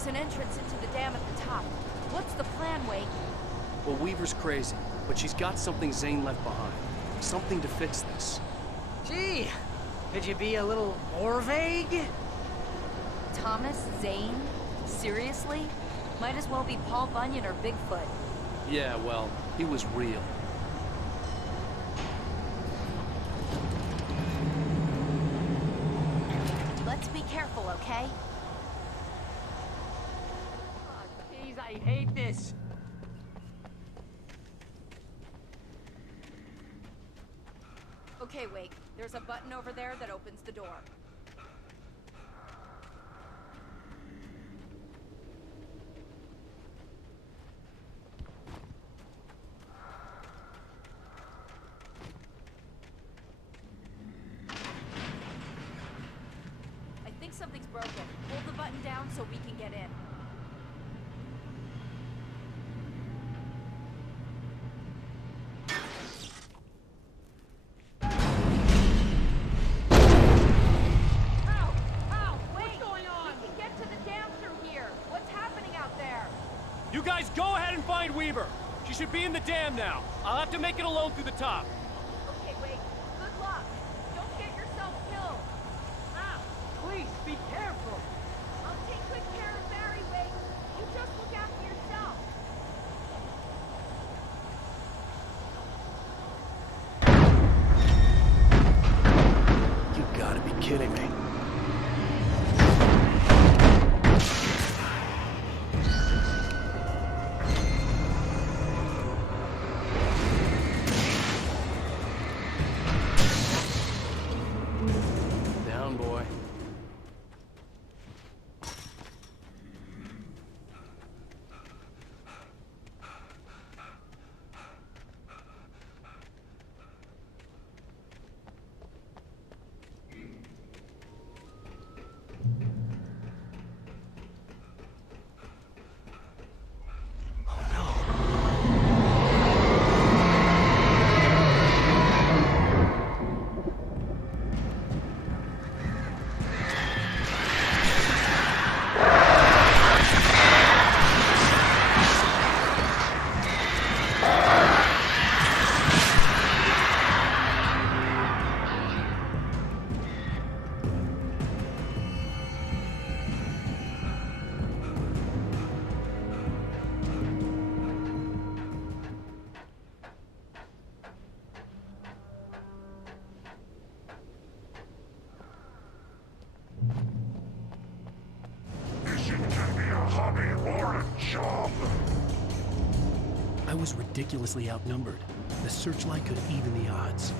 There's an entrance into the dam at the top. What's the plan, Wake? Well, Weaver's crazy, but she's got something Zane left behind. Something to fix this. Gee, could you be a little more vague? Thomas Zane? Seriously? Might as well be Paul Bunyan or Bigfoot. Yeah, well, he was real. Let's be careful, okay? Oh, jeez, I hate this. Okay, Wake. There's a button over there that opens the door. I think something's broken. Hold the button down so we can get in. You guys go ahead and find Weaver. She should be in the dam now. I'll have to make it alone through the top. Okay, Wake. Good luck. Don't get yourself killed. Ah, please, be careful. I'll take good care of Barry, Wake. You just look after yourself. You gotta be kidding me. Down, boy. I was ridiculously outnumbered. The searchlight could even the odds.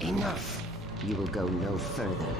Enough. You will go no further.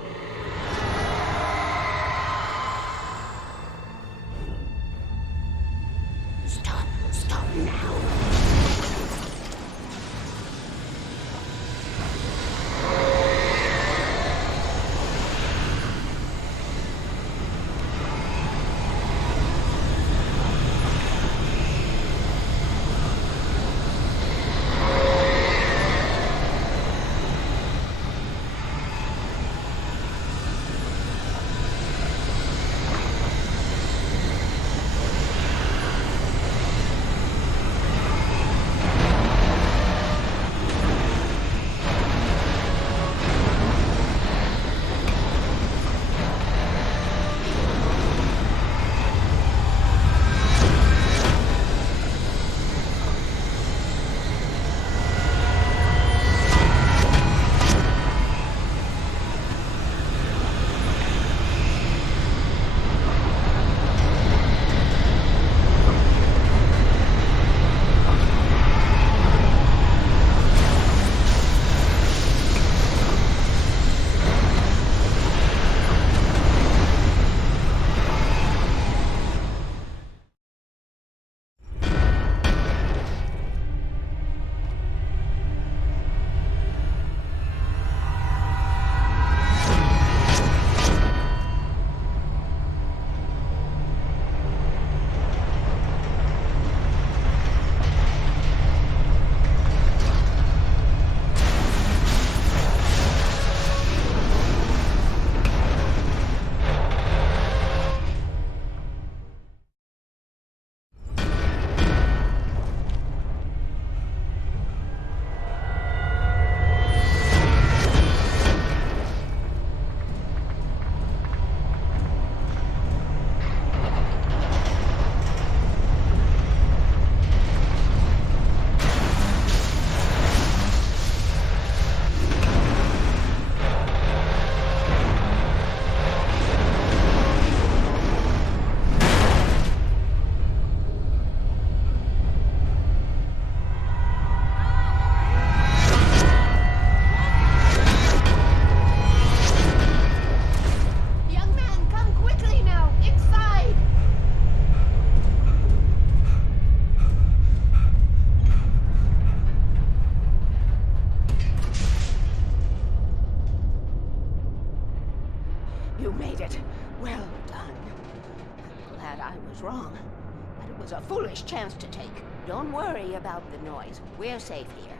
was a foolish chance to take. Don't worry about the noise. We're safe here.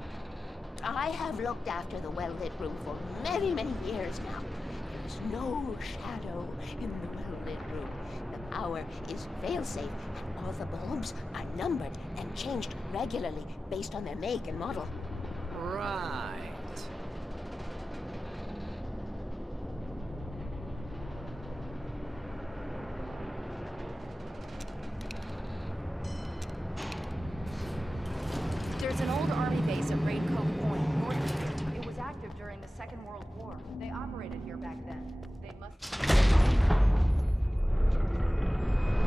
I have looked after the well-lit room for many, many years now. There is no shadow in the well-lit room. The power is fail-safe, and all the bulbs are numbered and changed regularly based on their make and model. Right. There's an old army base at Raid Cove Point, north of here. It was active during the Second World War. They operated here back then. They must...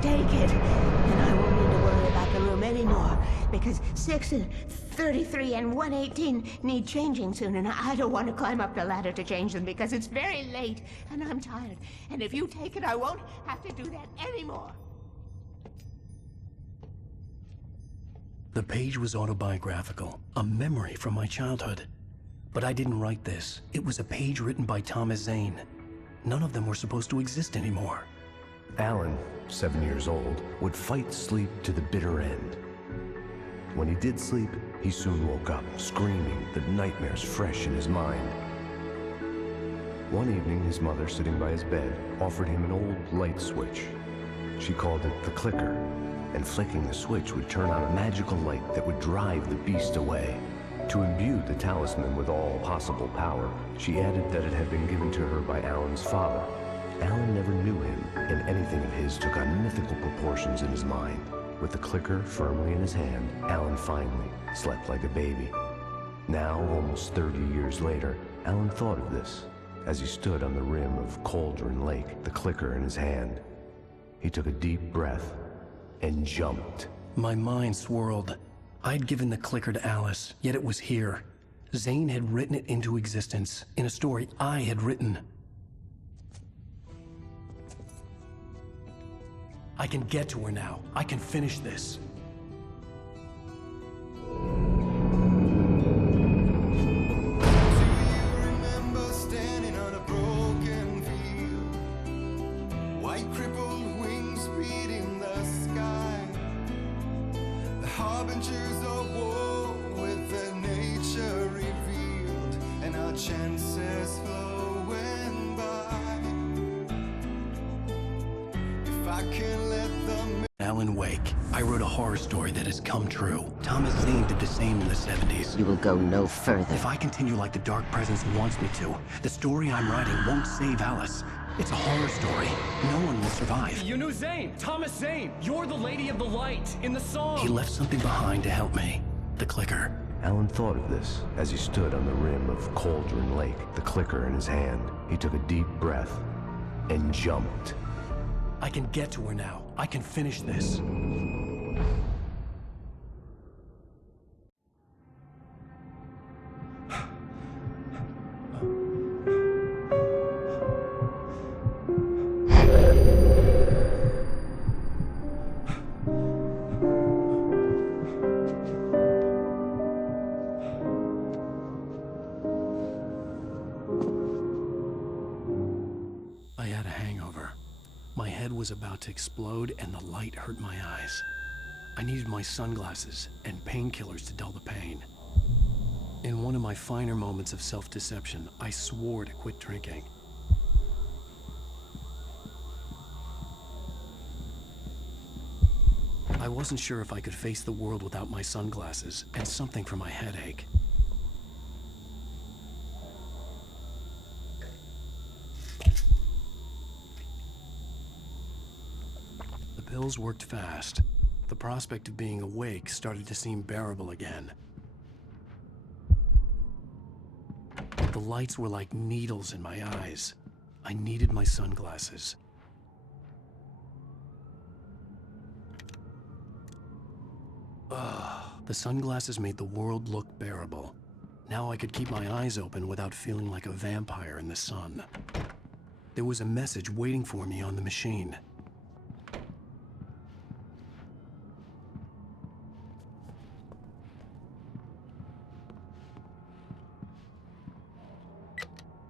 Take it, and I won't need to worry about the room anymore, because 6 and 33 and 118 need changing soon, and I don't want to climb up the ladder to change them because it's very late, and I'm tired. And if you take it, I won't have to do that anymore. The page was autobiographical, a memory from my childhood. But I didn't write this. It was a page written by Thomas Zane. None of them were supposed to exist anymore. Alan, 7 years old, would fight sleep to the bitter end. When he did sleep, he soon woke up, screaming, the nightmares fresh in his mind. One evening, his mother, sitting by his bed, offered him an old light switch. She called it the clicker, and flicking the switch would turn on a magical light that would drive the beast away. To imbue the talisman with all possible power, she added that it had been given to her by Alan's father. Alan never knew him, and anything of his took on mythical proportions in his mind. With the clicker firmly in his hand, Alan finally slept like a baby. Now, almost 30 years later, Alan thought of this as he stood on the rim of Cauldron Lake, the clicker in his hand. He took a deep breath and jumped. My mind swirled. I'd given the clicker to Alice, yet it was here. Zane had written it into existence, in a story I had written. I can get to her now. I can finish this. Remember standing on a broken field, white crippled wings beating the sky, the harbingers of war with their nature revealed, and our chances flowing by. If I can let them. Alan Wake. I wrote a horror story that has come true. Thomas Zane did the same in the 70s. You will go no further. If I continue like the Dark Presence wants me to, the story I'm writing won't save Alice. It's a horror story. No one will survive. You knew Zane! Thomas Zane! You're the Lady of the Light in the song! He left something behind to help me. The clicker. Alan thought of this as he stood on the rim of Cauldron Lake, the clicker in his hand. He took a deep breath and jumped. I can get to her now. I can finish this. I had a hangover. My head was about to explode and the light hurt my eyes. I needed my sunglasses and painkillers to dull the pain. In one of my finer moments of self-deception, I swore to quit drinking. I wasn't sure if I could face the world without my sunglasses and something for my headache. The pills worked fast. The prospect of being awake started to seem bearable again. The lights were like needles in my eyes. I needed my sunglasses. The sunglasses made the world look bearable. Now I could keep my eyes open without feeling like a vampire in the sun. There was a message waiting for me on the machine.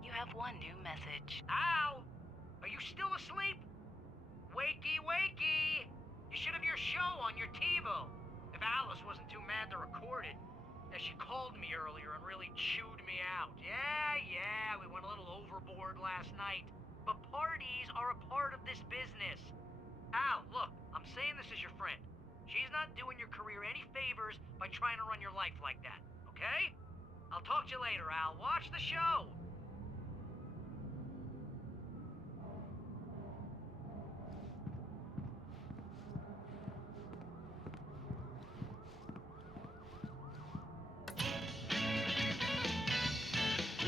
You have one new message. Al! Are you still asleep? Wakey, wakey! You should have your show on your TiVo. If Alice wasn't too mad to record it. She called me earlier and really chewed me out. Yeah, we went a little overboard last night. But parties are a part of this business. Al, look, I'm saying this as your friend. She's not doing your career any favors by trying to run your life like that, okay? I'll talk to you later, Al. Watch the show.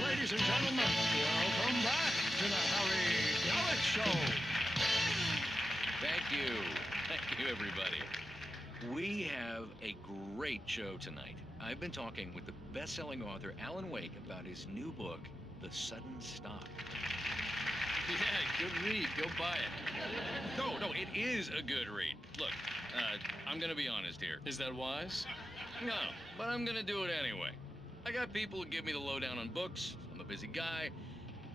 Ladies and gentlemen, welcome back to the Harry Gallic Show. Thank you. Thank you, everybody. We have a great show tonight. I've been talking with the best-selling author Alan Wake about his new book, The Sudden Stop. Yeah, good read. Go buy it. No, it is a good read. Look, I'm gonna be honest here. Is that wise? No, but I'm gonna do it anyway. I got people who give me the lowdown on books. I'm a busy guy.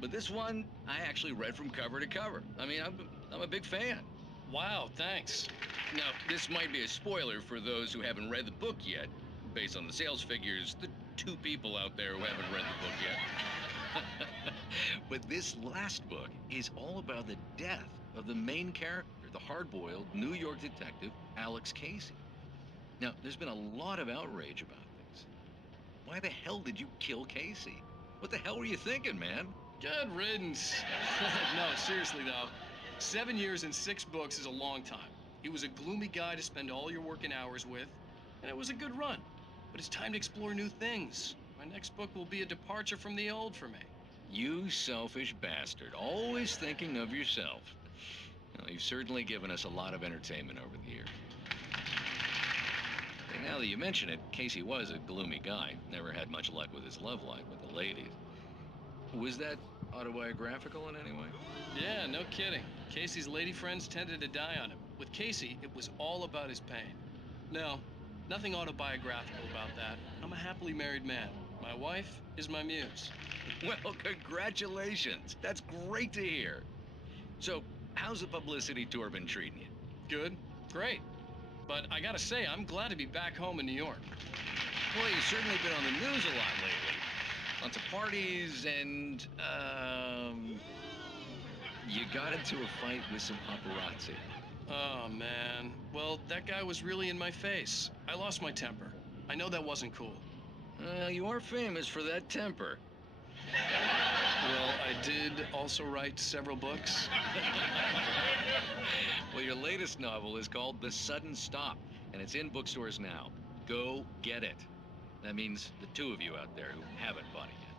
But this one, I actually read from cover to cover. I mean, I'm a big fan. Wow, thanks. Now, this might be a spoiler for those who haven't read the book yet. Based on the sales figures, the 2 people out there who haven't read the book yet. But this last book is all about the death of the main character, the hard-boiled New York detective, Alex Casey. Now, there's been a lot of outrage about this. Why the hell did you kill Casey? What the hell were you thinking, man? Good riddance. No, seriously though, 7 years and 6 books is a long time. He was a gloomy guy to spend all your working hours with, and it was a good run. But it's time to explore new things. My next book will be a departure from the old for me. You selfish bastard, always thinking of yourself. Well, you've certainly given us a lot of entertainment over the years. And now that you mention it, Casey was a gloomy guy. Never had much luck with his love life with the ladies. Was that autobiographical in any way? Yeah, no kidding. Casey's lady friends tended to die on him. With Casey, it was all about his pain. No, nothing autobiographical about that. I'm a happily married man. My wife is my muse. Well, congratulations. That's great to hear. So, how's the publicity tour been treating you? Good. Great. But I gotta say, I'm glad to be back home in New York. Well, you've certainly been on the news a lot lately. Lots of parties and, you got into a fight with some paparazzi. Oh, man. Well, that guy was really in my face. I lost my temper. I know that wasn't cool. You are famous for that temper. Well, I did also write several books. Well, your latest novel is called The Sudden Stop, and it's in bookstores now. Go get it. That means the 2 of you out there who haven't bought it yet.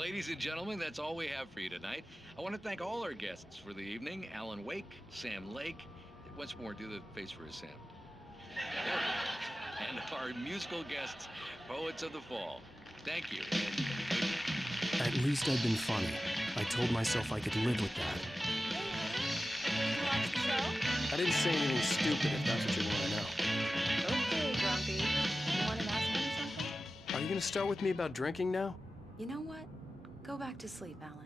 Ladies and gentlemen, that's all we have for you tonight. I want to thank all our guests for the evening. Alan Wake, Sam Lake. Once more, do the face for a Sam. And our musical guests, Poets of the Fall. Thank you. And At least I'd been funny. I told myself I could live with that. Watch the show? I didn't say anything stupid if that's what you want to know. Okay, Grumpy. You want to ask me something? Are you going to start with me about drinking now? You know what? Go back to sleep, Alan.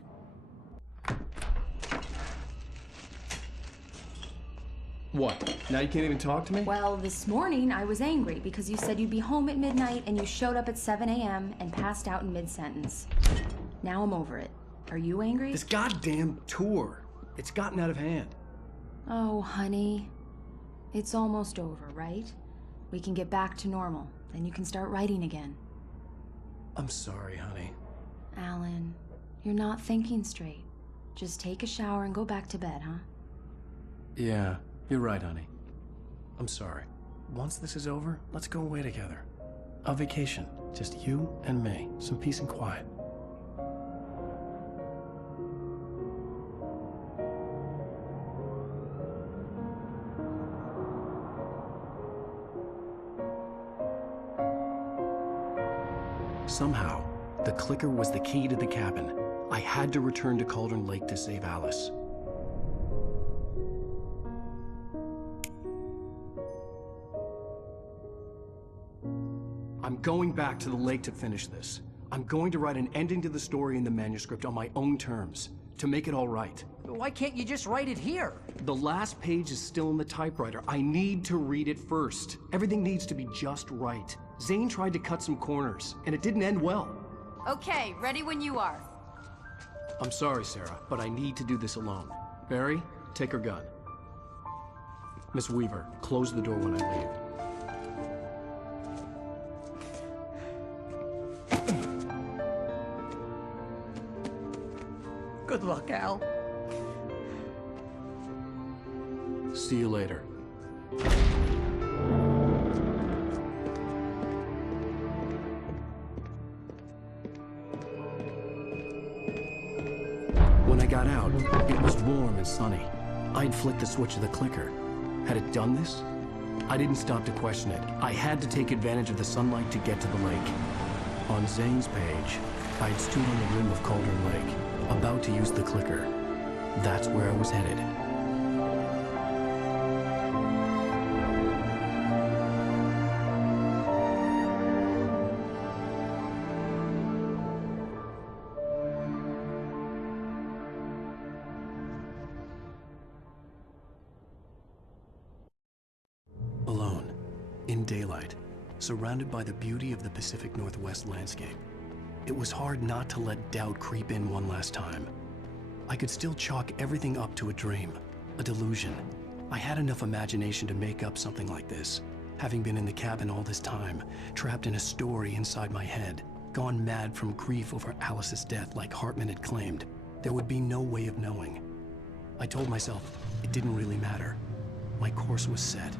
What? Now you can't even talk to me? Well, this morning I was angry because you said you'd be home at midnight and you showed up at 7 a.m. and passed out in mid-sentence. Now I'm over it. Are you angry? This goddamn tour. It's gotten out of hand. Oh, honey. It's almost over, right? We can get back to normal. Then you can start writing again. I'm sorry, honey. Alan, you're not thinking straight. Just take a shower and go back to bed, huh? Yeah, you're right, honey. I'm sorry. Once this is over, let's go away together. A vacation. Just you and me. Some peace and quiet. Somehow, the clicker was the key to the cabin. I had to return to Cauldron Lake to save Alice. I'm going back to the lake to finish this. I'm going to write an ending to the story in the manuscript on my own terms. To make it all right. Why can't you just write it here? The last page is still in the typewriter. I need to read it first. Everything needs to be just right. Zane tried to cut some corners, and it didn't end well. Okay, ready when you are. I'm sorry, Sarah, but I need to do this alone. Barry, take her gun. Miss Weaver, close the door when I leave. Good luck, Al. See you later. When I got out, it was warm and sunny. I'd flicked the switch of the clicker. Had it done this? I didn't stop to question it. I had to take advantage of the sunlight to get to the lake. On Zane's page, I'd stood on the rim of Cauldron Lake, about to use the clicker. That's where I was headed. Alone, in daylight, surrounded by the beauty of the Pacific Northwest landscape, it was hard not to let doubt creep in one last time. I could still chalk everything up to a dream, a delusion. I had enough imagination to make up something like this, having been in the cabin all this time, trapped in a story inside my head, gone mad from grief over Alice's death like Hartman had claimed. There would be no way of knowing. I told myself it didn't really matter. My course was set.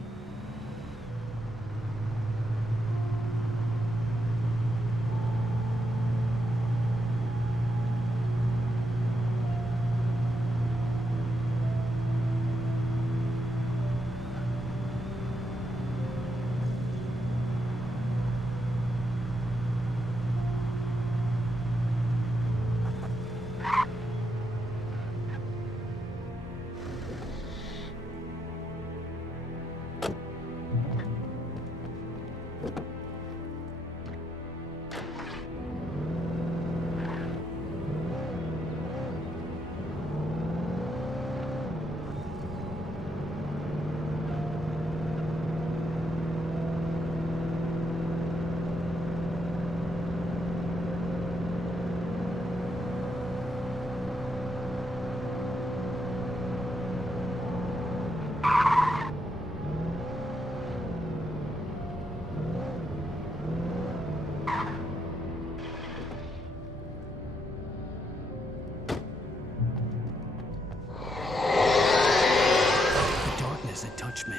Me.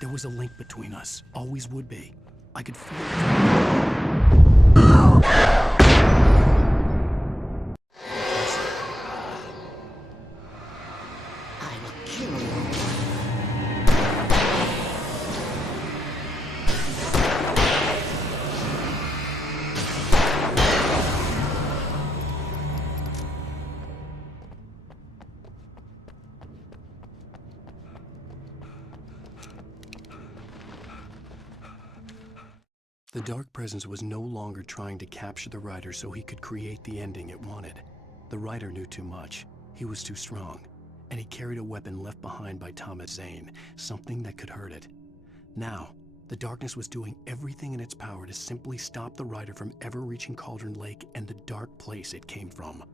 There was a link between us. Always would be. I could feel it. I will kill you. The Dark Presence was no longer trying to capture the writer so he could create the ending it wanted. The writer knew too much. He was too strong. And he carried a weapon left behind by Thomas Zane, something that could hurt it. Now, the darkness was doing everything in its power to simply stop the writer from ever reaching Cauldron Lake and the dark place it came from.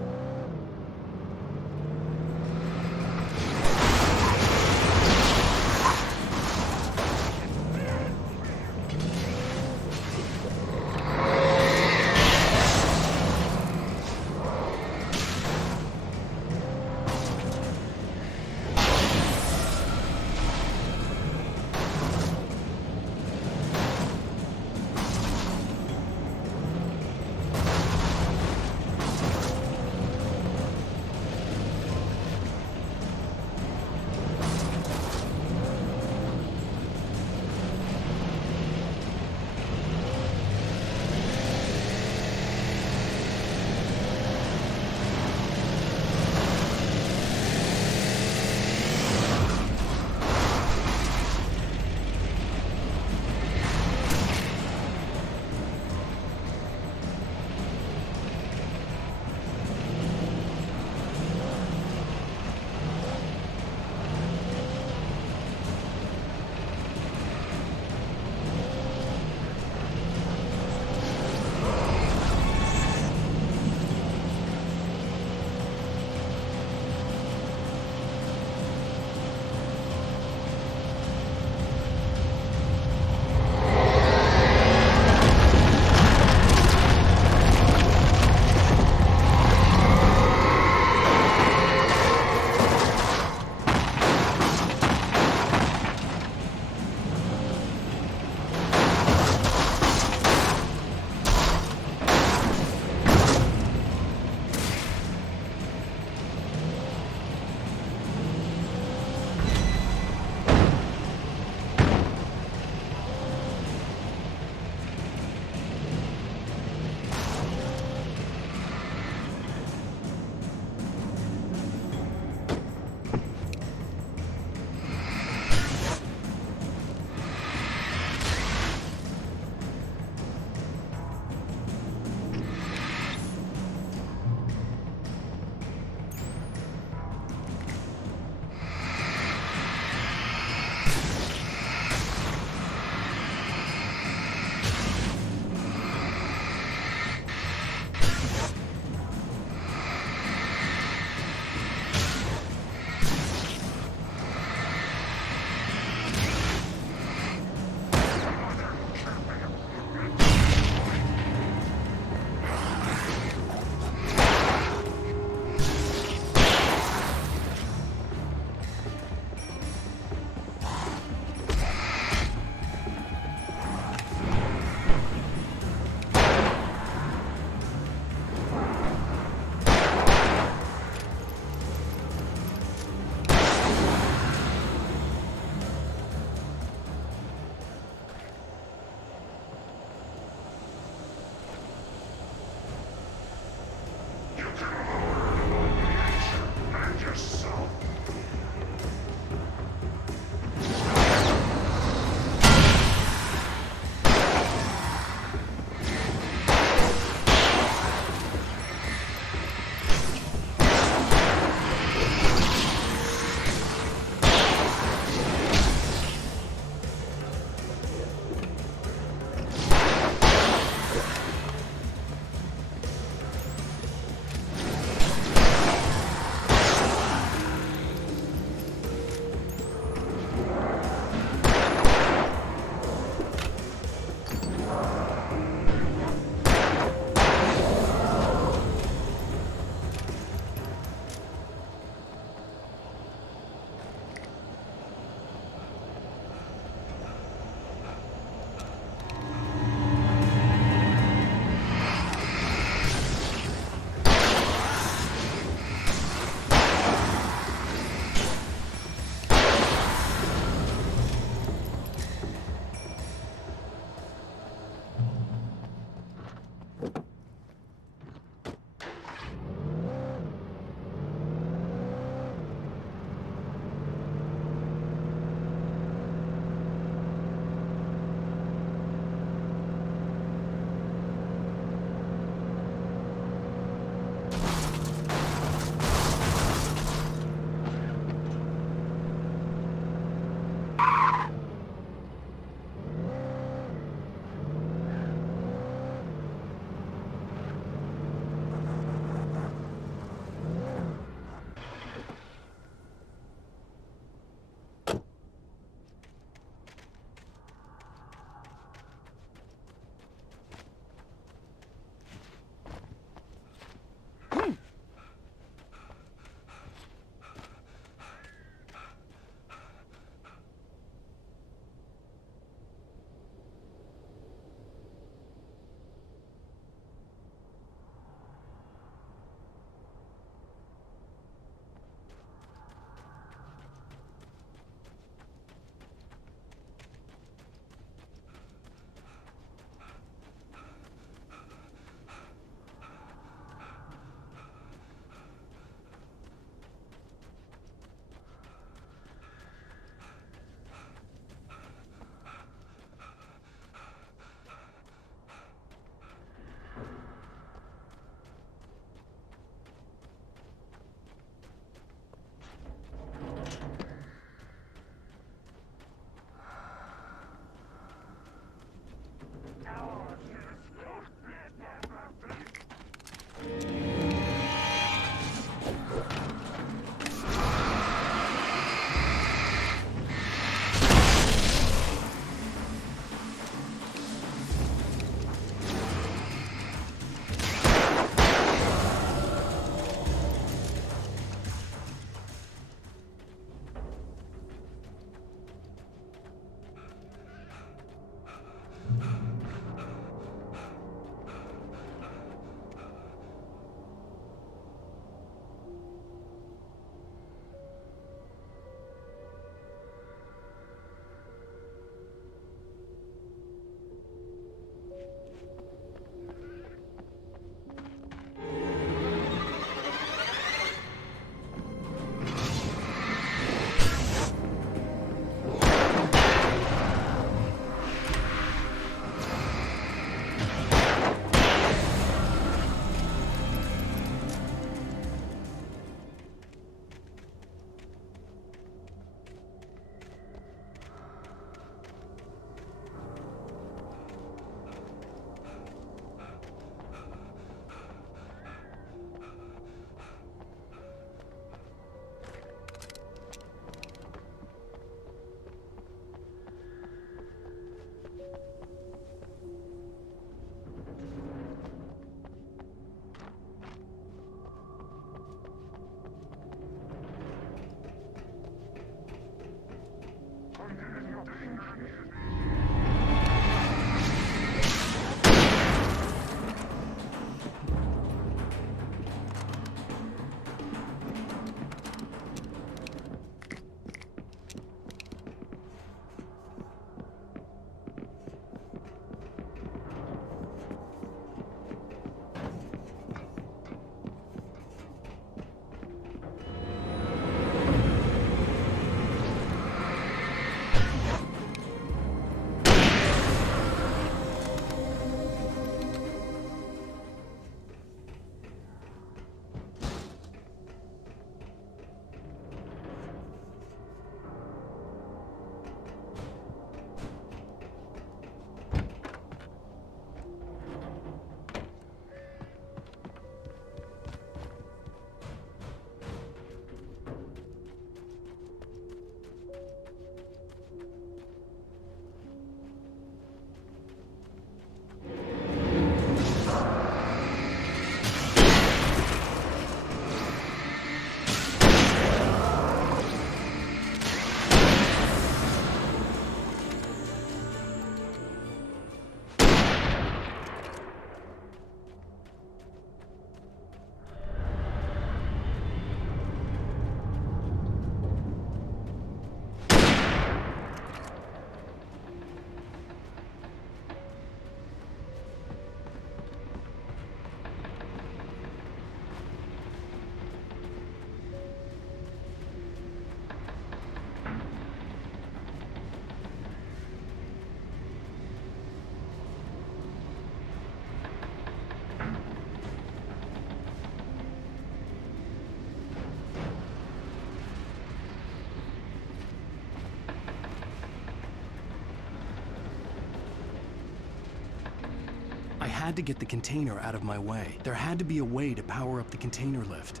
had to get the container out of my way. There had to be a way to power up the container lift.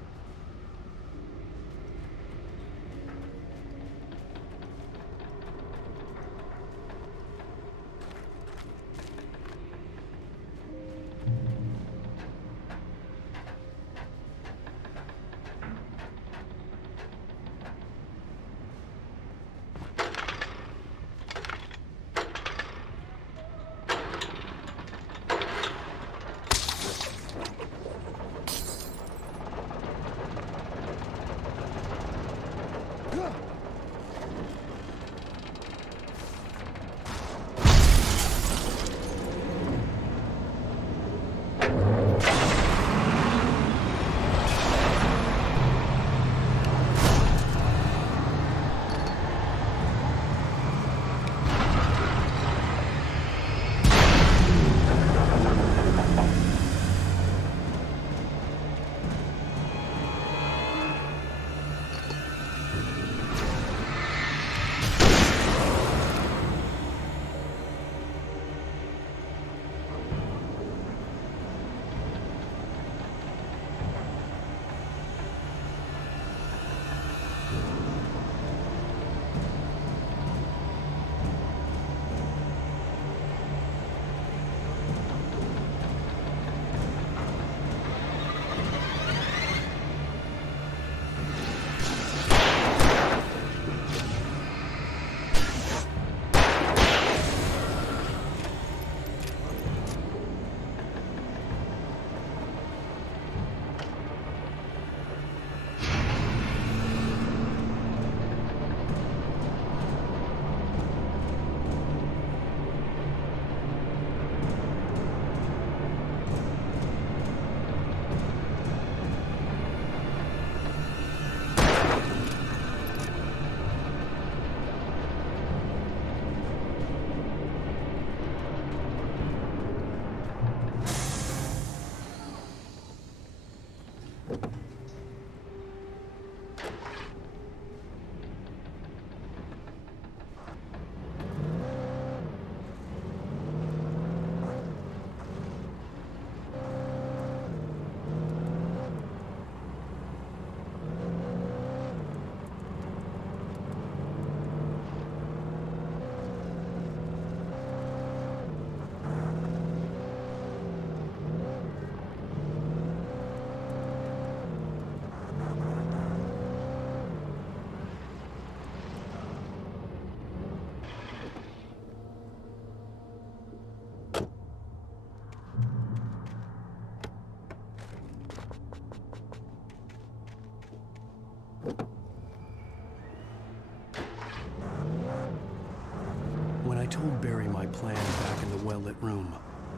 When I told Barry my plan back in the well-lit room,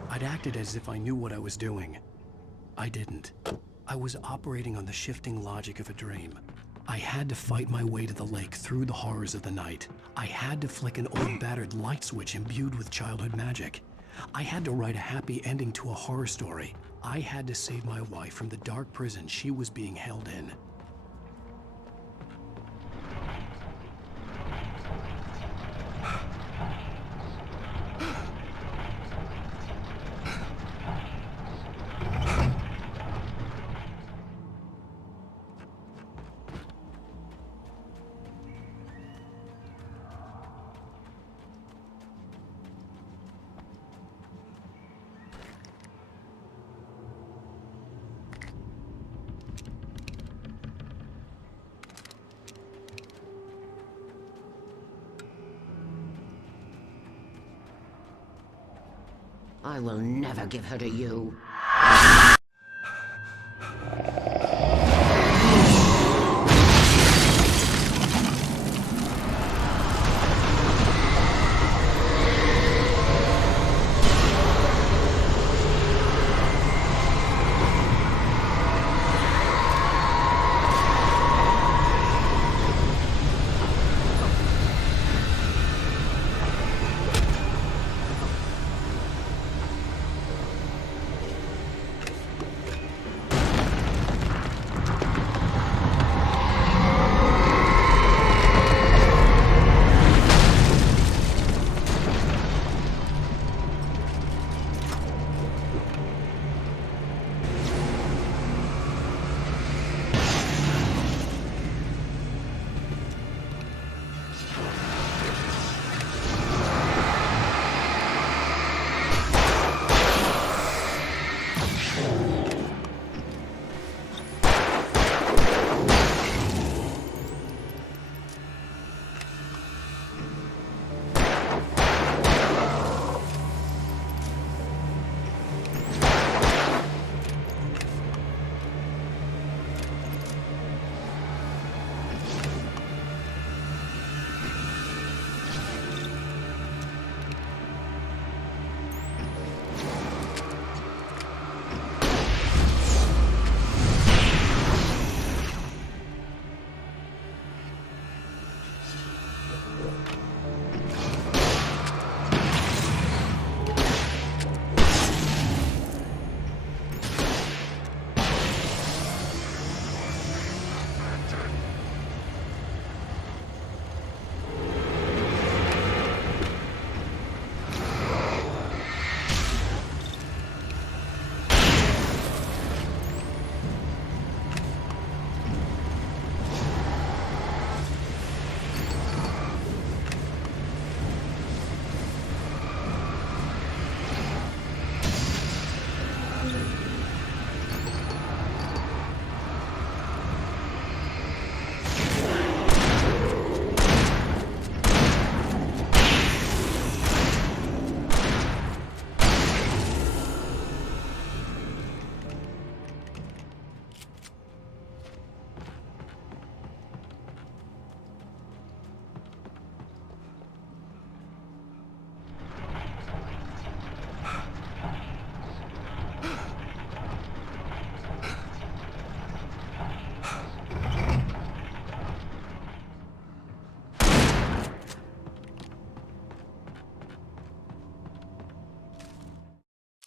I'd acted as if I knew what I was doing. I didn't. I was operating on the shifting logic of a dream. I had to fight my way to the lake through the horrors of the night. I had to flick an old battered light switch imbued with childhood magic. I had to write a happy ending to a horror story. I had to save my wife from the dark prison she was being held in. I will never give her to you.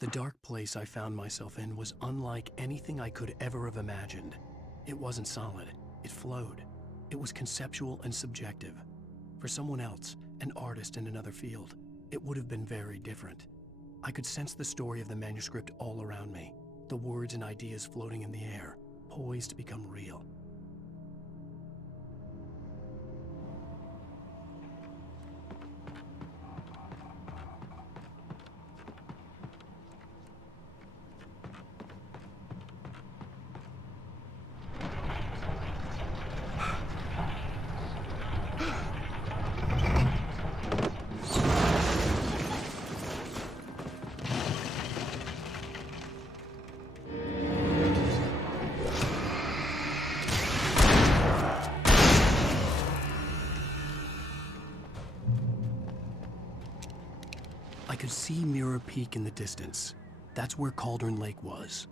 The dark place I found myself in was unlike anything I could ever have imagined. It wasn't solid. It flowed. It was conceptual and subjective. For someone else, an artist in another field, it would have been very different. I could sense the story of the manuscript all around me, the words and ideas floating in the air, poised to become real. I could see Mirror Peak in the distance. That's where Cauldron Lake was.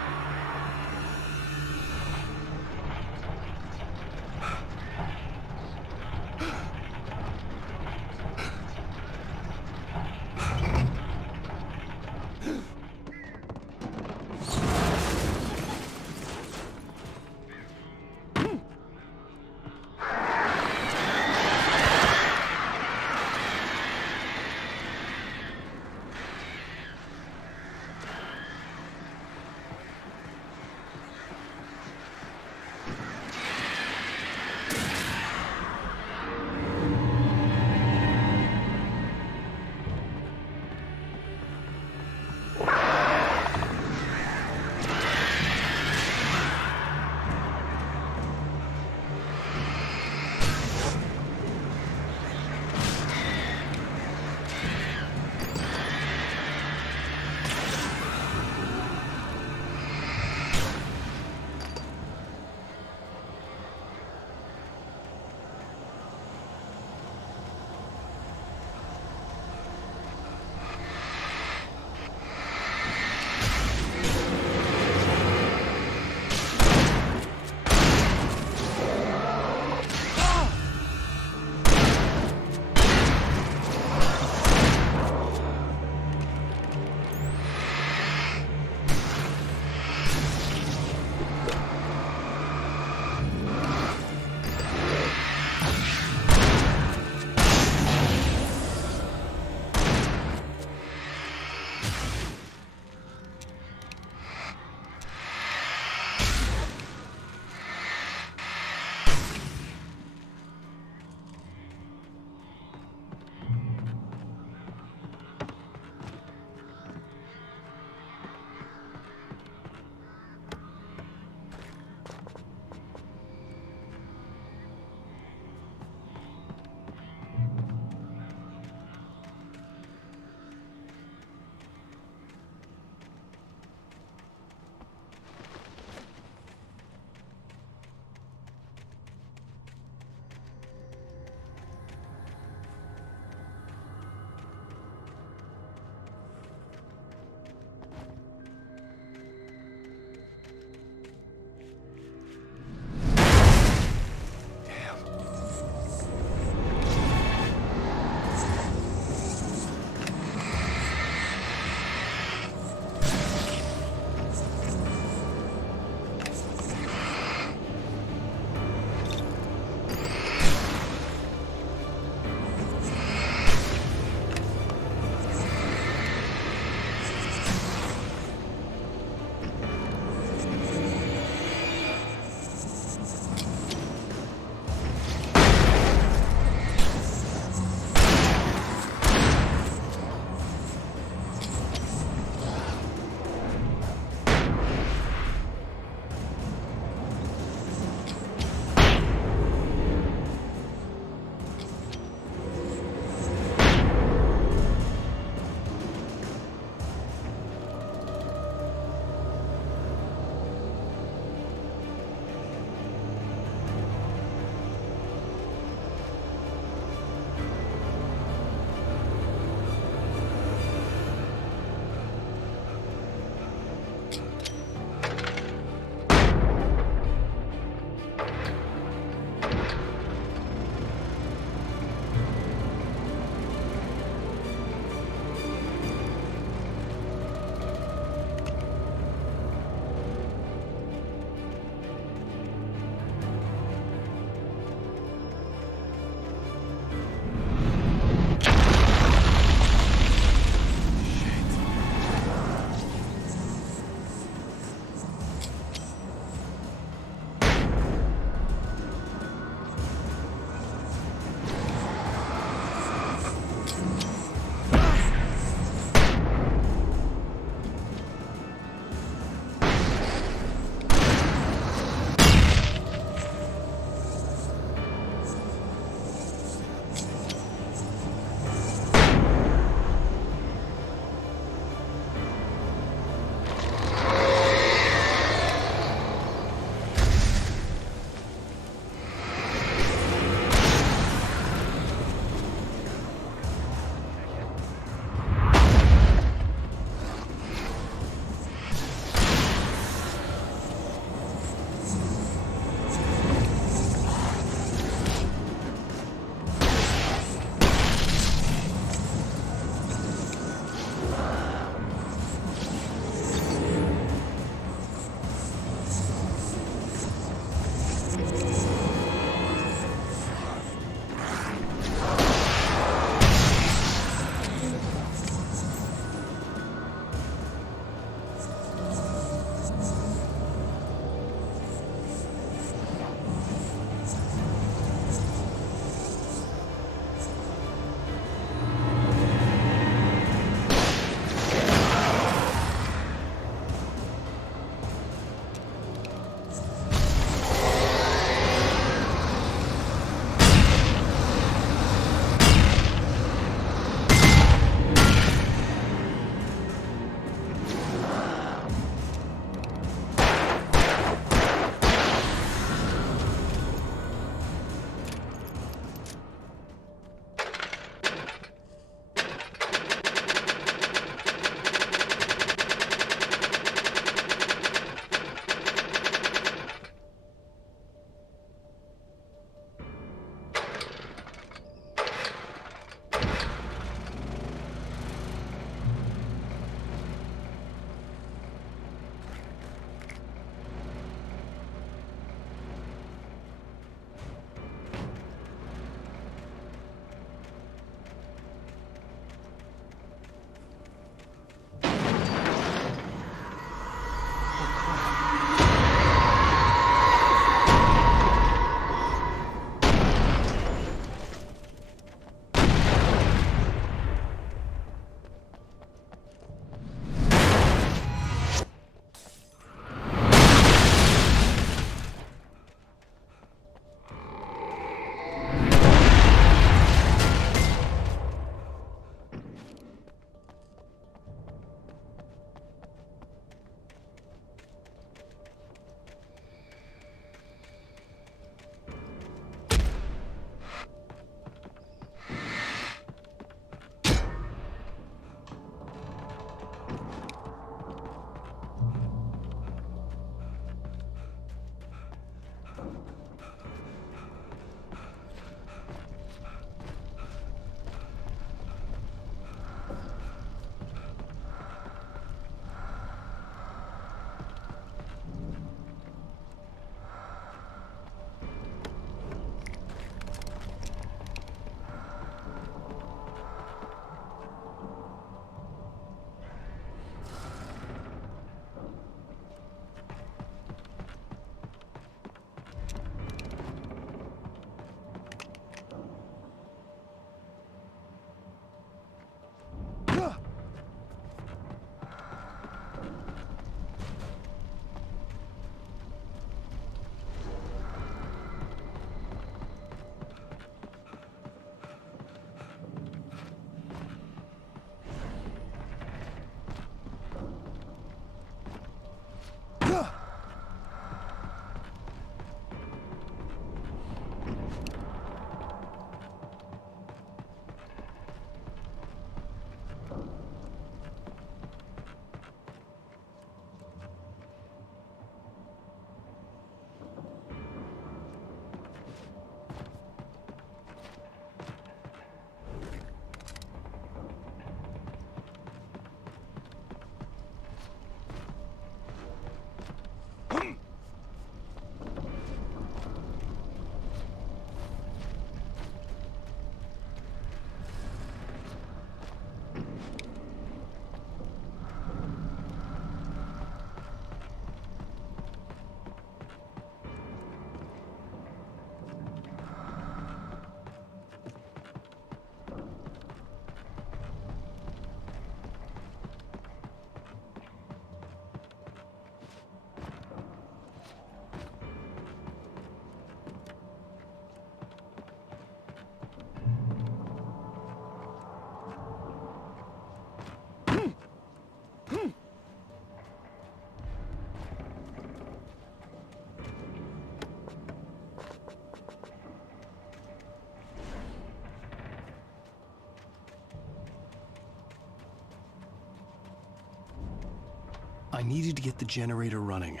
I needed to get the generator running.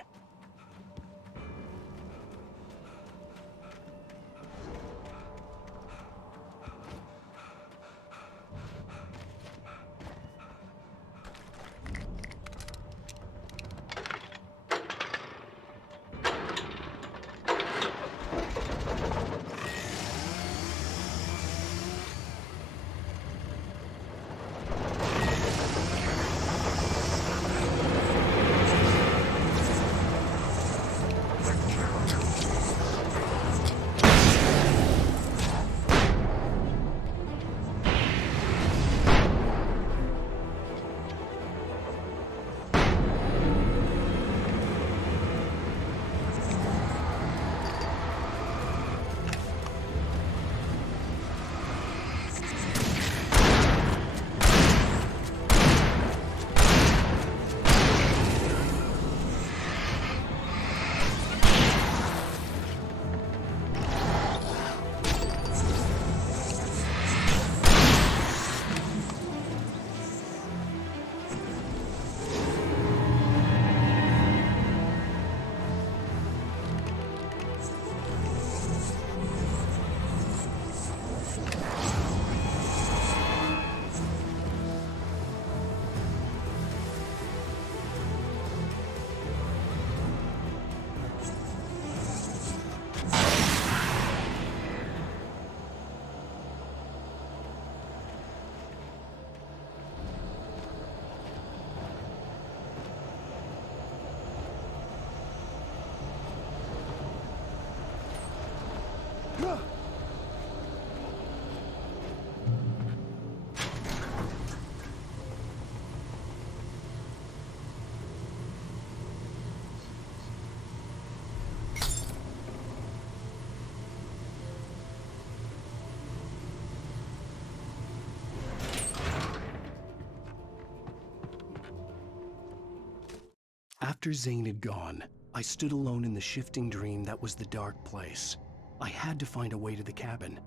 After Zane had gone, I stood alone in the shifting dream that was the dark place. I had to find a way to the cabin.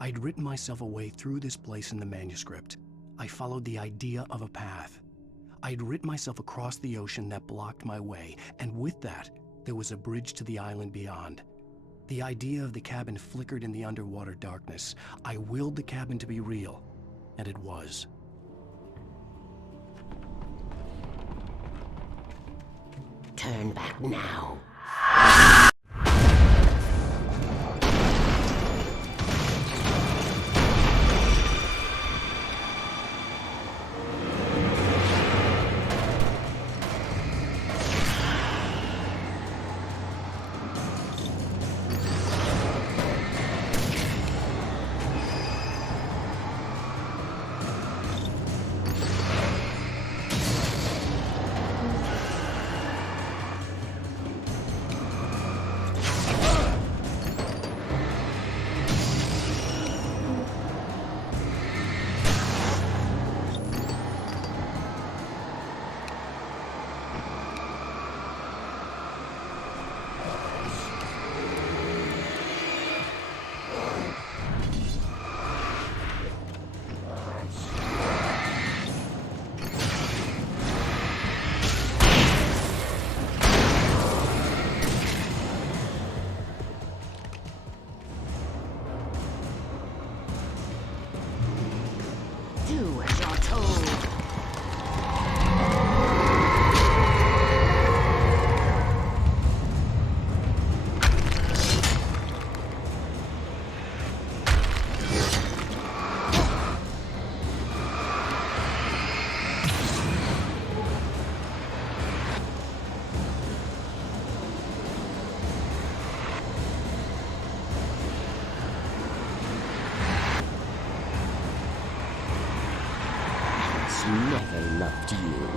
I'd written myself a way through this place in the manuscript. I followed the idea of a path. I'd written myself across the ocean that blocked my way, and with that, there was a bridge to the island beyond. The idea of the cabin flickered in the underwater darkness. I willed the cabin to be real, and it was. Turn back now. Do as you're told. Never loved you.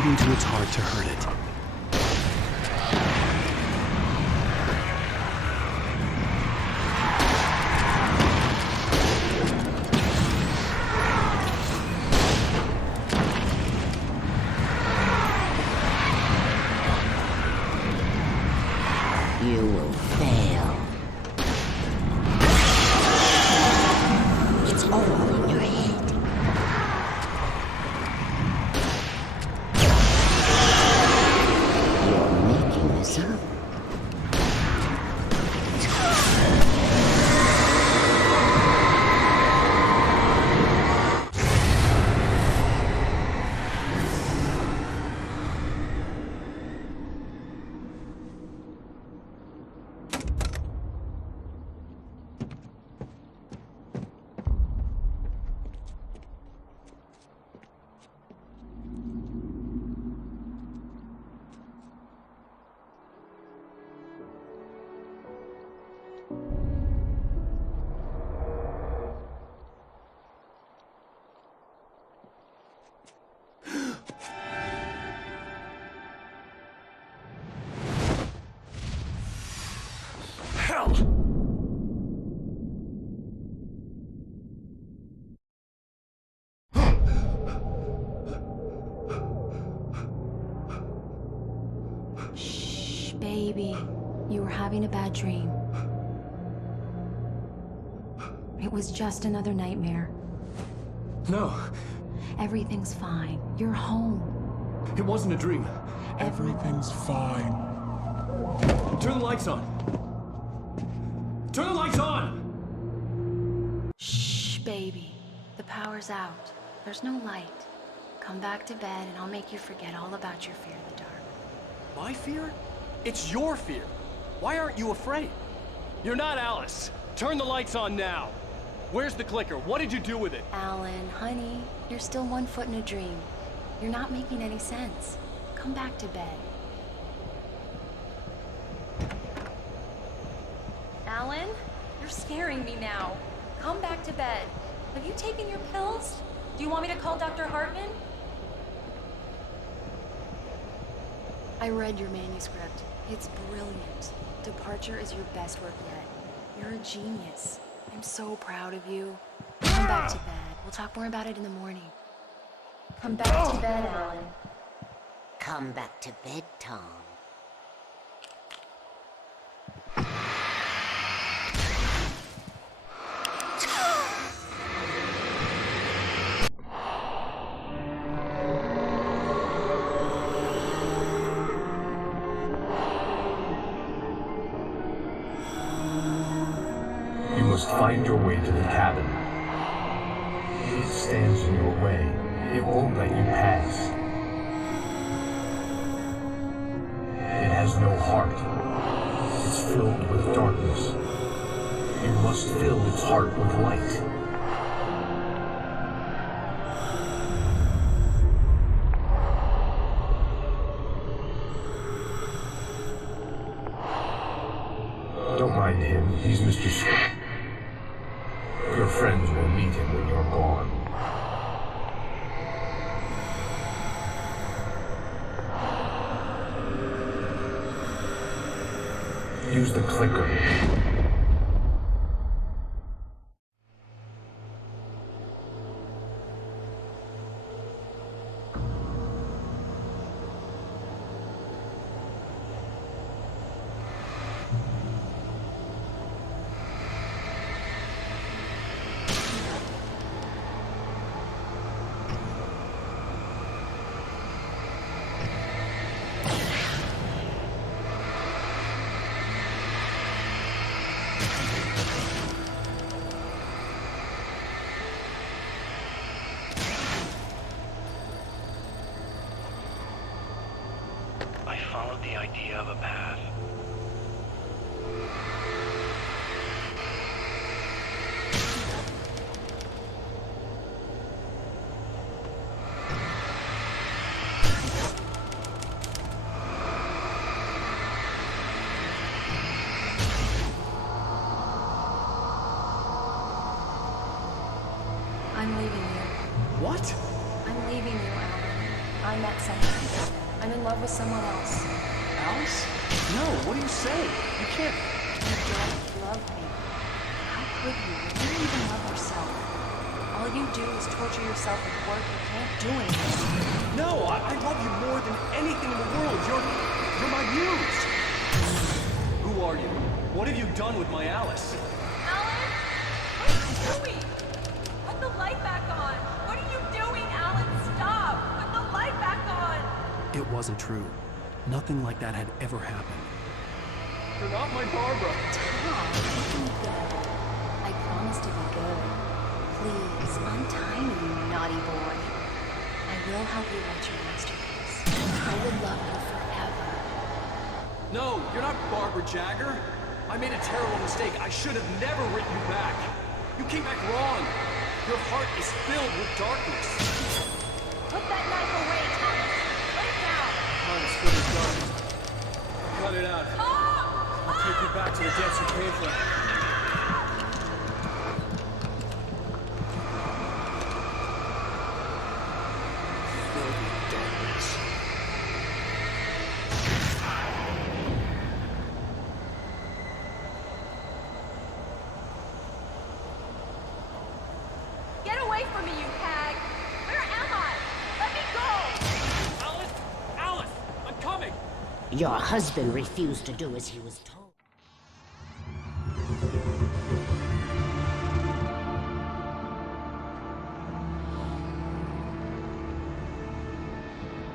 right into its heart to hurt it. You will fail. It's all in your head. You're making this up. Shh, baby. You were having a bad dream. It was just another nightmare. No, Everything's fine. You're home. it wasn't a dream. Everything's fine. Turn the lights on. Turn the lights on! Shh, baby. The power's out. There's no light. Come back to bed and I'll make you forget all about your fear of the dark. My fear? It's your fear. Why aren't you afraid? You're not Alice. Turn the lights on now. Where's the clicker? What did you do with it? Alan, honey, you're still 1 foot in a dream. You're not making any sense. Come back to bed. Alan, you're scaring me now. Come back to bed. Have you taken your pills? Do you want me to call Dr. Hartman? I read your manuscript. It's brilliant. Departure is your best work yet. You're a genius. I'm so proud of you. Come back to bed. We'll talk more about it in the morning. Come back to bed, Alan. Come back to bed, Tom. You must find your way to the cabin. If it stands in your way, it won't let you pass. It has no heart. It's filled with darkness. You must fill its heart with light. Don't mind him, he's Mr. Swift. Your friends will meet him when you're gone. Use the clicker. I followed the idea of a path. I'm leaving you. What? I'm leaving you, Alan. I met someone. I'm in love with someone else. Alice? No, what are you saying? You can't... You don't love me. How could you? You don't even love yourself. All you do is torture yourself with work you can't do anything. No, I love you more than anything in the world. You're my muse. Who are you? What have you done with my Alice? Alan? What are you doing? Put the light back on. What are you doing, Alan? Stop! Put the light back on! It wasn't true. Nothing like that had ever happened. You're not my Barbara. Tom, you can go. I promise to be good. Please, untie me, you naughty boy. I will help you write your masterpiece. I would love you forever. No, you're not Barbara Jagger. I made a terrible mistake. I should have never written you back. You came back wrong. Your heart is filled with darkness. Put that knife away, Thomas. Put it down. Heart is filled with darkness. Cut it out. I'll take you back to the depths you came from. Filled with darkness. Get away from me, you hag! Where am I? Let me go! Alice! Alice! I'm coming! Your husband refused to do as he was told.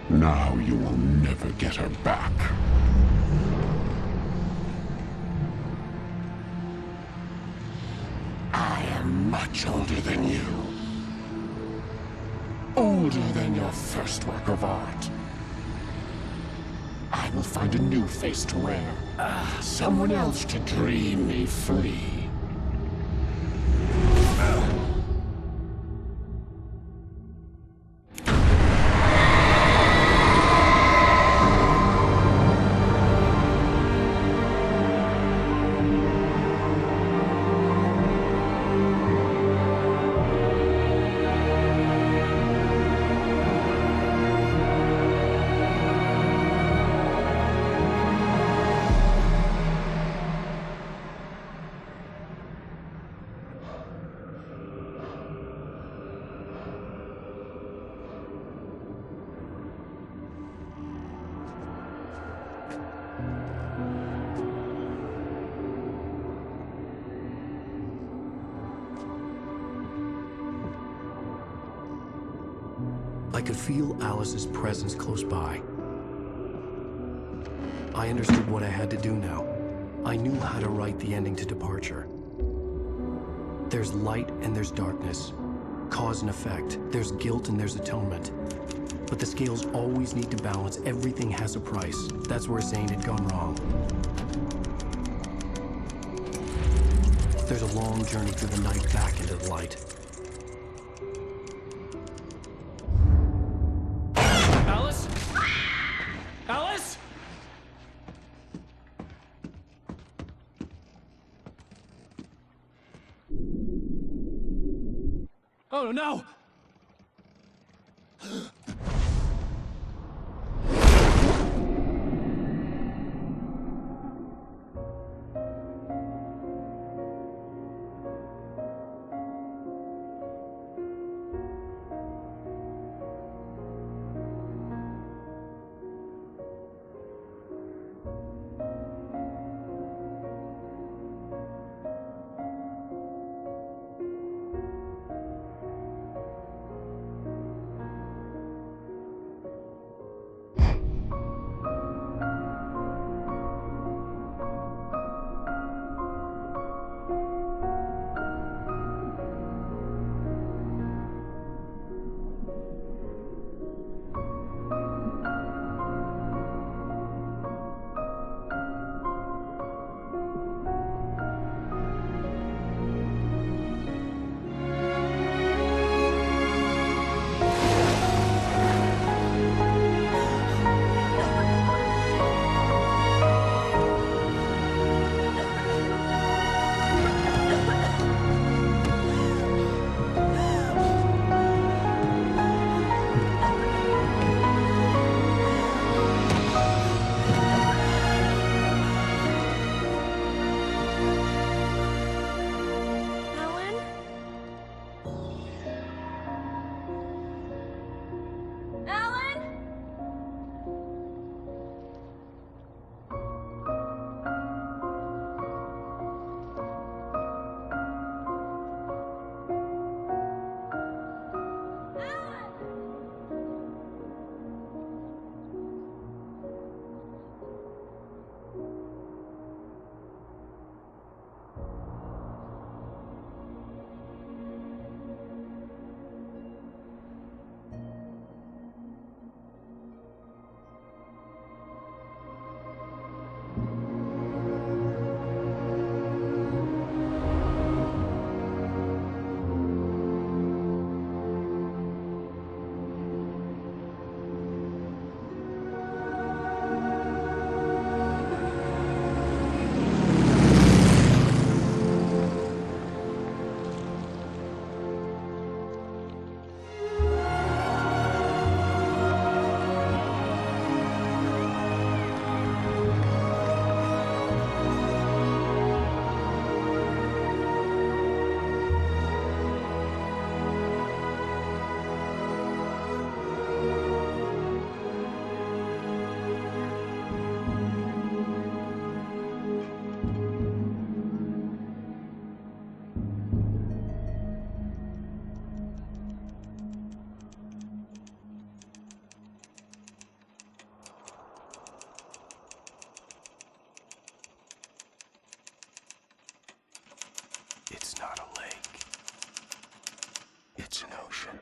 Now you will never get her back. I am much older than you. Older than your first work of art. I will find a new face to wear. Someone else to dream me free. I could feel Alice's presence close by. I understood what I had to do now. I knew how to write the ending to Departure. There's light and there's darkness. Cause and effect. There's guilt and there's atonement. But the scales always need to balance. Everything has a price. That's where Zane had gone wrong. There's a long journey through the night back into the light. Alice? Alice? Oh no! It's an ocean.